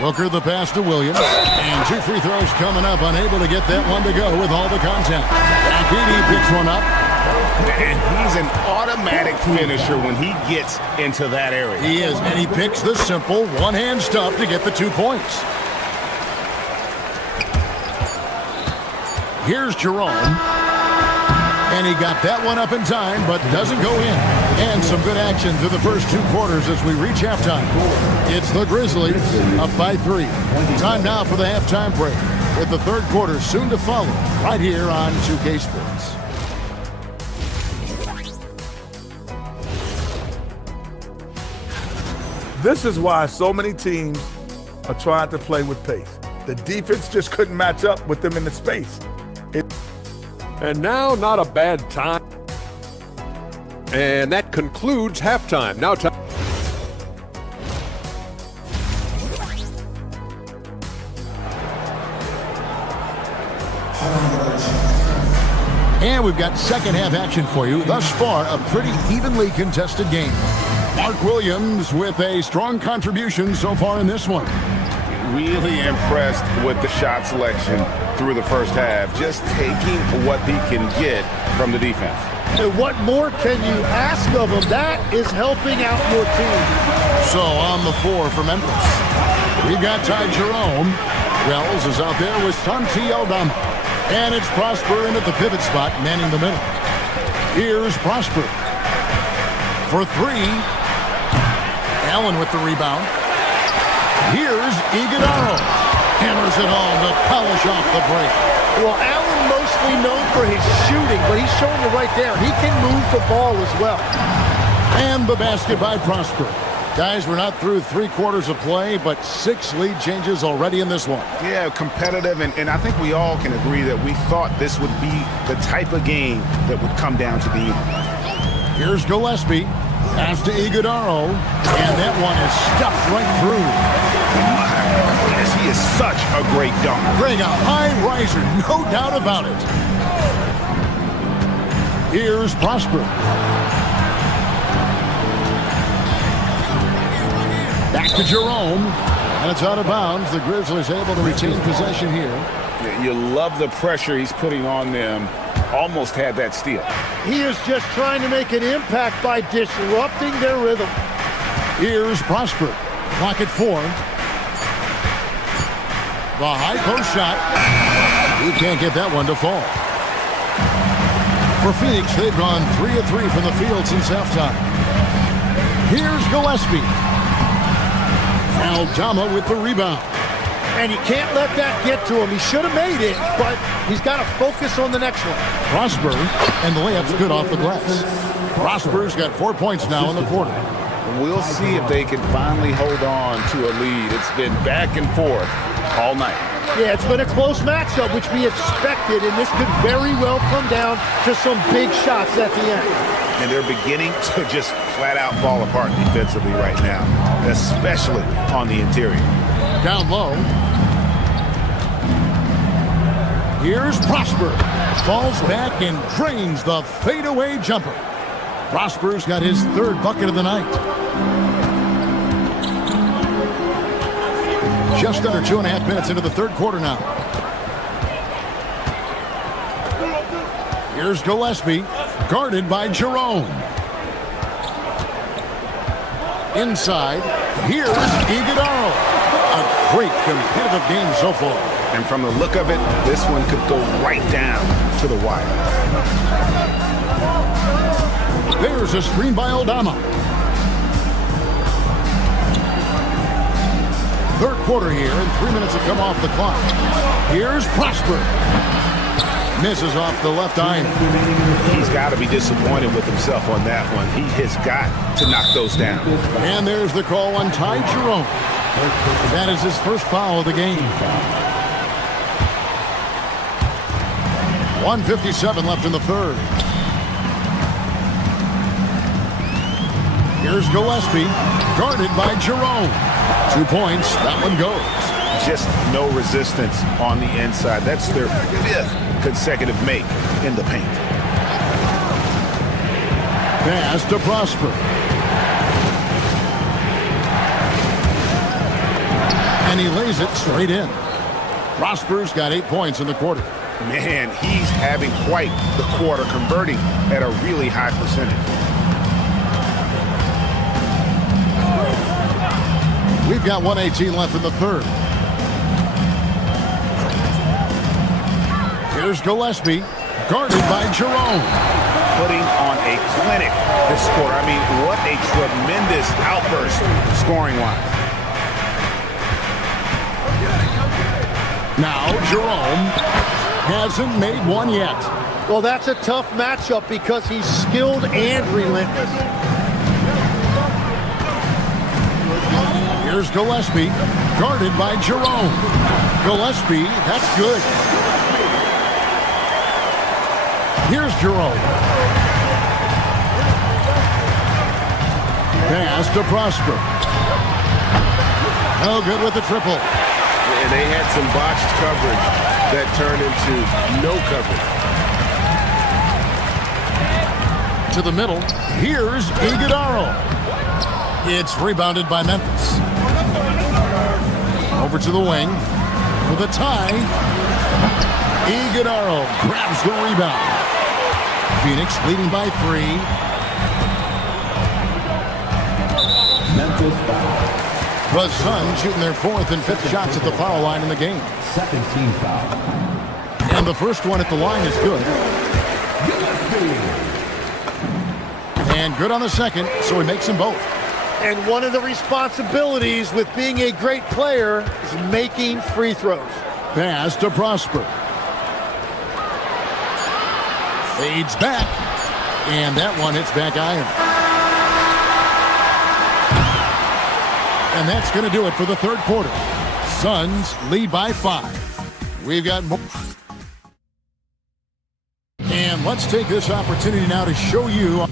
Booker the pass to Williams. And 2 free throws coming up. Unable to get that one to go with all the contact. Edey picks one up. And he's an automatic finisher when he gets into that area. He is. And he picks the simple one-hand stuff to get the 2 points. Here's Jerome. And he got that one up in time, but doesn't go in. And some good action through the first 2 quarters as we reach halftime. It's the Grizzlies up by 3. Time now for the halftime break, with the third quarter soon to follow, right here on 2K Sports. This is why so many teams are trying to play with pace. The defense just couldn't match up with them in the space. And now, not a bad time. And that concludes halftime. Now time. And we've got second half action for you. Thus far, a pretty evenly contested game. Mark Williams with a strong contribution so far in this one. really impressed with the shot selection through the first half, just taking what he can get from the defense. And what more can you ask of him? That is helping out your team. So on the 4 for Memphis, we've got Ty Jerome. Wells is out there with Santi Aldama. And it's Prosper in at the pivot spot, manning the middle. Here's Prosper for 3. Allen with the rebound. Here's Iguodala. Hammers it home to polish off the break. Well, Allen mostly known for his shooting, but he's showing it right there. He can move the ball as well. And the basket by Prosper. Guys, we're not through 3 quarters of play, but 6 lead changes already in this one. Yeah, competitive, and I think we all can agree that we thought this would be the type of game that would come down to the end. Here's Gillespie. Pass to Iguodala, and that one is stuffed right through. My goodness, he is such a great dunker. Greg, a high riser, no doubt about it. Here's Prosper. Back to Jerome, and it's out of bounds. The Grizzlies able to retain possession here. You love the pressure he's putting on them. Almost had that steal. He is just trying to make an impact by disrupting their rhythm. Here's Prosper. Clock at 4. The high post shot. He can't get that one to fall. For Phoenix, they've gone 3 of 3 from the field since halftime. Here's Gillespie. Aldama with the rebound. And you can't let that get to him. He should have made it, but he's got to focus on the next one. Prosper, and the layup's good off the glass. Prosper's got 4 points now in the quarter. We'll see if they can finally hold on to a lead. It's been back and forth all night. Yeah, it's been a close matchup, which we expected, and this could very well come down to some big shots at the end. And they're beginning to just flat out fall apart defensively right now, especially on the interior. Down low. Here's Prosper. Falls back and drains the fadeaway jumper. Prosper's got his 3rd bucket of the night. Just under 2.5 minutes into the 3rd quarter now. Here's Gillespie, guarded by Jerome. Inside, here's Iguodala. A great competitive game so far. And from the look of it, this one could go right down to the wire. There's a screen by Aldama. 3rd quarter here, and 3 minutes have come off the clock. Here's Prosper. Misses off the left iron. He's got to be disappointed with himself on that one. He has got to knock those down. And there's the call on Ty Jerome. That is his first foul of the game. 1:57 left in the 3rd. Here's Gillespie, guarded by Jerome. 2 points, that one goes. Just no resistance on the inside. That's their 5th consecutive make in the paint. Pass to Prosper. And he lays it straight in. Prosper's got 8 points in the quarter. Man, he's having quite the quarter, converting at a really high percentage. We've got 1:18 left in the 3rd. Here's Gillespie, guarded by Jerome. Putting on a clinic this quarter. I mean, what a tremendous outburst scoring-wise. Now Jerome hasn't made one yet. Well, that's a tough matchup because he's skilled and relentless. Here's Gillespie, guarded by Jerome. Gillespie, that's good. Here's Jerome. Pass to Prosper. No good with the triple. And they had some botched coverage that turned into no coverage. To the middle. Here's Iguodala. It's rebounded by Memphis. Over to the wing for the tie. Iguodaro grabs the rebound. Phoenix leading by 3. Memphis foul. The Suns shooting their 4th and 5th shots at the foul line in the game. Second team foul. And the first one at the line is good. And good on the second, so he makes them both. And one of the responsibilities with being a great player is making free throws. Pass to Prosper. Fades back. And that one hits back iron. And that's going to do it for the third quarter. Suns lead by 5. We've got more. And let's take this opportunity now to show you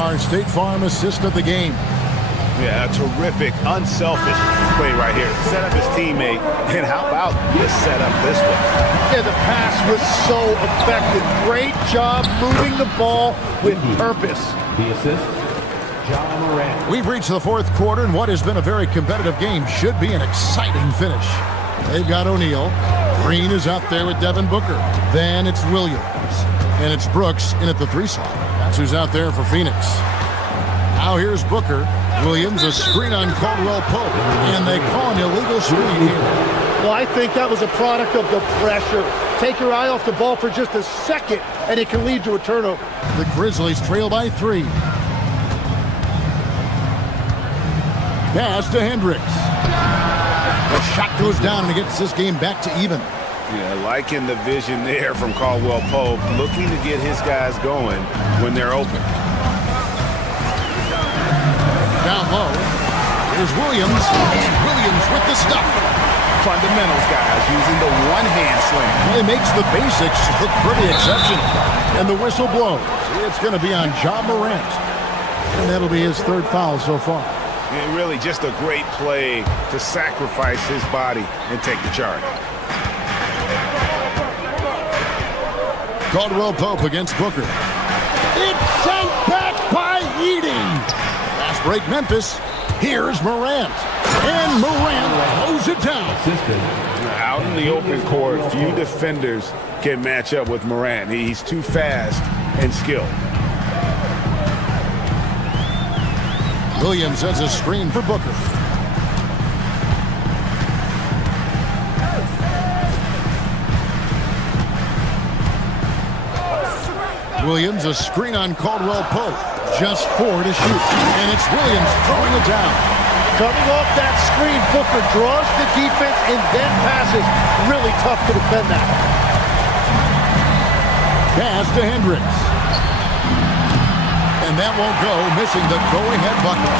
our State Farm assist of the game. Yeah, a terrific, unselfish play right here. Set up his teammate, and how about this setup this way? Yeah, the pass was so effective. Great job moving the ball with purpose. The assist, John Morant. We've reached the fourth quarter, and what has been a very competitive game should be an exciting finish. They've got O'Neal. Green is out there with Devin Booker. Then it's Williams. And it's Brooks in at the 3 slot. That's who's out there for Phoenix. Now here's Booker. Williams, a screen on Caldwell Pope. And they call an illegal screen here. Well, I think that was a product of the pressure. Take your eye off the ball for just a second, and it can lead to a turnover. The Grizzlies trail by 3. Pass to Hendricks. The shot goes down, and it gets this game back to even. Yeah, liking the vision there from Caldwell Pope, looking to get his guys going when they're open. Down low, here's Williams, and Williams with the stuff. Fundamentals, guys, using the one-hand slam. It makes the basics look pretty exceptional. And the whistle blows. It's going to be on John Morant. And that'll be his 3rd foul so far. And really just a great play to sacrifice his body and take the charge. Caldwell Pope against Booker. It's sent back by Eating. Fast break Memphis. Here's Morant. And Morant throws it down. Out in the open court, few defenders can match up with Morant. He's too fast and skilled. Williams has a screen for Booker. Williams, a screen on Caldwell Pope. Just 4 to shoot. And it's Williams throwing it down. Coming off that screen, Booker draws the defense and then passes. Really tough to defend that. Pass to Hendricks. And that won't go, missing the go-ahead bucket.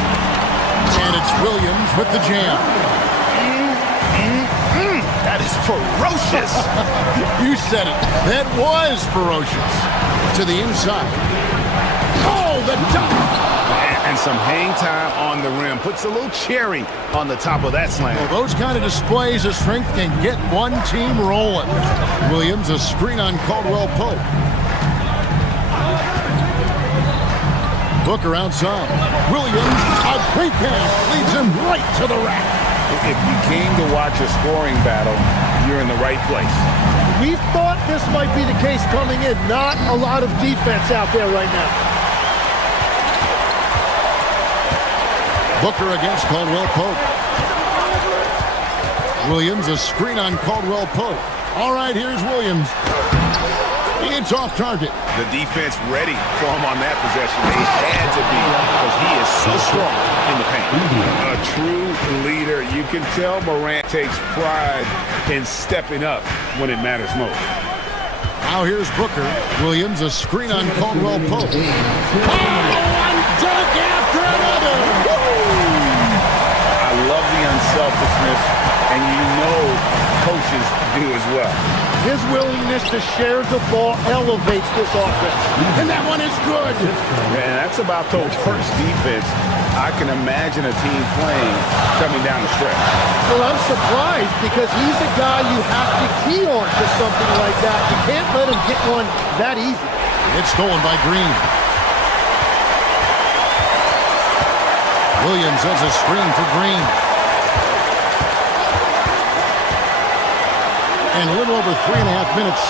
And it's Williams with the jam. That is ferocious. You said it. That was ferocious. To the inside. Oh, the dunk. And some hang time on the rim. Puts a little cherry on the top of that slam. Well, those kind of displays of strength can get one team rolling. Williams, a screen on Caldwell Pope. Booker outside. Williams, a great pass, leads him right to the rack. If you came to watch a scoring battle, you're in the right place. We thought this might be the case coming in. Not a lot of defense out there right now. Booker against Caldwell Pope. Williams, a screen on Caldwell Pope. All right, here's Williams. It's off target. The defense ready for him on that possession. They had to be because he is so strong in the paint. A true leader. You can tell Morant takes pride in stepping up when it matters most. Now here's Booker. Williams, a screen on Caldwell Pope. Oh, one dunk after another. I love the unselfishness, and you know coaches do as well. His willingness to share the ball elevates this offense. And that one is good. Man, that's about the worst defense I can imagine a team playing coming down the stretch. Well, I'm surprised because he's a guy you have to key on for something like that. You can't let him get one that easy. It's stolen by Green. Williams has a screen for Green. And a little over 3.5 minutes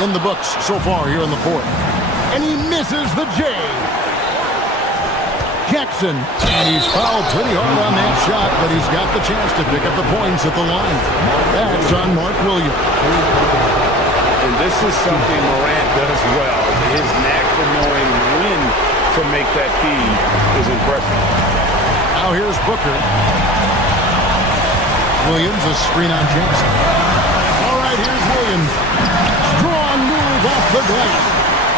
in the books so far here in the fourth. And he misses the J. Jackson, and he's fouled pretty hard on that shot, but he's got the chance to pick up the points at the line. That's on Mark Williams. And this is something Morant does well. His knack for knowing when to make that feed is impressive. Now here's Booker. Williams, a screen on Jackson. All right, here's Williams. Strong move off the glass.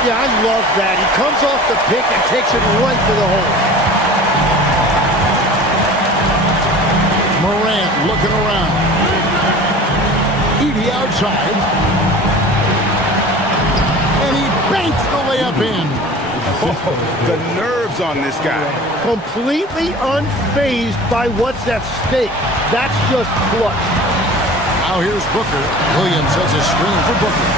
Yeah, I love that. He comes off the pick and takes it right to the hole. Morant looking around. Edey outside. And he banks the layup in. Oh, the nerves on this guy. Completely unfazed by what's at stake. That's just clutch. Now here's Booker. Williams has a screen for Booker.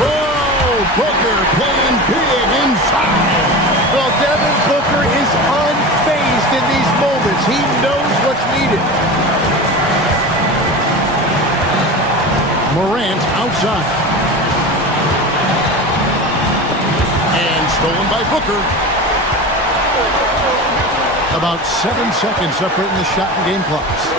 Oh, Booker playing big inside. Well, Devin Booker is unfazed in these moments. He knows what's needed. Morant outside. And stolen by Booker. About 7 seconds separating the shot and game clocks.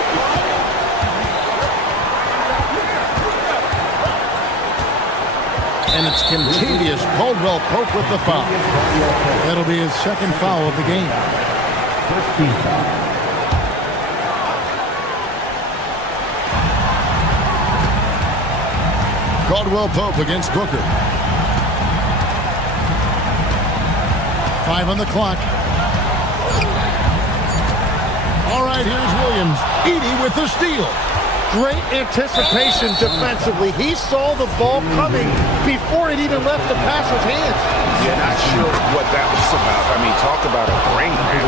And it's contagious. Caldwell Pope with the foul. That'll be his second foul of the game. First team foul. Caldwell Pope against Booker. 5 on the clock. All right, here's Williams. Edey with the steal. Great anticipation defensively. He saw the ball coming before it even left the passer's hands. Yeah, not sure what that was about. I mean, talk about a brain cramp.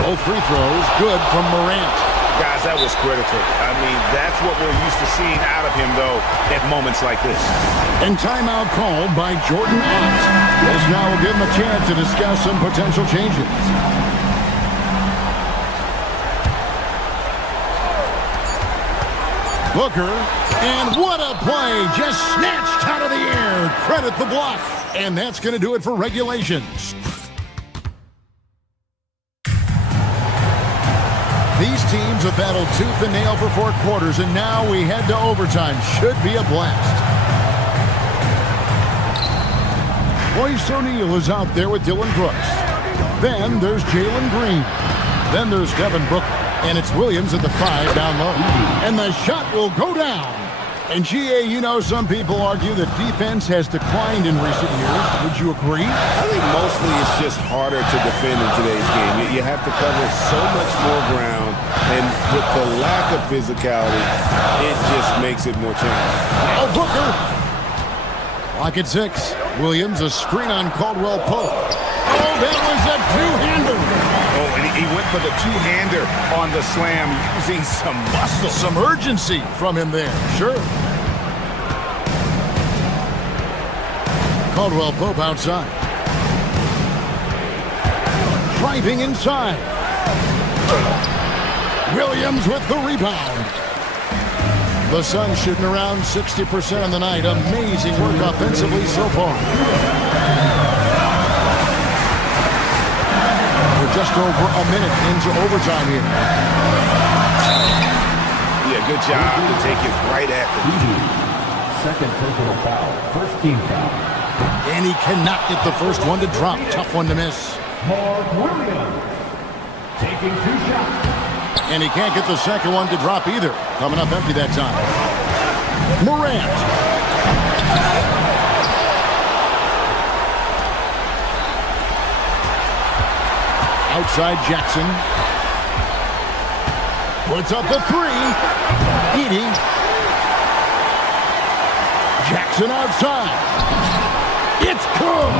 Both free throws good from Morant. Guys, that was critical. I mean, that's what we're used to seeing out of him, though, at moments like this. And timeout called by Jordan Ott. This now will give him a chance to discuss some potential changes. Booker, and what a play, just snatched out of the air. Credit the block, and that's going to do it for regulations. These teams have battled tooth and nail for 4 quarters, and now we head to overtime. Should be a blast. Royce O'Neal is out there with Dillon Brooks. Then there's Jalen Green. Then there's Devin Booker. And it's Williams at the 5 down low. And the shot will go down. And GA, you know, some people argue that defense has declined in recent years. Would you agree? I think mostly it's just harder to defend in today's game. You have to cover so much more ground. And with the lack of physicality, it just makes it more challenging. Oh, Booker. Clock at 6. Williams, a screen on Caldwell Pope. Oh, that was a two-hander. Oh, and he went for the two-hander on the slam using some muscle. Some urgency from him there, sure. Caldwell Pope outside. Driving inside. Williams with the rebound. The Suns shooting around 60% on the night. Amazing work offensively so far. Just over a minute into overtime here. Yeah, good job to take it right at the Second personal foul. First team foul. And he cannot get the first one to drop. Tough one to miss. Mark Williams taking 2 shots. And he can't get the second one to drop either. Coming up empty that time. Morant. Outside Jackson. Puts up the 3. Edey. Jackson outside. It's good.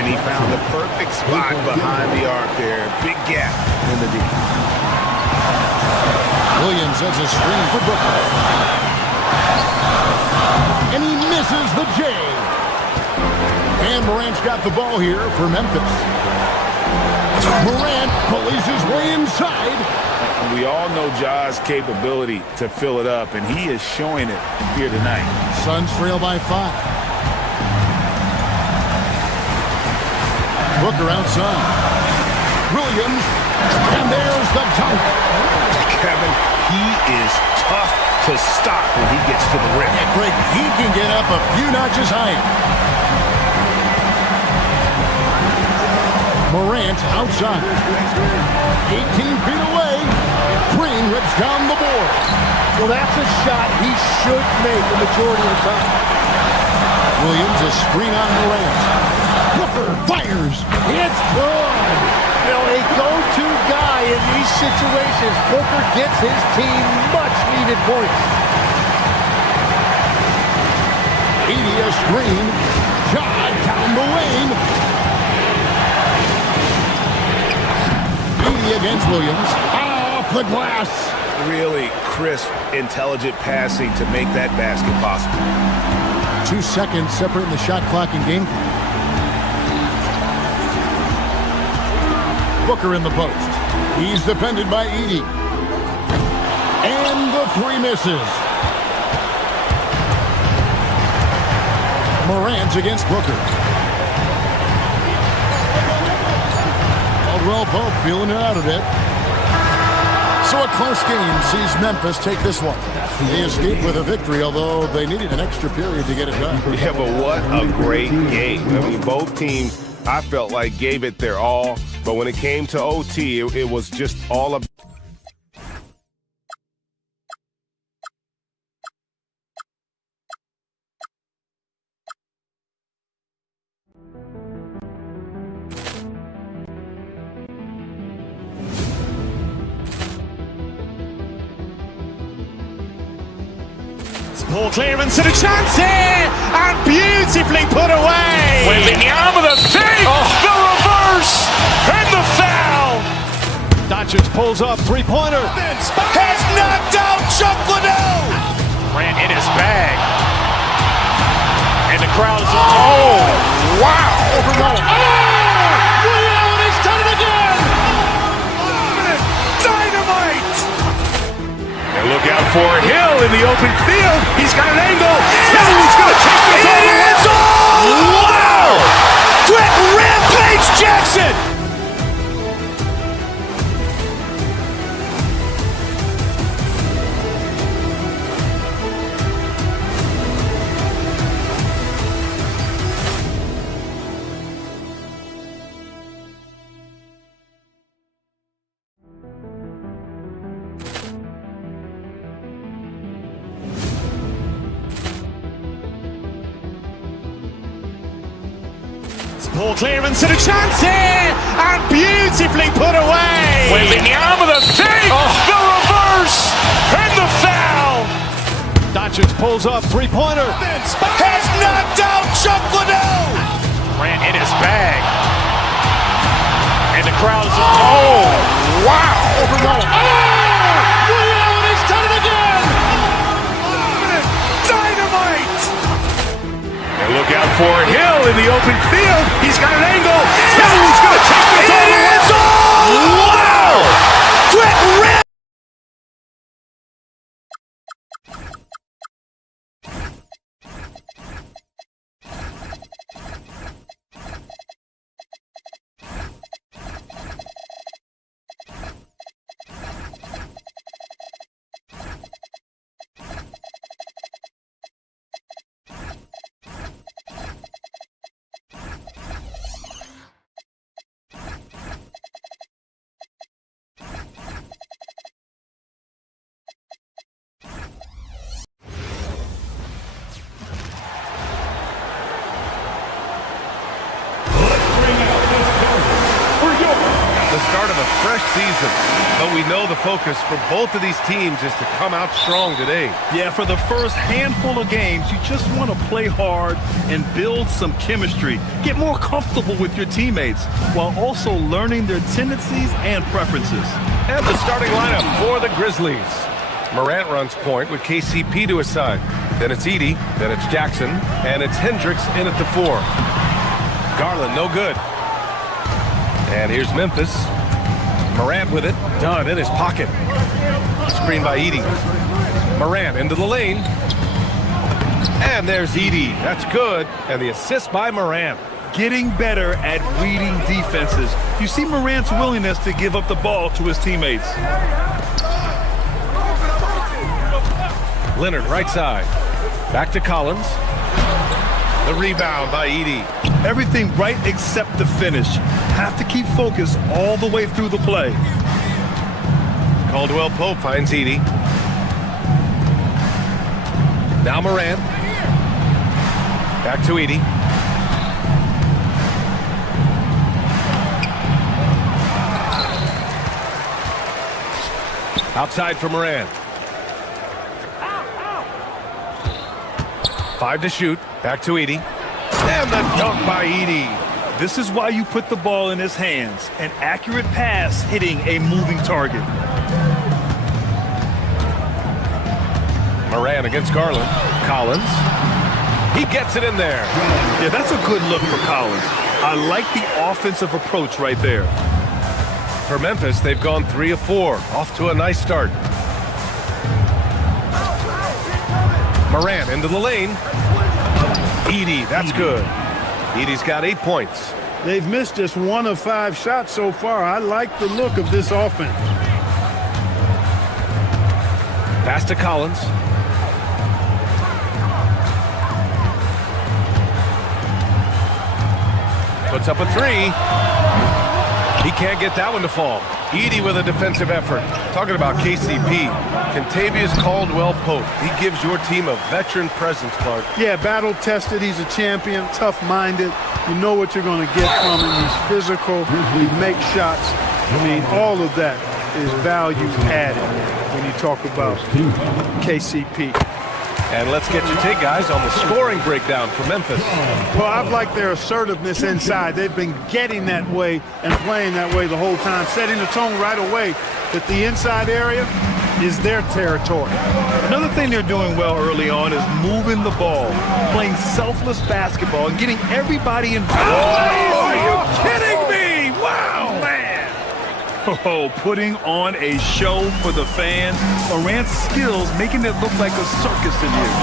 And he found the perfect spot behind the arc there. Big gap in the deep. Williams has a screen for Booker. And he misses the J. And Morant's got the ball here for Memphis. Morant bullies his way inside. And we all know Ja's capability to fill it up, and he is showing it here tonight. Suns trail by 5. Booker outside. Williams, and there's the dunk. Kevin, he is tough to stop when he gets to the rim. And Greg, he can get up a few notches higher. Morant outside. 18 feet away. Green rips down the board. Well, that's a shot he should make the majority of the time. Williams, a screen on Morant. Booker fires. It's good. You know, a go-to guy in these situations. Booker gets his team much-needed points. 80 a screen. Shot down the lane. 80 against Williams. Off the glass. Really crisp, intelligent passing to make that basket possible. 2 seconds separating the shot clock and game clock. Booker in the post. He's defended by Edey. And the 3 misses. Morant against Booker. Caldwell Pope feeling it out a bit. So a close game sees Memphis take this one. They escaped with a victory, although they needed an extra period to get it done. Yeah, but what a great game. I mean, both teams, I felt like, gave it their all. But when it came to OT, it was just all about. Ball clearance and a chance here, and beautifully put away. Wembanyama the save, the reverse, and the foul. Doncic pulls up, three-pointer. Has knocked out Chuck Liddell. Ran in his bag. And the crowd is... Oh, wow. Williams has done it again. Dynamite. And look out for Hill in the open field. He's got an angle. Hill is going to take this all the way. Wow! Quick Rampage Jackson. Ball clearance and a chance here, and beautifully put away. Wembanyama the save, the reverse, and the foul. Doncic pulls up, three-pointer. Has knocked out Chuck Liddell. Ran in his bag. And the crowd is... Oh, wow. Williams has done it again. Dynamite. And look out for Hill in the open field. He's got an angle. Hill is going to take this all the way. Wow. Quick rip. The start of a fresh season, but we know the focus for both of these teams is to come out strong today. Yeah, for the first handful of games, you just want to play hard and build some chemistry. Get more comfortable with your teammates while also learning their tendencies and preferences. And the starting lineup for the Grizzlies. Morant runs point with KCP to his side. Then it's Edey, then it's Jackson, and it's Hendricks in at the 4. Garland, no good. And here's Memphis. Morant with it. Done in his pocket. Screen by Edey. Morant into the lane. And there's Edey. That's good. And the assist by Morant. Getting better at reading defenses. You see Morant's willingness to give up the ball to his teammates. Leonard, right side. Back to Collins. The rebound by Edey. Everything right except the finish. Have to keep focused all the way through the play. Caldwell Pope finds Edey. Now Morant. Back to Edey. Outside for Morant. 5 to shoot. Back to Edey. And the dunk by Edey. This is why you put the ball in his hands. An accurate pass hitting a moving target. Morant against Garland. Collins. He gets it in there. Yeah, that's a good look for Collins. I like the offensive approach right there. For Memphis, they've gone 3 of 4. Off to a nice start. Morant into the lane. Edey, that's good. Edey's got 8 points. They've missed just 1 of 5 shots so far. I like the look of this offense. Pass to Collins. Puts up a 3. He can't get that one to fall. Edey with a defensive effort. Talking about KCP. Contavious Caldwell-Pope. He gives your team a veteran presence, Clark. Yeah, battle-tested. He's a champion, tough-minded. You know what you're going to get from him. He's physical. He makes shots. I mean, all of that is value added when you talk about KCP. And let's get your take, guys, on the scoring breakdown for Memphis. Well, I've liked their assertiveness inside. They've been getting that way and playing that way the whole time, setting the tone right away that the inside area is their territory. Another thing they're doing well early on is moving the ball, playing selfless basketball, and getting everybody involved. Oh, are you kidding me? Wow, man. Oh, putting on a show for the fans. Morant's skills making it look like a circus in here.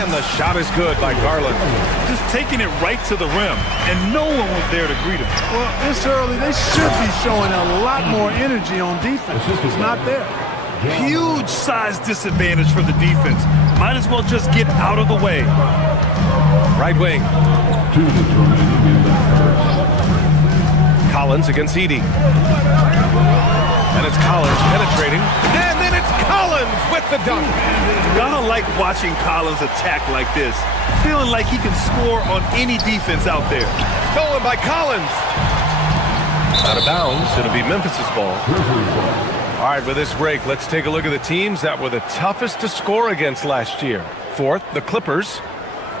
And the shot is good by Garland. Just taking it right to the rim, and no one was there to greet him. Well, this early, they should be showing a lot more energy on defense. It's not there. Huge size disadvantage for the defense. Might as well just get out of the way. Right wing. Collins against Edey. And it's Collins penetrating. And then it's Collins with the dunk. Gotta like watching Collins attack like this. Feeling like he can score on any defense out there. Stolen by Collins. Out of bounds. It'll be Memphis's ball. All right, with this break, let's take a look at the teams that were the toughest to score against last year. Fourth, the Clippers.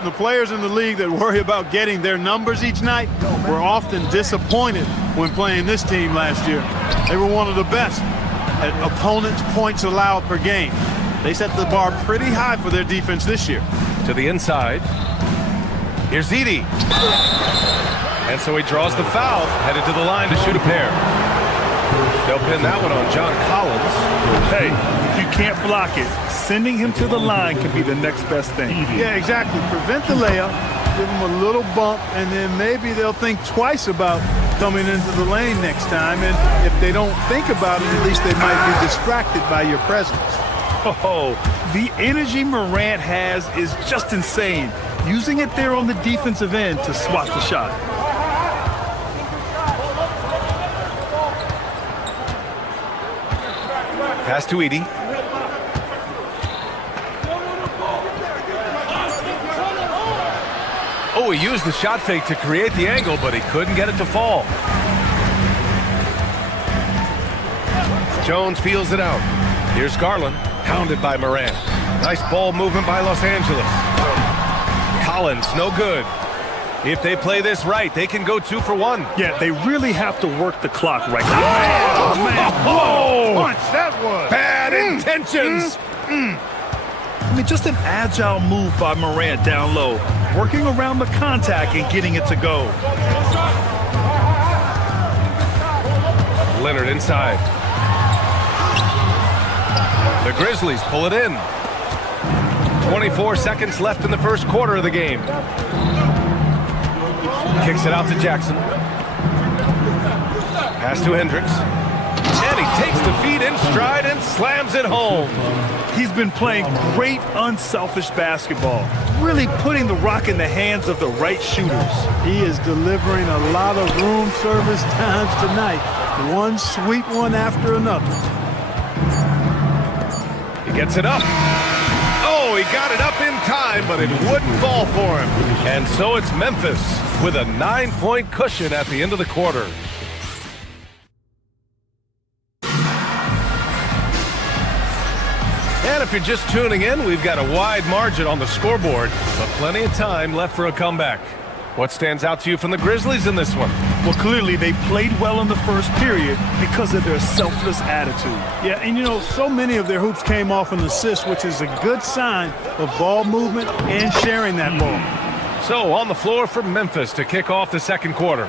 The players in the league that worry about getting their numbers each night were often disappointed when playing this team last year. They were one of the best at opponents' points allowed per game. They set the bar pretty high for their defense this year. To the inside. Here's Edey. And so he draws the foul, headed to the line to shoot a pair. They'll pin that one on John Collins. Hey, if you can't block it, sending him to the line can be the next best thing. Yeah, exactly. Prevent the layup, give them a little bump, and then maybe they'll think twice about coming into the lane next time. And if they don't think about it, at least they might be distracted by your presence. Oh, the energy Morant has is just insane. Using it there on the defensive end to swat the shot. Pass to Edey. Oh, he used the shot fake to create the angle, but he couldn't get it to fall. Jones feels it out. Here's Garland, hounded by Morant. Nice ball movement by Los Angeles. Collins, no good. If they play this right, they can go 2 for 1. Yeah, they really have to work the clock right now. Oh, man. Whoa! Punch, that was. Bad intentions. I mean, just an agile move by Morant down low, working around the contact and getting it to go. Leonard inside. The Grizzlies pull it in. 24 seconds left in the first quarter of the game. Kicks it out to Jackson. Pass to Hendricks. And he takes the feed in stride and slams it home. He's been playing great unselfish basketball, really putting the rock in the hands of the right shooters. He is delivering a lot of room service times tonight. One sweet one after another. He gets it up. Oh, he got it up in time, but it wouldn't fall for him. And so it's Memphis with a 9-point cushion at the end of the quarter. And if you're just tuning in, we've got a wide margin on the scoreboard, but plenty of time left for a comeback. What stands out to you from the Grizzlies in this one? Well, clearly they played well in the first period because of their selfless attitude. Yeah, and you know, so many of their hoops came off an assist, which is a good sign of ball movement and sharing that ball. So on the floor for Memphis to kick off the second quarter.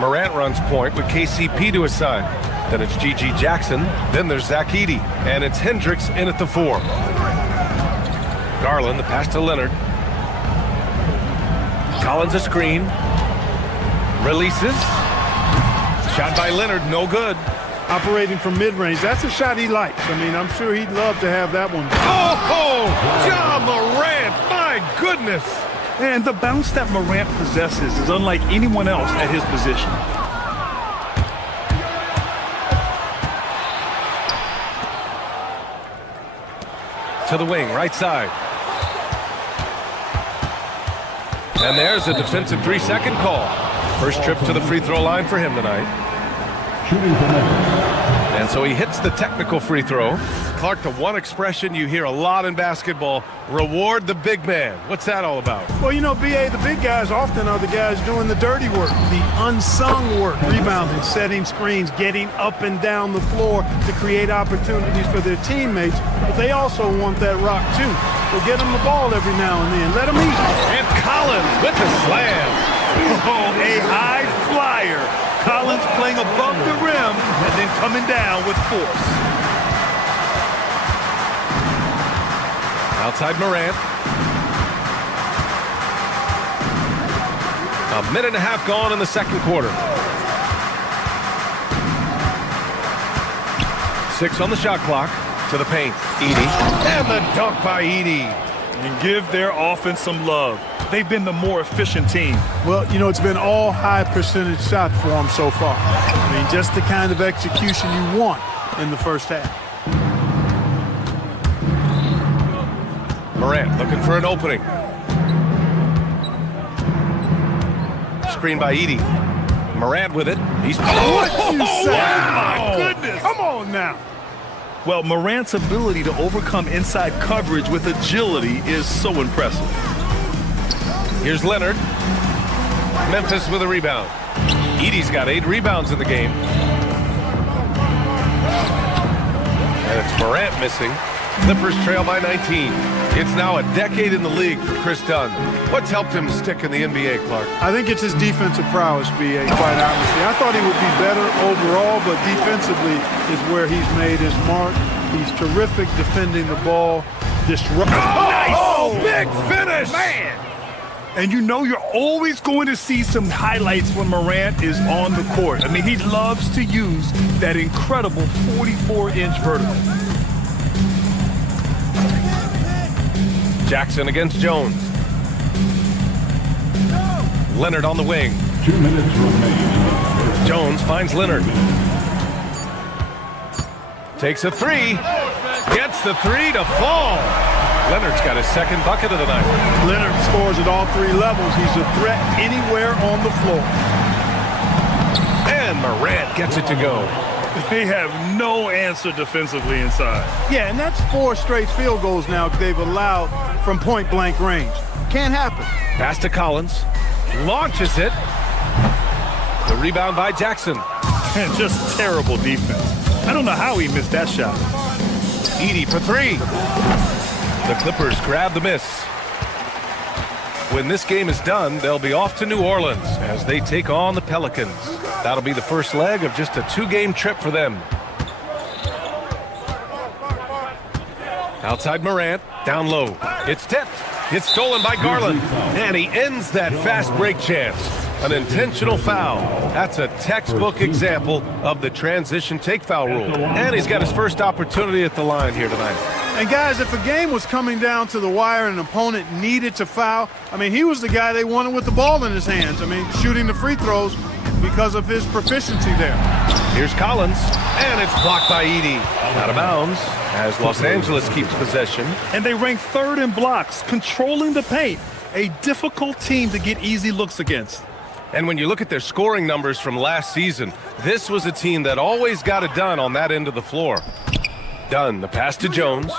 Morant runs point with KCP to his side. Then it's G.G. Jackson. Then there's Zach Edey. And it's Hendricks in at the 4. Garland, the pass to Leonard. Collins a screen. Releases. Shot by Leonard, no good. Operating from mid-range, that's a shot he likes. I mean, I'm sure he'd love to have that one. Oh, John Morant, my goodness. And the bounce that Morant possesses is unlike anyone else at his position. To the wing, right side. And there's a defensive 3-second call. First trip to the free throw line for him tonight. And so he hits the technical free throw. Clark, the one expression you hear a lot in basketball, reward the big man. What's that all about? Well, you know, B.A., the big guys often are the guys doing the dirty work, the unsung work, rebounding, setting screens, getting up and down the floor to create opportunities for their teammates. But they also want that rock, too. So get them the ball every now and then. Let them eat. And Collins with the slam. Oh, a high flyer. Collins playing above the rim and then coming down with force. Outside Morant. A minute and a half gone in the second quarter. 6 on the shot clock. To the paint. Edey. And the dunk by Edey. And give their offense some love. They've been the more efficient team. Well, you know, it's been all high percentage shots for them so far. I mean, just the kind of execution you want in the first half. Morant looking for an opening. Screen by Edey. Morant with it. He's... What you say? Wow. Oh, my goodness. Come on now. Well, Morant's ability to overcome inside coverage with agility is so impressive. Here's Leonard. Memphis with a rebound. Edey's got 8 rebounds in the game. And it's Morant missing. Clippers trail by 19. It's now a decade in the league for Chris Dunn. What's helped him stick in the NBA, Clark? I think it's his defensive prowess, B.A., quite honestly. I thought he would be better overall, but defensively is where he's made his mark. He's terrific defending the ball. Nice! Oh, big finish! Man! And you know you're always going to see some highlights when Morant is on the court. I mean, he loves to use that incredible 44-inch vertical. Jackson against Jones. Leonard on the wing. 2 minutes remaining. Jones finds Leonard. Takes a 3. Gets the 3 to fall. Leonard's got his second bucket of the night. Leonard scores at all 3 levels. He's a threat anywhere on the floor. And Morant gets it to go. They have no answer defensively inside. Yeah, and that's 4 straight field goals now they've allowed from point-blank range. Can't happen. Pass to Collins. Launches it. The rebound by Jackson. And just terrible defense. I don't know how he missed that shot. Edey for 3. The Clippers grab the miss. When this game is done, they'll be off to New Orleans as they take on the Pelicans. That'll be the first leg of just a 2-game trip for them. Outside Morant, down low. It's tipped. It's stolen by Garland. And he ends that fast break chance. An intentional foul. That's a textbook example of the transition take foul rule. And he's got his first opportunity at the line here tonight. And guys, if a game was coming down to the wire and an opponent needed to foul, I mean, he was the guy they wanted with the ball in his hands. I mean, shooting the free throws because of his proficiency there. Here's Collins, and it's blocked by Edey. Out of bounds as Los Angeles keeps possession. And they rank third in blocks, controlling the paint. A difficult team to get easy looks against. And when you look at their scoring numbers from last season, this was a team that always got it done on that end of the floor. Done. The pass to Jones.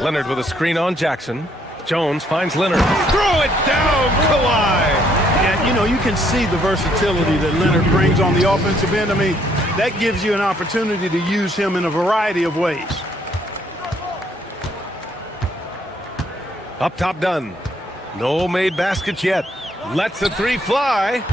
Leonard with a screen on Jackson. Jones finds Leonard. Throw it down, Kawhi. Yeah, you know, you can see the versatility that Leonard brings on the offensive end. I mean, that gives you an opportunity to use him in a variety of ways. Up top, done. No made baskets yet. Lets a three fly.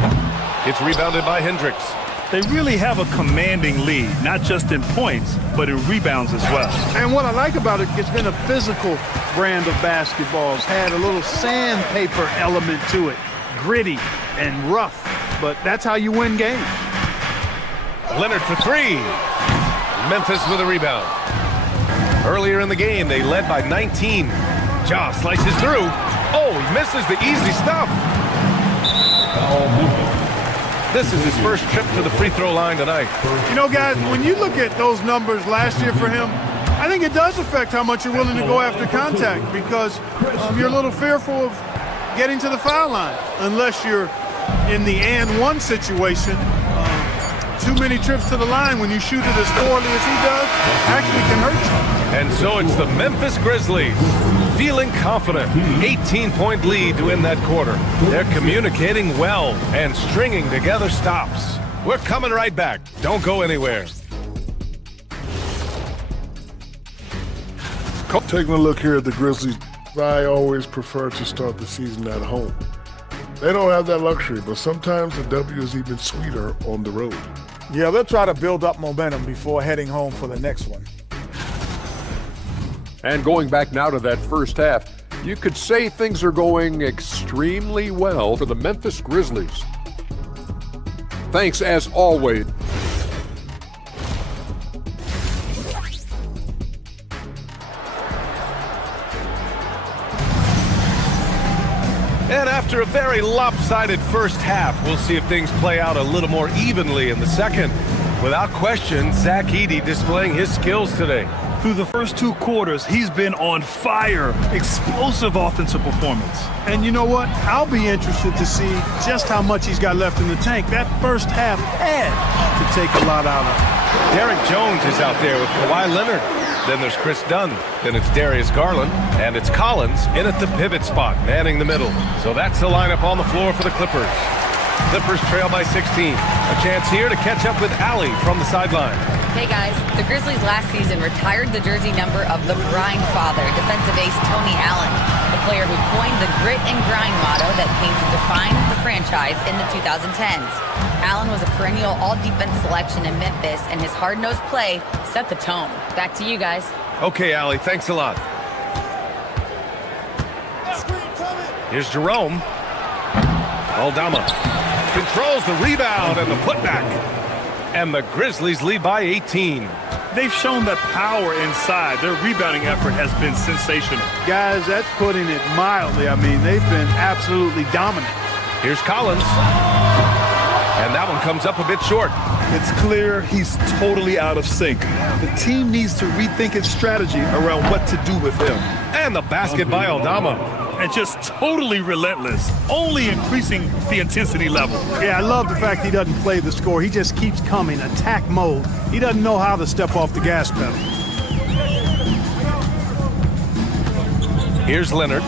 It's rebounded by Hendricks. They really have a commanding lead, not just in points, but in rebounds as well. And what I like about it, it's been a physical brand of basketball. It's had a little sandpaper element to it. Gritty and rough, but that's how you win games. Leonard for three. Memphis with a rebound. Earlier in the game, they led by 19. Ja slices through. Oh, he misses the easy stuff. This is his first trip to the free throw line tonight. You know, guys, when you look at those numbers last year for him, I think it does affect how much you're willing to go after contact because you're a little fearful of getting to the foul line unless you're in the and one situation. Too many trips to the line when you shoot it as poorly as he does actually can hurt you. And so it's the Memphis Grizzlies feeling confident. 18-point lead to win that quarter. They're communicating well and stringing together stops. We're coming right back. Don't go anywhere. Taking a look here at the Grizzlies, I always prefer to start the season at home. They don't have that luxury, but sometimes the W is even sweeter on the road. Yeah, they'll try to build up momentum before heading home for the next one. And going back now to that first half, you could say things are going extremely well for the Memphis Grizzlies. Thanks as always. And after a very lopsided first half, we'll see if things play out a little more evenly in the second. Without question, Zach Edey displaying his skills today. Through the first two quarters, he's been on fire. Explosive offensive performance. And you know what? I'll be interested to see just how much he's got left in the tank. That first half had to take a lot out of him. Derek Jones is out there with Kawhi Leonard. Then there's Chris Dunn. Then it's Darius Garland. And it's Collins in at the pivot spot, manning the middle. So that's the lineup on the floor for the Clippers. Clippers trail by 16. A chance here to catch up with Allie from the sideline. Hey guys, the Grizzlies last season retired the jersey number of the grind father, defensive ace Tony Allen, the player who coined the grit and grind motto that came to define the franchise in the 2010s. Allen was a perennial all-defense selection in Memphis, and his hard-nosed play set the tone. Back to you guys. Okay, Allie, thanks a lot. Here's Jerome. Aldama controls the rebound and the putback. And the Grizzlies lead by 18. They've shown that power inside. Their rebounding effort has been sensational. Guys, that's putting it mildly. I mean, they've been absolutely dominant. Here's Collins. And that one comes up a bit short. It's clear he's totally out of sync. The team needs to rethink its strategy around what to do with him. And the basket by Aldama. And just totally relentless, only increasing the intensity level. Yeah, I love the fact he doesn't play the score. He just keeps coming, attack mode. He doesn't know how to step off the gas pedal. Here's Leonard.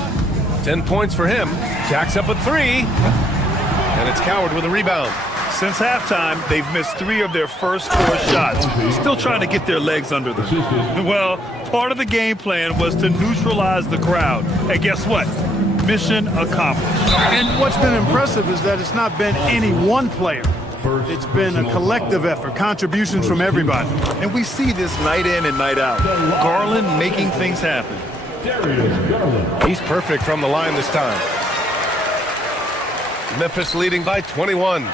10 points for him. Jacks up a three. And it's Coward with a rebound. Since halftime, they've missed 3 of their first 4 shots. Still trying to get their legs under them. Well, part of the game plan was to neutralize the crowd. And guess what? Mission accomplished. And what's been impressive is that it's not been any one player. It's been a collective effort, contributions from everybody. And we see this night in and night out. Garland making things happen. He's perfect from the line this time. Memphis leading by 21.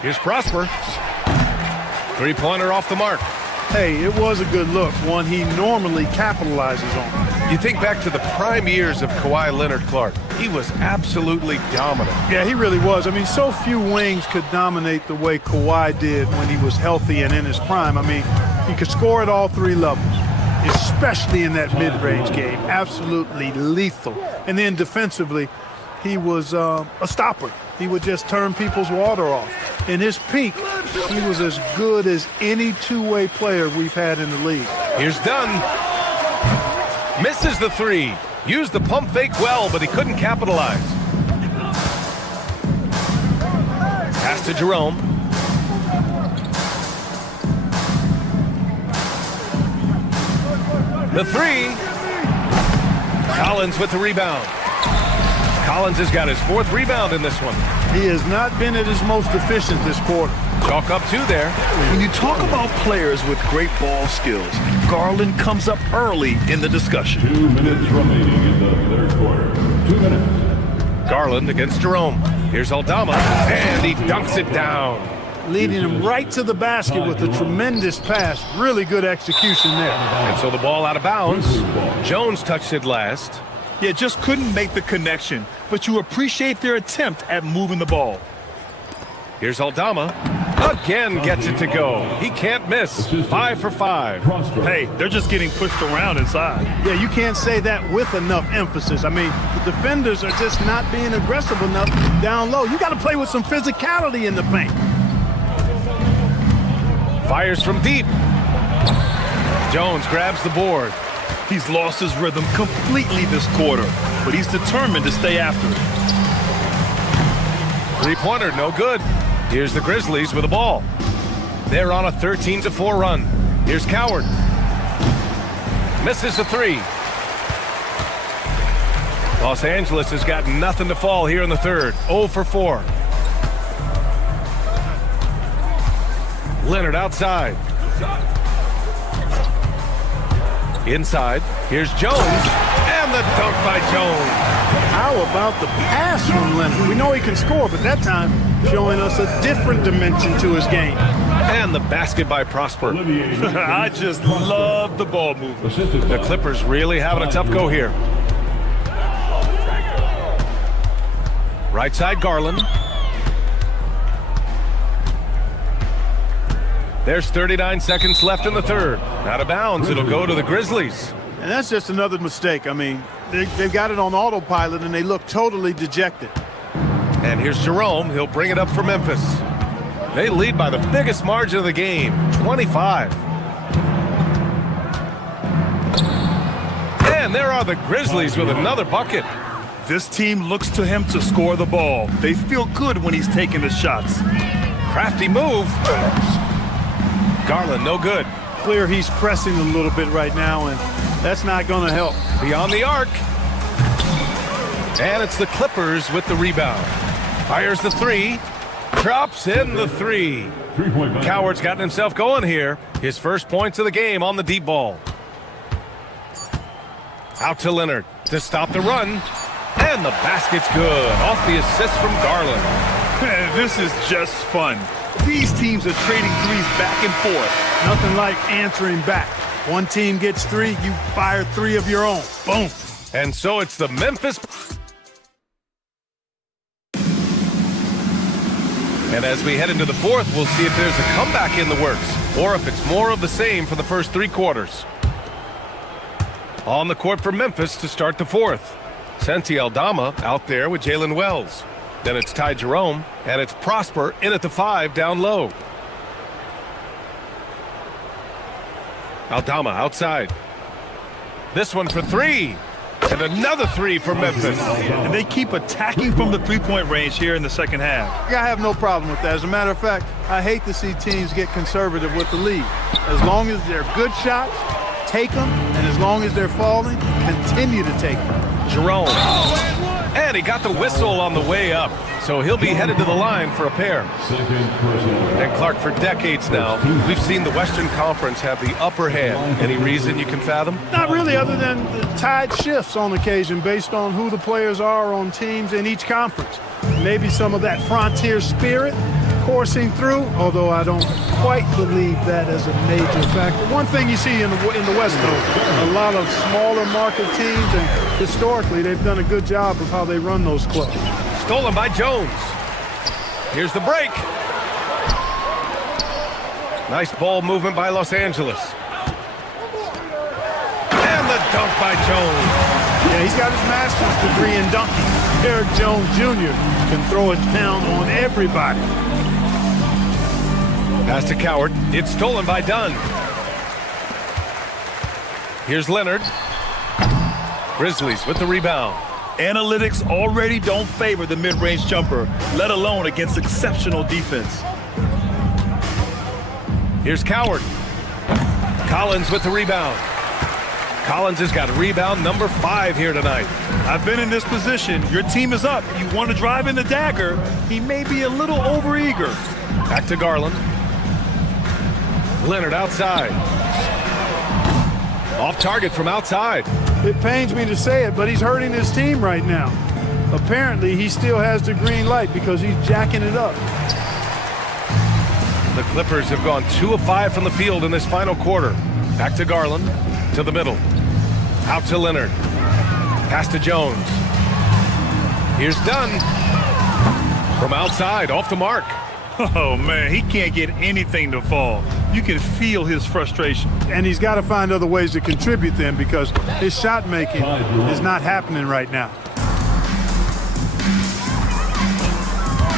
Here's Prosper. Three-pointer off the mark. Hey, it was a good look, one he normally capitalizes on. You think back to the prime years of Kawhi Leonard-Clark. He was absolutely dominant. Yeah, he really was. I mean, so few wings could dominate the way Kawhi did when he was healthy and in his prime. I mean, he could score at all three levels, especially in that mid-range game. Absolutely lethal. And then defensively, he was a stopper. He would just turn people's water off. In his peak, he was as good as any two-way player we've had in the league. Here's Dunn. Misses the three. Used the pump fake well, but he couldn't capitalize. Pass to Jerome. The three. Collins with the rebound. Collins has got his fourth rebound in this one. He has not been at his most efficient this quarter. Chalk up two there. When you talk about players with great ball skills, Garland comes up early in the discussion. 2 minutes remaining in the third quarter. 2 minutes. Garland against Jerome. Here's Aldama, and he dunks it down. Leading him right to the basket with a tremendous pass. Really good execution there. And so the ball out of bounds. Jones touched it last. Yeah, just couldn't make the connection, but you appreciate their attempt at moving the ball. Here's Aldama. Again gets it to go. He can't miss. 5 for 5. Hey, they're just getting pushed around inside. Yeah, you can't say that with enough emphasis. I mean, the defenders are just not being aggressive enough down low. You got to play with some physicality in the paint. Fires from deep. Jones grabs the board. He's lost his rhythm completely this quarter, but he's determined to stay after it. Three-pointer, no good. Here's the Grizzlies with the ball. They're on a 13-4 run. Here's Coward. Misses the three. Los Angeles has got nothing to fall here in the third. 0 for 4. Leonard outside. Inside, here's Jones, and the dunk by Jones. How about the pass from Leonard? We know he can score, but that time showing us a different dimension to his game. And the basket by Prosper. I just love the ball movement. The Clippers really having a tough go here. Right side, Garland. There's 39 seconds left in the third. Out of bounds, it'll go to the Grizzlies. And that's just another mistake. I mean, they've got it on autopilot, and they look totally dejected. And here's Jerome. He'll bring it up for Memphis. They lead by the biggest margin of the game, 25. And there are the Grizzlies with another bucket. This team looks to him to score the ball. They feel good when he's taking the shots. Crafty move. Garland, no good. Clear he's pressing a little bit right now, and that's not going to help. Beyond the arc. And it's the Clippers with the rebound. Fires the three. Drops in the three. Coward's gotten himself going here. His first points of the game on the deep ball. Out to Leonard to stop the run. And the basket's good. Off the assist from Garland. This is just fun. These teams are trading threes back and forth. Nothing like answering back. One team gets three, you fire three of your own. Boom. And so it's the Memphis. And as we head into the fourth, we'll see if there's a comeback in the works or if it's more of the same for the first three quarters. On the court for Memphis to start the fourth. Santi Aldama out there with Jalen Wells. Then it's Ty Jerome, and it's Prosper in at the 5 down low. Aldama outside. This one for three. And another three for Memphis. And they keep attacking from the three-point range here in the second half. I have no problem with that. As a matter of fact, I hate to see teams get conservative with the lead. As long as they're good shots, take them, and as long as they're falling, continue to take them. Jerome. And he got the whistle on the way up, so he'll be headed to the line for a pair. And Clark, for decades now, we've seen the Western Conference have the upper hand. Any reason you can fathom? Not really, other than the tide shifts on occasion based on who the players are on teams in each conference. Maybe some of that frontier spirit coursing through, although I don't quite believe that as a major factor. One thing you see in the West, though, a lot of smaller market teams, and historically they've done a good job of how they run those clubs. Stolen by Jones. Here's the break. Nice ball movement by Los Angeles. And the dunk by Jones. Yeah, he's got his master's degree in dunking. Eric Jones Jr. can throw it down on everybody. Pass to Coward. It's stolen by Dunn. Here's Leonard. Grizzlies with the rebound. Analytics already don't favor the mid-range jumper, let alone against exceptional defense. Here's Coward. Collins with the rebound. Collins has got rebound number 5 here tonight. I've been in this position. Your team is up. You want to drive in the dagger. He may be a little overeager. Back to Garland. Leonard outside. Off target from outside. It pains me to say it, but he's hurting his team right now. Apparently, he still has the green light because he's jacking it up. The Clippers have gone 2 of 5 from the field in this final quarter. Back to Garland. To the middle. Out to Leonard. Pass to Jones. Here's Dunn. From outside, off the mark. Oh, man, he can't get anything to fall. You can feel his frustration. And he's got to find other ways to contribute then because his shot making is not happening right now.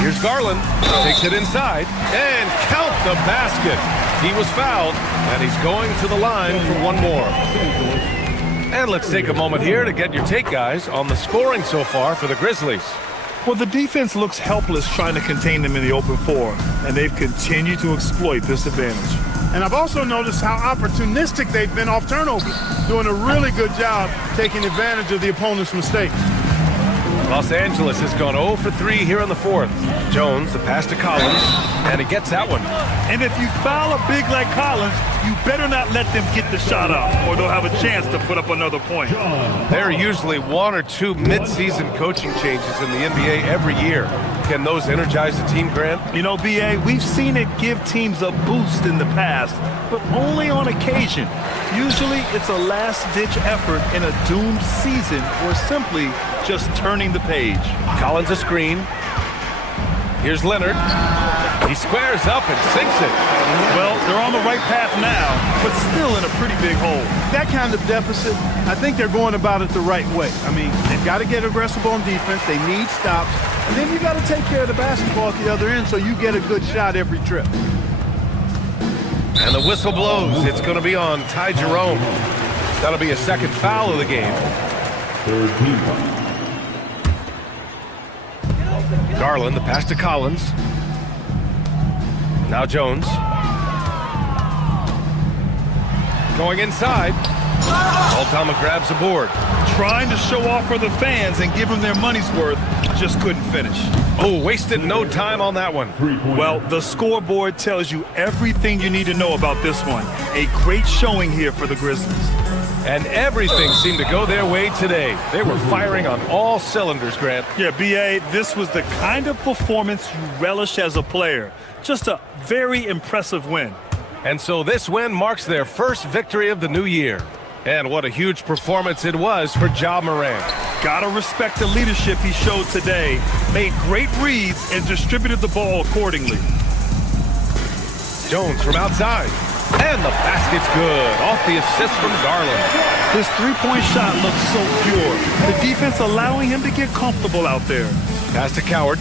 Here's Garland. Takes it inside. And count the basket. He was fouled, and he's going to the line for one more. And let's take a moment here to get your take, guys, on the scoring so far for the Grizzlies. Well, the defense looks helpless trying to contain them in the open floor, and they've continued to exploit this advantage. And I've also noticed how opportunistic they've been off turnovers, doing a really good job taking advantage of the opponent's mistakes. Los Angeles has gone 0 for 3 here in the fourth. Jones, the pass to Collins, and he gets that one. And if you foul a big like Collins, you better not let them get the shot off, or they'll have a chance to put up another point. There are usually 1 or 2 mid-season coaching changes in the NBA every year. Can those energize the team, Grant? You know, B.A., we've seen it give teams a boost in the past, but only on occasion. Usually it's a last-ditch effort in a doomed season or simply just turning the page. Collins a screen. Here's Leonard. He squares up and sinks it. Well, they're on the right path now, but still in a pretty big hole. That kind of deficit, I think they're going about it the right way. I mean, they've got to get aggressive on defense. They need stops. And then you got to take care of the basketball at the other end so you get a good shot every trip. And the whistle blows. It's going to be on Ty Jerome. That'll be a second foul of the game. Garland, the pass to Collins. Now Jones. Going inside. Aldama grabs the board. Trying to show off for the fans and give them their money's worth, just couldn't finish. Oh, wasted no time on that one. Well, the scoreboard tells you everything you need to know about this one. A great showing here for the Grizzlies. And everything seemed to go their way today. They were firing on all cylinders, Grant. Yeah, B.A., this was the kind of performance you relish as a player. Just a very impressive win. And so this win marks their first victory of the new year. And what a huge performance it was for Ja Morant. Gotta respect the leadership he showed today. Made great reads and distributed the ball accordingly. Jones from outside. And the basket's good. Off the assist from Garland. His three-point shot looks so pure. The defense allowing him to get comfortable out there. Pass to Coward.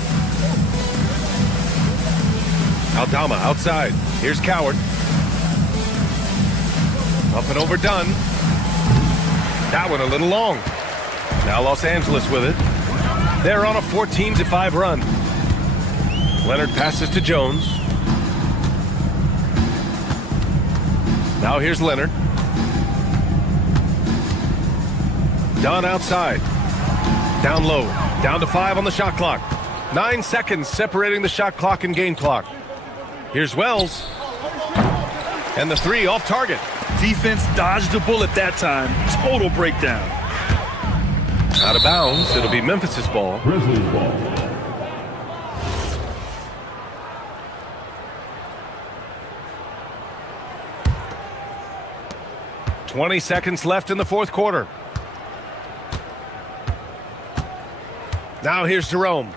Aldama outside. Here's Coward. Up and over Dunn. That one a little long. Now Los Angeles with it. They're on a 14-5 run. Leonard passes to Jones. Now here's Leonard. Dunn outside. Down low. Down to 5 on the shot clock. 9 seconds separating the shot clock and game clock. Here's Wells. And the 3 off target. Defense dodged a bullet that time. Total breakdown. Out of bounds. It'll be Memphis's ball. Grizzlies ball. 20 seconds left in the fourth quarter. Now here's Jerome.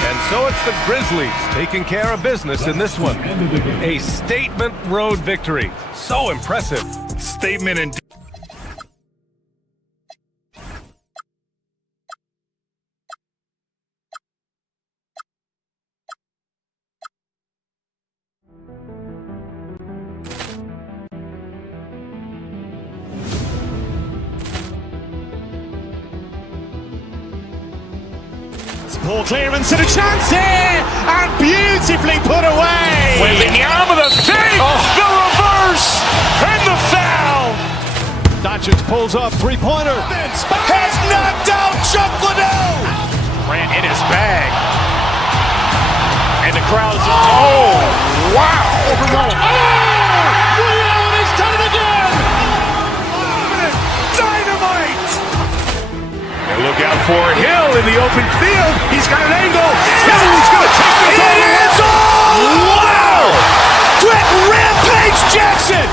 And so it's the Grizzlies taking care of business in this one. A statement road victory. So impressive. Statement and Ball clearance and a chance here, and beautifully put away. Wembanyama the save, the reverse, and the foul. Doncic pulls up, three-pointer. Has knocked out Chuck Liddell. Grant in his bag. And the crowd's, oh, wow. He's done it again. Dynamite. And look out for Hill in the open field. He's got an angle. Hill's going to take this all the way. Wow! Brett Rampage Jackson.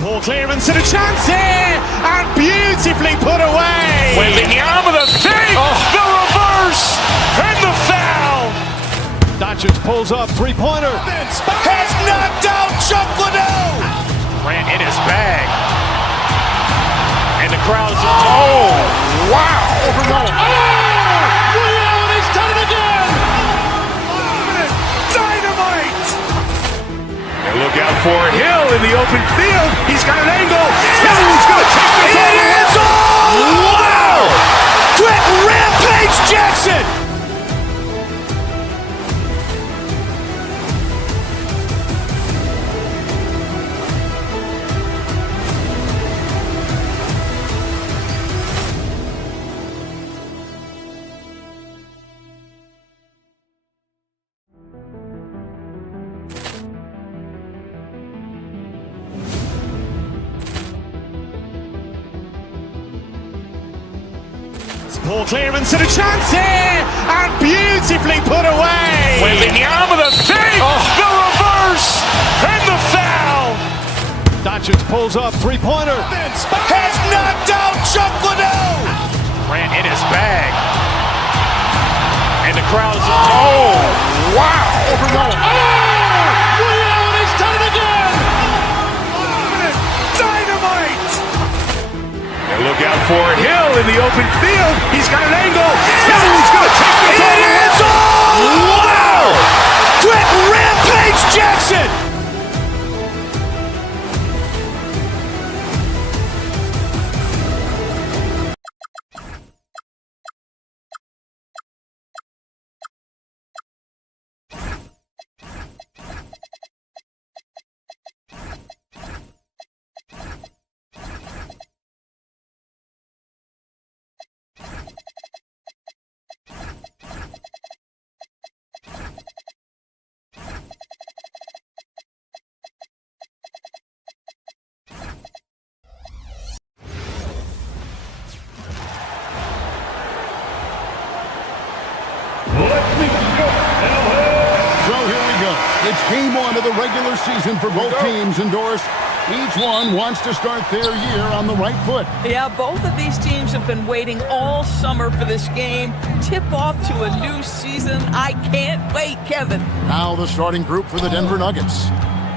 Ball clearance and a chance here, and beautifully put away. Wembanyama the save, the reverse, and the foul. Doncic pulls up, three-pointer. Has knocked out Chuck Liddell. Grant in his bag. And the crowd's, oh, wow. He's done it again. Dynamite. And look out for Hill in the open field. He's got an angle. Hill's going to take this all the way. Wow! Brett Rampage Jackson. Ball clearance and a chance here, and beautifully put away. Wembanyama the save, the reverse, and the foul. Doncic pulls up, three-pointer. Has knocked out Chuck Liddell. Grant in his bag. And the crowd's, oh, wow. He's done it again. Dynamite. And look out for Hill in the open field. He's got an angle. Hill's going to take this all the way. Wow! Brett Rampage Jackson. So here we go. It's game one of the regular season for both teams, and Doris, Each one wants to start their year on the right foot. Yeah, both of these teams have been waiting all summer for this game. Tip off to a new season. I can't wait, Kevin. Now the starting group for the Denver Nuggets.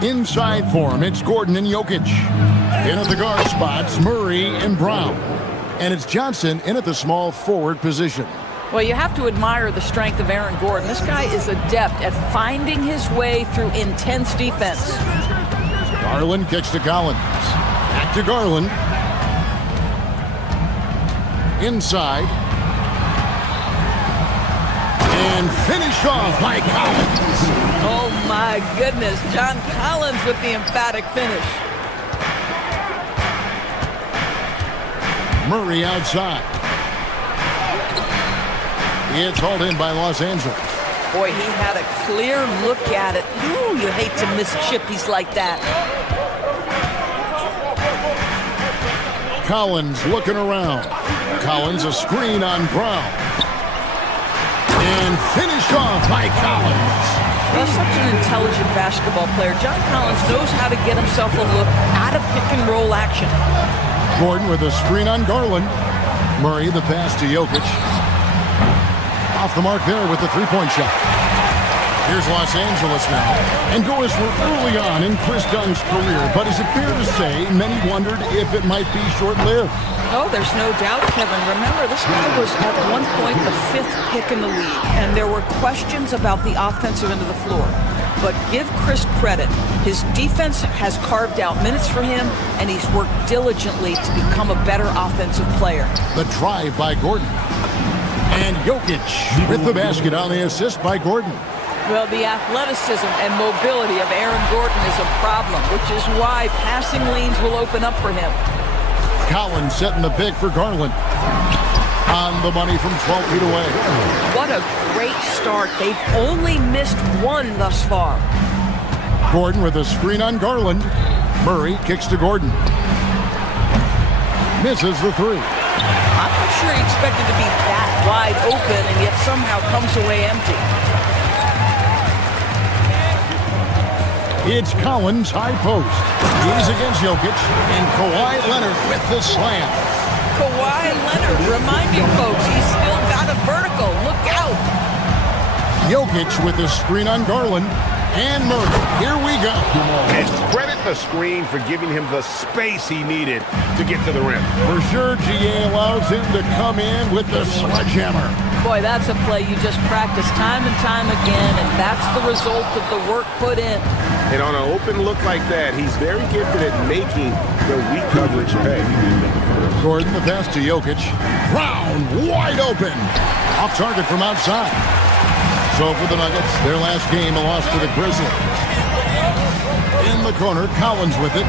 Inside for them, it's Gordon and Jokic. In at the guard spots, Murray and Brown. And it's Johnson in at the small forward position. Well, you have to admire the strength of Aaron Gordon. This guy is adept at finding his way through intense defense. Garland kicks to Collins. Back to Garland. Inside. And finish off by Collins. Oh, my goodness. John Collins with the emphatic finish. Murray outside. It's hauled in by Los Angeles. Boy, he had a clear look at it. Ooh, you hate to miss chippies like that. Collins looking around. Collins a screen on Brown. And finished off by Collins. Well, such an intelligent basketball player. John Collins knows how to get himself a look out of pick-and-roll action. Gordon with a screen on Garland. Murray the pass to Jokic. Off the mark there with the three-point shot. Here's Los Angeles now. And goals were early on in Chris Dunn's career, but is it fair to say many wondered if it might be short-lived? Oh, there's no doubt, Kevin. Remember, this guy was at one point the 5th pick in the league, and there were questions about the offensive end of the floor. But give Chris credit. His defense has carved out minutes for him, and he's worked diligently to become a better offensive player. The drive by Gordon. And Jokic with the basket on the assist by Gordon. Well, the athleticism and mobility of Aaron Gordon is a problem, which is why passing lanes will open up for him. Collins setting the pick for Garland. On the money from 12 feet away. What a great start. They've only missed one thus far. Gordon with a screen on Garland. Murray kicks to Gordon. Misses the three. I'm not sure he expected to be that wide open and yet somehow comes away empty. It's Collins, high post. He's against Jokic, and Kawhi Leonard with the slam. Kawhi Leonard reminding folks he's still got a vertical. Look out. Jokic with the screen on Garland, and Murray. Here we go. And credit the screen for giving him the space he needed to get to the rim. For sure, GA allows him to come in with the sledgehammer. Boy, that's a play you just practice time and time again, and that's the result of the work put in. And on an open look like that, he's very gifted at making the weak coverage pay. Gordon, the pass to Jokic. Brown, wide open. Off target from outside. So for the Nuggets, their last game, a loss to the Grizzlies. In the corner, Collins with it.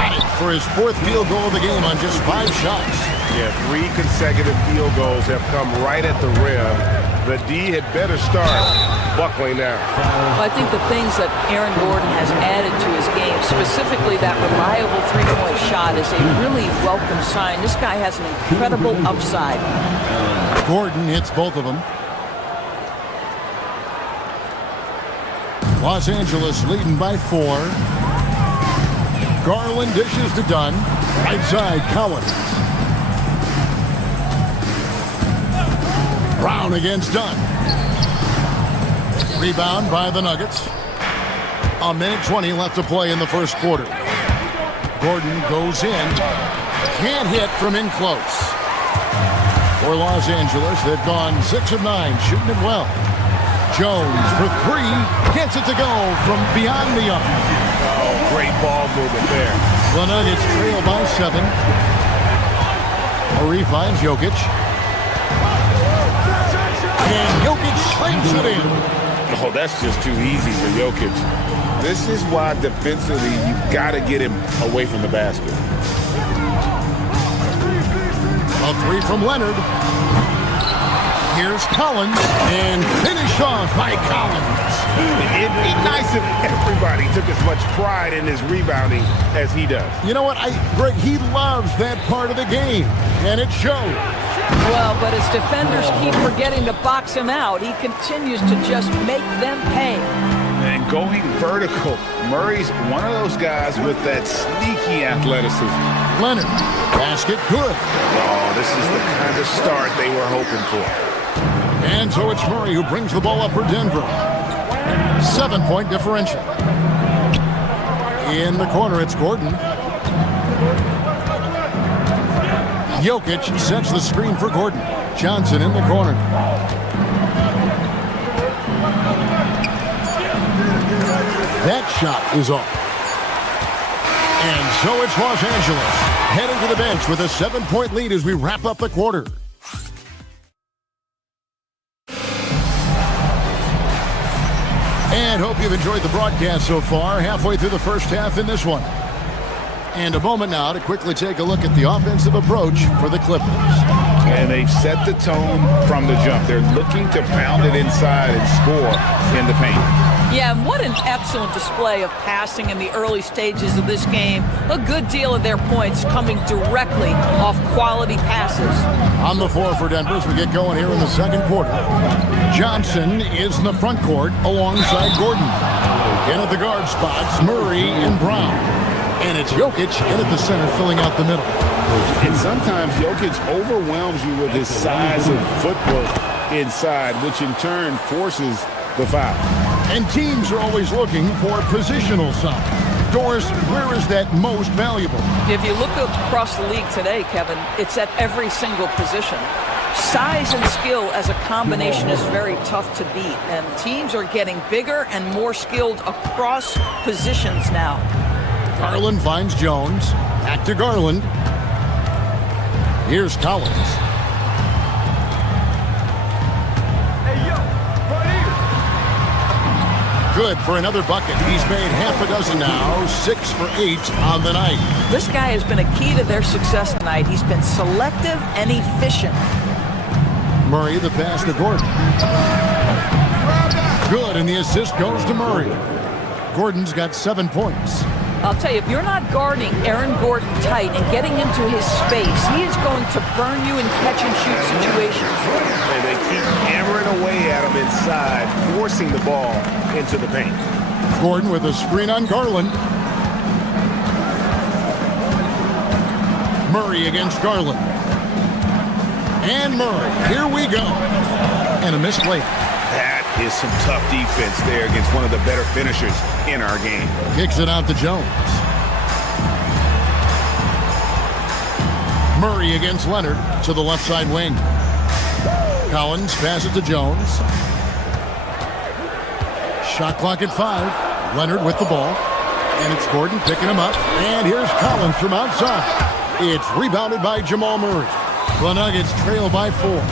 Got it for his 4th field goal of the game on just 5 shots. Yeah, 3 consecutive field goals have come right at the rim. The D had better start buckling down. Well, I think the things that Aaron Gordon has added to his game, specifically that reliable three-point shot, is a really welcome sign. This guy has an incredible upside. Gordon hits both of them. Los Angeles leading by 4. Garland dishes to Dunn. Right side, Collins. Brown against Dunn. Rebound by the Nuggets. 1:20 left to play in the first quarter. Gordon goes in. Can't hit from in close. For Los Angeles, they've gone 6 of 9, shooting it well. Jones for 3. Gets it to go from beyond the arc. Oh, great ball movement there. The Nuggets trail by 7. Murray finds Jokic. And Jokic slams it in. Oh, that's just too easy for Jokic. This is why defensively you've got to get him away from the basket. A 3 from Leonard. Here's Collins, and finish off by Collins. It'd be nice if everybody took as much pride in his rebounding as he does. You know what, Greg, he loves that part of the game, and it shows. Well, but his defenders keep forgetting to box him out. He continues to just make them pay. And going vertical, Murray's one of those guys with that sneaky athleticism. Leonard, basket good. Oh, this is the kind of start they were hoping for. And so it's Murray who brings the ball up for Denver. 7-point differential. In the corner, it's Gordon. Jokic sets the screen for Gordon. Johnson in the corner. That shot is off. And so it's Los Angeles heading to the bench with a 7-point lead as we wrap up the quarter. And hope you've enjoyed the broadcast so far, halfway through the first half in this one. And a moment now to quickly take a look at the offensive approach for the Clippers. And they've set the tone from the jump. They're looking to pound it inside and score in the paint. Yeah, and what an excellent display of passing in the early stages of this game. A good deal of their points coming directly off quality passes. On the floor for Denver as we get going here in the second quarter. Johnson is in the front court alongside Gordon. In at the guard spots, Murray and Brown. And it's Jokic in at the center, filling out the middle. And sometimes Jokic overwhelms you with his size and footwork inside, which in turn forces the foul. And teams are always looking for positional size. Doris, where is that most valuable? If you look across the league today, Kevin, it's at every single position. Size and skill as a combination is very tough to beat, and teams are getting bigger and more skilled across positions now. Garland finds Jones. Back to Garland. Here's Collins. Good for another bucket. He's made half a dozen now, 6 for 8 on the night. This guy has been a key to their success tonight. He's been selective and efficient. Murray, the pass to Gordon. Good, and the assist goes to Murray. Gordon's got 7 points. I'll tell you, if you're not guarding Aaron Gordon tight and getting into his space, he is going to burn you in catch-and-shoot situations. And they keep hammering away at him inside, forcing the ball into the paint. Gordon with a screen on Garland. Murray against Garland. And Murray, here we go. And a missed layup. That is some tough defense there against one of the better finishers in our game. Kicks it out to Jones. Murray against Leonard to the left side wing. Collins passes it to Jones. Shot clock at 5. Leonard with the ball. And it's Gordon picking him up. And here's Collins from outside. It's rebounded by Jamal Murray. The Nuggets trail by 4.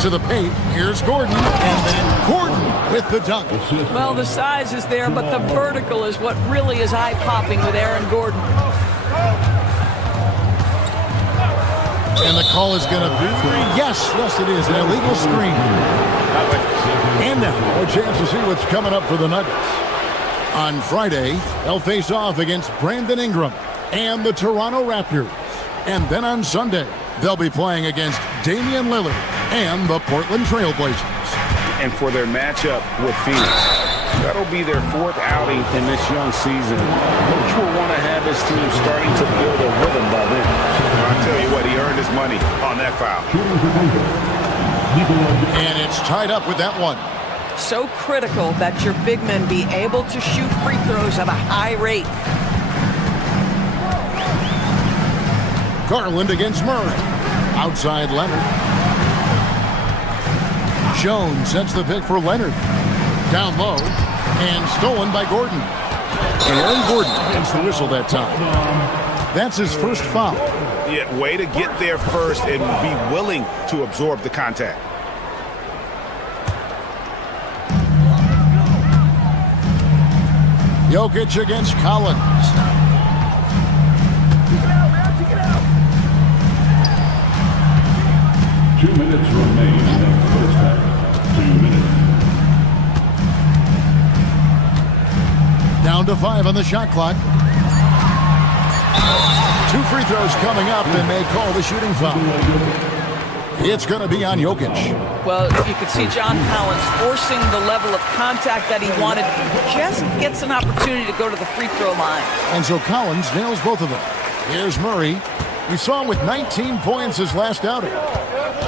To the paint, here's Gordon, and then Gordon with the dunk. Well, the size is there, but the vertical is what really is eye-popping with Aaron Gordon. And the call is going to be, yes, it is, an illegal screen. And now, a chance to see what's coming up for the Nuggets. On Friday, they'll face off against Brandon Ingram and the Toronto Raptors. And then on Sunday, they'll be playing against Damian Lillard and the Portland Trail Blazers. And for their matchup with Phoenix, that'll be their 4th outing in this young season. Coach will want to have his team starting to build a rhythm by then. I'll tell you what, he earned his money on that foul. And it's tied up with that one. So critical that your big men be able to shoot free throws at a high rate. Garland against Murray. Outside Leonard. Jones sets the pick for Leonard. Down low. And stolen by Gordon. Aaron Gordon gets the whistle that time. That's his first foul. Yeah, way to get there first and be willing to absorb the contact. Jokic against Collins. Two minutes remain in the first half. 2 minutes. Down to 5 on the shot clock. 2 free throws coming up, and they call the shooting foul. It's going to be on Jokic. Well, you could see John Collins forcing the level of contact that he wanted. Just gets an opportunity to go to the free throw line. And so Collins nails both of them. Here's Murray. We saw him with 19 points his last outing.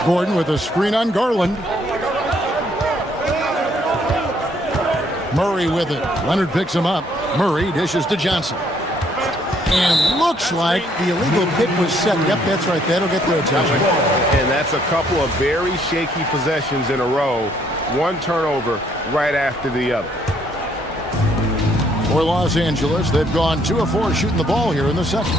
Gordon with a screen on Garland. Murray with it. Leonard picks him up. Murray dishes to Johnson. And looks like the illegal pick was set. Yep, that's right. That'll get their attention. And that's a couple of very shaky possessions in a row. One turnover right after the other. For Los Angeles, they've gone 2 of 4 shooting the ball here in the second.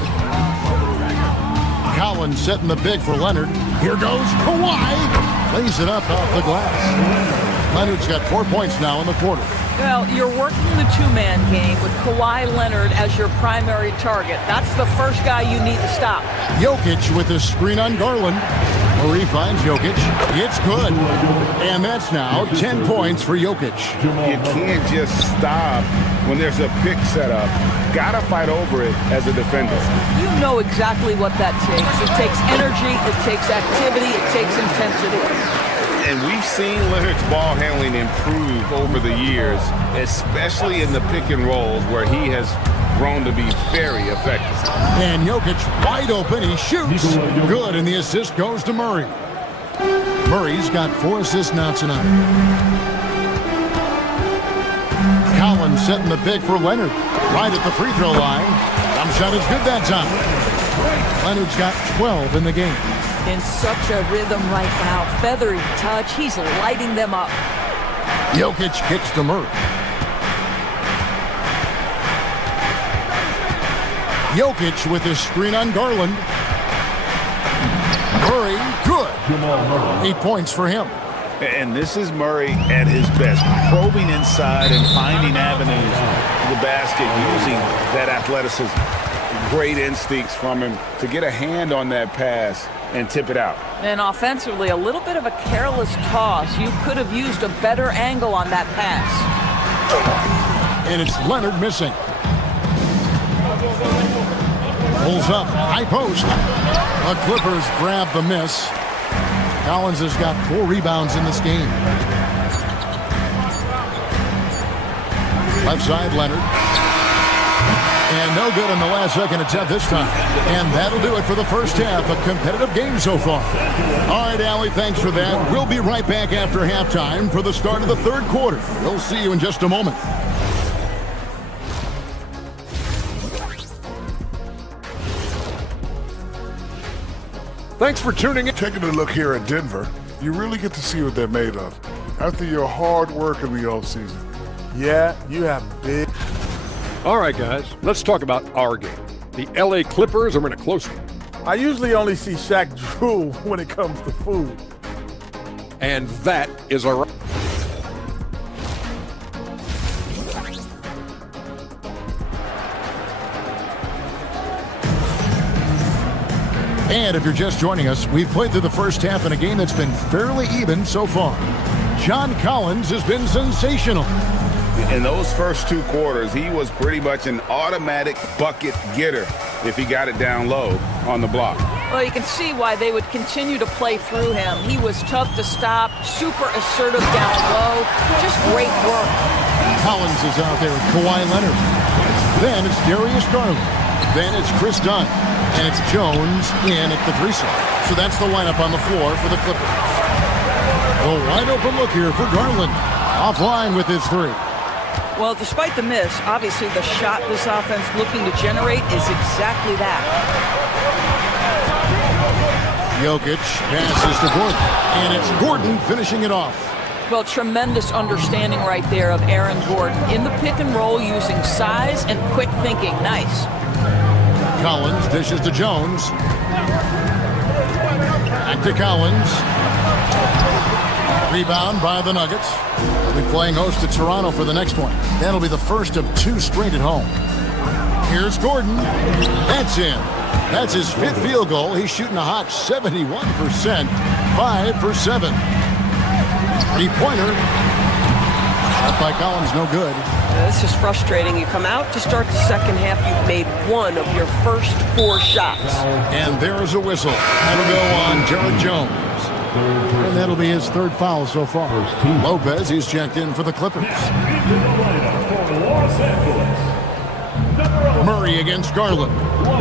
Collins setting the big for Leonard. Here goes Kawhi. Lays it up off the glass. Leonard's got 4 points now in the quarter. Well, you're working the two-man game with Kawhi Leonard as your primary target. That's the first guy you need to stop. Jokic with a screen on Garland. Murray finds Jokic. It's good. And that's now 10 points for Jokic. You can't just stop when there's a pick set up. Gotta fight over it as a defender. You know exactly what that takes. It takes energy, it takes activity, it takes intensity. And we've seen Leonard's ball handling improve over the years, especially in the pick and rolls where he has grown to be very effective. And Jokic wide open, he shoots. Good, and the assist goes to Murray. Murray's got 4 assists now tonight. Collins setting the big for Leonard. Right at the free throw line. Jump shot is good that time. Leonard's got 12 in the game. In such a rhythm right now. Feathery touch. He's lighting them up. Jokic kicks to Murray. Jokic with his screen on Garland. Murray, good. 8 points for him. And this is Murray at his best, probing inside and finding avenues to the basket using that athleticism. Great instincts from him to get a hand on that pass and tip it out. And offensively, a little bit of a careless toss. You could have used a better angle on that pass. And it's Leonard missing. Pulls up, high post. The Clippers grab the miss. Collins has got 4 rebounds in this game. Left side, Leonard. And no good in the last second attempt this time. And that'll do it for the first half. A competitive game so far. All right, Allie, thanks for that. We'll be right back after halftime for the start of the third quarter. We'll see you in just a moment. Thanks for tuning in. Taking a look here at Denver, you really get to see what they're made of. After your hard work in the offseason. Yeah, you have big... All right, guys, let's talk about our game. The LA Clippers are in a close one. I usually only see Shaq drool when it comes to food. And that is our... And if you're just joining us, we've played through the first half in a game that's been fairly even so far. John Collins has been sensational. In those first 2 quarters, he was pretty much an automatic bucket getter if he got it down low on the block. Well, you can see why they would continue to play through him. He was tough to stop, super assertive down low, just great work. Collins is out there with Kawhi Leonard. Then it's Darius Garland. Then it's Chris Dunn. And it's Jones in at the 3 slot. So that's the lineup on the floor for the Clippers. A wide open look here for Garland. Offline with his 3. Well, despite the miss, obviously the shot this offense looking to generate is exactly that. Jokic passes to Gordon. And it's Gordon finishing it off. Well, tremendous understanding right there of Aaron Gordon. In the pick and roll using size and quick thinking. Nice. Collins dishes to Jones. Back to Collins. Rebound by the Nuggets. They'll be playing host to Toronto for the next one. That'll be the first of 2 straight at home. Here's Gordon. That's in. That's his 5th field goal. He's shooting a hot 71%. 5 for 7. 3-pointer. Shot by Collins, no good. This is frustrating. You come out to start the second half, you've made one of your first 4 shots. And there is a whistle. That'll go on Jared Jones. And that'll be his 3rd foul so far. Lopez, he's checked in for the Clippers. Murray against Garland.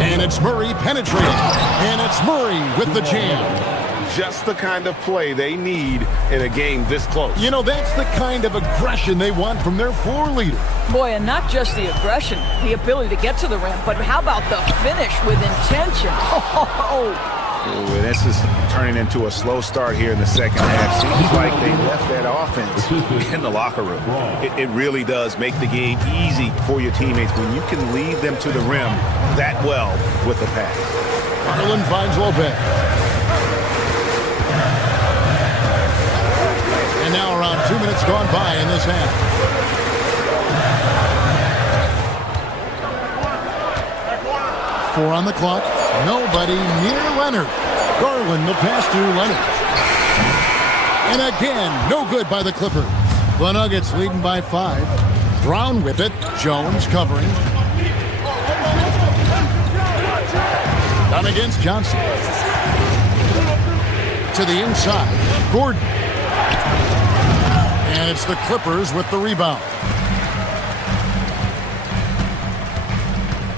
And it's Murray penetrating. And it's Murray with the jam. Just the kind of play they need in a game this close. You know, that's the kind of aggression they want from their floor leader. Boy, and not just the aggression, the ability to get to the rim, but how about the finish with intention? Ooh, this is turning into a slow start here in the second half. Seems like they left that offense in the locker room. It really does make the game easy for your teammates when you can lead them to the rim that well with a pass. Garland finds Lopez. And now around 2 minutes gone by in this half. Four on the clock. Nobody near Leonard. Garland the pass to Leonard. And again, no good by the Clippers. The Nuggets leading by 5. Brown with it. Jones covering. Done against Johnson. To the inside. Gordon. And it's the Clippers with the rebound.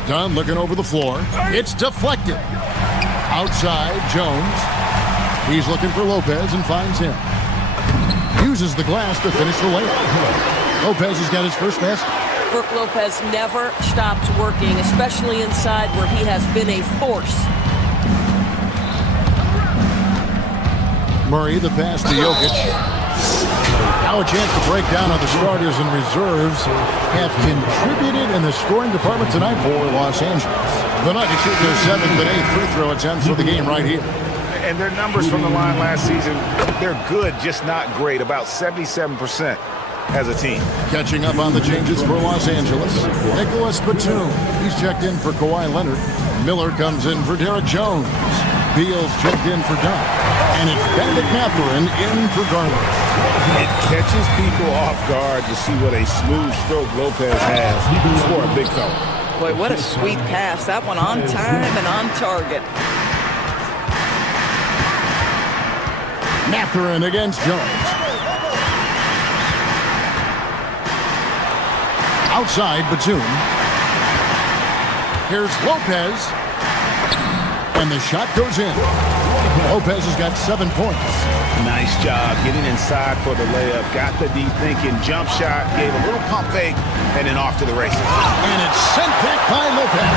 Dunn looking over the floor. It's deflected. Outside, Jones. He's looking for Lopez and finds him. Uses the glass to finish the layup. Lopez has got his first basket. Brook Lopez never stops working, especially inside where he has been a force. Murray, the pass to Jokic. Now a chance to break down how the starters and reserves have contributed in the scoring department tonight for Los Angeles. The Nuggets shoot their 7th and 8th free throw attempts for the game right here. And their numbers from the line last season, they're good, just not great. About 77% as a team. Catching up on the changes for Los Angeles. Nicholas Batum. He's checked in for Kawhi Leonard. Miller comes in for Derek Jones. Beal's checked in for Dunn. And it's Bennedict Mathurin in for Garland. It catches people off guard to see what a smooth stroke Lopez has for a big fella. Boy, what a sweet pass. That one on time and on target. Mathurin against Jones. Outside, Batum. Here's Lopez. And the shot goes in. Lopez has got 7 points. Nice job getting inside for the layup. Got the deep thinking jump shot, gave a little pump fake, and then off to the races. And it's sent back by Lopez.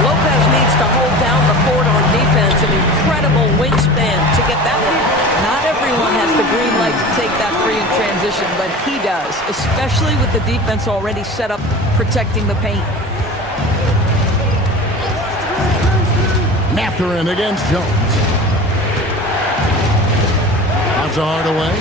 Lopez needs to hold down the fort on defense. An incredible wingspan to get that one. Not everyone has the green light to take that free in transition, but he does, especially with the defense already set up protecting the paint. Mathurin against Jones. That's a Hardaway.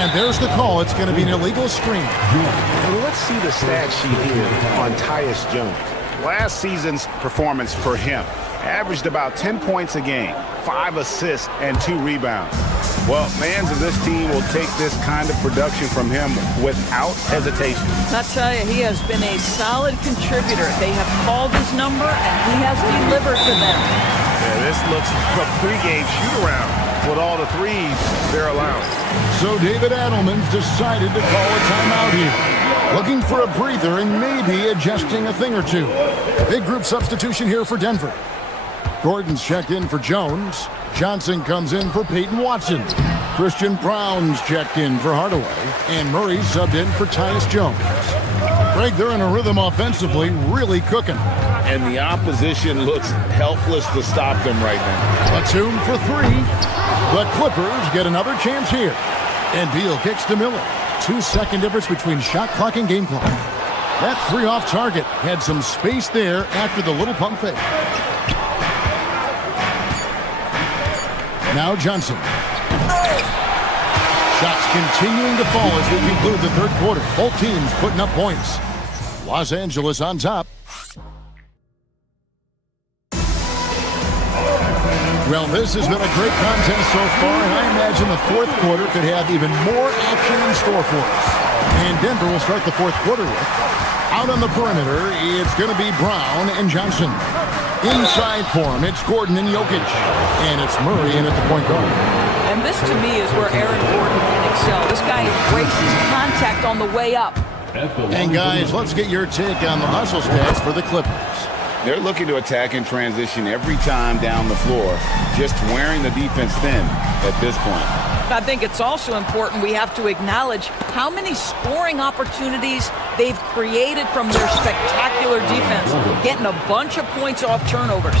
And there's the call. It's going to be an illegal screen. Well, let's see the stat sheet here on Tyus Jones. Last season's performance for him averaged about 10 points a game, 5 assists, and 2 rebounds. Well, fans of this team will take this kind of production from him without hesitation. I tell you, he has been a solid contributor. They have called his number, and he has delivered for them. Yeah, this looks like a pregame shoot-around with all the threes they're allowing. So David Adelman's decided to call a timeout here. Looking for a breather and maybe adjusting a thing or two. Big group substitution here for Denver. Gordon's checked in for Jones. Johnson comes in for Peyton Watson. Christian Brown's checked in for Hardaway. And Murray subbed in for Tyus Jones. Greg, they're in a rhythm offensively, really cooking. And the opposition looks helpless to stop them right now. Batum for 3. The Clippers get another chance here. And Beal kicks to Miller. 2-second difference between shot clock and game clock. That 3 off target had some space there after the little pump fake. Now Johnson. Shots continuing to fall as we conclude the third quarter. Both teams putting up points. Los Angeles on top. Well, this has been a great contest so far, and I imagine the fourth quarter could have even more action in store for us. And Denver will start the fourth quarter with. Out on the perimeter, it's going to be Brown and Johnson. Inside for him, it's Gordon and Jokic. And it's Murray in at the point guard. And this, to me, is where Aaron Gordon can excel. This guy embraces contact on the way up. And guys, let's get your take on the hustle stats for the Clippers. They're looking to attack in transition every time down the floor, just wearing the defense thin at this point. I think it's also important we have to acknowledge how many scoring opportunities they've created from their spectacular defense, getting a bunch of points off turnovers.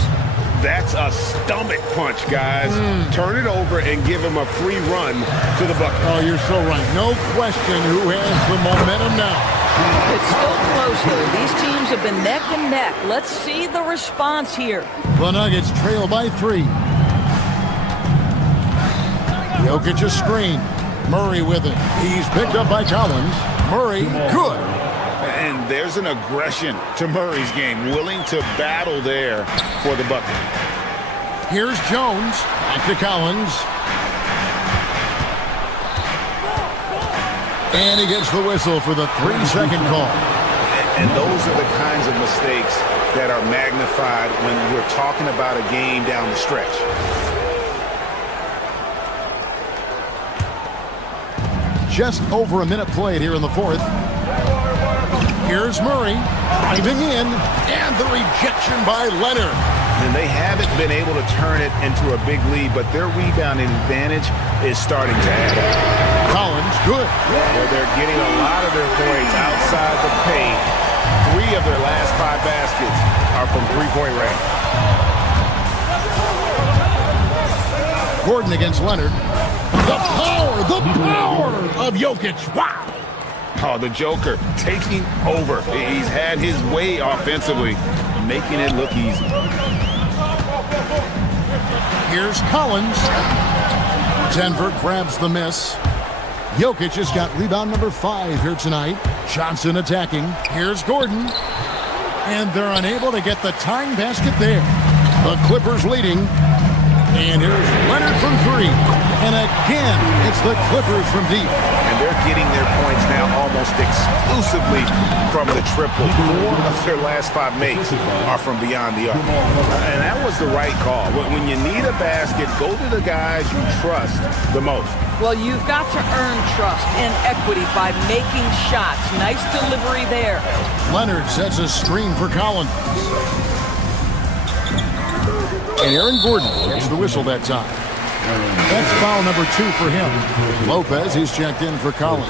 That's a stomach punch, guys. Turn it over and give him a free run to the bucket. Oh, you're so right. No question who has the momentum now. It's still close, though. These teams have been neck and neck. Let's see the response here. The Nuggets trail by 3. Jokic a screen. Murray with it. He's picked up by Collins. Murray, good. And there's an aggression to Murray's game, willing to battle there for the bucket. Here's Jones. Back to Collins. And he gets the whistle for the 3-second call. And those are the kinds of mistakes that are magnified when we're talking about a game down the stretch. Just over a minute played here in the fourth. Here's Murray driving in, and the rejection by Leonard. And they haven't been able to turn it into a big lead, but their rebounding advantage is starting to add up. Collins, good. Where they're getting a lot of their points outside the paint. 3 of their last 5 baskets are from three-point range. Gordon against Leonard. The power of Jokic. Wow. Oh, the Joker taking over. He's had his way offensively, making it look easy. Here's Collins. Denver grabs the miss. Jokic has got rebound number 5 here tonight. Johnson attacking. Here's Gordon. And they're unable to get the tying basket there. The Clippers leading. And here's Leonard from 3. And again, it's the Clippers from deep. And they're getting their points now almost exclusively from the triple. 4 of their last 5 makes are from beyond the arc. And that was the right call. When you need a basket, go to the guys you trust the most. Well, you've got to earn trust and equity by making shots. Nice delivery there. Leonard sets a screen for Collins. And Aaron Gordon gets the whistle that time. That's foul number 2 for him. Lopez, he's checked in for Collins.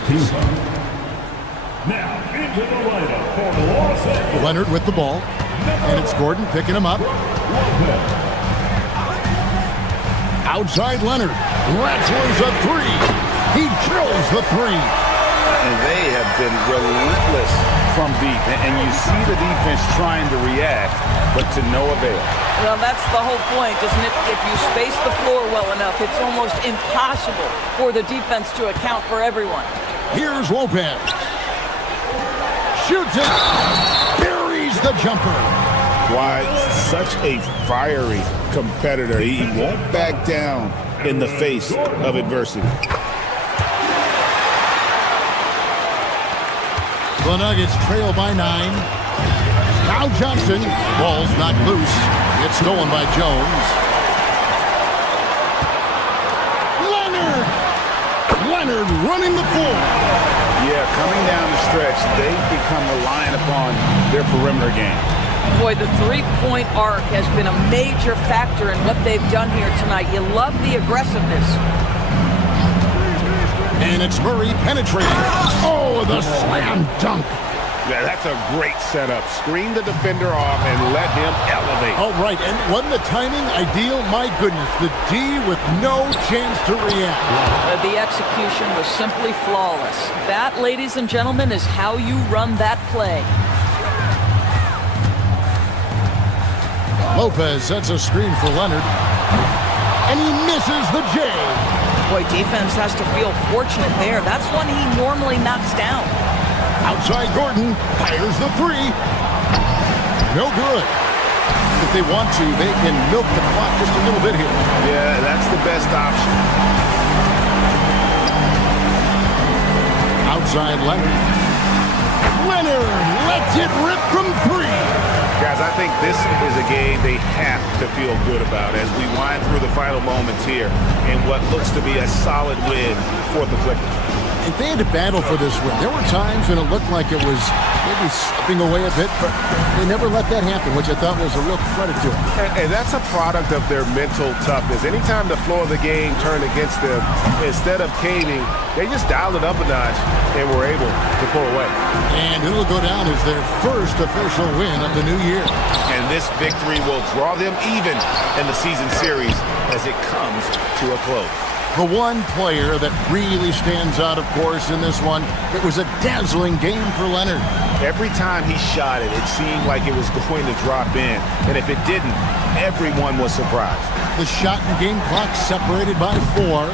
Now into the lineup for Los Angeles. Leonard with the ball. And it's Gordon picking him up. Outside Leonard. Rattler's a 3. He drills the 3. And they have been relentless from deep. And you see the defense trying to react, but to no avail. Well, that's the whole point, isn't it? If you space the floor well enough, it's almost impossible for the defense to account for everyone. Here's Lopez. Shoots it. Buries the jumper. Why, such a fiery competitor. He won't back down in the face of adversity. The Nuggets trail by 9. Now Johnson. Ball's not loose. It's stolen by Jones. Leonard running the floor. Yeah, coming down the stretch, they've become reliant upon their perimeter game. Boy, the three-point arc has been a major factor in what they've done here tonight. You love the aggressiveness. And it's Murray penetrating. Oh, the slam dunk. Yeah, that's a great setup. Screen the defender off and let him elevate. Oh, right. And wasn't the timing ideal? My goodness, the D with no chance to react. The execution was simply flawless. That, ladies and gentlemen, is how you run that play. Lopez sets a screen for Leonard. And he misses the J. Boy, defense has to feel fortunate there. That's one he normally knocks down. Outside Gordon, fires the 3. No good. If they want to, they can milk the clock just a little bit here. Yeah, that's the best option. outside Leonard. Leonard lets it rip from 3. Guys, I think this is a game they have to feel good about as we wind through the final moments here in what looks to be a solid win for the Clippers. If they had to battle for this win, there were times when it looked like it was maybe slipping away a bit, but they never let that happen, which I thought was a real credit to them. And that's a product of their mental toughness. Anytime the flow of the game turned against them, instead of caving, they just dialed it up a notch and were able to pull away. And it'll go down as their first official win of the new year. And this victory will draw them even in the season series as it comes to a close. The one player that really stands out, of course, in this one, it was a dazzling game for Leonard. Every time he shot it, it seemed like it was going to drop in. And if it didn't, everyone was surprised. The shot and game clock separated by 4.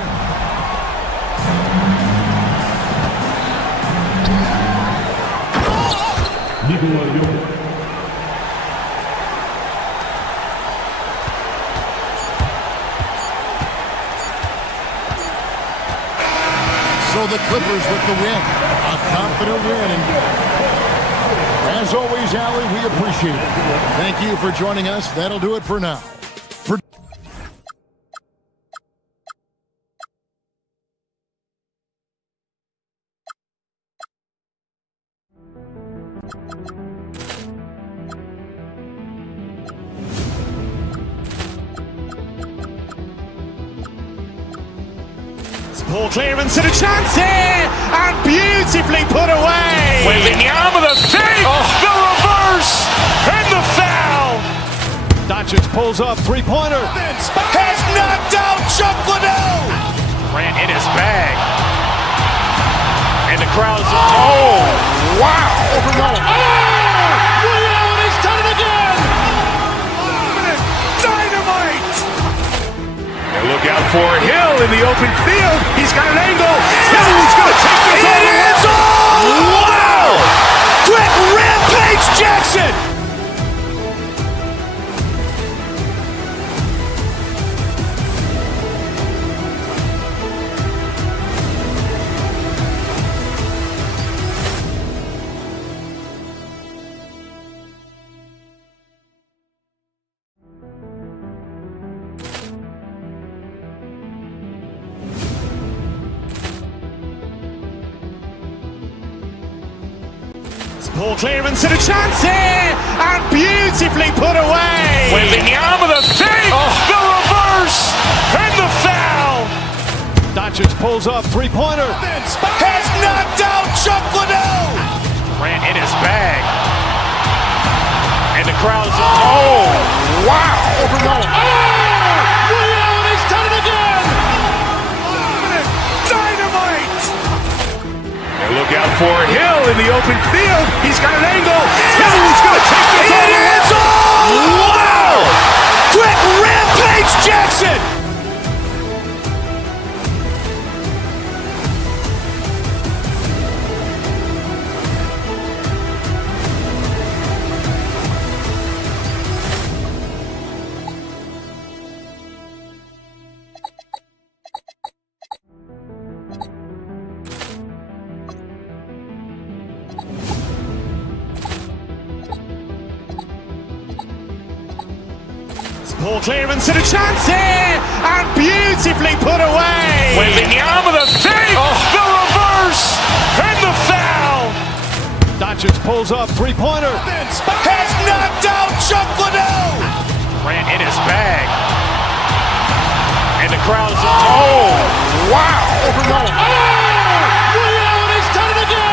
So the Clippers with the win. A confident win. And as always, Allie, we appreciate it. Thank you for joining us. That'll do it for now. Ball clearance and a chance here, and beautifully put away. Wembanyama the save, the reverse, and the foul. Doncic pulls up, three-pointer. Has knocked out Chuck Liddell. Grant in his bag, and the crowd's wow! Liddell has done it again. Dynamite! And look out for Hill in the open field. He's got an angle. Hill's going to take this all the way. Wow! Quick rampage Jackson! Ball clearance and a chance here, and beautifully put away. Wembanyama the save, the reverse, and the foul. Doncic pulls up, three-pointer. Has knocked out Chuck Liddell. Grant in his bag, and the crowd's wow! Liddell has done it again. Dynamite! And look out for Hill in the open field. He's got an angle. Hill's going to take this all the way. Wow! Quick rampage Jackson! Ball clearance and a chance here, and beautifully put away. Wembanyama the save, the reverse, and the foul. Doncic pulls up, three-pointer. Has knocked out Chuck Liddell. Grant in his bag, and the crowd's wow! Liddell has done it again.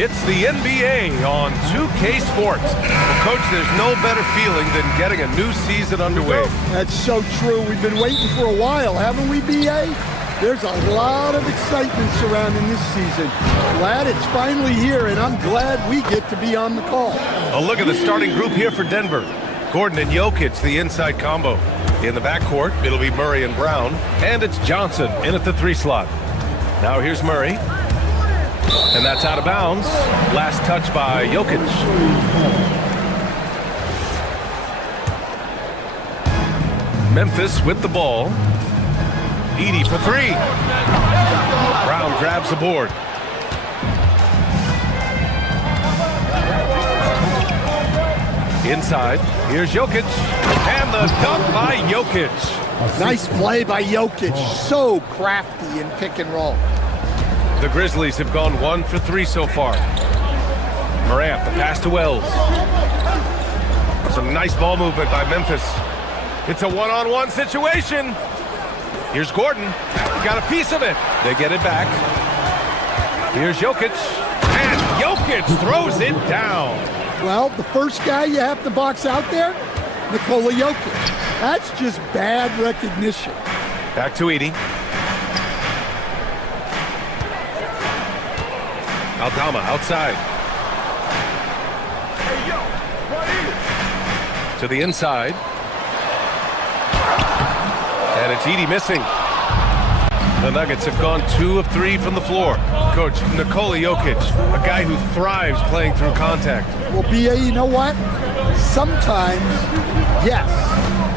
It's the NBA on 2K Sports. Well, Coach, there's no better feeling than getting a new season underway. That's so true. We've been waiting for a while, haven't we, B.A.? There's a lot of excitement surrounding this season. Glad it's finally here, and I'm glad we get to be on the call. A look at the starting group here for Denver. Gordon and Jokic, the inside combo. In the backcourt, it'll be Murray and Brown, and it's Johnson in at the 3 slot. Now here's Murray. And that's out of bounds. Last touch by Jokic. Memphis with the ball. Edey for three. Brown grabs the board. Inside, here's Jokic, and the dunk by Jokic. Nice play by Jokic, so crafty in pick and roll. The Grizzlies have gone 1 for 3 so far. Morant, the pass to Wells. Some nice ball movement by Memphis. It's a one-on-one situation. Here's Gordon, got a piece of it. They get it back. Here's Jokic, and Jokic throws it down. Well, the first guy you have to box out there, Nikola Jokic. That's just bad recognition. Back to Edey. Aldama outside. To the inside. And it's Edey missing. The Nuggets have gone 2 of 3 from the floor. Coach, Nikola Jokic, a guy who thrives playing through contact. Well, B.A., you know what? Sometimes, yes,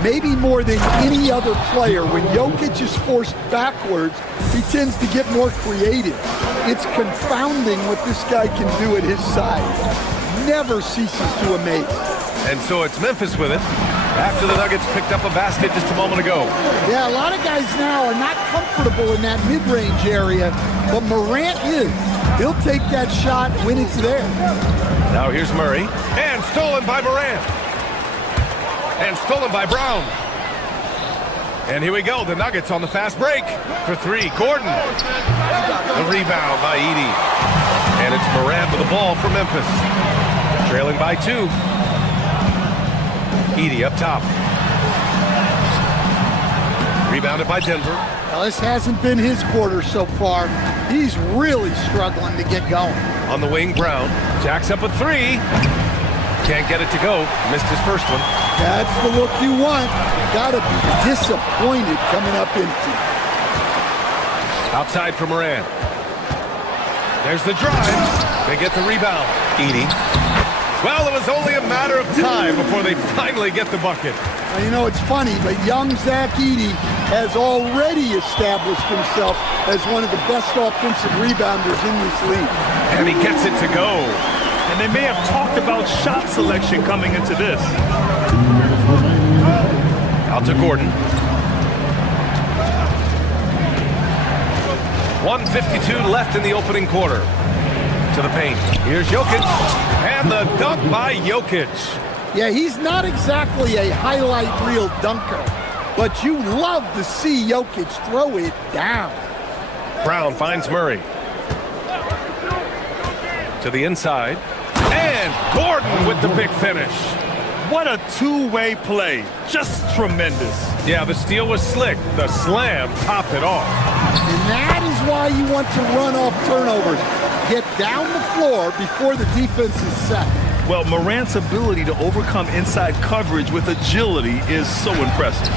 maybe more than any other player, when Jokic is forced backwards, he tends to get more creative. It's confounding what this guy can do at his size. Never ceases to amaze. And so it's Memphis with it, after the Nuggets picked up a basket just a moment ago. Yeah, a lot of guys now are not comfortable in that mid-range area, but Morant is. He'll take that shot when it's there. Now here's Murray, and stolen by Morant. And stolen by Brown. And here we go, the Nuggets on the fast break for three. Gordon, the rebound by Edey. And it's Morant with the ball for Memphis. Trailing by 2. Edey up top. Rebounded by Denver. Now, this hasn't been his quarter so far. He's really struggling to get going. On the wing, Brown. Jacks up a 3. Can't get it to go. Missed his first one. That's the look you want. Gotta be disappointed coming up empty. Outside for Morant. There's the drive. They get the rebound. Edey. Well, it was only a matter of time before they finally get the bucket. Well, you know, it's funny, but young Zach Edey has already established himself as one of the best offensive rebounders in this league. And he gets it to go. And they may have talked about shot selection coming into this. Out to Gordon. 1:52 left in the opening quarter. To the paint. Here's Jokic. And the dunk by Jokic. Yeah, he's not exactly a highlight reel dunker, but you love to see Jokic throw it down. Brown finds Murray. To the inside. And Gordon with the big finish. What a two-way play. Just tremendous. Yeah, the steal was slick. The slam topped it off. And that is why you want to run off turnovers. Get down the floor before the defense is set. Well, Morant's ability to overcome inside coverage with agility is so impressive.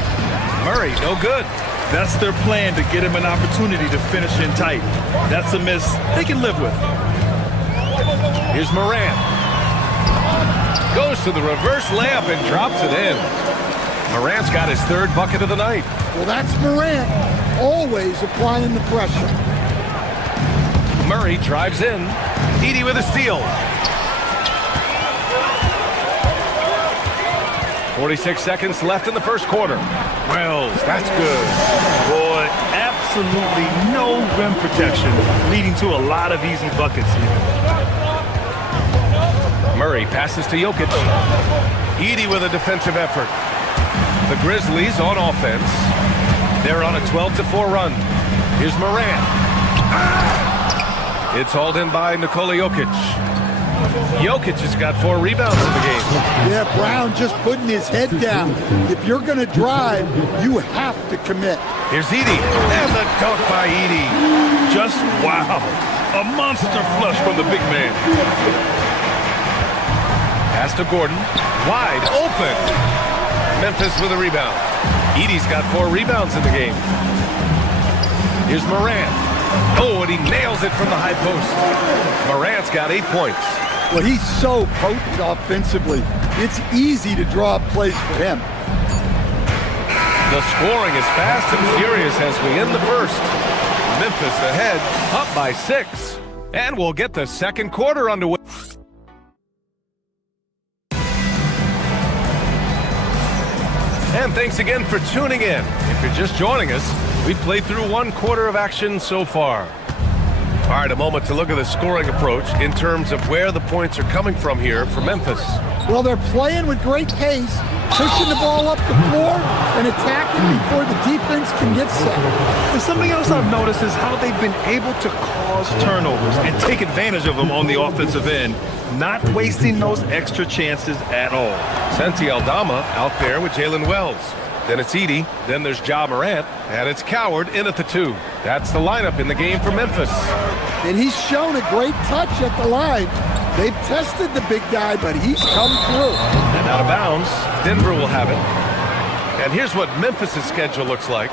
Murray, no good. That's their plan, to get him an opportunity to finish in tight. That's a miss they can live with. Here's Morant. Goes to the reverse layup and drops it in. Morant's got his 3rd bucket of the night. Well, that's Morant, always applying the pressure. Murray drives in. Edey with a steal. 46 seconds left in the first quarter. Wells, that's good. Boy, absolutely no rim protection, leading to a lot of easy buckets here. Murray passes to Jokic. Edey with a defensive effort. The Grizzlies on offense. They're on a 12-4 run. Here's Morant. It's hauled in by Nikola Jokic. Jokic has got 4 rebounds in the game. Yeah, Brown just putting his head down. If you're going to drive, you have to commit. Here's Edey. And the dunk by Edey. Just wow. A monster flush from the big man. Pass to Gordon. Wide open. Memphis with a rebound. Edey's got 4 rebounds in the game. Here's Morant. Oh, and he nails it from the high post. Morant's got 8 points. Well, he's so potent offensively. It's easy to draw up plays for him. The scoring is fast and furious as we end the first. Memphis ahead, up by 6. And we'll get the second quarter underway. And thanks again for tuning in. If you're just joining us, we've played through one quarter of action so far. All right, a moment to look at the scoring approach in terms of where the points are coming from here for Memphis. Well, they're playing with great pace, pushing the ball up the floor and attacking before the defense can get set. And something else I've noticed is how they've been able to cause turnovers and take advantage of them on the offensive end, not wasting those extra chances at all. Santi Aldama out there with Jalen Wells. Then it's Edey, then there's Ja Morant, and it's Coward in at the 2. That's the lineup in the game for Memphis. And he's shown a great touch at the line. They've tested the big guy, but he's come through. And out of bounds, Denver will have it. And here's what Memphis' schedule looks like.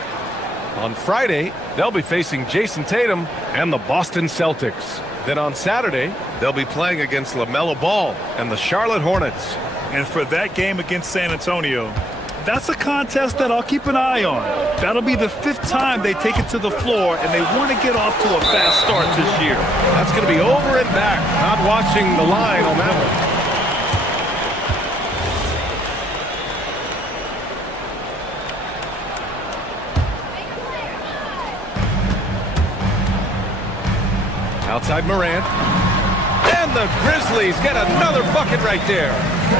On Friday, they'll be facing Jason Tatum and the Boston Celtics. Then on Saturday, they'll be playing against LaMelo Ball and the Charlotte Hornets. And for that game against San Antonio, that's a contest that I'll keep an eye on. That'll be the 5th time they take it to the floor, and they want to get off to a fast start this year. That's going to be over and back. Not watching the line on that one. Outside Morant. And the Grizzlies get another bucket right there.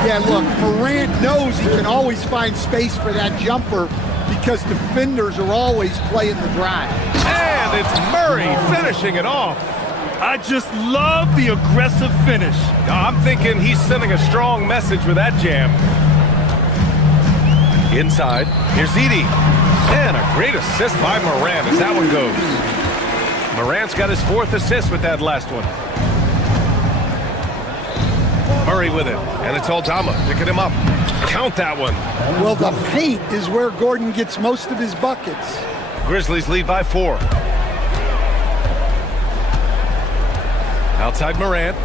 Yeah, look, Morant knows he can always find space for that jumper because defenders are always playing the drive. And it's Murray finishing it off. I just love the aggressive finish. I'm thinking he's sending a strong message with that jam. Inside, here's Edey. And a great assist by Morant as that one goes. Morant's got his 4th assist with that last one. Murray with it, and it's Aldama picking him up. Count that one. Well, the paint is where Gordon gets most of his buckets. Grizzlies lead by 4. Outside Morant.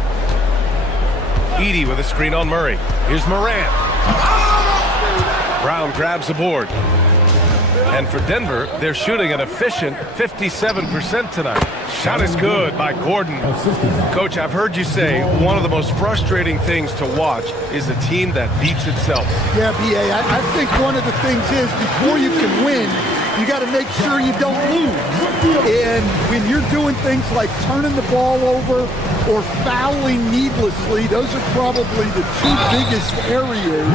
Edey with a screen on Murray. Here's Morant. Brown grabs the board. And for Denver, they're shooting an efficient 57% tonight. Shot is good by Gordon. Coach, I've heard you say one of the most frustrating things to watch is a team that beats itself. Yeah, B.A., I think one of the things is before you can win, you got to make sure you don't lose. And when you're doing things like turning the ball over or fouling needlessly, those are probably the 2 biggest areas.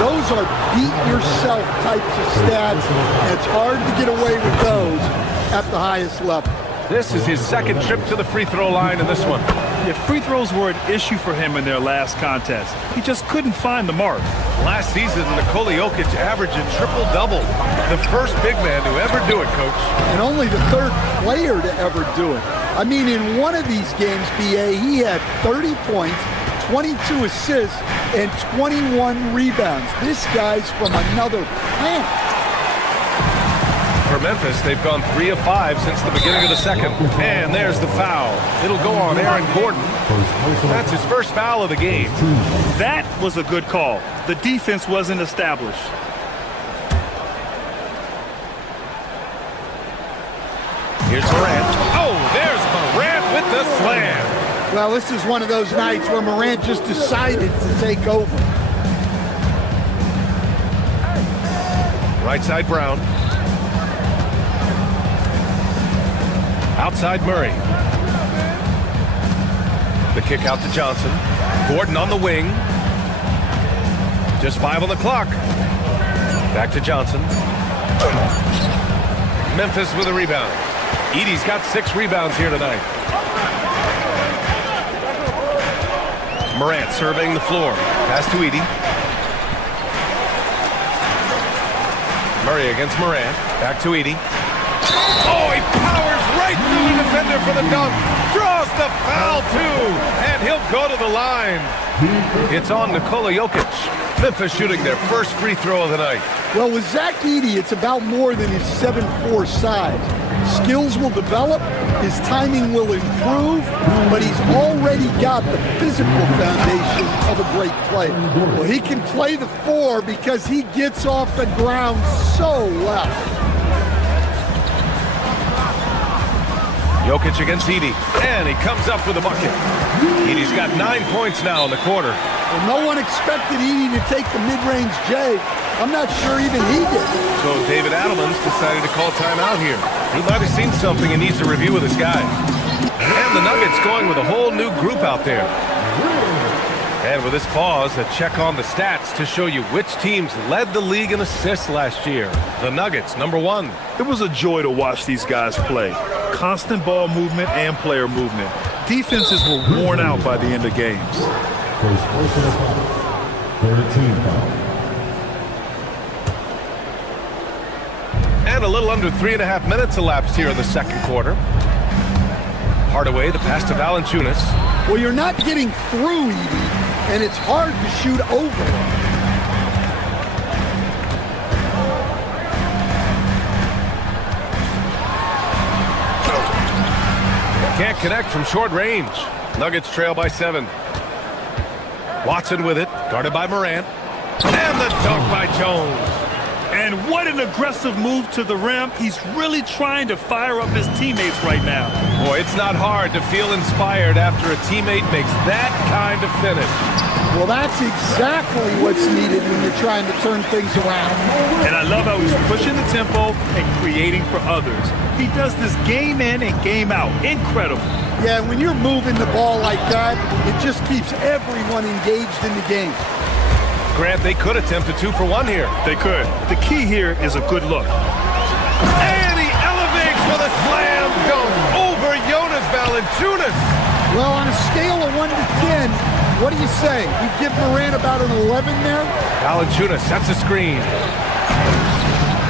Those are beat yourself types of stats. And it's hard to get away with those at the highest level. This is his 2nd trip to the free throw line in this one. Yeah, free throws were an issue for him in their last contest. He just couldn't find the mark. Last season, Nikola Jokic averaged a triple-double. The first big man to ever do it, Coach. And only the 3rd player to ever do it. I mean, in one of these games, B.A., he had 30 points, 22 assists, and 21 rebounds. This guy's from another planet. For Memphis, they've gone 3 of 5 since the beginning of the second. And there's the foul. It'll go on Aaron Gordon. That's his first foul of the game. That was a good call. The defense wasn't established. Here's Morant. Oh, there's Morant with the slam. Well, this is one of those nights where Morant just decided to take over. Right side Brown. Outside Murray. The kick out to Johnson. Gordon on the wing. Just 5 on the clock. Back to Johnson. Memphis with a rebound. Edey's got 6 rebounds here tonight. Morant surveying the floor. Pass to Edey. Murray against Morant. Back to Edey. Oh, he powers right through the defender for the dunk. Draws the foul, too. And he'll go to the line. It's on Nikola Jokic. Memphis shooting their first free throw of the night. Well, with Zach Edey, it's about more than his 7'4" size. Skills will develop, his timing will improve, but he's already got the physical foundation of a great player. Well, he can play the 4 because he gets off the ground so well. Jokic against Edey, and he comes up with a bucket. Edey's got 9 points now in the quarter. Well, no one expected Edey to take the mid-range J. I'm not sure even he did. So David Adelman's decided to call timeout here. He might have seen something and needs to review with his guys. And the Nuggets going with a whole new group out there. And with this pause, a check on the stats to show you which teams led the league in assists last year. The Nuggets, number 1. It was a joy to watch these guys play. Constant ball movement and player movement. Defenses were worn out by the end of games. First personal foul. 13 foul. And a little under 3.5 minutes elapsed here in the second quarter. Hardaway, the pass to Valanciunas. Well, you're not getting through Edey, and it's hard to shoot over him. Can't connect from short range. Nuggets trail by 7. Watson with it, guarded by Morant. And the dunk by Jones. And what an aggressive move to the rim. He's really trying to fire up his teammates right now. Boy, it's not hard to feel inspired after a teammate makes that kind of finish. Well, that's exactly what's needed when you're trying to turn things around. And I love how he's pushing the tempo and creating for others. He does this game in and game out. Incredible. Yeah, when you're moving the ball like that, it just keeps everyone engaged in the game. Grant, they could attempt a 2 for 1 here. They could. The key here is a good look. And he elevates for the slam dunk over Jonas Valanciunas. Well, on a scale of 1 to 10, what do you say? You give Morant about an 11 there? Valanciunas sets a screen.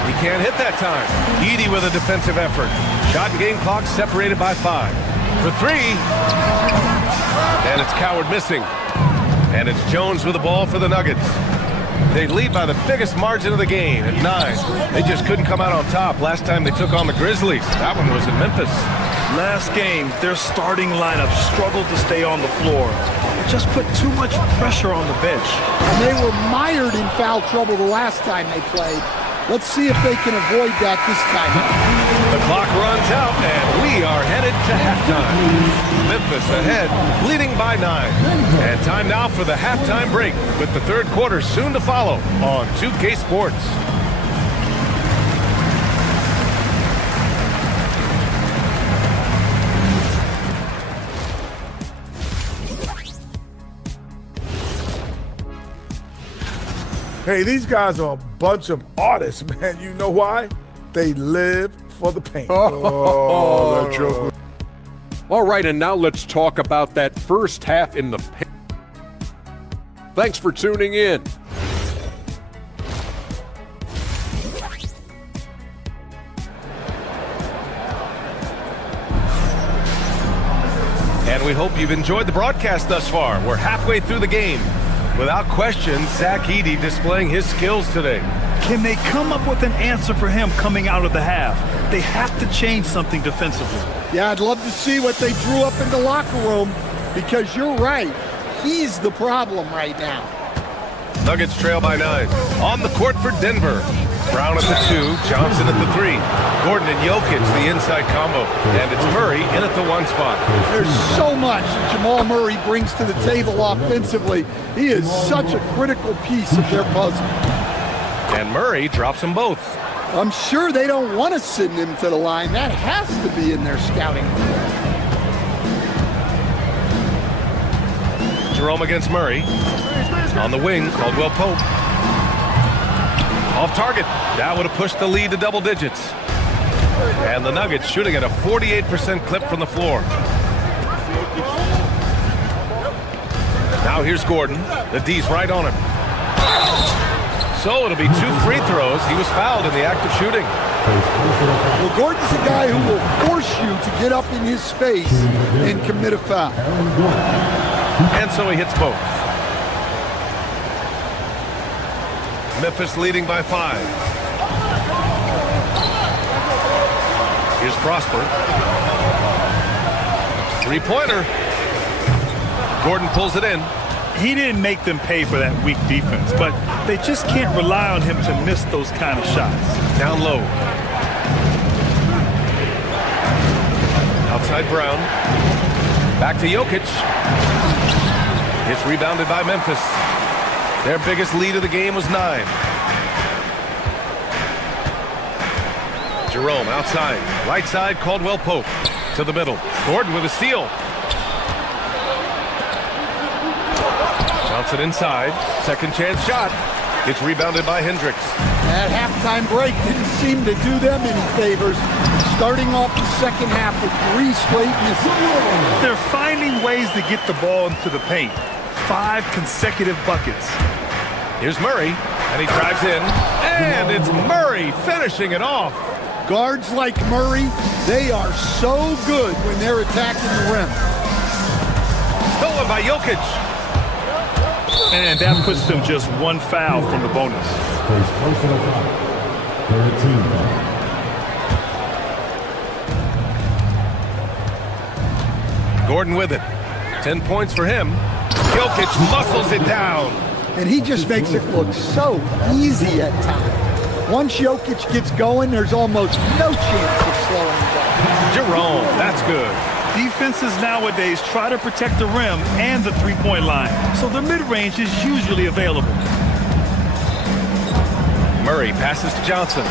He can't hit that time. Edey with a defensive effort. Shot and game clock separated by 5. For 3. And it's Coward missing. And it's Jones with the ball for the Nuggets. They lead by the biggest margin of the game at 9. They just couldn't come out on top last time they took on the Grizzlies. That one was in Memphis. Last game, their starting lineup struggled to stay on the floor. It just put too much pressure on the bench. And they were mired in foul trouble the last time they played. Let's see if they can avoid that this time. The clock runs out, and we are headed to halftime. Memphis ahead, leading by 9. And time now for the halftime break, with the third quarter soon to follow on 2K Sports. Hey, these guys are a bunch of artists, man. You know why? They live for the paint. Oh, that joke. All right, and now let's talk about that first half in the paint. Thanks for tuning in. And we hope you've enjoyed the broadcast thus far. We're halfway through the game. Without question, Zach Edey displaying his skills today. Can they come up with an answer for him coming out of the half? They have to change something defensively. Yeah, I'd love to see what they drew up in the locker room, because you're right. He's the problem right now. Nuggets trail by 9. On the court for Denver. Brown at the 2, Johnson at the 3. Gordon and Jokic, the inside combo. And it's Murray in at the 1 spot. There's so much that Jamal Murray brings to the table offensively. He is such a critical piece of their puzzle. And Murray drops them both. I'm sure they don't want to send him to the line. That has to be in their scouting report. Jerome against Murray. On the wing, Caldwell Pope. Off target. That would have pushed the lead to double digits. And the Nuggets shooting at a 48% clip from the floor. Now here's Gordon. The D's right on him. So it'll be 2 free throws. He was fouled in the act of shooting. Well, Gordon's a guy who will force you to get up in his space and commit a foul. And so he hits both. Memphis leading by 5. Here's Prosper. Three-pointer. Gordon pulls it in. He didn't make them pay for that weak defense, but they just can't rely on him to miss those kind of shots. Down low. Outside Brown. Back to Jokic. It's rebounded by Memphis. Their biggest lead of the game was 9. Jerome outside. Right side, Caldwell Pope. To the middle. Gordon with a steal. Johnson inside. Second chance shot. It's rebounded by Hendricks. That halftime break didn't seem to do them any favors. Starting off the second half with 3 straight misses. They're finding ways to get the ball into the paint. 5 consecutive buckets. Here's Murray, and he drives in. And it's Murray finishing it off. Guards like Murray, they are so good when they're attacking the rim. Stolen by Jokic. And that puts them just 1 foul from the bonus. First personal foul. 13. Gordon with it. 10 points for him. Jokic muscles it down. And he just makes it look so easy at times. Once Jokic gets going, there's almost no chance of slowing down. Jerome, that's good. Defenses nowadays try to protect the rim and the three-point line, so the mid-range is usually available. Murray passes to Johnson.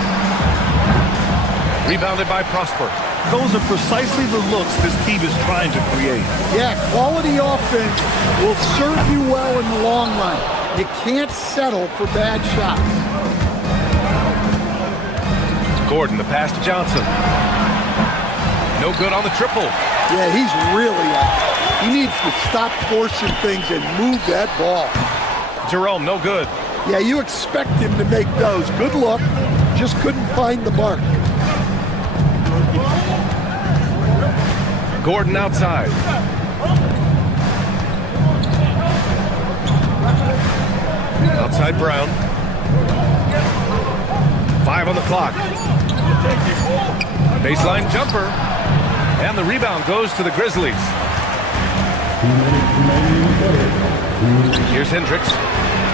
Rebounded by Prosper. Those are precisely the looks this team is trying to create. Yeah, quality offense will serve you well in the long run. You can't settle for bad shots. Gordon, the pass to Johnson. No good on the triple. Yeah, he's really off. He needs to stop forcing things and move that ball. Jerome, no good. Yeah, you expect him to make those. Good luck. Just couldn't find the mark. Gordon outside. Outside Brown. 5 on the clock. Baseline jumper. And the rebound goes to the Grizzlies. Here's Hendricks.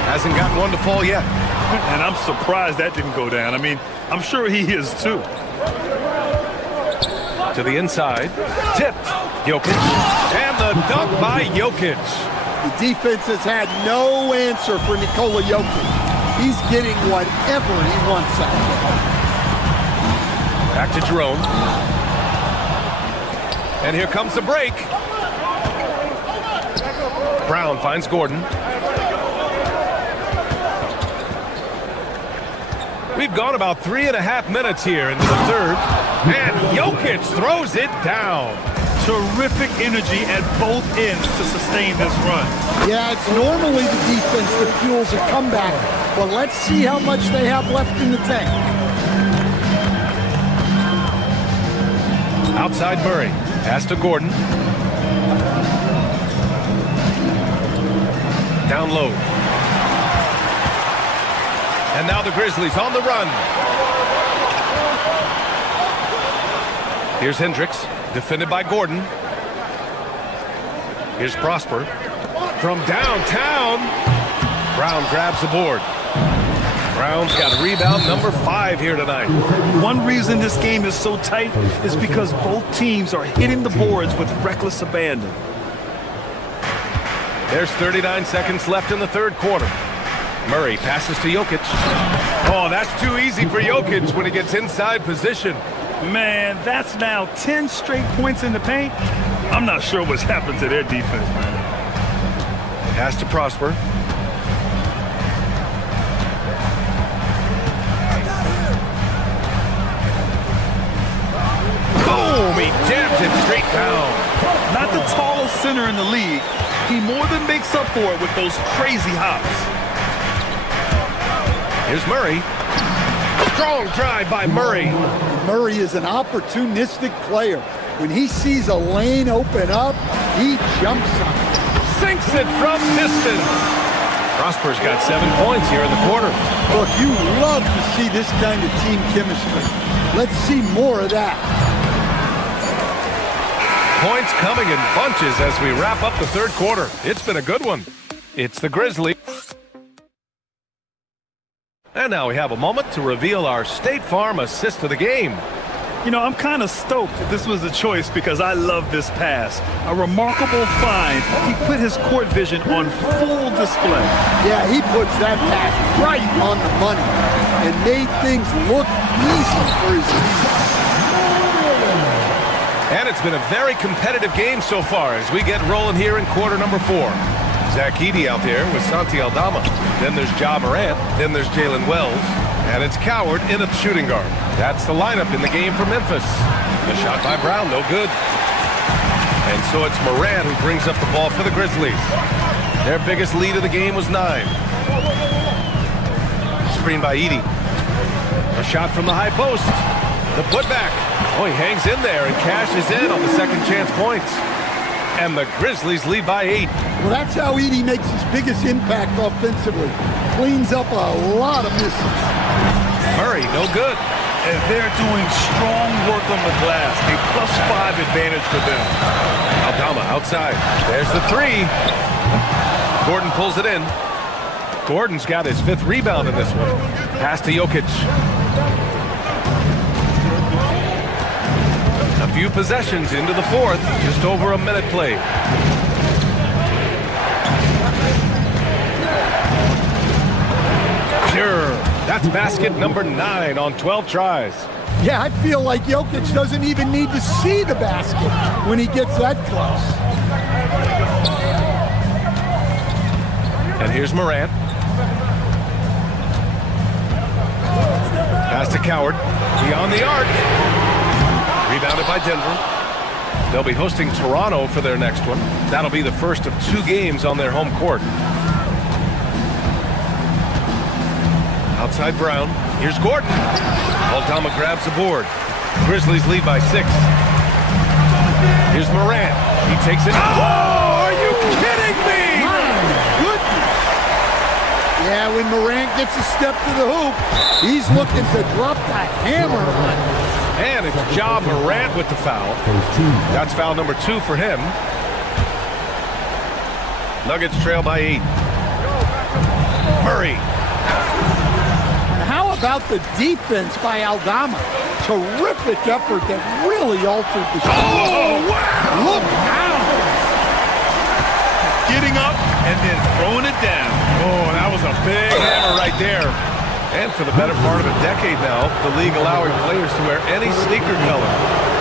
Hasn't gotten one to fall yet. And I'm surprised that didn't go down. I mean, I'm sure he is too. To the inside. Tipped. Jokic. And the dunk by Jokic. The defense has had no answer for Nikola Jokic. He's getting whatever he wants out there. Back to Jerome. And here comes the break. Brown finds Gordon. We've gone about 3.5 minutes here into the third. And Jokic throws it down. Terrific energy at both ends to sustain this run. Yeah, it's normally the defense that fuels a comeback. But let's see how much they have left in the tank. Outside Murray. Pass to Gordon. Down low. And now the Grizzlies on the run. Here's Hendricks, defended by Gordon. Here's Prosper. From downtown, Brown grabs the board. Brown's got a rebound number 5 here tonight. One reason this game is so tight is because both teams are hitting the boards with reckless abandon. There's 39 seconds left in the third quarter. Murray passes to Jokic. Oh, that's too easy for Jokic when he gets inside position. Man, that's now 10 straight points in the paint. I'm not sure what's happened to their defense, man. Pass to Prosper. Boom! He jams it straight down. Not the tallest center in the league. He more than makes up for it with those crazy hops. Here's Murray. Strong drive by Murray. Murray is an opportunistic player. When he sees a lane open up, he jumps on it. Sinks it from distance. Prosper's got 7 points here in the quarter. Look, you love to see this kind of team chemistry. Let's see more of that. Points coming in bunches as we wrap up the third quarter. It's been a good one. It's the Grizzlies. And now we have a moment to reveal our State Farm assist of the game. You know, I'm kind of stoked that this was a choice because I love this pass. A remarkable find. He put his court vision on full display. Yeah, he puts that pass right on the money and made things look easy for his team. And it's been a very competitive game so far as we get rolling here in quarter number 4. Zach Edey out there with Santi Aldama. Then there's Ja Morant. Then there's Jalen Wells. And it's Coward in at shooting guard. That's the lineup in the game for Memphis. The shot by Brown, no good. And so it's Morant who brings up the ball for the Grizzlies. Their biggest lead of the game was 9. Screen by Edey. A shot from the high post. The putback. Oh, he hangs in there and cashes in on the second chance points. And the Grizzlies lead by 8. Well, that's how Edey makes his biggest impact offensively. Cleans up a lot of misses. Murray, no good. And they're doing strong work on the glass. A +5 advantage for them. Aldama outside. There's the 3. Gordon pulls it in. Gordon's got his 5th rebound in this one. Pass to Jokic. A few possessions into the 4th. Just over a minute played. Sure. That's basket number 9 on 12 tries. Yeah, I feel like Jokic doesn't even need to see the basket when he gets that close. And here's Morant. Pass to Coward. Beyond the arc. Rebounded by Denver. They'll be hosting Toronto for their next one. That'll be the first of 2 games on their home court. Outside Brown. Here's Gordon. Aldama grabs the board. Grizzlies lead by 6. Here's Morant. He takes it. Oh, are you kidding me? My goodness. Yeah, when Morant gets a step to the hoop, he's looking to drop the hammer on it. And it's Ja Morant with the foul. That's foul number 2 for him. Nuggets trail by 8. Murray. How about the defense by Aldama? Terrific effort that really altered the shot. Oh, wow! Look out! Getting up and then throwing it down. Oh, that was a big hammer right there. And for the better part of a decade now, the league allowing players to wear any sneaker color.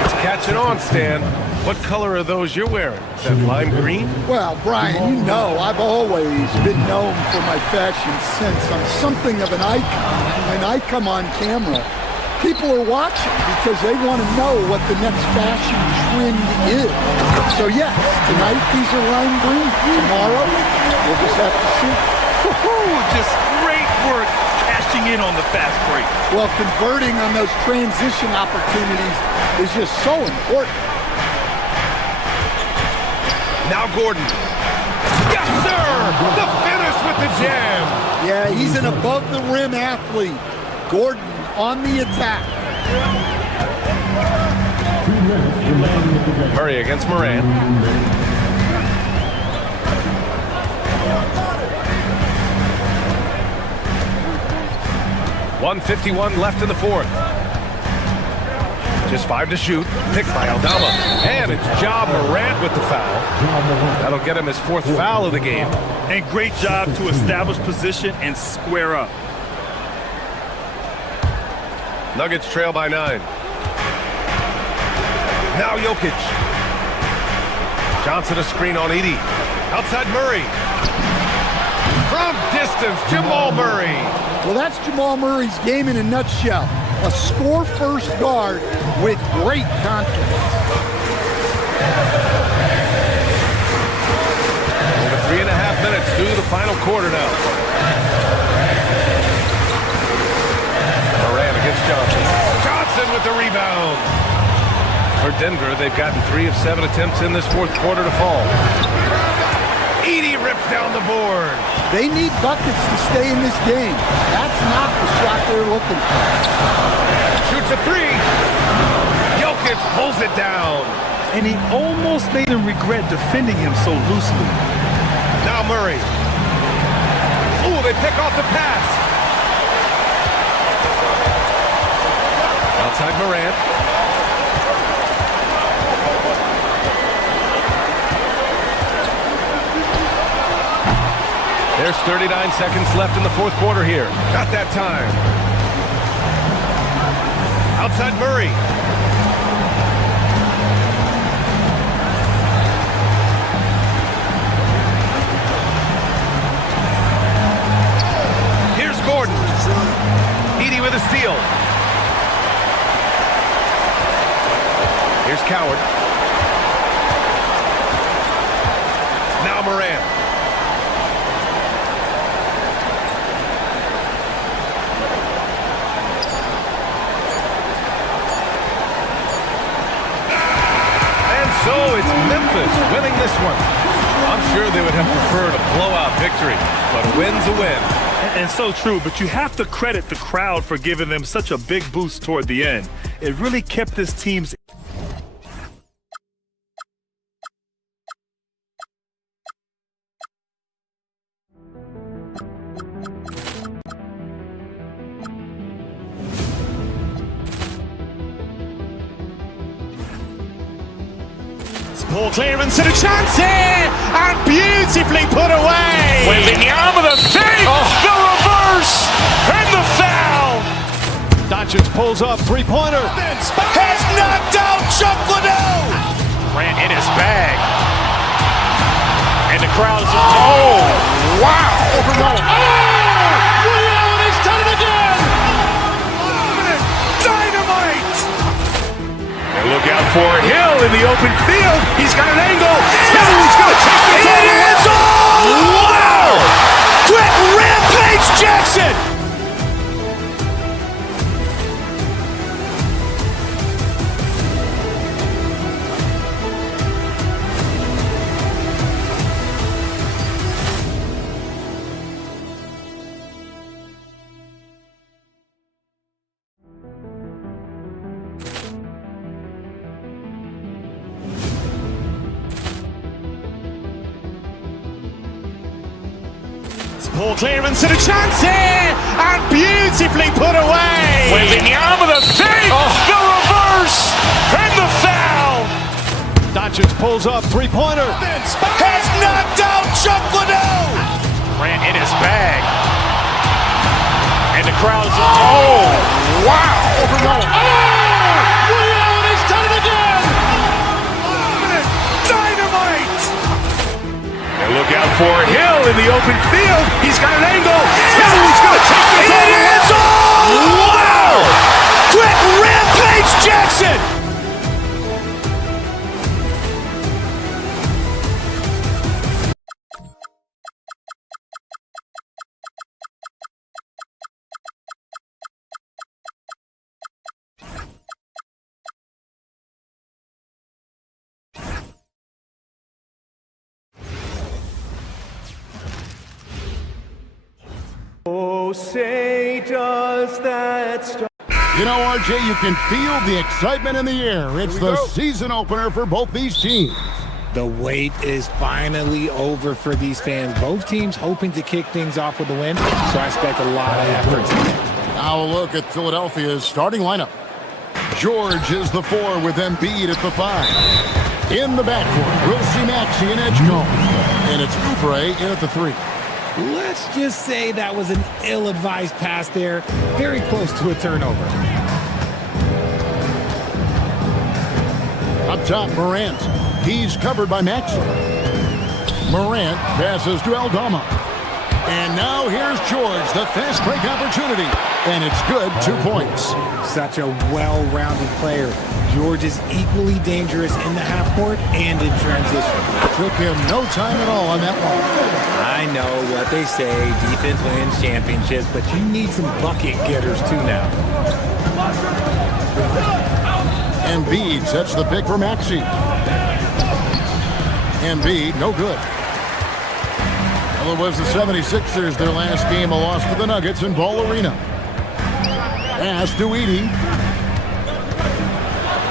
It's catching on, Stan. What color are those you're wearing? Is that lime green? Well, Brian, you know I've always been known for my fashion sense. I'm something of an icon. And when I come on camera, people are watching because they want to know what the next fashion trend is. So yes, tonight these are lime green. Tomorrow, we'll just have to see. Woohoo! Just great work cashing in on the fast break. Well, converting on those transition opportunities is just so important. Now Gordon. Yes, sir! The finish with the jam. Yeah, he's an above-the-rim athlete. Gordon on the attack. Murray against Morant. .151 left in the 4th. Just 5 to shoot. Picked by Aldama. And it's Ja Morant with the foul. That'll get him his 4th foul of the game. And great job to establish position and square up. Nuggets trail by 9. Now Jokic. Johnson a screen on Edey. Outside Murray. From distance, Jamal Murray. Well, that's Jamal Murray's game in a nutshell. A score-first guard with great confidence. Over 3.5 minutes through the final quarter now. Morant against Johnson. Johnson with the rebound. For Denver, they've gotten 3 of 7 attempts in this 4th quarter to fall. Edey rips down the board. They need buckets to stay in this game. That's not the shot they're looking for. Shoots a three. Jokic pulls it down. And he almost made him regret defending him so loosely. Now Murray. Ooh, they pick off the pass. Outside Morant. There's 39 seconds left in the fourth quarter here. Not that time. Outside Murray. Here's Gordon. Edie with a steal. Here's Coward. Now Morant. So it's Memphis winning this one. I'm sure they would have preferred a blowout victory, but a win's a win. And so true, but you have to credit the crowd for giving them such a big boost toward the end. It really kept this team's Ball clearance and a chance here, and beautifully put away. Wembanyama the save, the reverse, and the foul. Doncic pulls up, three-pointer. Has knocked out Chuck Liddell. Ran in his bag. And the crowd is, oh, wow. Leon has done it again. Dynamite. And look out for Hill in the open field. He's got an angle. He's going to take this all the way. Wow. Quick Rampage Jackson. Ball clearance and a chance here, and beautifully put away. Wembanyama the save, the reverse, and the foul. Doncic pulls up, three-pointer. Has knocked out Chuck Liddell. Ran in his bag. And the crowd is, oh, wow. Leon has done it again. Dynamite. And look out for Hill in the open field. He's got an angle. He's going to take this all the way. Wow. Quick Rampage Jackson. Oh, say does that start. You know, RJ, you can feel the excitement in the air. It's the season opener for both these teams. The wait is finally over for these fans. Both teams hoping to kick things off with a win, so I expect a lot of effort today. Now a look at Philadelphia's starting lineup. George is the 4 with Embiid at the 5. In the backcourt, we'll see Maxey and Edgecombe. And it's Oubre in at the 3. Let's just say that was an ill-advised pass there. Very close to a turnover. Up top, Morant. He's covered by Maxey. Morant passes to Aldama. And now here's George, the fast break opportunity. And it's good, 2 points. Such a well-rounded player. George is equally dangerous in the half court and in transition. Took him no time at all on that one. I know what they say, defense wins championships, but you need some bucket getters too now. Embiid sets the pick for Maxey. Embiid, no good. Well, it was the 76ers, their last game, a loss to the Nuggets in Ball Arena. Pass to Edey.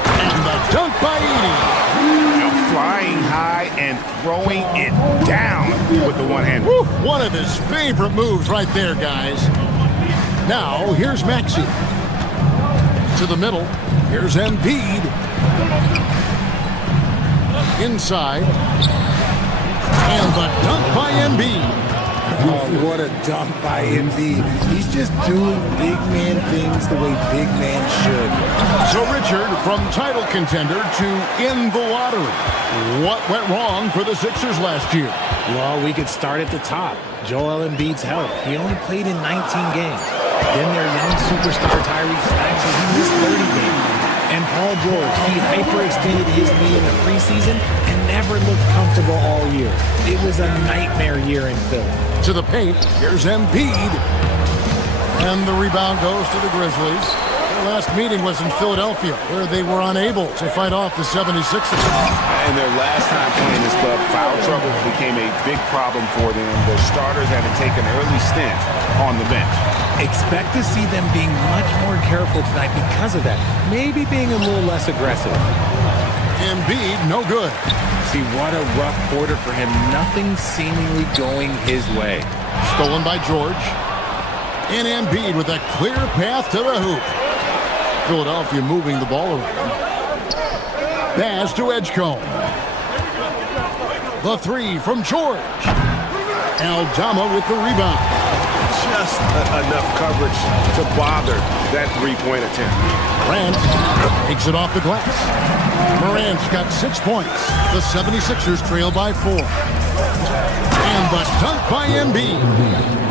And the dunk by Edey. Flying high and throwing it down with the one hand. One of his favorite moves right there, guys. Now, here's Maxey. To the middle. Here's Embiid. Inside. And the dunk by Embiid. Oh, what a dunk by Embiid. He's just doing big man things the way big man should. So, Richard, from title contender to in the lottery, what went wrong for the Sixers last year? Well, we could start at the top. Joel Embiid's health. He only played in 19 games. Then their young superstar Tyrese Maxey, he missed 30 games. And Paul George, he hyperextended his knee in the preseason and never looked comfortable all year. It was a nightmare year in Philly. To the paint, here's Embiid. And the rebound goes to the Grizzlies. Their last meeting was in Philadelphia, where they were unable to fight off the 76ers. And their last time playing this club, foul trouble became a big problem for them. The starters had to take an early stint on the bench. Expect to see them being much more careful tonight because of that. Maybe being a little less aggressive. Embiid, no good. See, what a rough quarter for him. Nothing seemingly going his way. Stolen by George. And Embiid with a clear path to the hoop. Philadelphia moving the ball around. Pass to Edgecombe. The three from George. Aldama with the rebound. Just enough coverage to bother that three-point attempt. Morant takes it off the glass. Morant's got 6 points. The 76ers trail by 4. And the dunk by Embiid.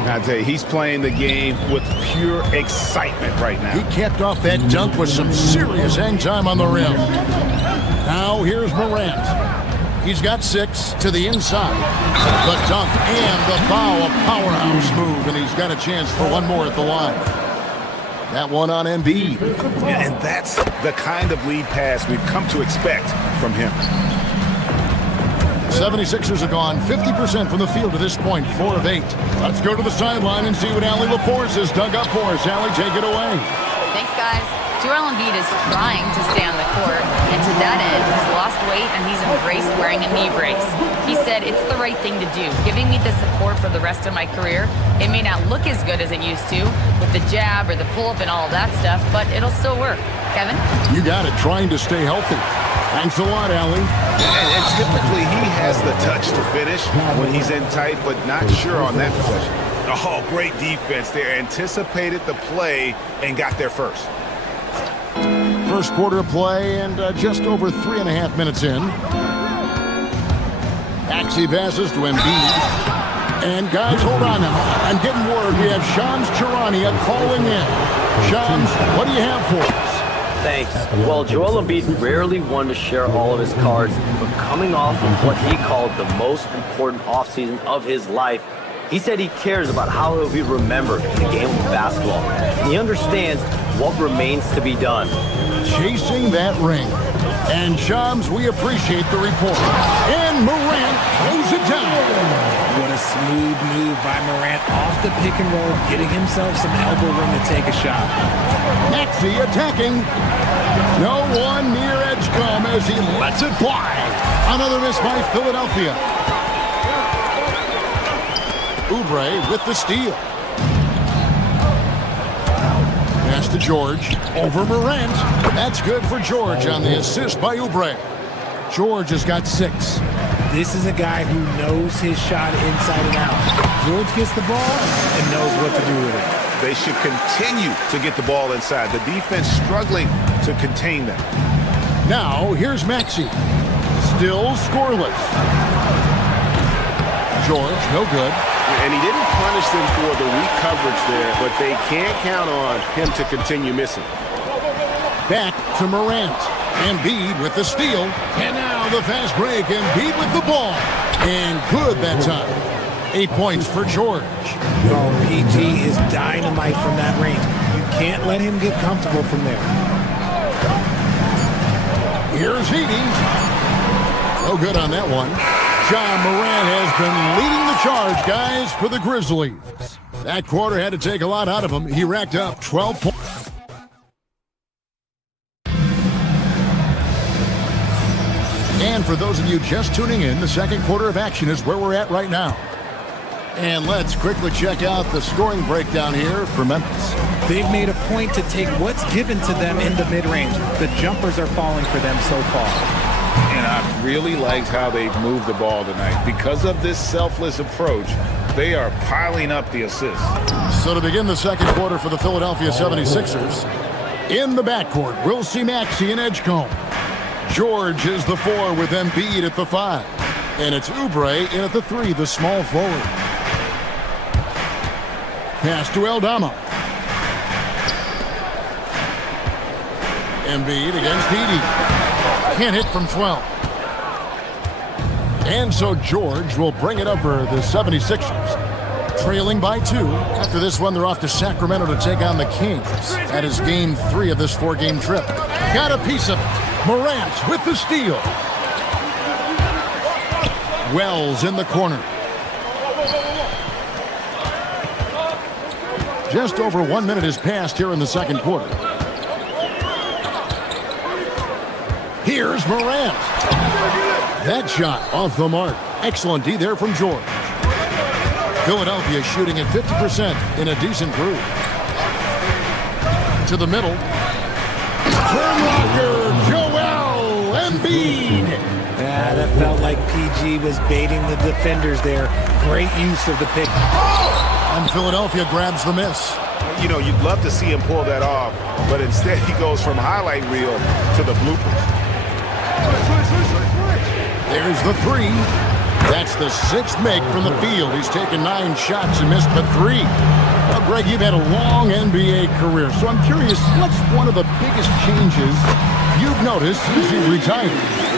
I tell you, he's playing the game with pure excitement right now. He capped off that dunk with some serious hang time on the rim. Now here's Morant. He's got 6 to the inside. The dunk and the foul, a powerhouse move, and he's got a chance for one more at the line. That one on Embiid. And that's the kind of lead pass we've come to expect from him. 76ers have gone 50% from the field to this point, 4 of 8. Let's go to the sideline and see what Allie LaForce has dug up for us. Allie, take it away. Thanks, guys. Joel Embiid is trying to stay on the court, and to that end, he's lost weight and he's embraced wearing a knee brace. He said, it's the right thing to do, giving me the support for the rest of my career. It may not look as good as it used to, with the jab or the pull-up and all that stuff, but it'll still work. Kevin? You got it, trying to stay healthy. Thanks a lot, Allie. And typically he has the touch to finish when he's in tight, but not sure on that possession. Oh, great defense there. Anticipated the play and got there first. First quarter of play and just over 3.5 minutes in. Maxey passes to Embiid. And guys, hold on now. I'm getting word we have Shams Charania calling in. Shams, what do you have for us? Thanks. Well, Joel Embiid rarely wanted to share all of his cards, but coming off of what he called the most important offseason of his life, he said he cares about how he'll be remembered in the game of basketball. And he understands what remains to be done. Chasing that ring. And Shams, we appreciate the report. And Morant throws it down. What a smooth move by Morant off the pick and roll, getting himself some elbow room to take a shot. Maxey attacking. No one near Edgecombe as he lets it fly. Another miss by Philadelphia. Oubre with the steal. Pass to George. Over Morant. That's good for George on the assist by Oubre. George has got 6. This is a guy who knows his shot inside and out. George gets the ball and knows what to do with it. They should continue to get the ball inside. The defense struggling to contain them. Now, here's Maxey. Still scoreless. George, no good. And he didn't punish them for the weak coverage there, but they can't count on him to continue missing. Back to Morant. Embiid with the steal. And now the fast break. Embiid with the ball. And good that time. 8 points for George. Oh, PG is dynamite from that range. You can't let him get comfortable from there. Here's Edey. No good on that one. Ja Morant has been leading the charge, guys, for the Grizzlies. That quarter had to take a lot out of him. He racked up 12 points. And for those of you just tuning in, the second quarter of action is where we're at right now. And let's quickly check out the scoring breakdown here for Memphis. They've made a point to take what's given to them in the mid-range. The jumpers are falling for them so far. And I really liked how they've moved the ball tonight. Because of this selfless approach, they are piling up the assists. So to begin the second quarter for the Philadelphia 76ers, in the backcourt, we'll see Maxey and Edgecombe. George is the 4 with Embiid at the 5. And it's Oubre in at the 3, the small forward. Pass to Aldama. Embiid against Edey. Can't hit from 12. And so George will bring it up for the 76ers. Trailing by 2. After this one, they're off to Sacramento to take on the Kings. That is game 3 of this 4-game trip. Got a piece of it. Morant with the steal. Wells in the corner. Just over 1 minute has passed here in the second quarter. Here's Morant. That shot off the mark. Excellent D there from George. Philadelphia shooting at 50% in a decent groove. To the middle. Turnlocker, Joel Embiid. Yeah, that felt like PG was baiting the defenders there. Great use of the pick. And Philadelphia grabs the miss. You know, you'd love to see him pull that off, but instead he goes from highlight reel to the bloopers. There's the 3. That's the 6th make from the field. He's taken 9 shots and missed but 3. Well, Greg, you've had a long NBA career, so I'm curious, what's one of the biggest changes you've noticed since you retired?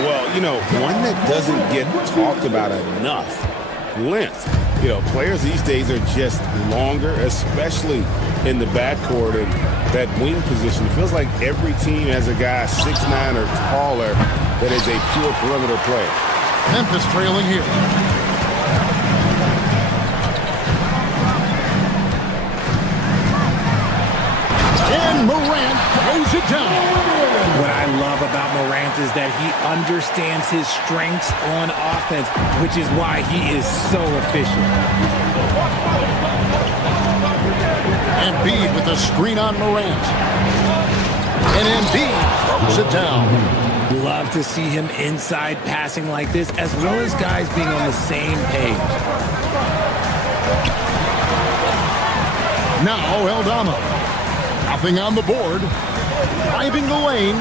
Well, you know, one that doesn't get talked about enough, length. You know, players these days are just longer, especially in the backcourt and that wing position. It feels like every team has a guy 6'9" or taller that is a pure perimeter player. Memphis trailing here. And Morant throws it down. What I love about Morant is that he understands his strengths on offense, which is why he is so efficient. Embiid with the screen on Morant. And Embiid throws it down. Love to see him inside passing like this, as well as guys being on the same page. Now Aldama. Nothing on the board. Driving the lane.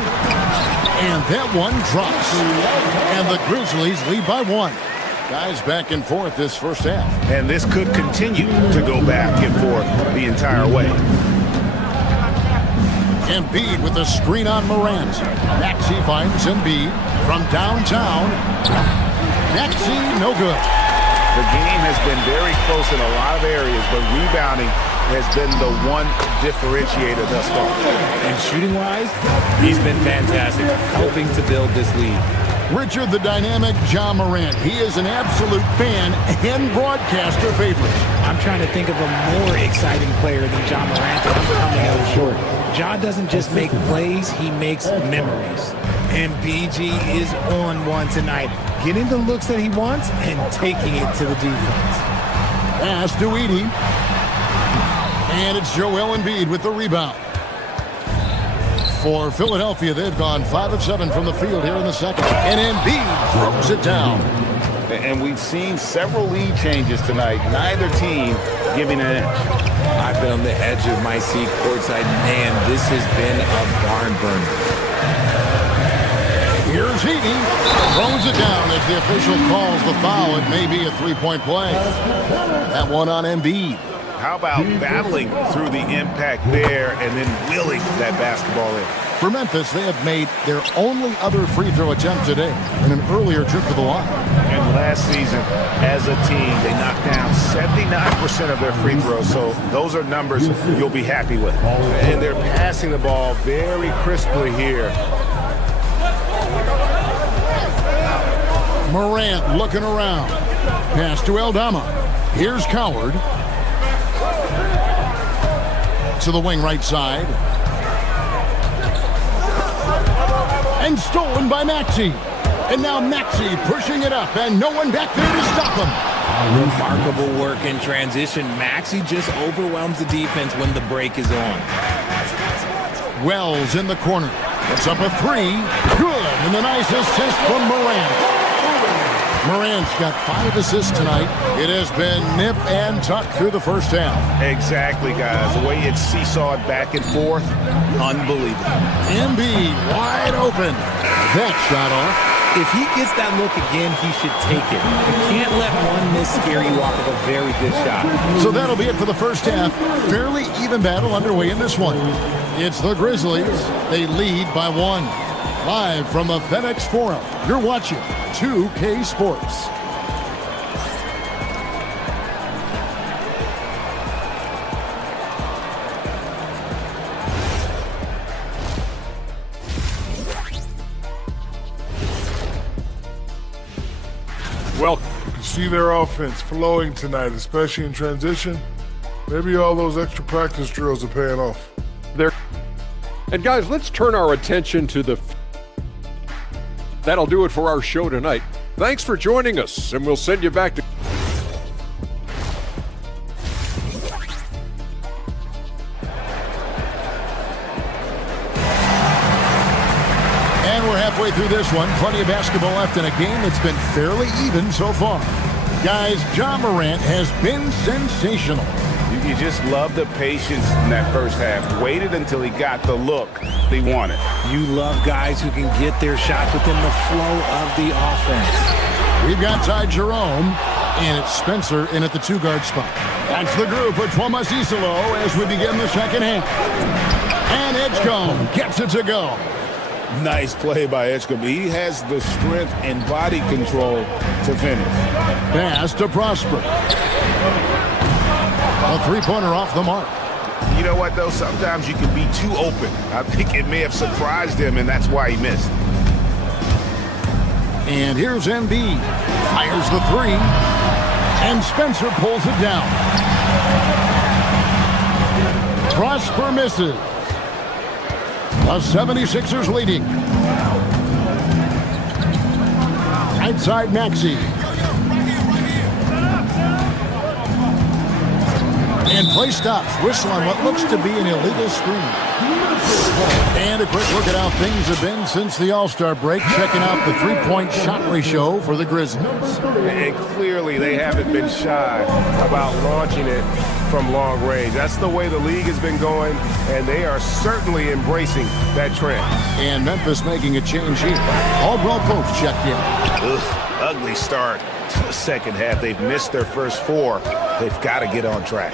And that one drops. And the Grizzlies lead by 1. Guys back and forth this first half. And this could continue to go back and forth the entire way. Embiid with the screen on Morant. Maxey finds Embiid from downtown. Maxey, no good. The game has been very close in a lot of areas, but rebounding has been the one differentiator thus far. And shooting-wise, he's been fantastic, helping to build this lead. Richard, the dynamic Ja Morant. He is an absolute fan and broadcaster favorite. I'm trying to think of a more exciting player than Ja Morant, and I'm coming up short. Ja doesn't just make plays, he makes memories. And BG is on one tonight, getting the looks that he wants and taking it to the defense. Pass to Edey. And it's Joel Embiid with the rebound. For Philadelphia, they've gone 5 of 7 from the field here in the second. And Embiid throws it down. And we've seen several lead changes tonight. Neither team giving an edge. I've been on the edge of my seat courtside. Man, this has been a barn burner. Here's Edey. Throws it down as the official calls the foul. It may be a 3-point play. That one on Embiid. How about battling through the impact there and then willing that basketball in? For Memphis, they have made their only other free throw attempt today in an earlier trip to the line. And last season, as a team, they knocked down 79% of their free throws, so those are numbers you'll be happy with. And they're passing the ball very crisply here. Morant looking around. Pass to Aldama. Here's Coward. To the wing right side. And stolen by Maxey. And now Maxey pushing it up, and no one back there to stop him. Remarkable work in transition. Maxey just overwhelms the defense when the break is on. Wells in the corner. It's up a three. Good. And a nice assist from Morant. Morant's got 5 assists tonight. It has been nip and tuck through the first half. Exactly, guys. The way it's seesawed back and forth, unbelievable. Embiid wide open. That shot off. If he gets that look again, he should take it. You can't let one miss scare you off of a very good shot. So that'll be it for the first half. Fairly even battle underway in this one. It's the Grizzlies. They lead by 1. Live from the FedEx Forum, you're watching 2K Sports. Well, you can see their offense flowing tonight, especially in transition. Maybe all those extra practice drills are paying off. There. And guys, let's turn our attention to the... That'll do it for our show tonight. Thanks for joining us, and we'll send you back to... And we're halfway through this one. Plenty of basketball left in a game that's been fairly even so far. Guys, Ja Morant has been sensational. You just love the patience in that first half. Waited until he got the look they wanted. You love guys who can get their shots within the flow of the offense. We've got Ty Jerome, and it's Spencer in at the 2-guard spot. That's the group for Thomas Isolo as we begin the second half. And Edgecombe gets it to go. Nice play by Edgecombe. He has the strength and body control to finish. Pass to Prosper. A 3-pointer off the mark. You know what, though? Sometimes you can be too open. I think it may have surprised him, and that's why he missed. And here's Embiid. Fires the 3. And Spencer pulls it down. Prosper misses. The 76ers leading. Right side Maxey. And play stops. Whistle on what looks to be an illegal screen. And a quick look at how things have been since the All-Star break. Checking out the 3-point shot ratio for the Grizzlies. And clearly they haven't been shy about launching it from long range. That's the way the league has been going, and they are certainly embracing that trend. And Memphis making a change here. Caldwell Pope checked in. Ugly start to the second half. They've missed their first 4. They've got to get on track.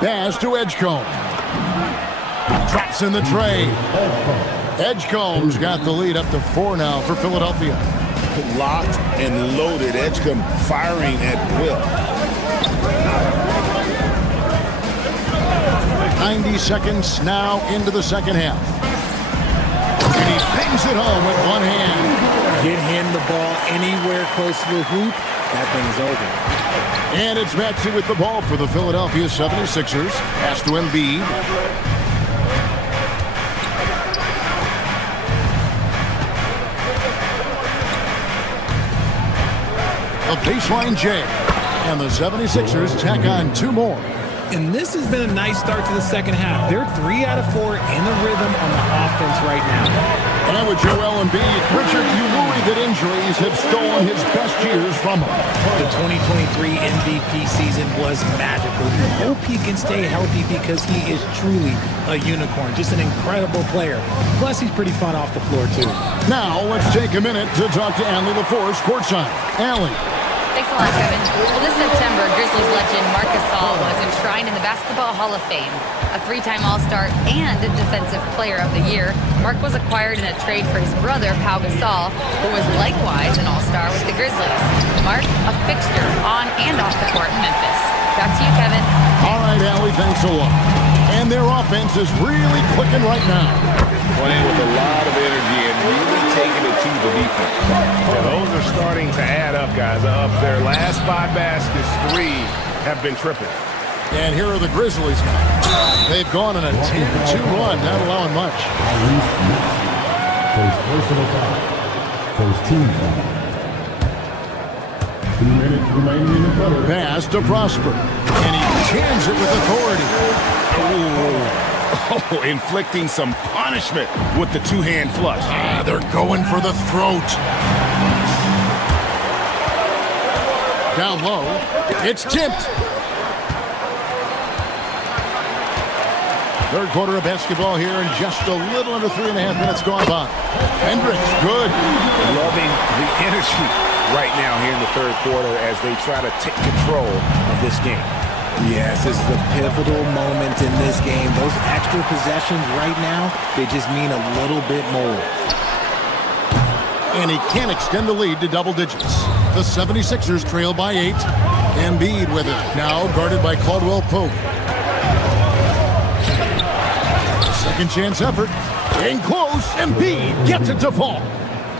Pass to Edgecombe. Drops in the tray. Edgecombe's got the lead up to 4 now for Philadelphia. Locked and loaded. Edgecombe firing at will. 90 seconds now into the second half. And he bangs it home with one hand. Get him the ball anywhere close to the hoop, that thing's over. And it's Maxey with the ball for the Philadelphia 76ers. Pass to Embiid. A baseline J. And the 76ers tack on 2 more. And this has been a nice start to the second half. They're 3 out of 4 in the rhythm on the offense right now. And with Joel Embiid, Richard, you worry that injuries have stolen his best years from him. The 2023 MVP season was magical. We hope he can stay healthy because he is truly a unicorn. Just an incredible player. Plus, he's pretty fun off the floor, too. Now, let's take a minute to talk to Allie LaForce courtside. Allie. Thanks a lot, Kevin. Well, this September, Grizzlies legend Marc Gasol was enshrined in the Basketball Hall of Fame. A 3-time All-Star and Defensive Player of the Year, Marc was acquired in a trade for his brother, Pau Gasol, who was likewise an All-Star with the Grizzlies. Marc, a fixture on and off the court in Memphis. Back to you, Kevin. All right, Allie, thanks a lot. And their offense is really clicking right now. Playing with a lot of energy and really taking it to the defense. Yeah, those are starting starting to add up, guys. Of their last 5 baskets, 3 have been tripping. And here are the Grizzlies now. They've gone on a 10-2 run, not allowing much. First personal foul. First team foul. 2 minutes remaining in the quarter. Pass to Prosper. And he jams it with authority. Oh, inflicting some punishment with the 2-hand flush. They're going for the throat. Down low. It's tipped. Third quarter of basketball here, and just a little under 3.5 minutes gone by. Hendricks, good. Loving the energy right now here in the third quarter as they try to take control of this game. Yes, this is a pivotal moment in this game. Those extra possessions right now, they just mean a little bit more. And he can't extend the lead to double digits. The 76ers trail by 8. Embiid with it, now guarded by Caldwell Pope. Second chance effort. In close, Embiid gets it to fall.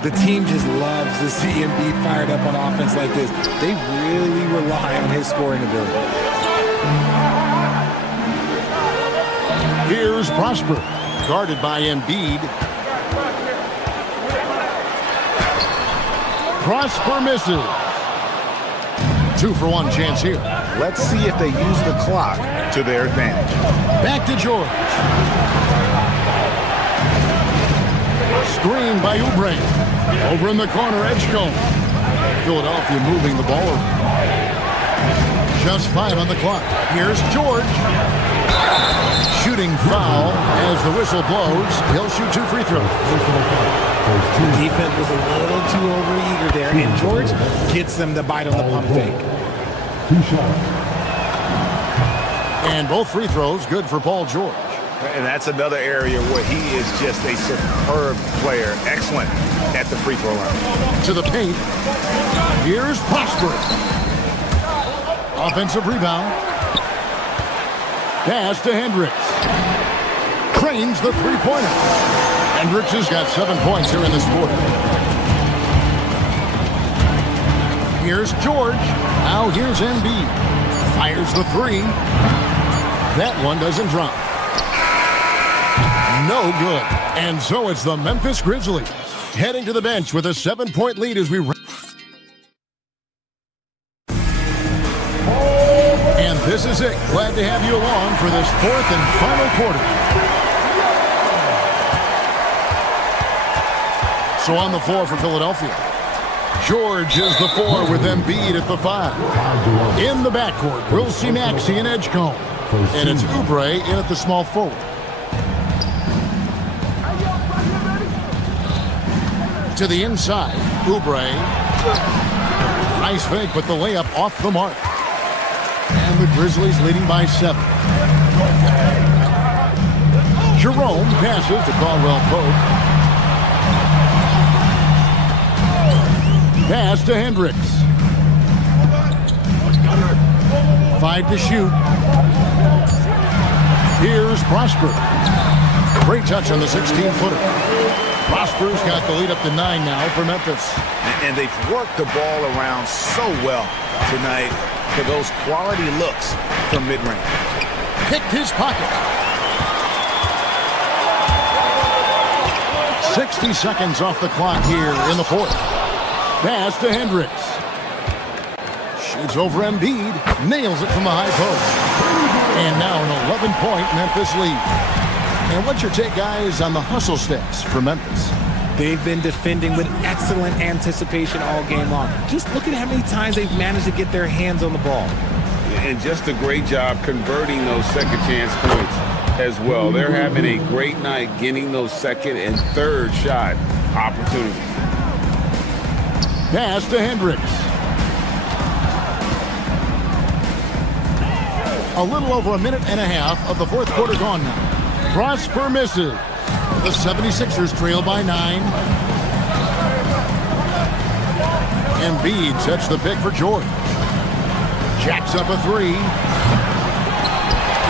The team just loves to see Embiid fired up on offense like this. They really rely on his scoring ability. Here's Prosper, guarded by Embiid. Prosper misses. 2-for-1 chance here. Let's see if they use the clock to their advantage. Back to George. Screen by Oubre. Over in the corner, Edgecombe. Philadelphia moving the ball around. Just 5 on the clock. Here's George. Shooting foul as the whistle blows. He'll shoot 2 free throws. The defense was a little too overeager there, and George gets them to bite on the pump fake. 2 shots. And both free throws good for Paul George. And that's another area where he is just a superb player. Excellent at the free throw line. To the paint. Here's Prosper. Offensive rebound. Pass to Hendricks. Cranes the three-pointer. Hendricks has got 7 points here in this quarter. Here's George. Now here's Embiid. Fires the 3. That one doesn't drop. No good. And so it's the Memphis Grizzlies heading to the bench with a 7-point lead as we... And this is it. Glad to have you along for this 4th and final quarter. So on the floor for Philadelphia, George is the 4 with Embiid at the 5. In the backcourt, we'll see Maxey and Edgecombe. And it's Oubre in at the small forward. To the inside, Oubre. Nice fake, but the layup off the mark. And the Grizzlies leading by 7. Jerome passes to Caldwell Pope. Pass to Hendricks. 5 to shoot. Here's Prosper. Great touch on the 16-footer. Prosper's got the lead up to 9 now for Memphis. And they've worked the ball around so well tonight for those quality looks from mid-range. Picked his pocket. 60 seconds off the clock here in the 4th. Pass to Hendricks. Shoots over Embiid. Nails it from the high post. And now an 11-point Memphis lead. And what's your take, guys, on the hustle stats for Memphis? They've been defending with excellent anticipation all game long. Just look at how many times they've managed to get their hands on the ball. And just a great job converting those second chance points as well. They're having a great night getting those second and third shot opportunities. Pass to Hendricks. A little over 1.5 minutes of the 4th quarter gone now. Prosper misses. The 76ers trail by 9. Embiid sets the pick for George. Jacks up a 3.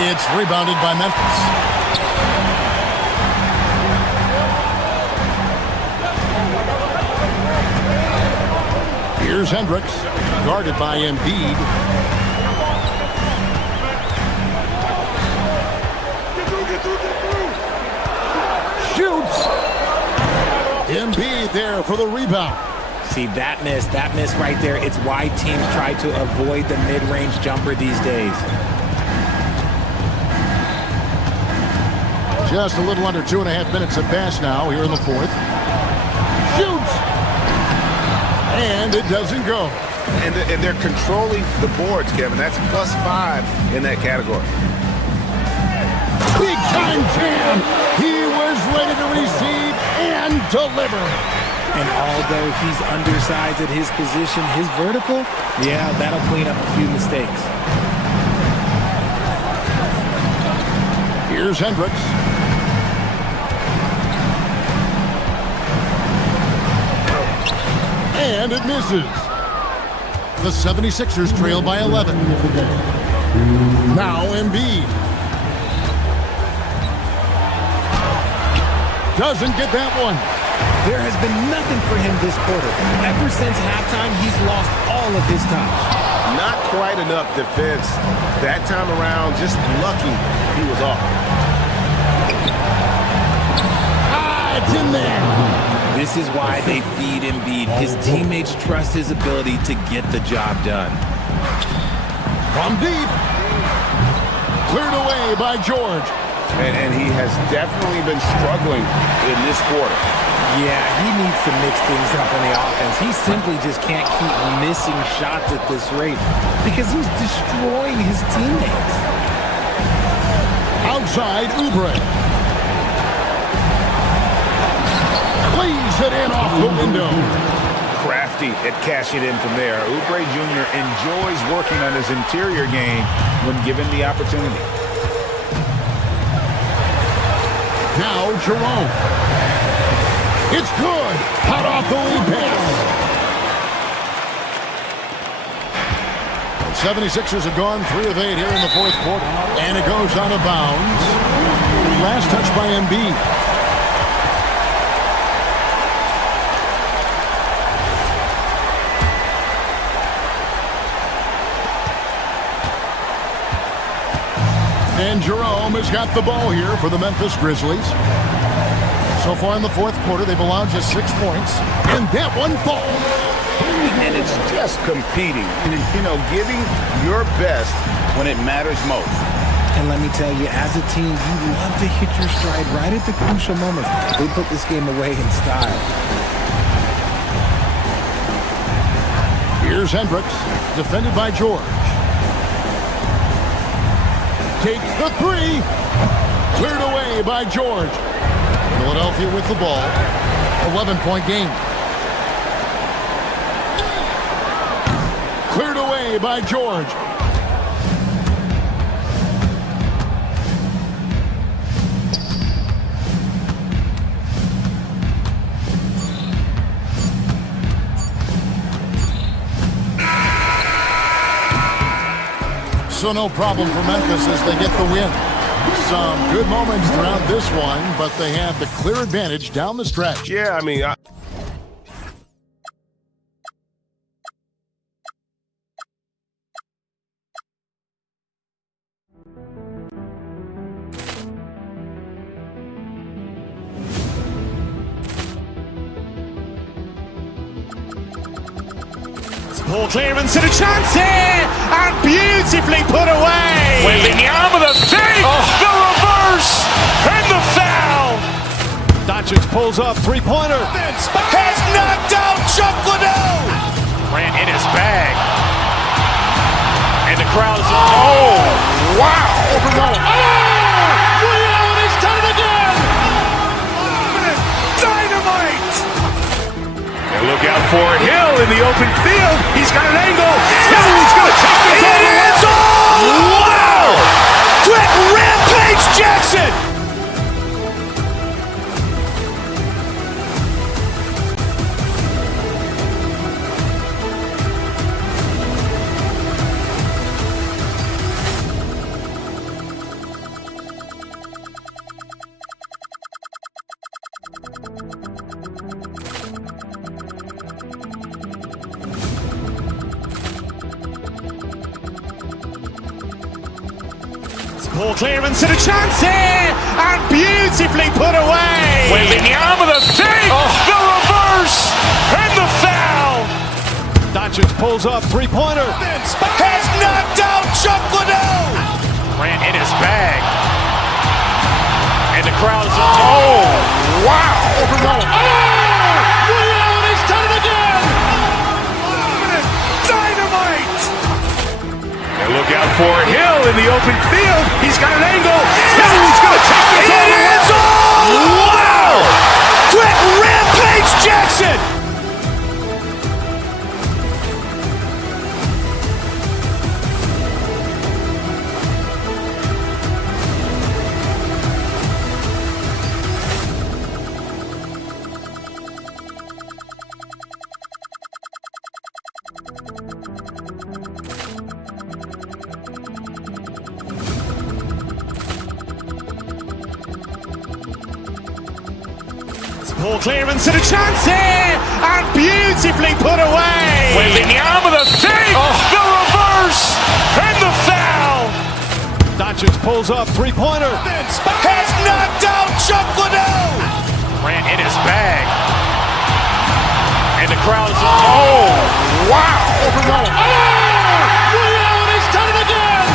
It's rebounded by Memphis. Here's Hendricks, guarded by Embiid. Shoots! Embiid there for the rebound. See, that miss right there, it's why teams try to avoid the mid-range jumper these days. Just a little under 2.5 minutes have passed now here in the fourth. Shoots! And it doesn't go. And they're controlling the boards, Kevin. That's +5 in that category. Big time jam! He was ready to receive and deliver. And although he's undersized at his position, his vertical, yeah, that'll clean up a few mistakes. Here's Hendricks. And it misses. The 76ers trail by 11. Now Embiid. Doesn't get that one. There has been nothing for him this quarter. Ever since halftime, he's lost all of his touch. Not quite enough defense. That time around, just lucky he was off. It's in there. This is why they feed Embiid. His teammates trust his ability to get the job done. From deep. Cleared away by George. And he has definitely been struggling in this quarter. Yeah, he needs to mix things up on the offense. He simply just can't keep missing shots at this rate because he's destroying his teammates. Outside, Oubre. Plays it in off the window. Crafty at cashing in from there. Oubre Jr. enjoys working on his interior game when given the opportunity. Now Jerome. It's good. Hot off the lead pass. 76ers have gone 3 of 8 here in the fourth quarter. And it goes out of bounds. Last touch by Embiid. And Jerome has got the ball here for the Memphis Grizzlies. So far in the fourth quarter, they've allowed just 6 points. And that one falls. And it's just competing. You know, giving your best when it matters most. And let me tell you, as a team, you love to hit your stride right at the crucial moments. They put this game away in style. Here's Hendricks, defended by George. Takes the 3. Cleared away by George. Philadelphia with the ball. 11-point game. Cleared away by George. So no problem for Memphis as they get the win. Some good moments throughout this one, but they have the clear advantage down the stretch. Yeah, I mean... Ball clearance and a chance here, and beautifully put away. Wembanyama the fake, the reverse, and the foul. Doncic pulls up, three-pointer. Has knocked out Chuck Liddell. Ran in his bag, and the crowd is wow! Overall. Leon has done it again. Dynamite. Look out for Hill in the open field. He's got an angle. Hill's going to take this all the way. It's all! Wow! Quick Rampage Jackson! Ball clearance and a chance here, and beautifully put away. Wembanyama the save, the reverse, and the foul. Doncic pulls up, three-pointer. Has knocked out Chuck Liddell. Ran in his bag. And the crowd is, wow. He's done it again. Dynamite. And look out for Hill in the open field. He's got an angle. He's going to take this all the way. Wow. Quick Rampage Jackson. Ball clearance and a chance here, and beautifully put away. Wembanyama the save, the reverse, and the foul. Doncic pulls up, three-pointer. Has knocked out Chuck Liddell. Ran in his bag. And the crowd is, wow. He's done it again.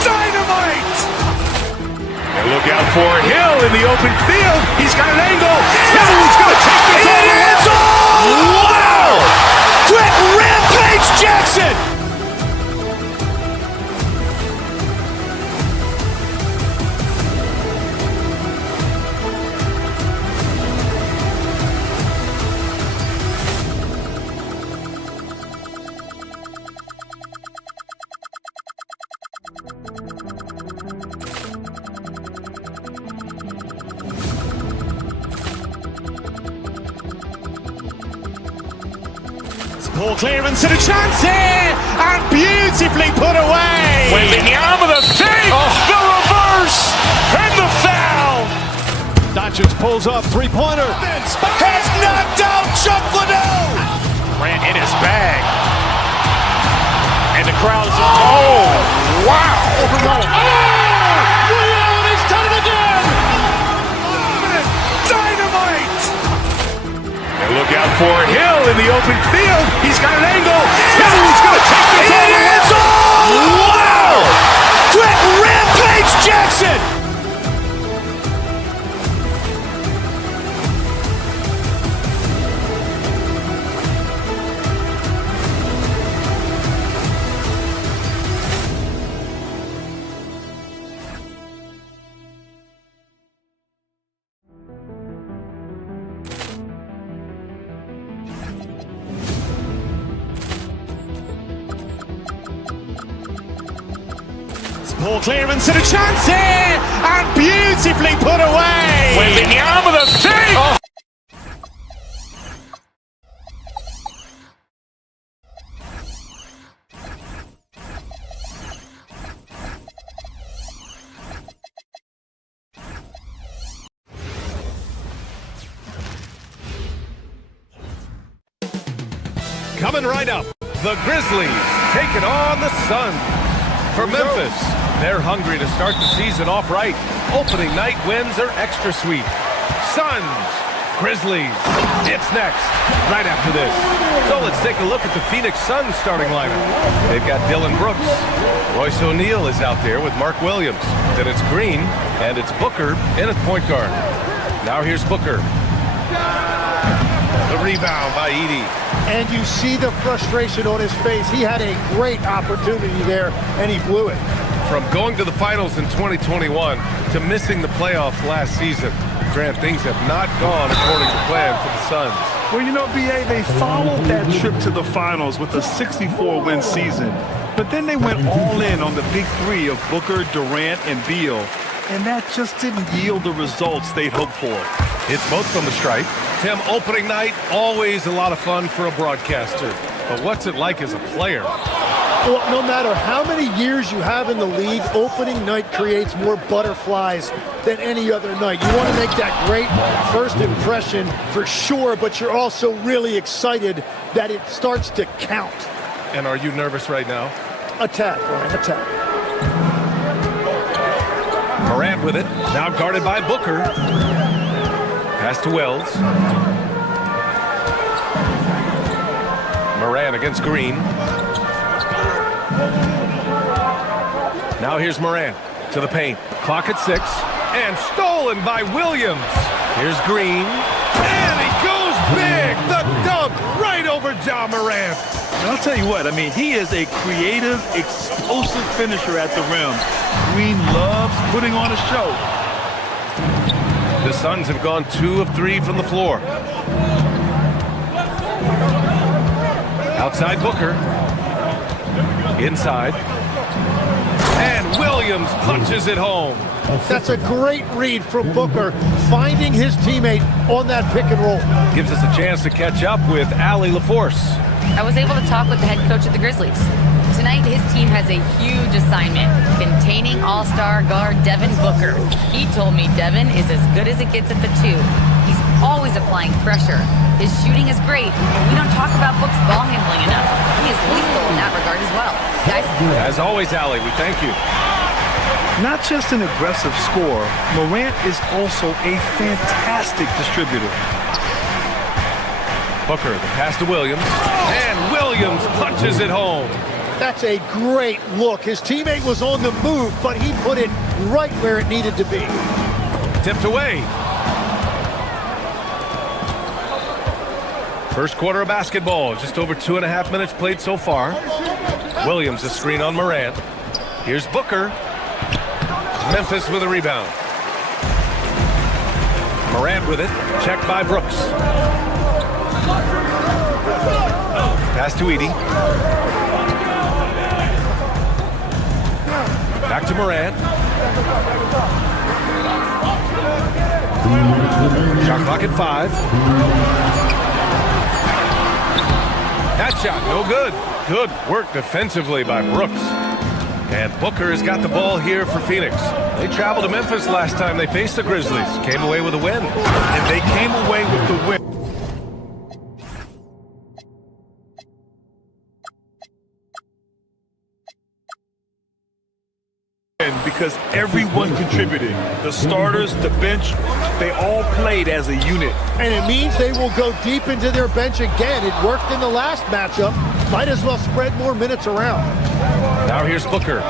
Dynamite. And look out for Hill in the open field. He's got an angle. He's going to take this all the way. Wow. Quick Rampage Jackson. Ball clearance and a chance here, and beautifully put away. Wembanyama the save, the reverse, and the foul. Doncic pulls up, three-pointer. Has knocked out Chuck Liddell. Ran in his bag. And the crowd is, wow. He's done it again. Dynamite. And look out for Hill in the open field. He's got an angle. He's going to take this all the way. Wow. Quick Rampage Jackson. Ball clearance and a chance here, and beautifully put away. Wembanyama the save. Coming right up, the Grizzlies taking on the Suns. For Memphis, they're hungry to start the season off right. Opening night wins are extra sweet. Suns, Grizzlies, it's next, right after this. So let's take a look at the Phoenix Suns starting lineup. They've got Dylan Brooks. Royce O'Neal is out there with Mark Williams. Then it's Green, and it's Booker in at point guard. Now here's Booker. The rebound by Edey. And you see the frustration on his face. He had a great opportunity there, and he blew it. From going to the finals in 2021 to missing the playoffs last season, Grant, things have not gone according to plan for the Suns. Well, you know, B.A., they followed that trip to the finals with a 64-win season. But then they went all in on the big three of Booker, Durant, and Beal. And that just didn't yield the results they'd hoped for. It's both from the stripe. Tim, opening night, always a lot of fun for a broadcaster. But what's it like as a player? Well, no matter how many years you have in the league, opening night creates more butterflies than any other night. You want to make that great first impression for sure, but you're also really excited that it starts to count. And are you nervous right now? A tad, Brian, a tad. Morant with it. Now guarded by Booker. Pass to Wells. Morant against Green. Now here's Morant to the paint. Clock at 6. And stolen by Williams. Here's Green. And he goes big. The dunk right over Ja Morant. And I'll tell you what, I mean, he is a creative, explosive finisher at the rim. Green loves putting on a show. The Suns have gone 2 of 3 from the floor. Outside Booker. Inside. And Williams punches it home. That's a great read from Booker, finding his teammate on that pick and roll. Gives us a chance to catch up with Allie LaForce. I was able to talk with the head coach of the Grizzlies. Tonight, his team has a huge assignment, containing all-star guard Devin Booker. He told me Devin is as good as it gets at the 2. He's always applying pressure. His shooting is great, but we don't talk about Book's ball handling enough. He is lethal in that regard as well. Guys? As always, Allie, we thank you. Not just an aggressive scorer, Morant is also a fantastic distributor. Booker, the pass to Williams. And Williams punches it home. That's a great look. His teammate was on the move, but he put it right where it needed to be. Tipped away. First quarter of basketball, just over 2.5 minutes played so far. Williams a screen on Morant. Here's Booker. Memphis with a rebound. Morant with it, checked by Brooks. Pass to Edey. Back to Morant. Shot clock at 5. That shot, no good. Good work defensively by Brooks. And Booker has got the ball here for Phoenix. They traveled to Memphis last time they faced the Grizzlies. Came away with a win. And they came away with the win. Because everyone contributed. The starters, the bench, they all played as a unit. And it means they will go deep into their bench again. It worked in the last matchup. Might as well spread more minutes around. Now here's Booker,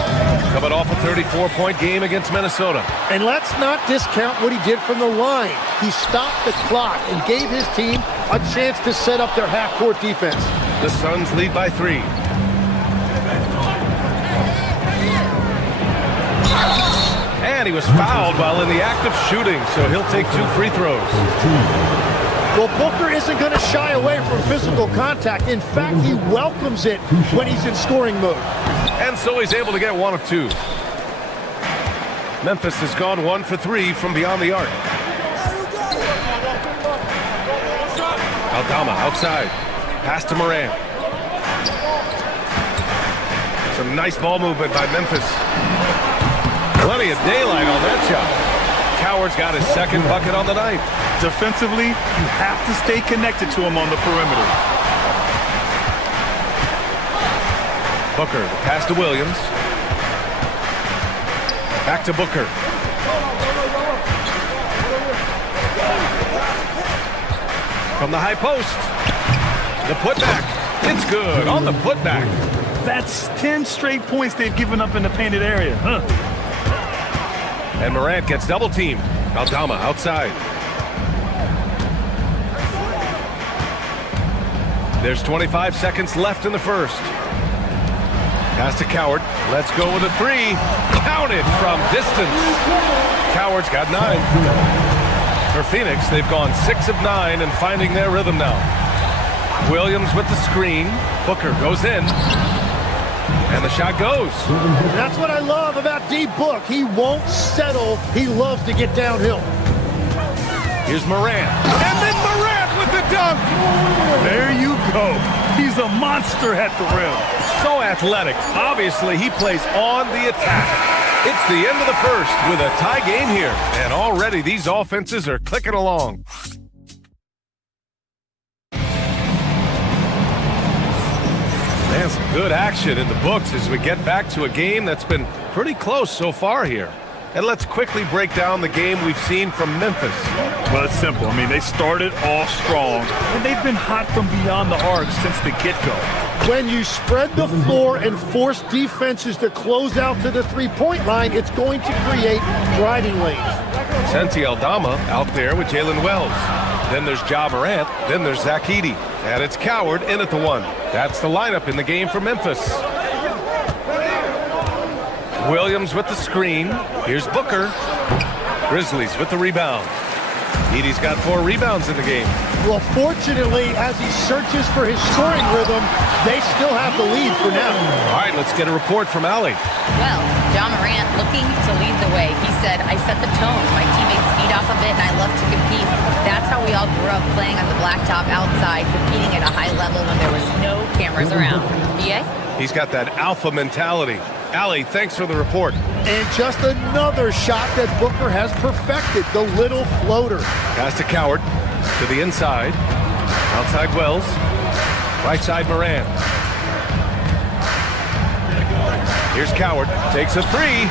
coming off a 34-point game against Minnesota. And let's not discount what he did from the line. He stopped the clock and gave his team a chance to set up their half-court defense. The Suns lead by 3. And he was fouled while in the act of shooting, so he'll take 2 free throws. Well, Booker isn't going to shy away from physical contact. In fact, he welcomes it when he's in scoring mode. And so he's able to get 1 of 2. Memphis has gone 1 for 3 from beyond the arc. Aldama outside. Pass to Morant. Some nice ball movement by Memphis. Plenty of daylight on that shot. Coward's got his second bucket on the night. Defensively, you have to stay connected to him on the perimeter. Booker, the pass to Williams. Back to Booker. From the high post. The putback. It's good on the putback. That's 10 straight points they've given up in the painted area. And Morant gets double-teamed. Aldama outside. There's 25 seconds left in the first. Pass to Coward. Let's go with a 3. Counted from distance. Coward's got 9. For Phoenix, they've gone 6 of 9 and finding their rhythm now. Williams with the screen. Booker goes in. And the shot goes. That's what I love about D-Book. He won't settle. He loves to get downhill. Here's Morant. And then Morant with the dunk. There you go. He's a monster at the rim. So athletic. Obviously, he plays on the attack. It's the end of the first with a tie game here. And already these offenses are clicking along. Man, some good action in the books as we get back to a game that's been pretty close so far here. And let's quickly break down the game we've seen from Memphis. Well, it's simple. I mean, they started off strong, and they've been hot from beyond the arc since the get-go. When you spread the floor and force defenses to close out to the three-point line, it's going to create driving lanes. Santi Aldama out there with Jalen Wells. Then there's Ja Morant. Then there's Zach Edey. And it's Coward in at the 1. That's the lineup in the game for Memphis. Williams with the screen. Here's Booker. Grizzlies with the rebound. Edey's got 4 rebounds in the game. Well, fortunately, as he searches for his scoring rhythm, they still have the lead for now. All right, let's get a report from Allie. Well, Ja Morant looking to lead the way. He said, I set the tone. My teammates feed off of it, and I love to compete. That's how we all grew up, playing on the blacktop outside, competing at a high level when there was no cameras around. BA? He's got that alpha mentality. Allie, thanks for the report. And just another shot that Booker has perfected, the little floater. Pass to Coward, to the inside. Outside Wells. Right side Morant. Here's Coward, takes a 3.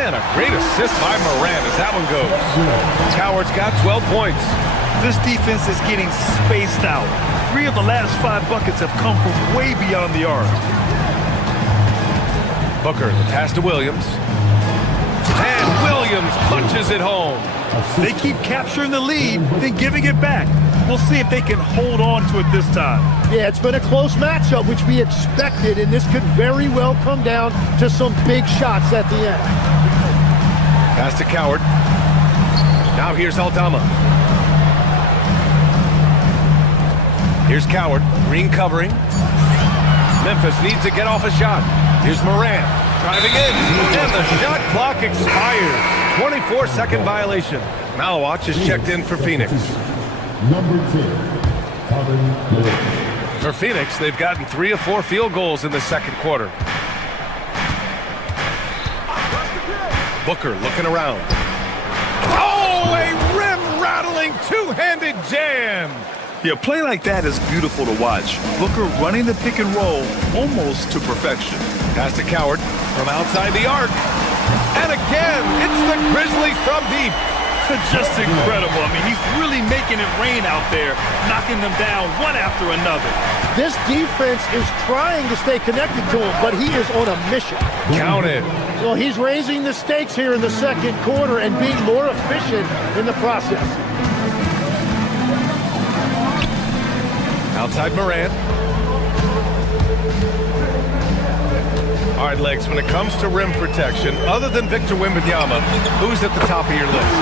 And a great assist by Morant as that one goes. Coward's got 12 points. This defense is getting spaced out. 3 of the last 5 buckets have come from way beyond the arc. Booker, the pass to Williams. And Williams punches it home. They keep capturing the lead, then giving it back. We'll see if they can hold on to it this time. Yeah, it's been a close matchup, which we expected, and this could very well come down to some big shots at the end. Pass to Coward. Now here's Aldama. Here's Coward, green covering. Memphis needs to get off a shot. Here's Morant, driving in, and the shot clock expires. 24-second violation. Malawach is checked in for Phoenix. Number 10, For Phoenix, they've gotten 3 of 4 field goals in the second quarter. Booker looking around. Oh, a rim-rattling two-handed jam. Yeah, a play like that is beautiful to watch. Booker running the pick and roll almost to perfection. Pass to Coward from outside the arc. And again, it's the Grizzlies from deep. Just incredible. I mean, he's really making it rain out there, knocking them down one after another. This defense is trying to stay connected to him, but he is on a mission. Count it. Well, he's raising the stakes here in the second quarter and being more efficient in the process. Outside Morant. All right, Legs, when it comes to rim protection, other than Victor Wembanyama, who's at the top of your list?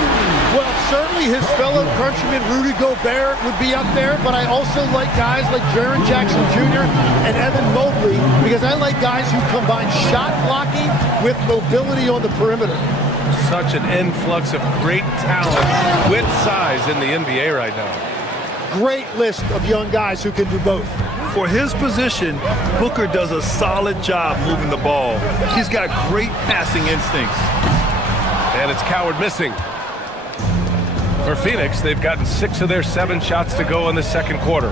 Well, certainly his fellow countryman Rudy Gobert would be up there, but I also like guys like Jaren Jackson Jr. and Evan Mobley because I like guys who combine shot blocking with mobility on the perimeter. Such an influx of great talent with size in the NBA right now. Great list of young guys who can do both. For his position, Booker does a solid job moving the ball. He's got great passing instincts. And it's Coward missing. For Phoenix, they've gotten 6 of their 7 shots to go in the second quarter.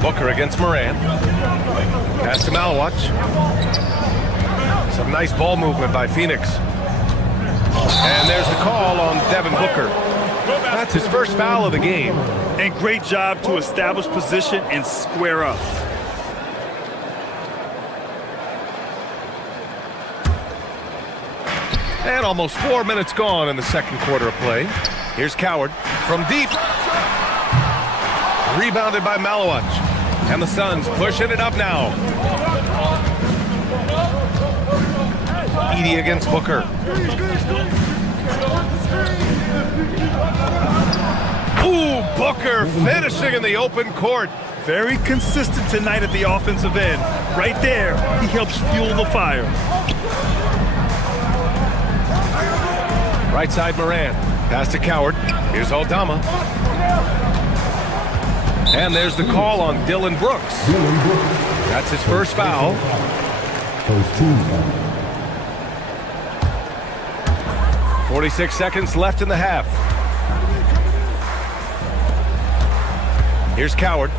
Booker against Morant. Pass to Malawach. Some nice ball movement by Phoenix. And there's the call on Devin Booker. That's his first foul of the game. And great job to establish position and square up. And almost 4 minutes gone in the second quarter of play. Here's Coward from deep. Rebounded by Malawach. And the Suns pushing it up now. Edey against Booker. Ooh, Booker finishing in the open court. Very consistent tonight at the offensive end. Right there, he helps fuel the fire. Right side Morant. Pass to Coward. Here's Aldama. And there's the call on Dylan Brooks. That's his first foul. First team foul. 46 seconds left in the half. Here's Coward.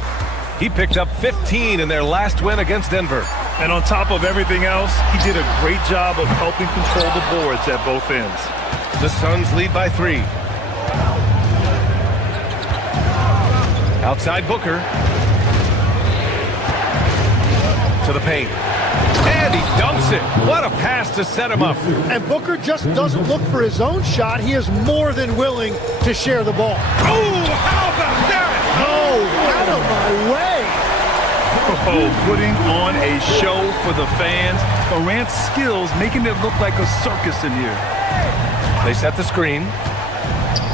He picked up 15 in their last win against Denver. And on top of everything else, he did a great job of helping control the boards at both ends. The Suns lead by 3. Outside Booker. To the paint. And he dunks it. What a pass to set him up. And Booker just doesn't look for his own shot. He is more than willing to share the ball. Oh, how about that? Oh, out of my way. Oh, putting on a show for the fans. Durant's skills making it look like a circus in here. They set the screen.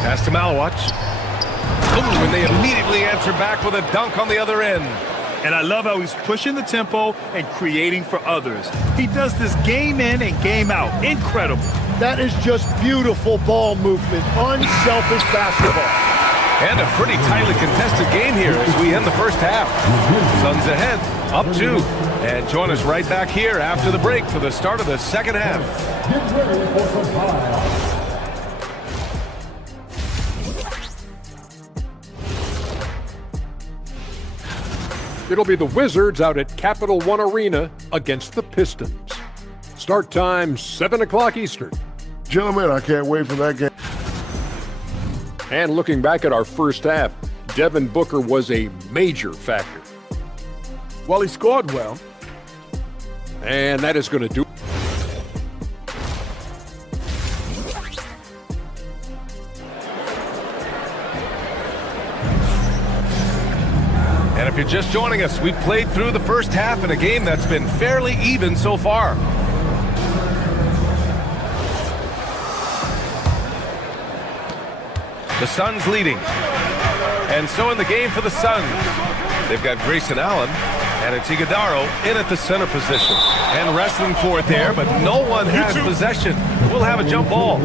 Pass to Malawach. Ooh, and they immediately answer back with a dunk on the other end. And I love how he's pushing the tempo and creating for others. He does this game in and game out. Incredible. That is just beautiful ball movement. Unselfish basketball. And a pretty tightly contested game here as we end the first half. Suns ahead, up 2. And join us right back here after the break for the start of the second half. Get ready for some fire. It'll be the Wizards out at Capital One Arena against the Pistons. Start time, 7 o'clock Eastern. Gentlemen, I can't wait for that game. And looking back at our first half, Devin Booker was a major factor. Well, he scored well. And that is going to do. And if you're just joining us, we've played through the first half in a game that's been fairly even so far. The Suns leading. And so in the game for the Suns, they've got Grayson Allen, and it's Iguodaro in at the center position. And wrestling for it there, but no one has possession. We'll have a jump ball.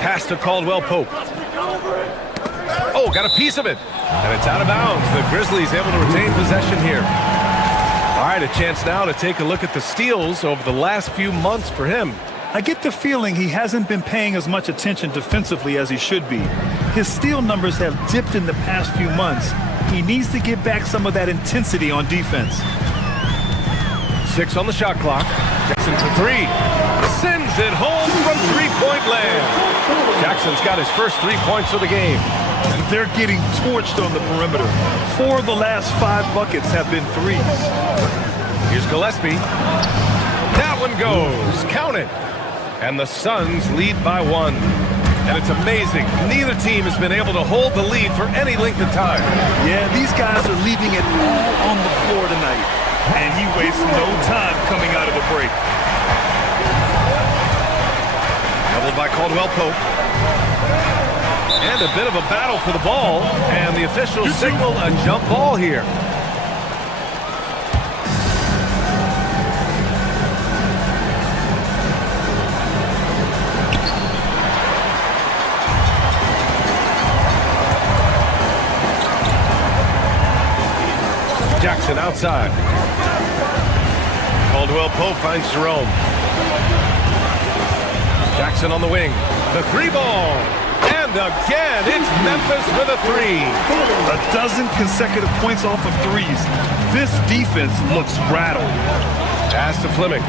Pass to Caldwell Pope. Oh, got a piece of it. And it's out of bounds. The Grizzlies able to retain possession here. All right, a chance now to take a look at the steals over the last few months for him. I get the feeling he hasn't been paying as much attention defensively as he should be. His steal numbers have dipped in the past few months. He needs to get back some of that intensity on defense. 6 on the shot clock. Jackson for 3. Sends it home from three-point land. Jackson's got his first 3 points of the game. They're getting torched on the perimeter. 4 of the last 5 buckets have been threes. Here's Gillespie. That one goes. Count it. And the Suns lead by 1. And it's amazing. Neither team has been able to hold the lead for any length of time. Yeah, these guys are leaving it all on the floor tonight. And he wastes no time coming out of the break. Doubled by Caldwell Pope. And a bit of a battle for the ball. And the officials signal a jump ball here. Jackson outside. Caldwell Pope finds Jerome. Jackson on the wing. The 3 ball. And again, it's Memphis with a 3. A dozen consecutive points off of threes. This defense looks rattled. Pass to Fleming.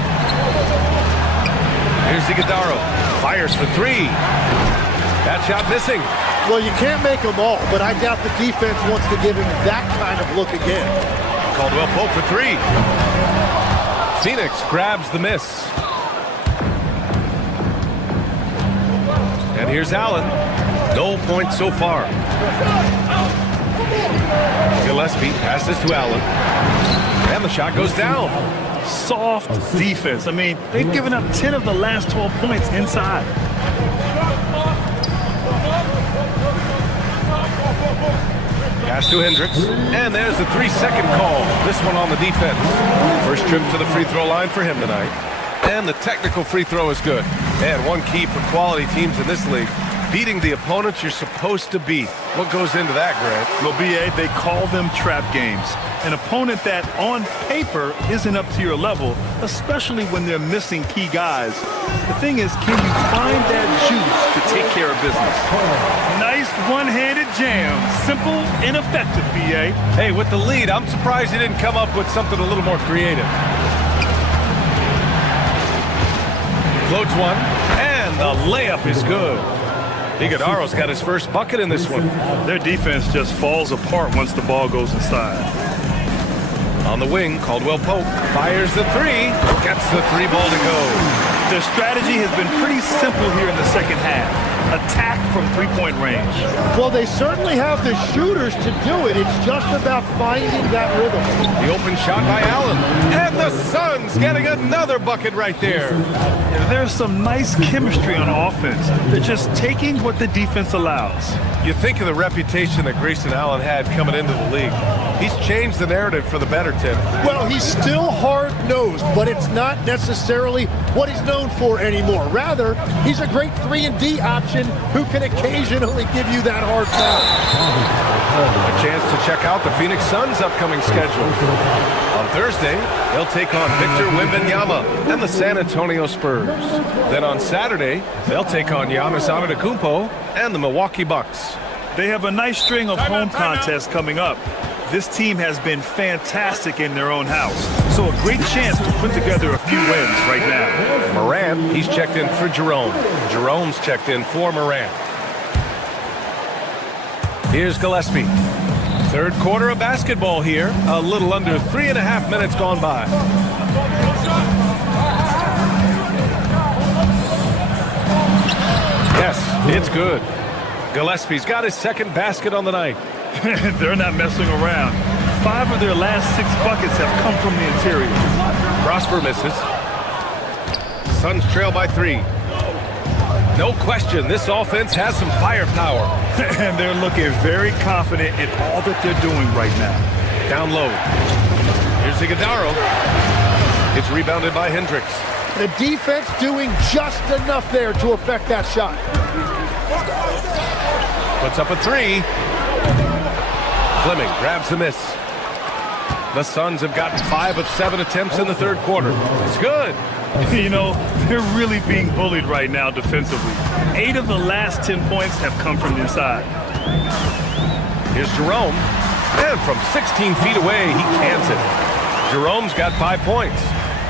Here's Iguodaro. Fires for 3. That shot missing. Well, you can't make them all, but I doubt the defense wants to give him that kind of look again. Caldwell Pope for 3. Phoenix grabs the miss. And here's Allen. No points so far. Gillespie passes to Allen. And the shot goes down. Soft defense. I mean, they've given up 10 of the last 12 points inside. Pass to Hendricks. And there's the 3-second call. This one on the defense. First trip to the free throw line for him tonight. And the technical free throw is good. And one key for quality teams in this league, beating the opponents you're supposed to beat. What goes into that, Grant? Well, B.A., they call them trap games. An opponent that, on paper, isn't up to your level, especially when they're missing key guys. The thing is, can you find that juice to take care of business? Nice one-handed jam. Simple and effective, B.A. Hey, with the lead, I'm surprised he didn't come up with something a little more creative. Floats one, and the layup is good. Iguodaro's got his first bucket in this one. Their defense just falls apart once the ball goes inside. On the wing, Caldwell Pope fires the three, gets the three ball to go. Their strategy has been pretty simple here in the second half. Attack from three-point range. Well, they certainly have the shooters to do it. It's just about finding that rhythm. The open shot by Allen. And the Suns getting another bucket right there. There's some nice chemistry on offense. They're just taking what the defense allows. You think of the reputation that Grayson Allen had coming into the league. He's changed the narrative for the better, Tim. Well, he's still hard-nosed, but it's not necessarily what he's known for anymore. Rather, he's a great 3-and-D option who can occasionally give you that hard foul. A chance to check out the Phoenix Suns' upcoming schedule. On Thursday, they'll take on Victor Wembanyama and the San Antonio Spurs. Then on Saturday, they'll take on Giannis Antetokounmpo and the Milwaukee Bucks. They have a nice string of home contests coming up. This team has been fantastic in their own house, so a great chance to put together a few wins right now. Morant, he's checked in for Jerome. Jerome's checked in for Morant. Here's Gillespie. Third quarter of basketball here. A little under 3.5 minutes gone by. Yes, it's good. Gillespie's got his second basket on the night. They're not messing around. 5 of their last 6 buckets have come from the interior. Prosper misses. Suns trail by 3. No question, this offense has some firepower. And they're looking very confident in all that they're doing right now. Down low. Here's Iguodaro. It's rebounded by Hendricks. The defense doing just enough there to affect that shot. Puts up a 3. Fleming grabs the miss. The Suns have gotten 5 of 7 attempts in the third quarter. It's good. You know, they're really being bullied right now defensively. 8 of the last 10 points have come from inside. Here's Jerome. And from 16 feet away, he cans it. Jerome's got 5 points.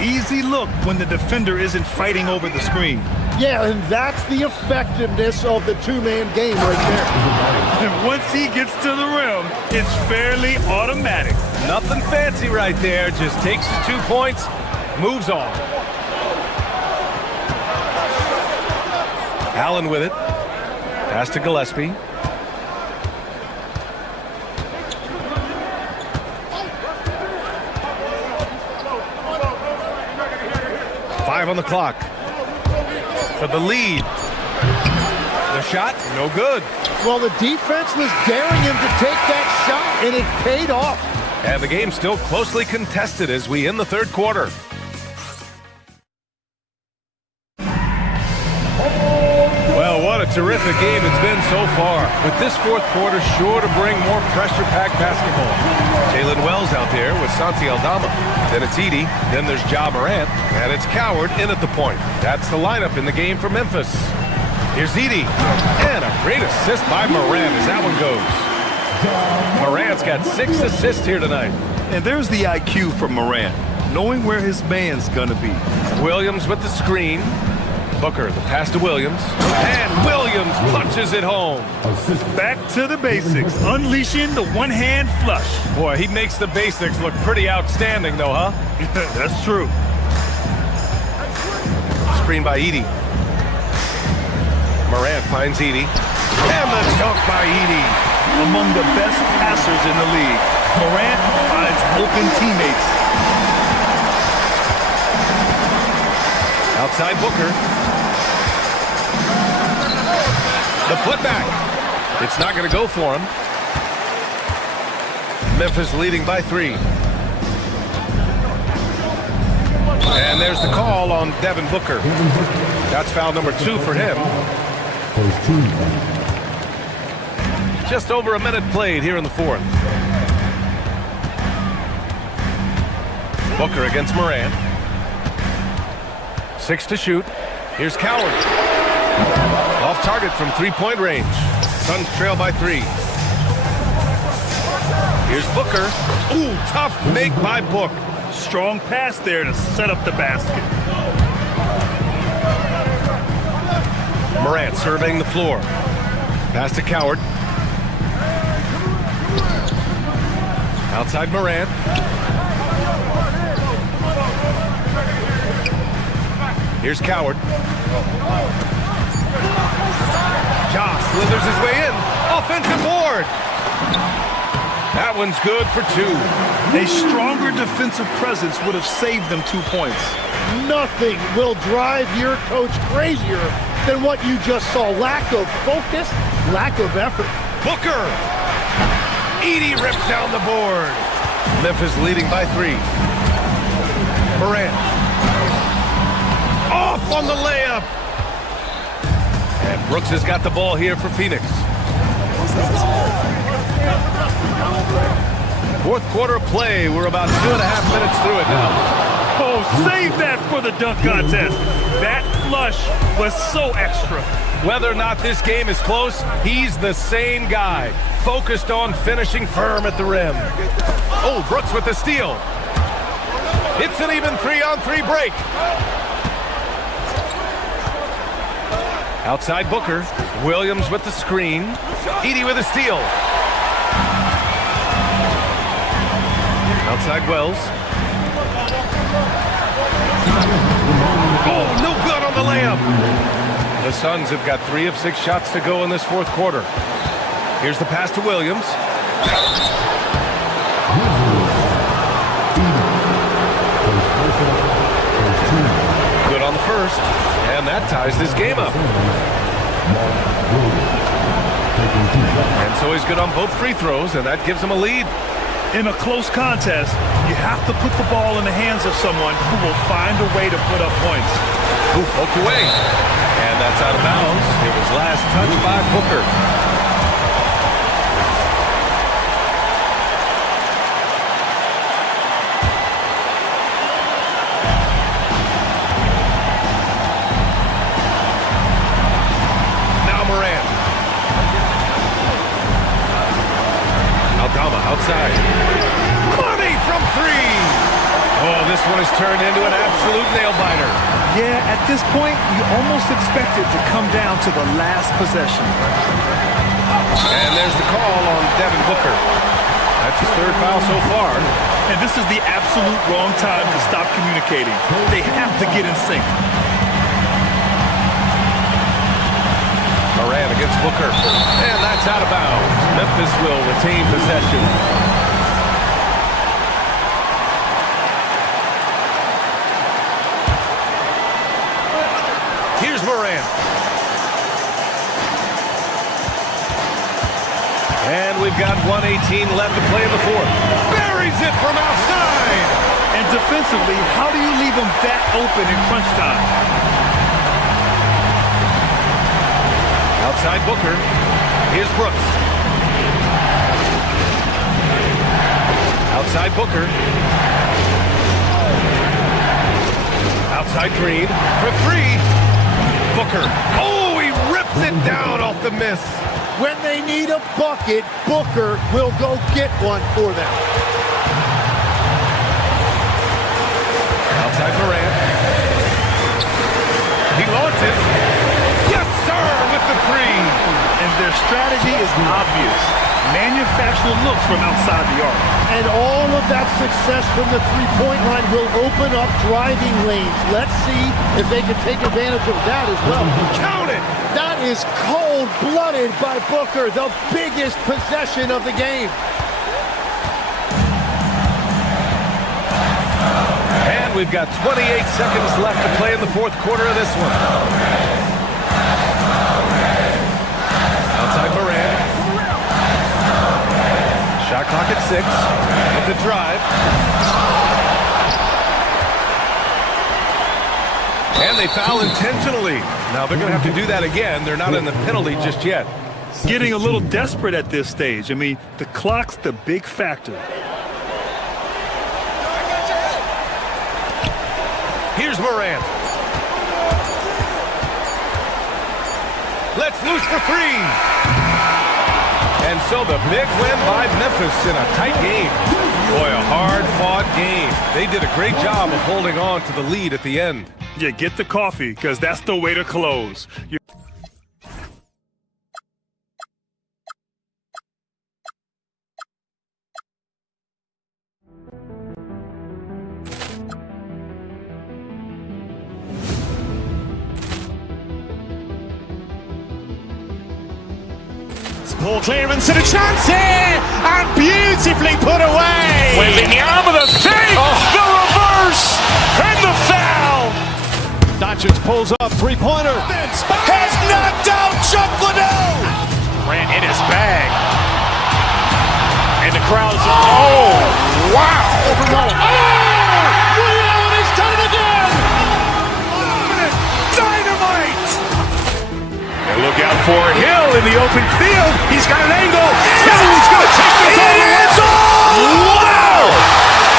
Easy look when the defender isn't fighting over the screen. Yeah, and that's the effectiveness of the two-man game right there. And once he gets to the rim, it's fairly automatic. Nothing fancy right there. Just takes his 2 points, moves on. Allen with it. Pass to Gillespie. Five on the clock. For the lead. The shot, no good. Well, the defense was daring him to take that shot, and it paid off. And the game's still closely contested as we end the third quarter. Well, what a terrific game it's been so far. With this fourth quarter sure to bring more pressure-packed basketball. Jalen Wells out there with Santi Aldama. Then it's Edey. Then there's Ja Morant. And it's Coward in at the point. That's the lineup in the game for Memphis. Here's Edey. And a great assist by Morant as that one goes. Morant's got 6 assists here tonight. And there's the IQ from Morant, knowing where his man's gonna be. Williams with the screen. Booker, the pass to Williams. And Williams punches it home. Back to the basics, unleashing the one-hand flush. Boy, he makes the basics look pretty outstanding, though, huh? That's true. Screen by Edey. Morant finds Edey. And the dunk by Edey. Among the best passers in the league, Morant finds open teammates. Outside Booker. The putback. It's not going to go for him. Memphis leading by 3. And there's the call on Devin Booker. That's foul number 2 for him. Just over a minute played here in the fourth. Booker against Morant. 6 to shoot. Here's Coward. Off target from three-point range. Suns trail by 3. Here's Booker. Ooh, tough make by Book. Strong pass there to set up the basket. Morant surveying the floor. Pass to Coward. Outside Morant. Here's Coward. Ja slithers his way in. Offensive board. That one's good for 2. A stronger defensive presence would have saved them 2 points. Nothing will drive your coach crazier than what you just saw. Lack of focus, lack of effort. Booker. Edey rips down the board. Memphis leading by 3. Morant. Off on the layup. And Brooks has got the ball here for Phoenix. Fourth quarter play. We're about 2.5 minutes through it now. Oh, save that for the dunk contest. That flush was so extra. Whether or not this game is close, he's the same guy. Focused on finishing firm at the rim. Oh, Brooks with the steal. It's an even 3-on-3 break. Outside Booker. Williams with the screen. Edey with a steal. Outside Wells. Oh, no good on the layup. The Suns have got 3 of 6 shots to go in this fourth quarter. Here's the pass to Williams. Good on the first, and that ties this game up. And so he's good on both free throws, and that gives him a lead. In a close contest, you have to put the ball in the hands of someone who will find a way to put up points. Ooh, poked away. And that's out of bounds. It was last touched by Booker. Now Morant. Aldama outside. Money from 3. Oh, this one has turned into an absolute nail-biter. Yeah, at this point, you almost expect it to come down to the last possession. And there's the call on Devin Booker. That's his 3rd foul so far. And this is the absolute wrong time to stop communicating. They have to get in sync. Morant against Booker. And that's out of bounds. Memphis will retain possession. Here's Morant. And we've got 1:18 left to play in the fourth. Buries it from outside. And defensively, how do you leave them that open in crunch time? Outside Booker. Here's Brooks. Outside Booker. Outside Green for 3. Booker. Oh, he rips it down off the miss. When they need a bucket, Booker will go get one for them. Outside Morant. He launches. Yes, sir, with the 3. And their strategy is obvious. Manufacture looks from outside the arc. And all of that success from the three-point line will open up driving lanes. Let's see if they can take advantage of that as well. Count it! That is cold-blooded by Booker, the biggest possession of the game. And we've got 28 seconds left to play in the fourth quarter of this one. Outside Morant. Shot clock at 6. With the drive. And they foul intentionally. Now they're going to have to do that again. They're not in the penalty just yet. Getting a little desperate at this stage. I mean, the clock's the big factor. Here's Morant. Let's loose for three. And so the big win by Memphis in a tight game. Boy, a hard-fought game. They did a great job of holding on to the lead at the end. Yeah, get the coffee, because that's the way to close. Ball clearance and a chance here, and beautifully put away. Wembanyama the fake, the reverse, and the foul. Doncic pulls up, three-pointer. Has knocked out Chuck Liddell. Ran in his bag. And the crowd's, oh, wow. Leon has done it again. Dynamite. And look out for Hill in the open field. He's got an angle. Hill's going to take this all the way. Wow.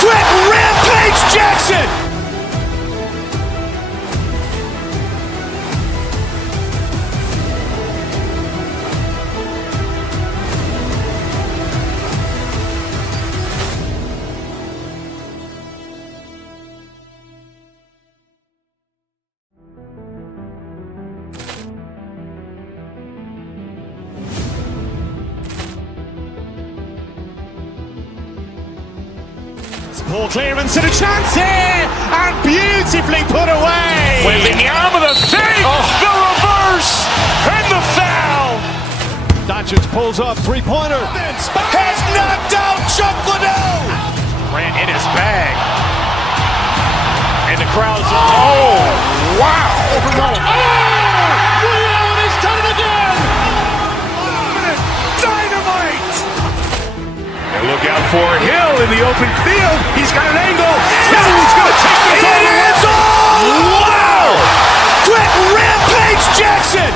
Quick rampage Jackson. Ball clearance and a chance here, and beautifully put away. Wembanyama the fake, the reverse, and the foul. Doncic pulls up, three-pointer. Has knocked out Chuck Liddell. Ran in his bag. And the crowd's, oh, wow. Leon has done it again. Dynamite. And look out for Hill in the open field. He's got an angle. Hill's going to take this all the way. Wow. Quick rampage Jackson.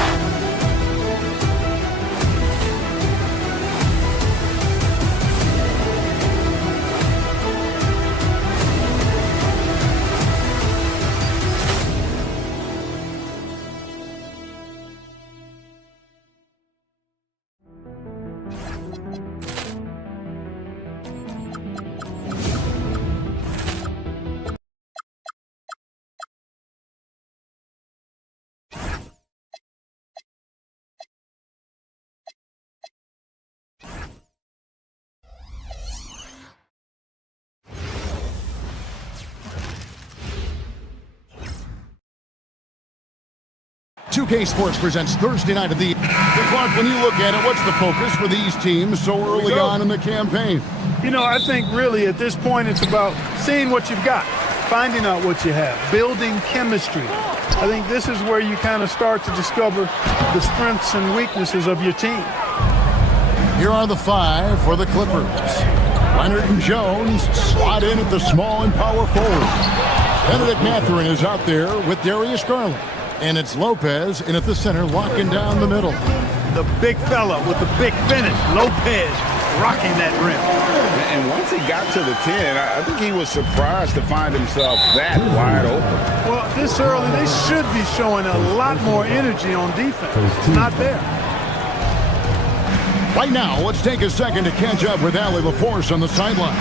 K Sports presents Thursday Night of the Clark. When you look at it, what's the focus for these teams so early on in the campaign? You know, I think really at this point it's about seeing what you've got, finding out what you have, building chemistry. I think this is where you kind of start to discover the strengths and weaknesses of your team. Here are the five for the Clippers. Leonard and Jones slot in at the small and power forward. Benedict Mathurin is out there with Darius Garland. And it's Lopez in at the center, locking down the middle. The big fella with the big finish, Lopez, rocking that rim. And once he got to the 10, I think he was surprised to find himself that wide open. Well, this early, they should be showing a lot more energy on defense. It's not there. Right now, let's take a second to catch up with Allie LaForce on the sideline.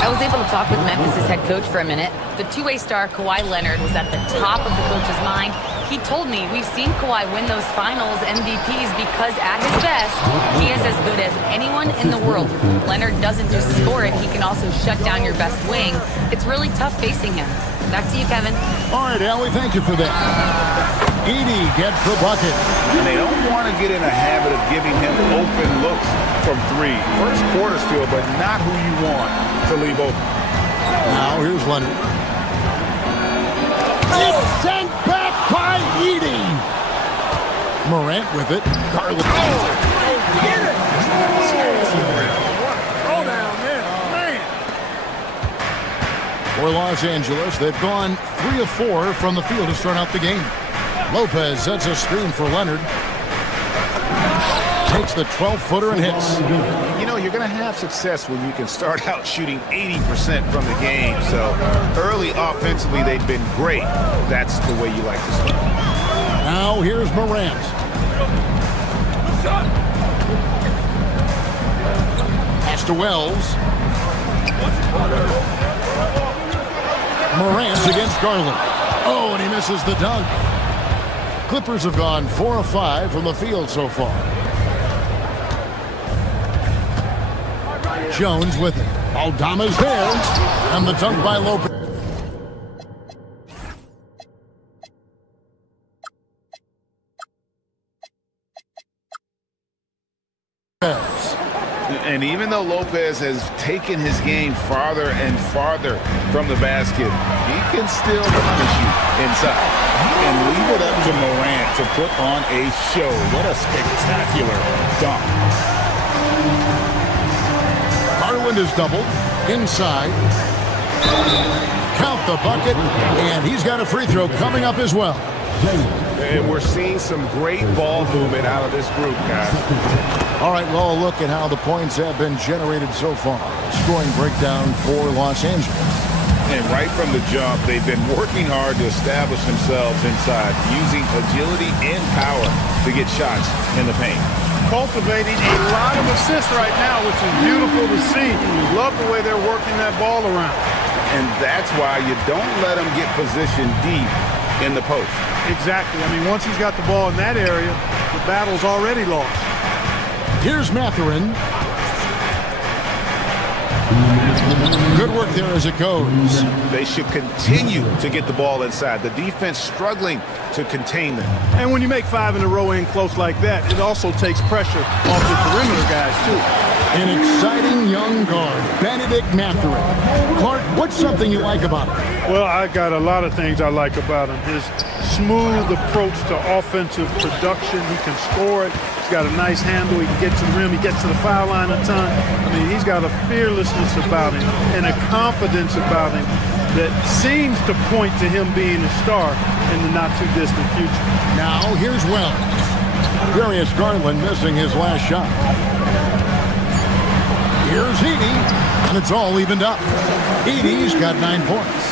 I was able to talk with Memphis' head coach for a minute. The two-way star Kawhi Leonard was at the top of the coach's mind. He told me we've seen Kawhi win those finals MVPs because at his best, he is as good as anyone in the world. Leonard doesn't just score it, he can also shut down your best wing. It's really tough facing him. Back to you, Kevin. All right, Allie, thank you for that. Edey gets the bucket. And they don't want to get in a habit of giving him open looks from three. First quarter still, but not who you want to leave open. Now here's Leonard. It's sent back by Edey. Morant with it. Garland. Get it! Throw down there, man. For Los Angeles, they've gone 3 of 4 from the field to start out the game. Lopez sets a screen for Leonard. Takes the 12-footer and hits. You know, you're going to have success when you can start out shooting 80% from the game. So early offensively, they've been great. That's the way you like to start. Now here's Morant. Pass to Wells. Morant against Garland. Oh, and he misses the dunk. Clippers have gone 4 of 5 from the field so far. Jones with it. Aldama's there. And the dunk by Lopez. And even though Lopez has taken his game farther and farther from the basket, he can still punish you inside. And leave it up to Morant to put on a show. What a spectacular dunk. Garland is doubled. Inside. Count the bucket. And he's got a free throw coming up as well. And we're seeing some great ball movement out of this group, guys. All right, well, look at how the points have been generated so far. Scoring breakdown for Los Angeles. And right from the jump, they've been working hard to establish themselves inside, using agility and power to get shots in the paint. Cultivating a lot of assists right now, which is beautiful to see. Love the way they're working that ball around. And that's why you don't let them get positioned deep in the post. Exactly. I mean, once he's got the ball in that area, the battle's already lost. Here's Mathurin. Good work there as it goes. They should continue to get the ball inside. The defense struggling to contain them. And when you make 5 in a row in close like that, it also takes pressure off the perimeter guys, too. An exciting young guard, Benedict Mathurin. Clark, what's something you like about him? Well, I got a lot of things I like about him. His smooth approach to offensive production. He can score it. He's got a nice handle. He can get to the rim. He gets to the foul line a ton. I mean, he's got a fearlessness about him and a confidence about him that seems to point to him being a star in the not-too-distant future. Now, here's Wells. Darius Garland missing his last shot. Here's Edey, and it's all evened up. Edey's got 9 points.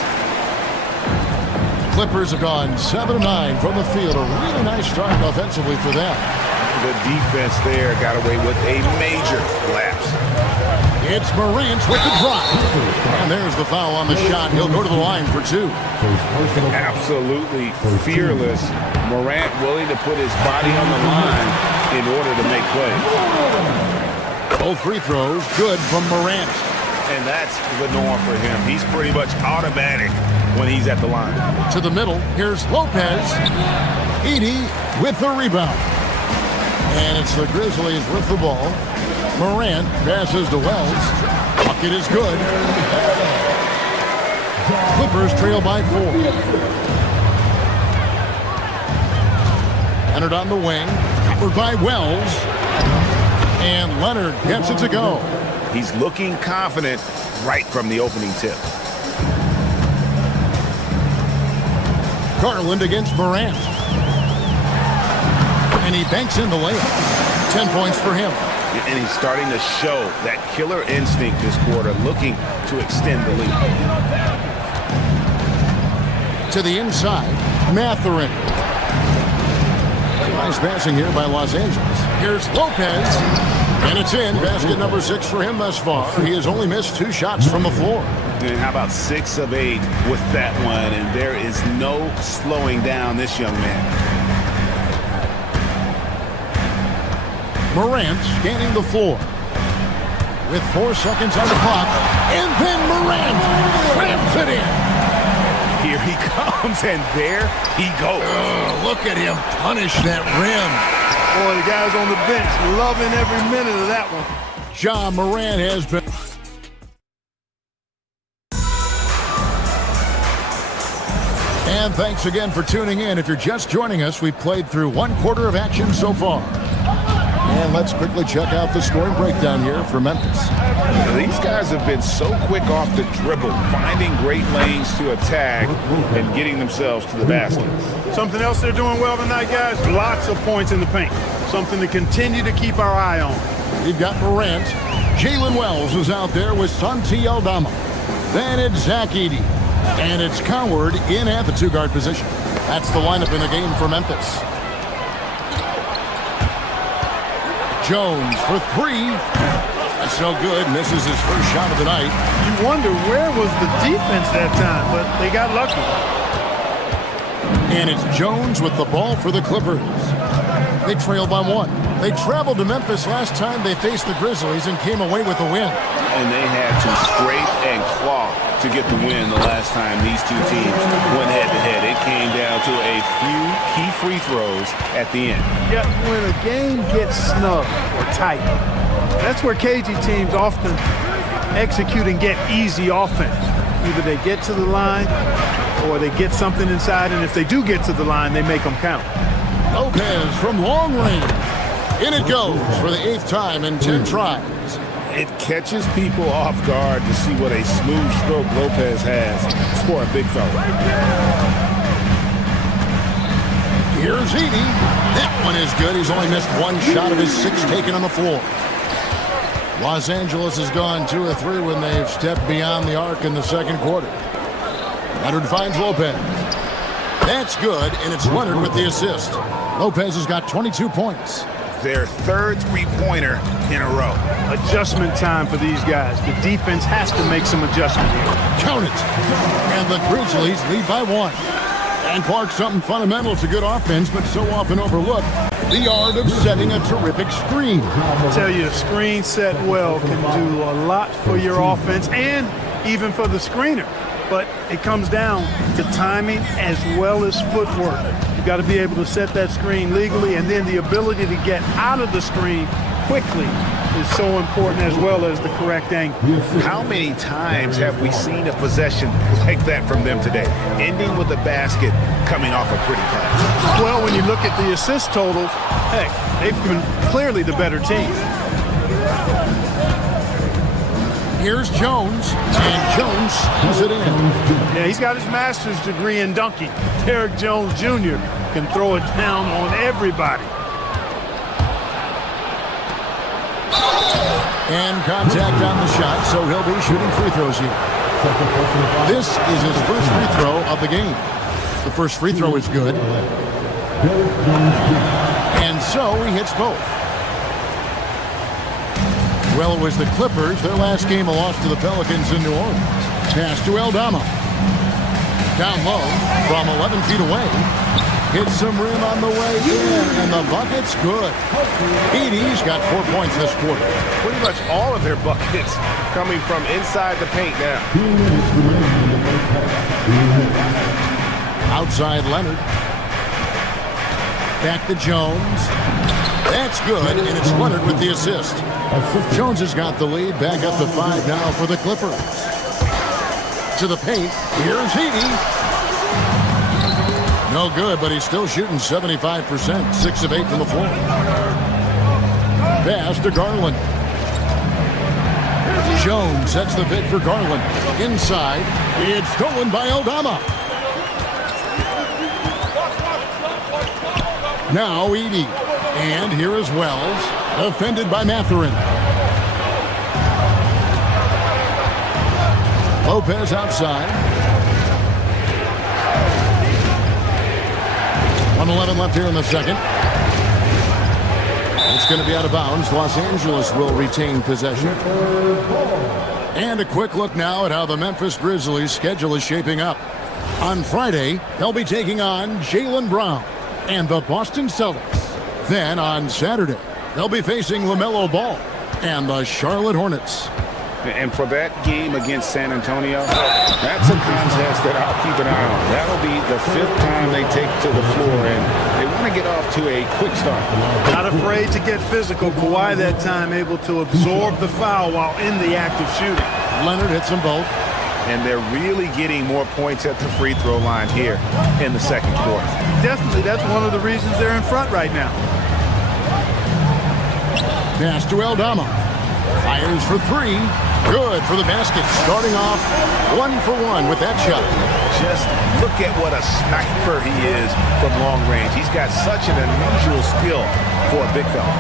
Clippers have gone 7 of 9 from the field. A really nice start offensively for them. The defense there got away with a major lapse. It's Morant with the drop. And there's the foul on the shot. He'll go to the line for 2. Absolutely fearless. Morant willing to put his body on the line in order to make plays. Both free throws good from Morant. And that's the norm for him. He's pretty much automatic when he's at the line. To the middle, here's Lopez. Edey with the rebound. And it's the Grizzlies with the ball. Morant passes to Wells. Bucket is good. Clippers trail by 4. Leonard on the wing. Covered by Wells. And Leonard gets it to go. He's looking confident right from the opening tip. Garland against Morant. And he banks in the layup. 10 points for him. And he's starting to show that killer instinct this quarter, looking to extend the lead. To the inside, Mathurin. Nice passing here by Los Angeles. Here's Lopez. And it's in. Basket number 6 for him thus far. He has only missed 2 shots from the floor. And how about 6 of 8 with that one? And there is no slowing down this young man. Morant scanning the floor. With 4 seconds on the clock. And then Morant slams it in. Here he comes, and there he goes. Oh, look at him punish that rim. Boy, the guys on the bench loving every minute of that one. Ja Morant has been... And thanks again for tuning in. If you're just joining us, we've played through 1 quarter of action so far. And let's quickly check out the scoring breakdown here for Memphis. These guys have been so quick off the dribble, finding great lanes to attack and getting themselves to the basket. Something else they're doing well tonight, guys, lots of points in the paint. Something to continue to keep our eye on. We've got Morant. Jalen Wells is out there with Santi Aldama. Then it's Zach Edey. And it's Coward in at the two-guard position. That's the lineup in the game for Memphis. Jones for three. That's no good. Misses his first shot of the night. You wonder where was the defense that time, but they got lucky. And it's Jones with the ball for the Clippers. They trail by one. They traveled to Memphis last time they faced the Grizzlies and came away with a win. And they had to scrape and claw to get the win the last time these two teams went head-to-head. It came down to a few key free throws at the end. Yeah, when a game gets snug or tight, that's where KG teams often execute and get easy offense. Either they get to the line or they get something inside, and if they do get to the line, they make them count. Lopez from long range. In it goes for the 8th time in 10 tries. It catches people off guard to see what a smooth stroke Lopez has for a big fella. Here's Edey. That one is good. He's only missed one shot of his 6 taken on the floor. Los Angeles has gone 2 of 3 when they've stepped beyond the arc in the second quarter. Leonard finds Lopez. That's good, and it's Leonard with the assist. Lopez has got 22 points. Their third three-pointer in a row. Adjustment time for these guys. The defense has to make some adjustment here. Count it. And the Grizzlies lead by 1. And Clark, something fundamental to good offense, but so often overlooked. The art of setting a terrific screen. I tell you, a screen set well can do a lot for your offense and even for the screener. But it comes down to timing as well as footwork. You've got to be able to set that screen legally, and then the ability to get out of the screen quickly is so important, as well as the correct angle. How many times have we seen a possession like that from them today, ending with a basket coming off a pretty pass? Well, when you look at the assist totals, heck, they've been clearly the better team. Here's Jones, and Jones slams it in. Yeah, he's got his master's degree in dunking. Derrick Jones Jr. can throw it down on everybody. And contact on the shot, so he'll be shooting free throws here. This is his first free throw of the game. The first free throw is good. And so he hits both. Well, it was the Clippers. Their last game, a loss to the Pelicans in New Orleans. Pass to Aldama. Down low from 11 feet away. Hits some rim on the way in, and the bucket's good. Edey's got 4 points this quarter. Pretty much all of their buckets coming from inside the paint now. Outside Leonard. Back to Jones. That's good, and it's Leonard with the assist. Jones has got the lead. Back up to 5 now for the Clippers. To the paint. Here's Edey. No good, but he's still shooting 75%. 6 of 8 from the floor. Pass to Garland. Jones sets the pick for Garland. Inside. It's stolen by Aldama. Now Edey. And here is Wells. Defended by Mathurin. Lopez outside. 1:11 left here in the second. It's going to be out of bounds. Los Angeles will retain possession. And a quick look now at how the Memphis Grizzlies' schedule is shaping up. On Friday, they'll be taking on Jaylen Brown and the Boston Celtics. Then on Saturday, they'll be facing LaMelo Ball and the Charlotte Hornets. And for that game against San Antonio, that's a contest that I'll keep an eye on. That'll be the 5th time they take to the floor, and they want to get off to a quick start. Not afraid to get physical. Kawhi that time able to absorb the foul while in the act of shooting. Leonard hits them both. And they're really getting more points at the free throw line here in the second quarter. Definitely, that's one of the reasons they're in front right now. Pass to Eldama. Fires for three. Good for the basket. Starting off 1 for 1 with that shot. Just look at what a sniper he is from long range. He's got such an unusual skill for a big fella.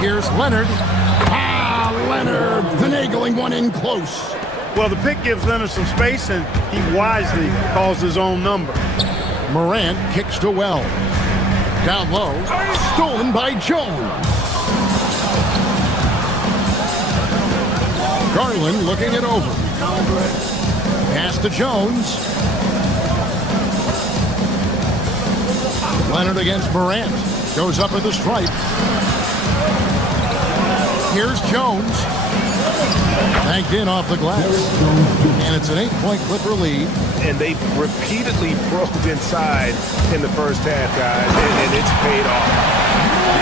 Here's Leonard. Leonard finagling one in close. Well, the pick gives Leonard some space, and he wisely calls his own number. Morant kicks to Well. Down low. Stolen by Jones. Garland looking it over. Pass to Jones. Leonard against Morant. Goes up at the stripe. Here's Jones. Banked in off the glass. And it's an 8-point Clipper lead. And they've repeatedly probed inside in the first half, guys, and it's paid off.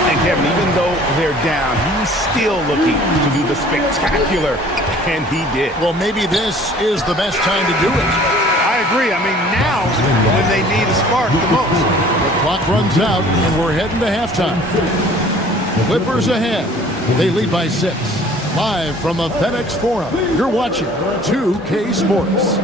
And Kevin, even though they're down, he's still looking to do the spectacular, and he did. Well, maybe this is the best time to do it. I agree. I mean, now when they need a spark the most. The clock runs out, and we're heading to halftime. Clippers ahead. They lead by 6. Live from the FedEx Forum, you're watching 2K Sports.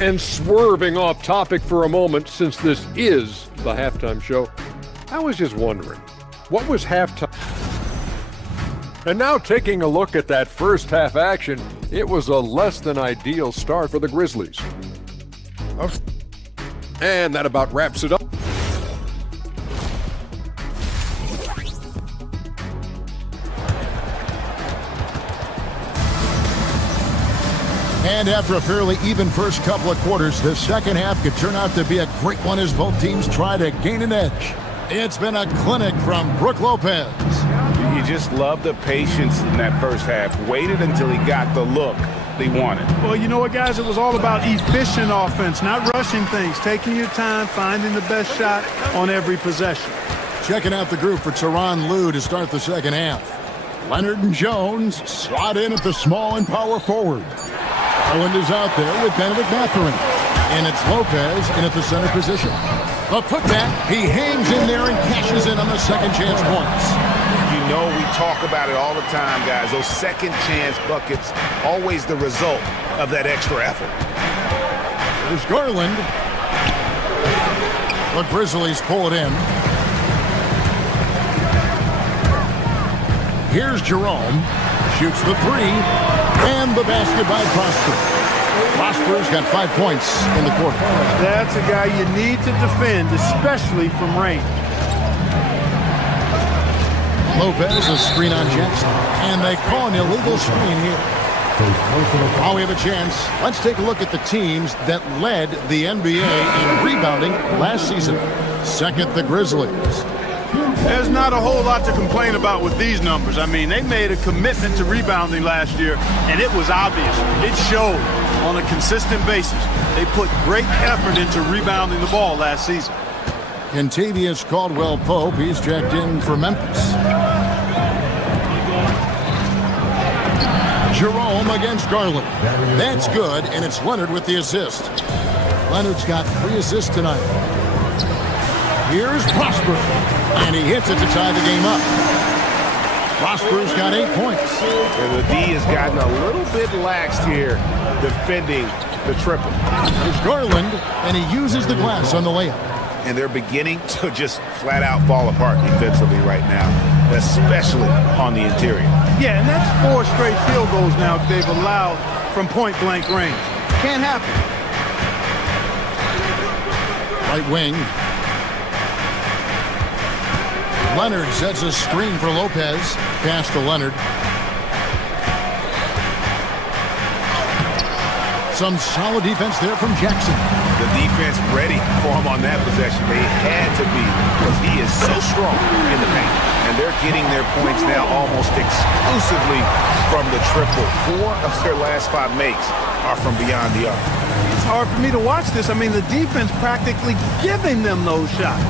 And swerving off topic for a moment, since this is the halftime show, I was just wondering, what was halftime? And now taking a look at that first half action, it was a less than ideal start for the Grizzlies. And that about wraps it up. And after a fairly even first couple of quarters, the second half could turn out to be a great one as both teams try to gain an edge. It's been a clinic from Brook Lopez. You just love the patience in that first half. Waited until he got the look they wanted. Well, you know what, guys? It was all about efficient offense, not rushing things, taking your time, finding the best shot on every possession. Checking out the group for Tyronn Lue to start the second half. Leonard and Jones slot in at the small and power forward. Garland is out there with Benedict Mathurin. And it's Lopez in at the center position. A putback, he hangs in there and cashes in on the second chance points. You know we talk about it all the time, guys. Those second chance buckets, always the result of that extra effort. There's Garland. The Grizzlies pull it in. Here's Jerome. Shoots the three. And the basket by Prosper. Prosper's got 5 points in the quarter. That's a guy you need to defend, especially from range. Lopez, a screen on Jackson. And they call an illegal screen here. While we have a chance, let's take a look at the teams that led the NBA in rebounding last season. Second, the Grizzlies. There's not a whole lot to complain about with these numbers. I mean, they made a commitment to rebounding last year, and it was obvious. It showed on a consistent basis. They put great effort into rebounding the ball last season. Kentavious Caldwell-Pope, he's checked in for Memphis. Jerome against Garland. That's good, and it's Leonard with the assist. Leonard's got 3 assists tonight. Here's Prosper, and he hits it to tie the game up. Prosper's got 8 points. And the D has gotten a little bit laxed here defending the triple. There's Garland, and he uses the glass on the layup. And they're beginning to just flat out fall apart defensively right now, especially on the interior. Yeah, and that's 4 straight field goals now they've allowed from point-blank range. Can't happen. Right wing. Leonard sets a screen for Lopez. Pass to Leonard. Some solid defense there from Jackson. The defense ready for him on that possession. They had to be because he is so strong in the paint. And they're getting their points now almost exclusively from the triple. 4 of their last 5 makes are from beyond the arc. It's hard for me to watch this. I mean, the defense practically giving them those shots.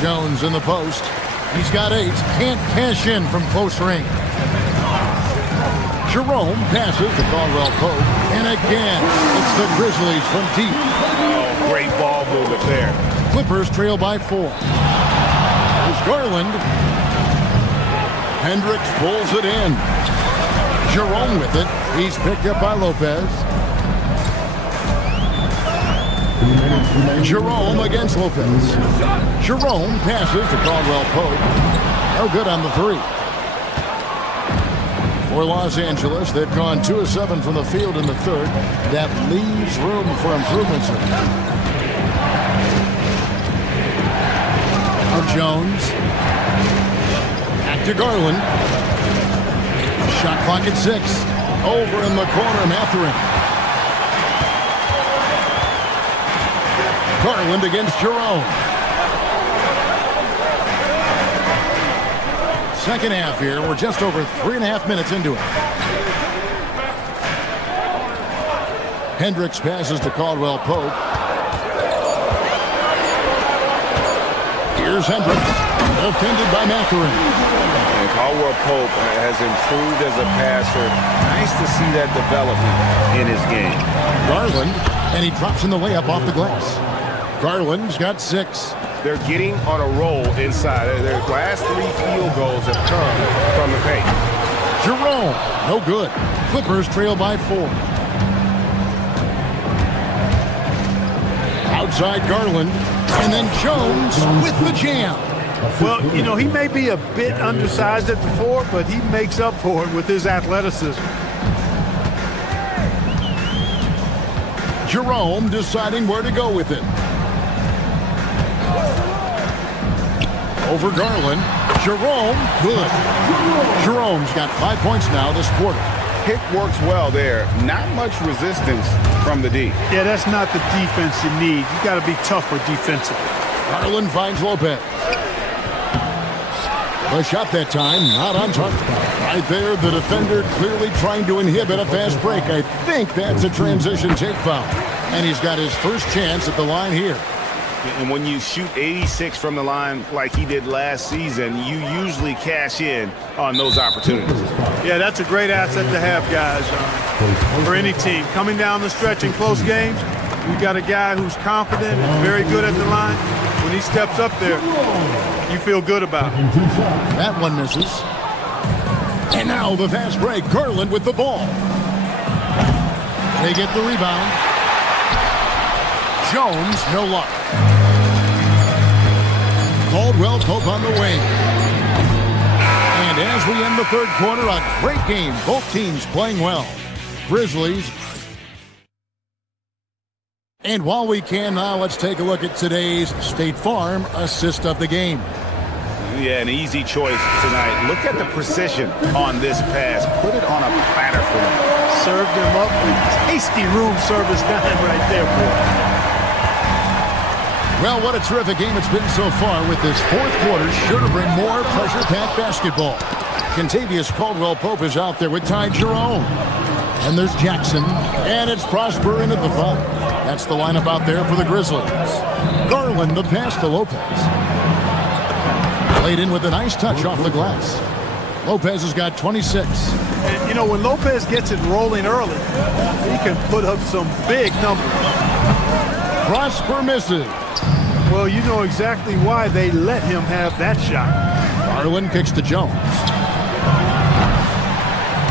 Jones in the post. He's got 8. Can't cash in from close range. Jerome passes to Caldwell Pope. And again, it's the Grizzlies from deep. Oh, great ball movement there. Clippers trail by 4. Here's Garland. Hendricks pulls it in. Jerome with it. He's picked up by Lopez. Jerome against Lopez. Jerome passes to Caldwell Pope. No good on the 3. For Los Angeles, they've gone 2 of 7 from the field in the third. That leaves room for improvements. Now Jones. Back to Garland. Shot clock at 6. Over in the corner, Mathurin. Garland against Jerome. Second half here. We're just over 3.5 minutes into it. Hendricks passes to Caldwell Pope. Here's Hendricks. Defended by Mathurin. And Caldwell Pope has improved as a passer. Nice to see that development in his game. Garland, and he drops in the layup off the glass. Garland's got 6. They're getting on a roll inside. Their last 3 field goals have come from the paint. Jerome, no good. Clippers trail by 4. Outside Garland, and then Jones with the jam. Well, you know, he may be a bit undersized at the 4, but he makes up for it with his athleticism. Jerome deciding where to go with it. Over Garland. Jerome, good. Jerome's got 5 points now this quarter. Pick works well there. Not much resistance from the D. Yeah, that's not the defense you need. You got to be tougher defensively. Garland finds Lopez. The shot that time, not on target. Right there, the defender clearly trying to inhibit a fast break. I think that's a transition take foul. And he's got his first chance at the line here. And when you shoot 86 from the line like he did last season, you usually cash in on those opportunities. Yeah, that's a great asset to have, guys, for any team. Coming down the stretch in close games, you got a guy who's confident and very good at the line. When he steps up there, you feel good about it. That one misses. And now the fast break. Garland with the ball. They get the rebound. Jones, no luck. Caldwell Pope on the wing. And as we end the third quarter, a great game. Both teams playing well. Grizzlies. And while we can now, let's take a look at today's State Farm assist of the game. Yeah, an easy choice tonight. Look at the precision on this pass. Put it on a platter for him. Served him up with tasty room service dime right there, boy. Well, what a terrific game it's been so far, with this fourth quarter sure to bring more pressure-packed basketball. Contavious Caldwell Pope is out there with Ty Jerome. And there's Jackson, and it's Prosper in at the 5. That's the lineup out there for the Grizzlies. Garland, the pass to Lopez. Played in with a nice touch off the glass. Lopez has got 26. And, you know, when Lopez gets it rolling early, he can put up some big numbers. Prosper misses. Well, you know exactly why they let him have that shot. Garland kicks to Jones.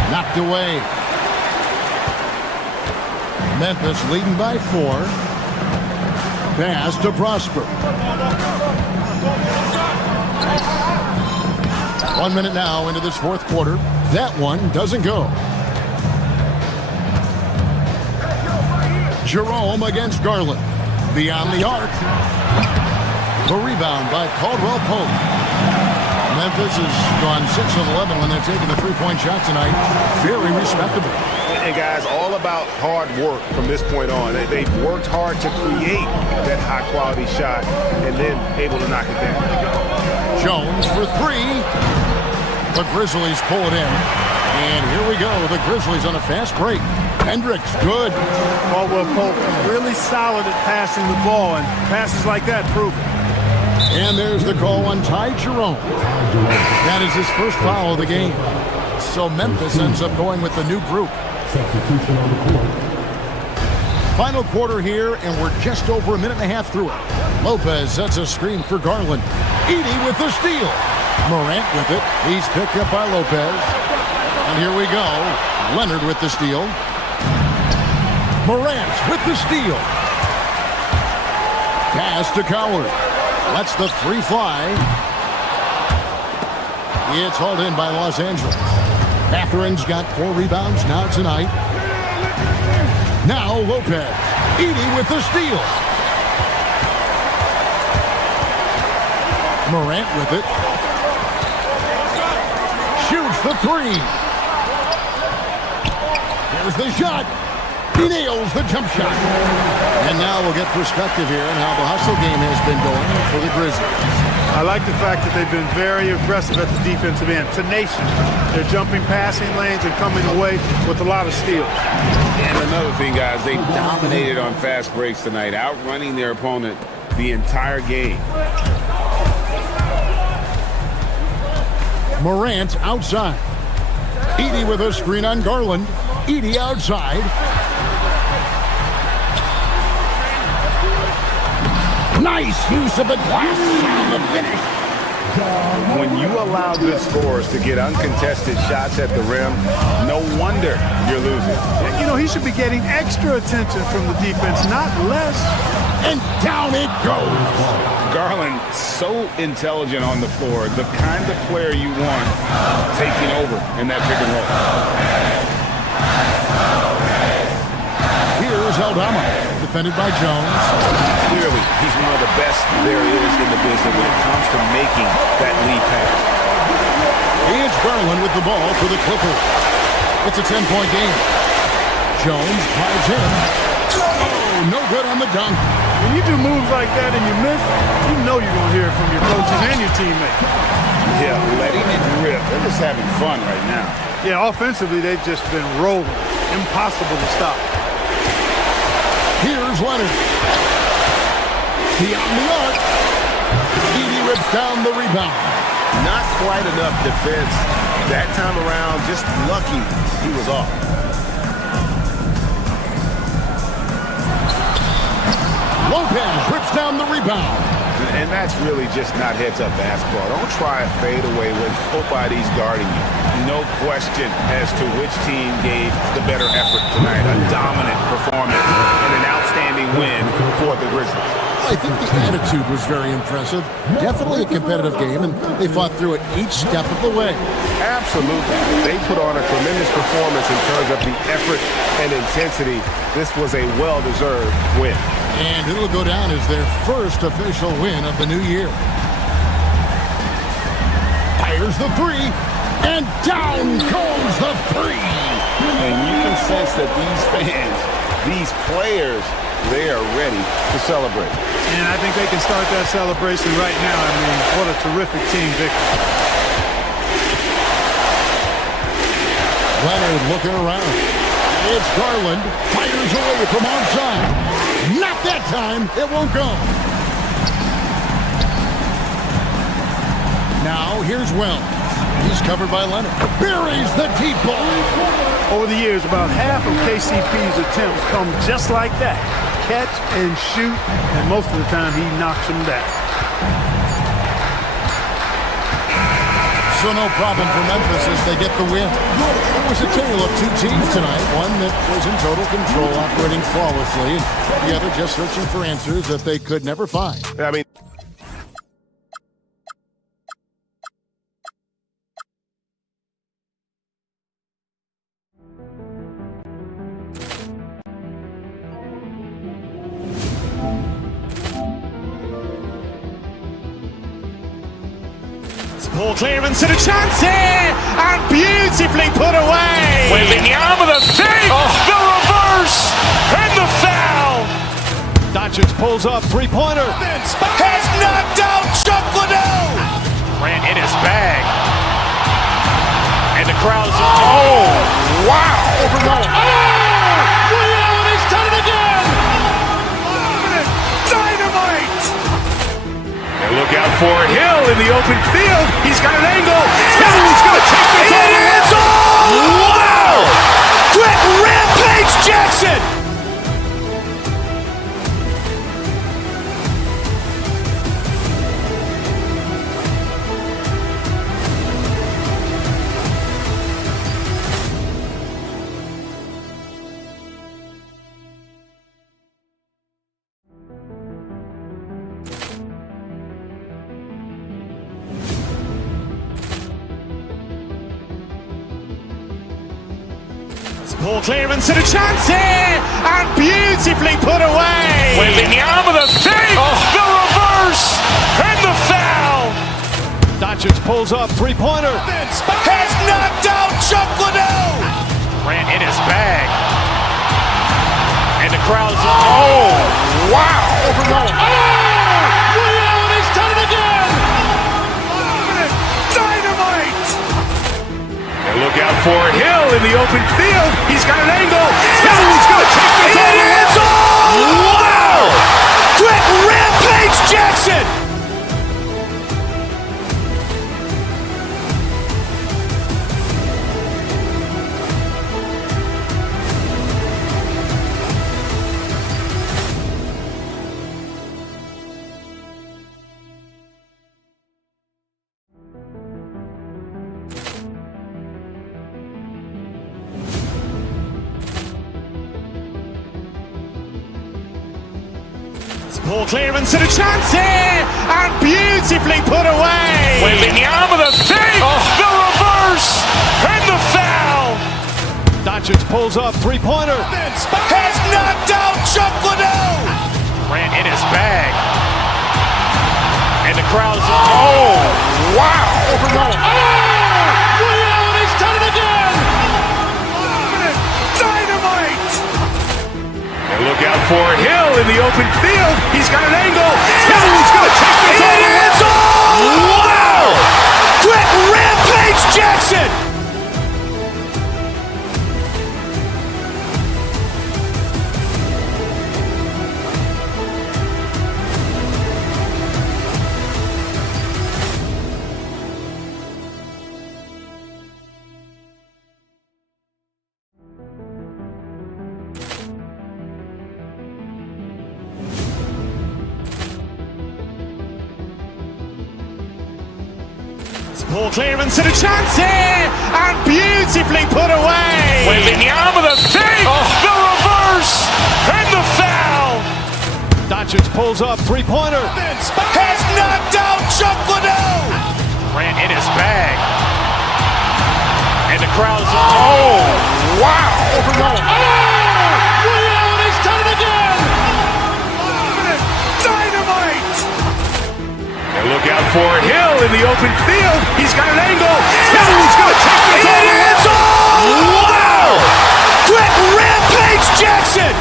Knocked away. Memphis leading by 4. Pass to Prosper. 1 minute now into this fourth quarter. That one doesn't go. Jerome against Garland. Beyond the arc. The rebound by Caldwell Pope. Memphis has gone 6 of 11 when they've taken the three-point shot tonight. Very respectable. And guys, all about hard work from this point on. They've worked hard to create that high-quality shot and then able to knock it down. Jones for 3. The Grizzlies pull it in. And here we go. The Grizzlies on a fast break. Hendricks, good. Caldwell Pope really solid at passing the ball, and passes like that prove it. And there's the call on Ty Jerome. That is his first foul of the game. So Memphis ends up going with the new group. Substitution on the court. Final quarter here, and we're just over a minute and a half through it. Lopez sets a screen for Garland. Edey with the steal. Morant with it. He's picked up by Lopez. And here we go. Leonard with the steal. Morant with the steal. Pass to Coward. Lets the three fly. It's hauled in by Los Angeles. Matherin's got 4 rebounds now tonight. Now Lopez. Edey with the steal. Morant with it. Shoots the three. Here's the shot. He nails the jump shot. And now we'll get perspective here on how the hustle game has been going for the Grizzlies. I like the fact that they've been very aggressive at the defensive end. Tenacious. They're jumping passing lanes and coming away with a lot of steals. And another thing, guys, they dominated on fast breaks tonight, outrunning their opponent the entire game. Morant outside. Edey with a screen on Garland. Edey outside. Nice use of the glass on the finish. When you allow good scorers to get uncontested shots at the rim, no wonder you're losing. You know, he should be getting extra attention from the defense, not less. And down it goes. Garland, so intelligent on the floor, the kind of player you want taking over in that pick and roll. Here's Aldama, defended by Jones. Clearly, he's one of the best there is in the business when it comes to making that lead pass. It's Garland with the ball for the Clippers. It's a 10-point game. Jones drives in. Oh, no good on the dunk. When you do moves like that and you miss, you know you're going to hear it from your coaches and your teammates. Yeah, letting it rip. They're just having fun right now. Yeah, offensively, they've just been rolling. Impossible to stop. Here's Leonard. Beyond the arc. Edey rips down the rebound. Not quite enough defense that time around. Just lucky he was off. Lopez rips down the rebound. And that's really just not heads-up basketball. Don't try a fadeaway when nobody's guarding you. No question as to which team gave the better effort tonight. A dominant performance and an outstanding win for the Grizzlies. I think the attitude was very impressive. Definitely a competitive game, and they fought through it each step of the way. Absolutely. They put on a tremendous performance in terms of the effort and intensity. This was a well-deserved win. And it'll go down as their first official win of the new year. Fires the three, and down goes the three. And you can sense that these fans, these players, they are ready to celebrate. And I think they can start that celebration right now. I mean, what a terrific team victory. Leonard looking around. It's Garland. Fires away from outside. Not that time. It won't go. Now here's Wells. He's covered by Leonard. Buries the deep ball. Over the years, about half of KCP's attempts come just like that. Catch and shoot, and most of the time he knocks them down. So no problem for Memphis as they get the win. It was a tale of two teams tonight. One that was in total control, operating flawlessly, and the other just searching for answers that they could never find. I mean, Ball clearance and a chance here, and beautifully put away. Wembanyama the save, the reverse, and the foul. Doncic pulls up, three-pointer. Has knocked out Chuck Liddell. Ran in his bag, and the crowd's oh wow! He's done it again. Dynamite. Look out for Hill in the open field. He's got an angle. Hill's going to take this all the way. Wow! Quick rampage Jackson! Ball clearance and a chance here, and beautifully put away. Wembanyama the fake, the reverse, and the foul. Doncic pulls up, three-pointer. Has knocked out Chuck Liddell. Ran in his bag. And the crowd's, oh, wow. Liddell, and he's done it again. Dynamite. And look out for Hill in the open field. He's got an angle. Hill's going to take this all the way. Wow! Quick rampage Jackson. Ball clearance and a chance here, and beautifully put away. Wembanyama the fake, the reverse, and the foul. Doncic pulls up, three-pointer. Has knocked out Chuck Liddell. Ran in his bag. And the crowd's, oh, wow. Liddell, and he's done it again. Dynamite. And look out for Hill in the open field. He's got an angle. Hill's going to take this all the way. Wow! Quick rampage Jackson. Ball clearance and a chance here, and beautifully put away. Wembanyama the fake, the reverse, and the foul. Doncic pulls up, three-pointer. Has knocked out Chuck Liddell. Ran in his bag. And the crowd's, oh, wow. Liddell, and he's done it again. Dynamite. And look out for Hill in the open field. He's got an angle. Hill's going to take this all the way. Wow! Quick rampage Jackson.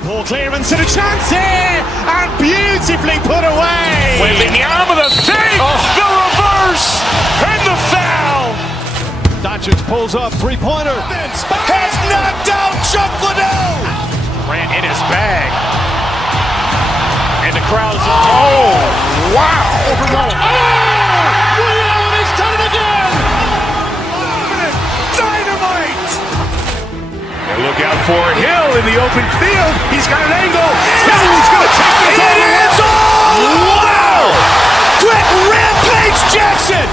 Ball clearance and a chance here, and beautifully put away. Wembanyama the fake, the reverse, and the foul. Doncic pulls up, three-pointer. Has knocked out Chuck Liddell. Ran in his bag. And the crowd's, oh, wow. Liddell, and he's done it again. Dynamite. And look out for Hill in the open field. He's got an angle. Hill's going to take this all the way. Wow! Quick rampage Jackson.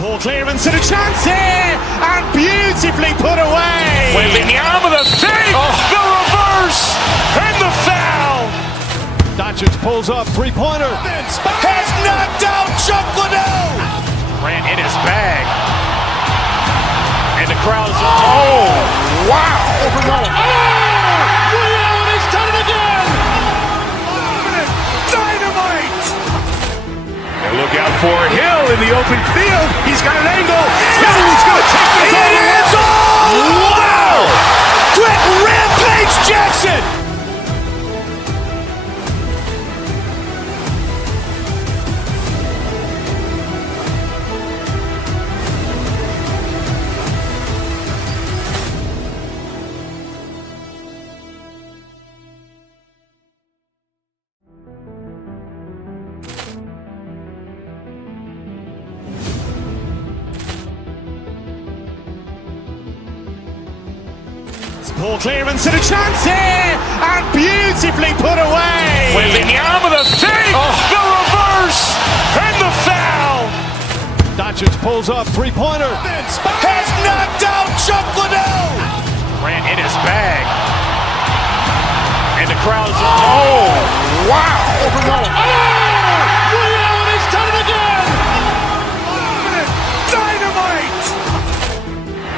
Ball clearance and a chance here, and beautifully put away. Wembanyama the save, the reverse, and the foul. Doncic pulls up, three-pointer. Has knocked out Chuck Liddell. Ran in his bag. And the crowd's wow. He's done it again. Dynamite. And look out for Hill in the open field. He's got an angle. Hill's going to take this all the way. Wow. Quick Rampage Jackson. Ball clearance and a chance here, and beautifully put away. Wembanyama the save, the reverse, and the foul. Doncic pulls up, three-pointer. Has knocked out Chuck Liddell. Ran in his bag. And the crowd's wow. He's done it again. Dynamite.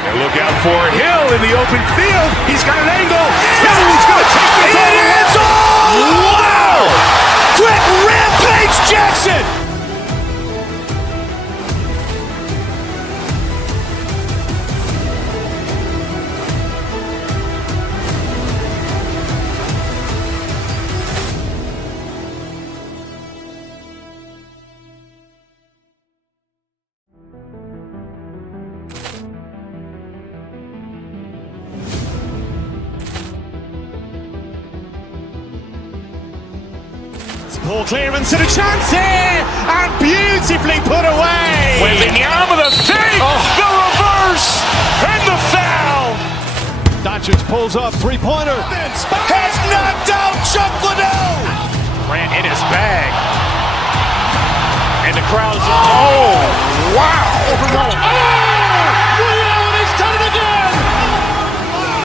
And look out for Hill in the open field. He's got an angle. Hill's going to take this all the way. Wow. Quick Rampage Jackson. Ball clearance and a chance here, and beautifully put away. Wembanyama the save, the reverse, and the foul. Doncic pulls up, three-pointer. Has knocked out Chuck Liddell. Ran in his bag. And the crowd's wow.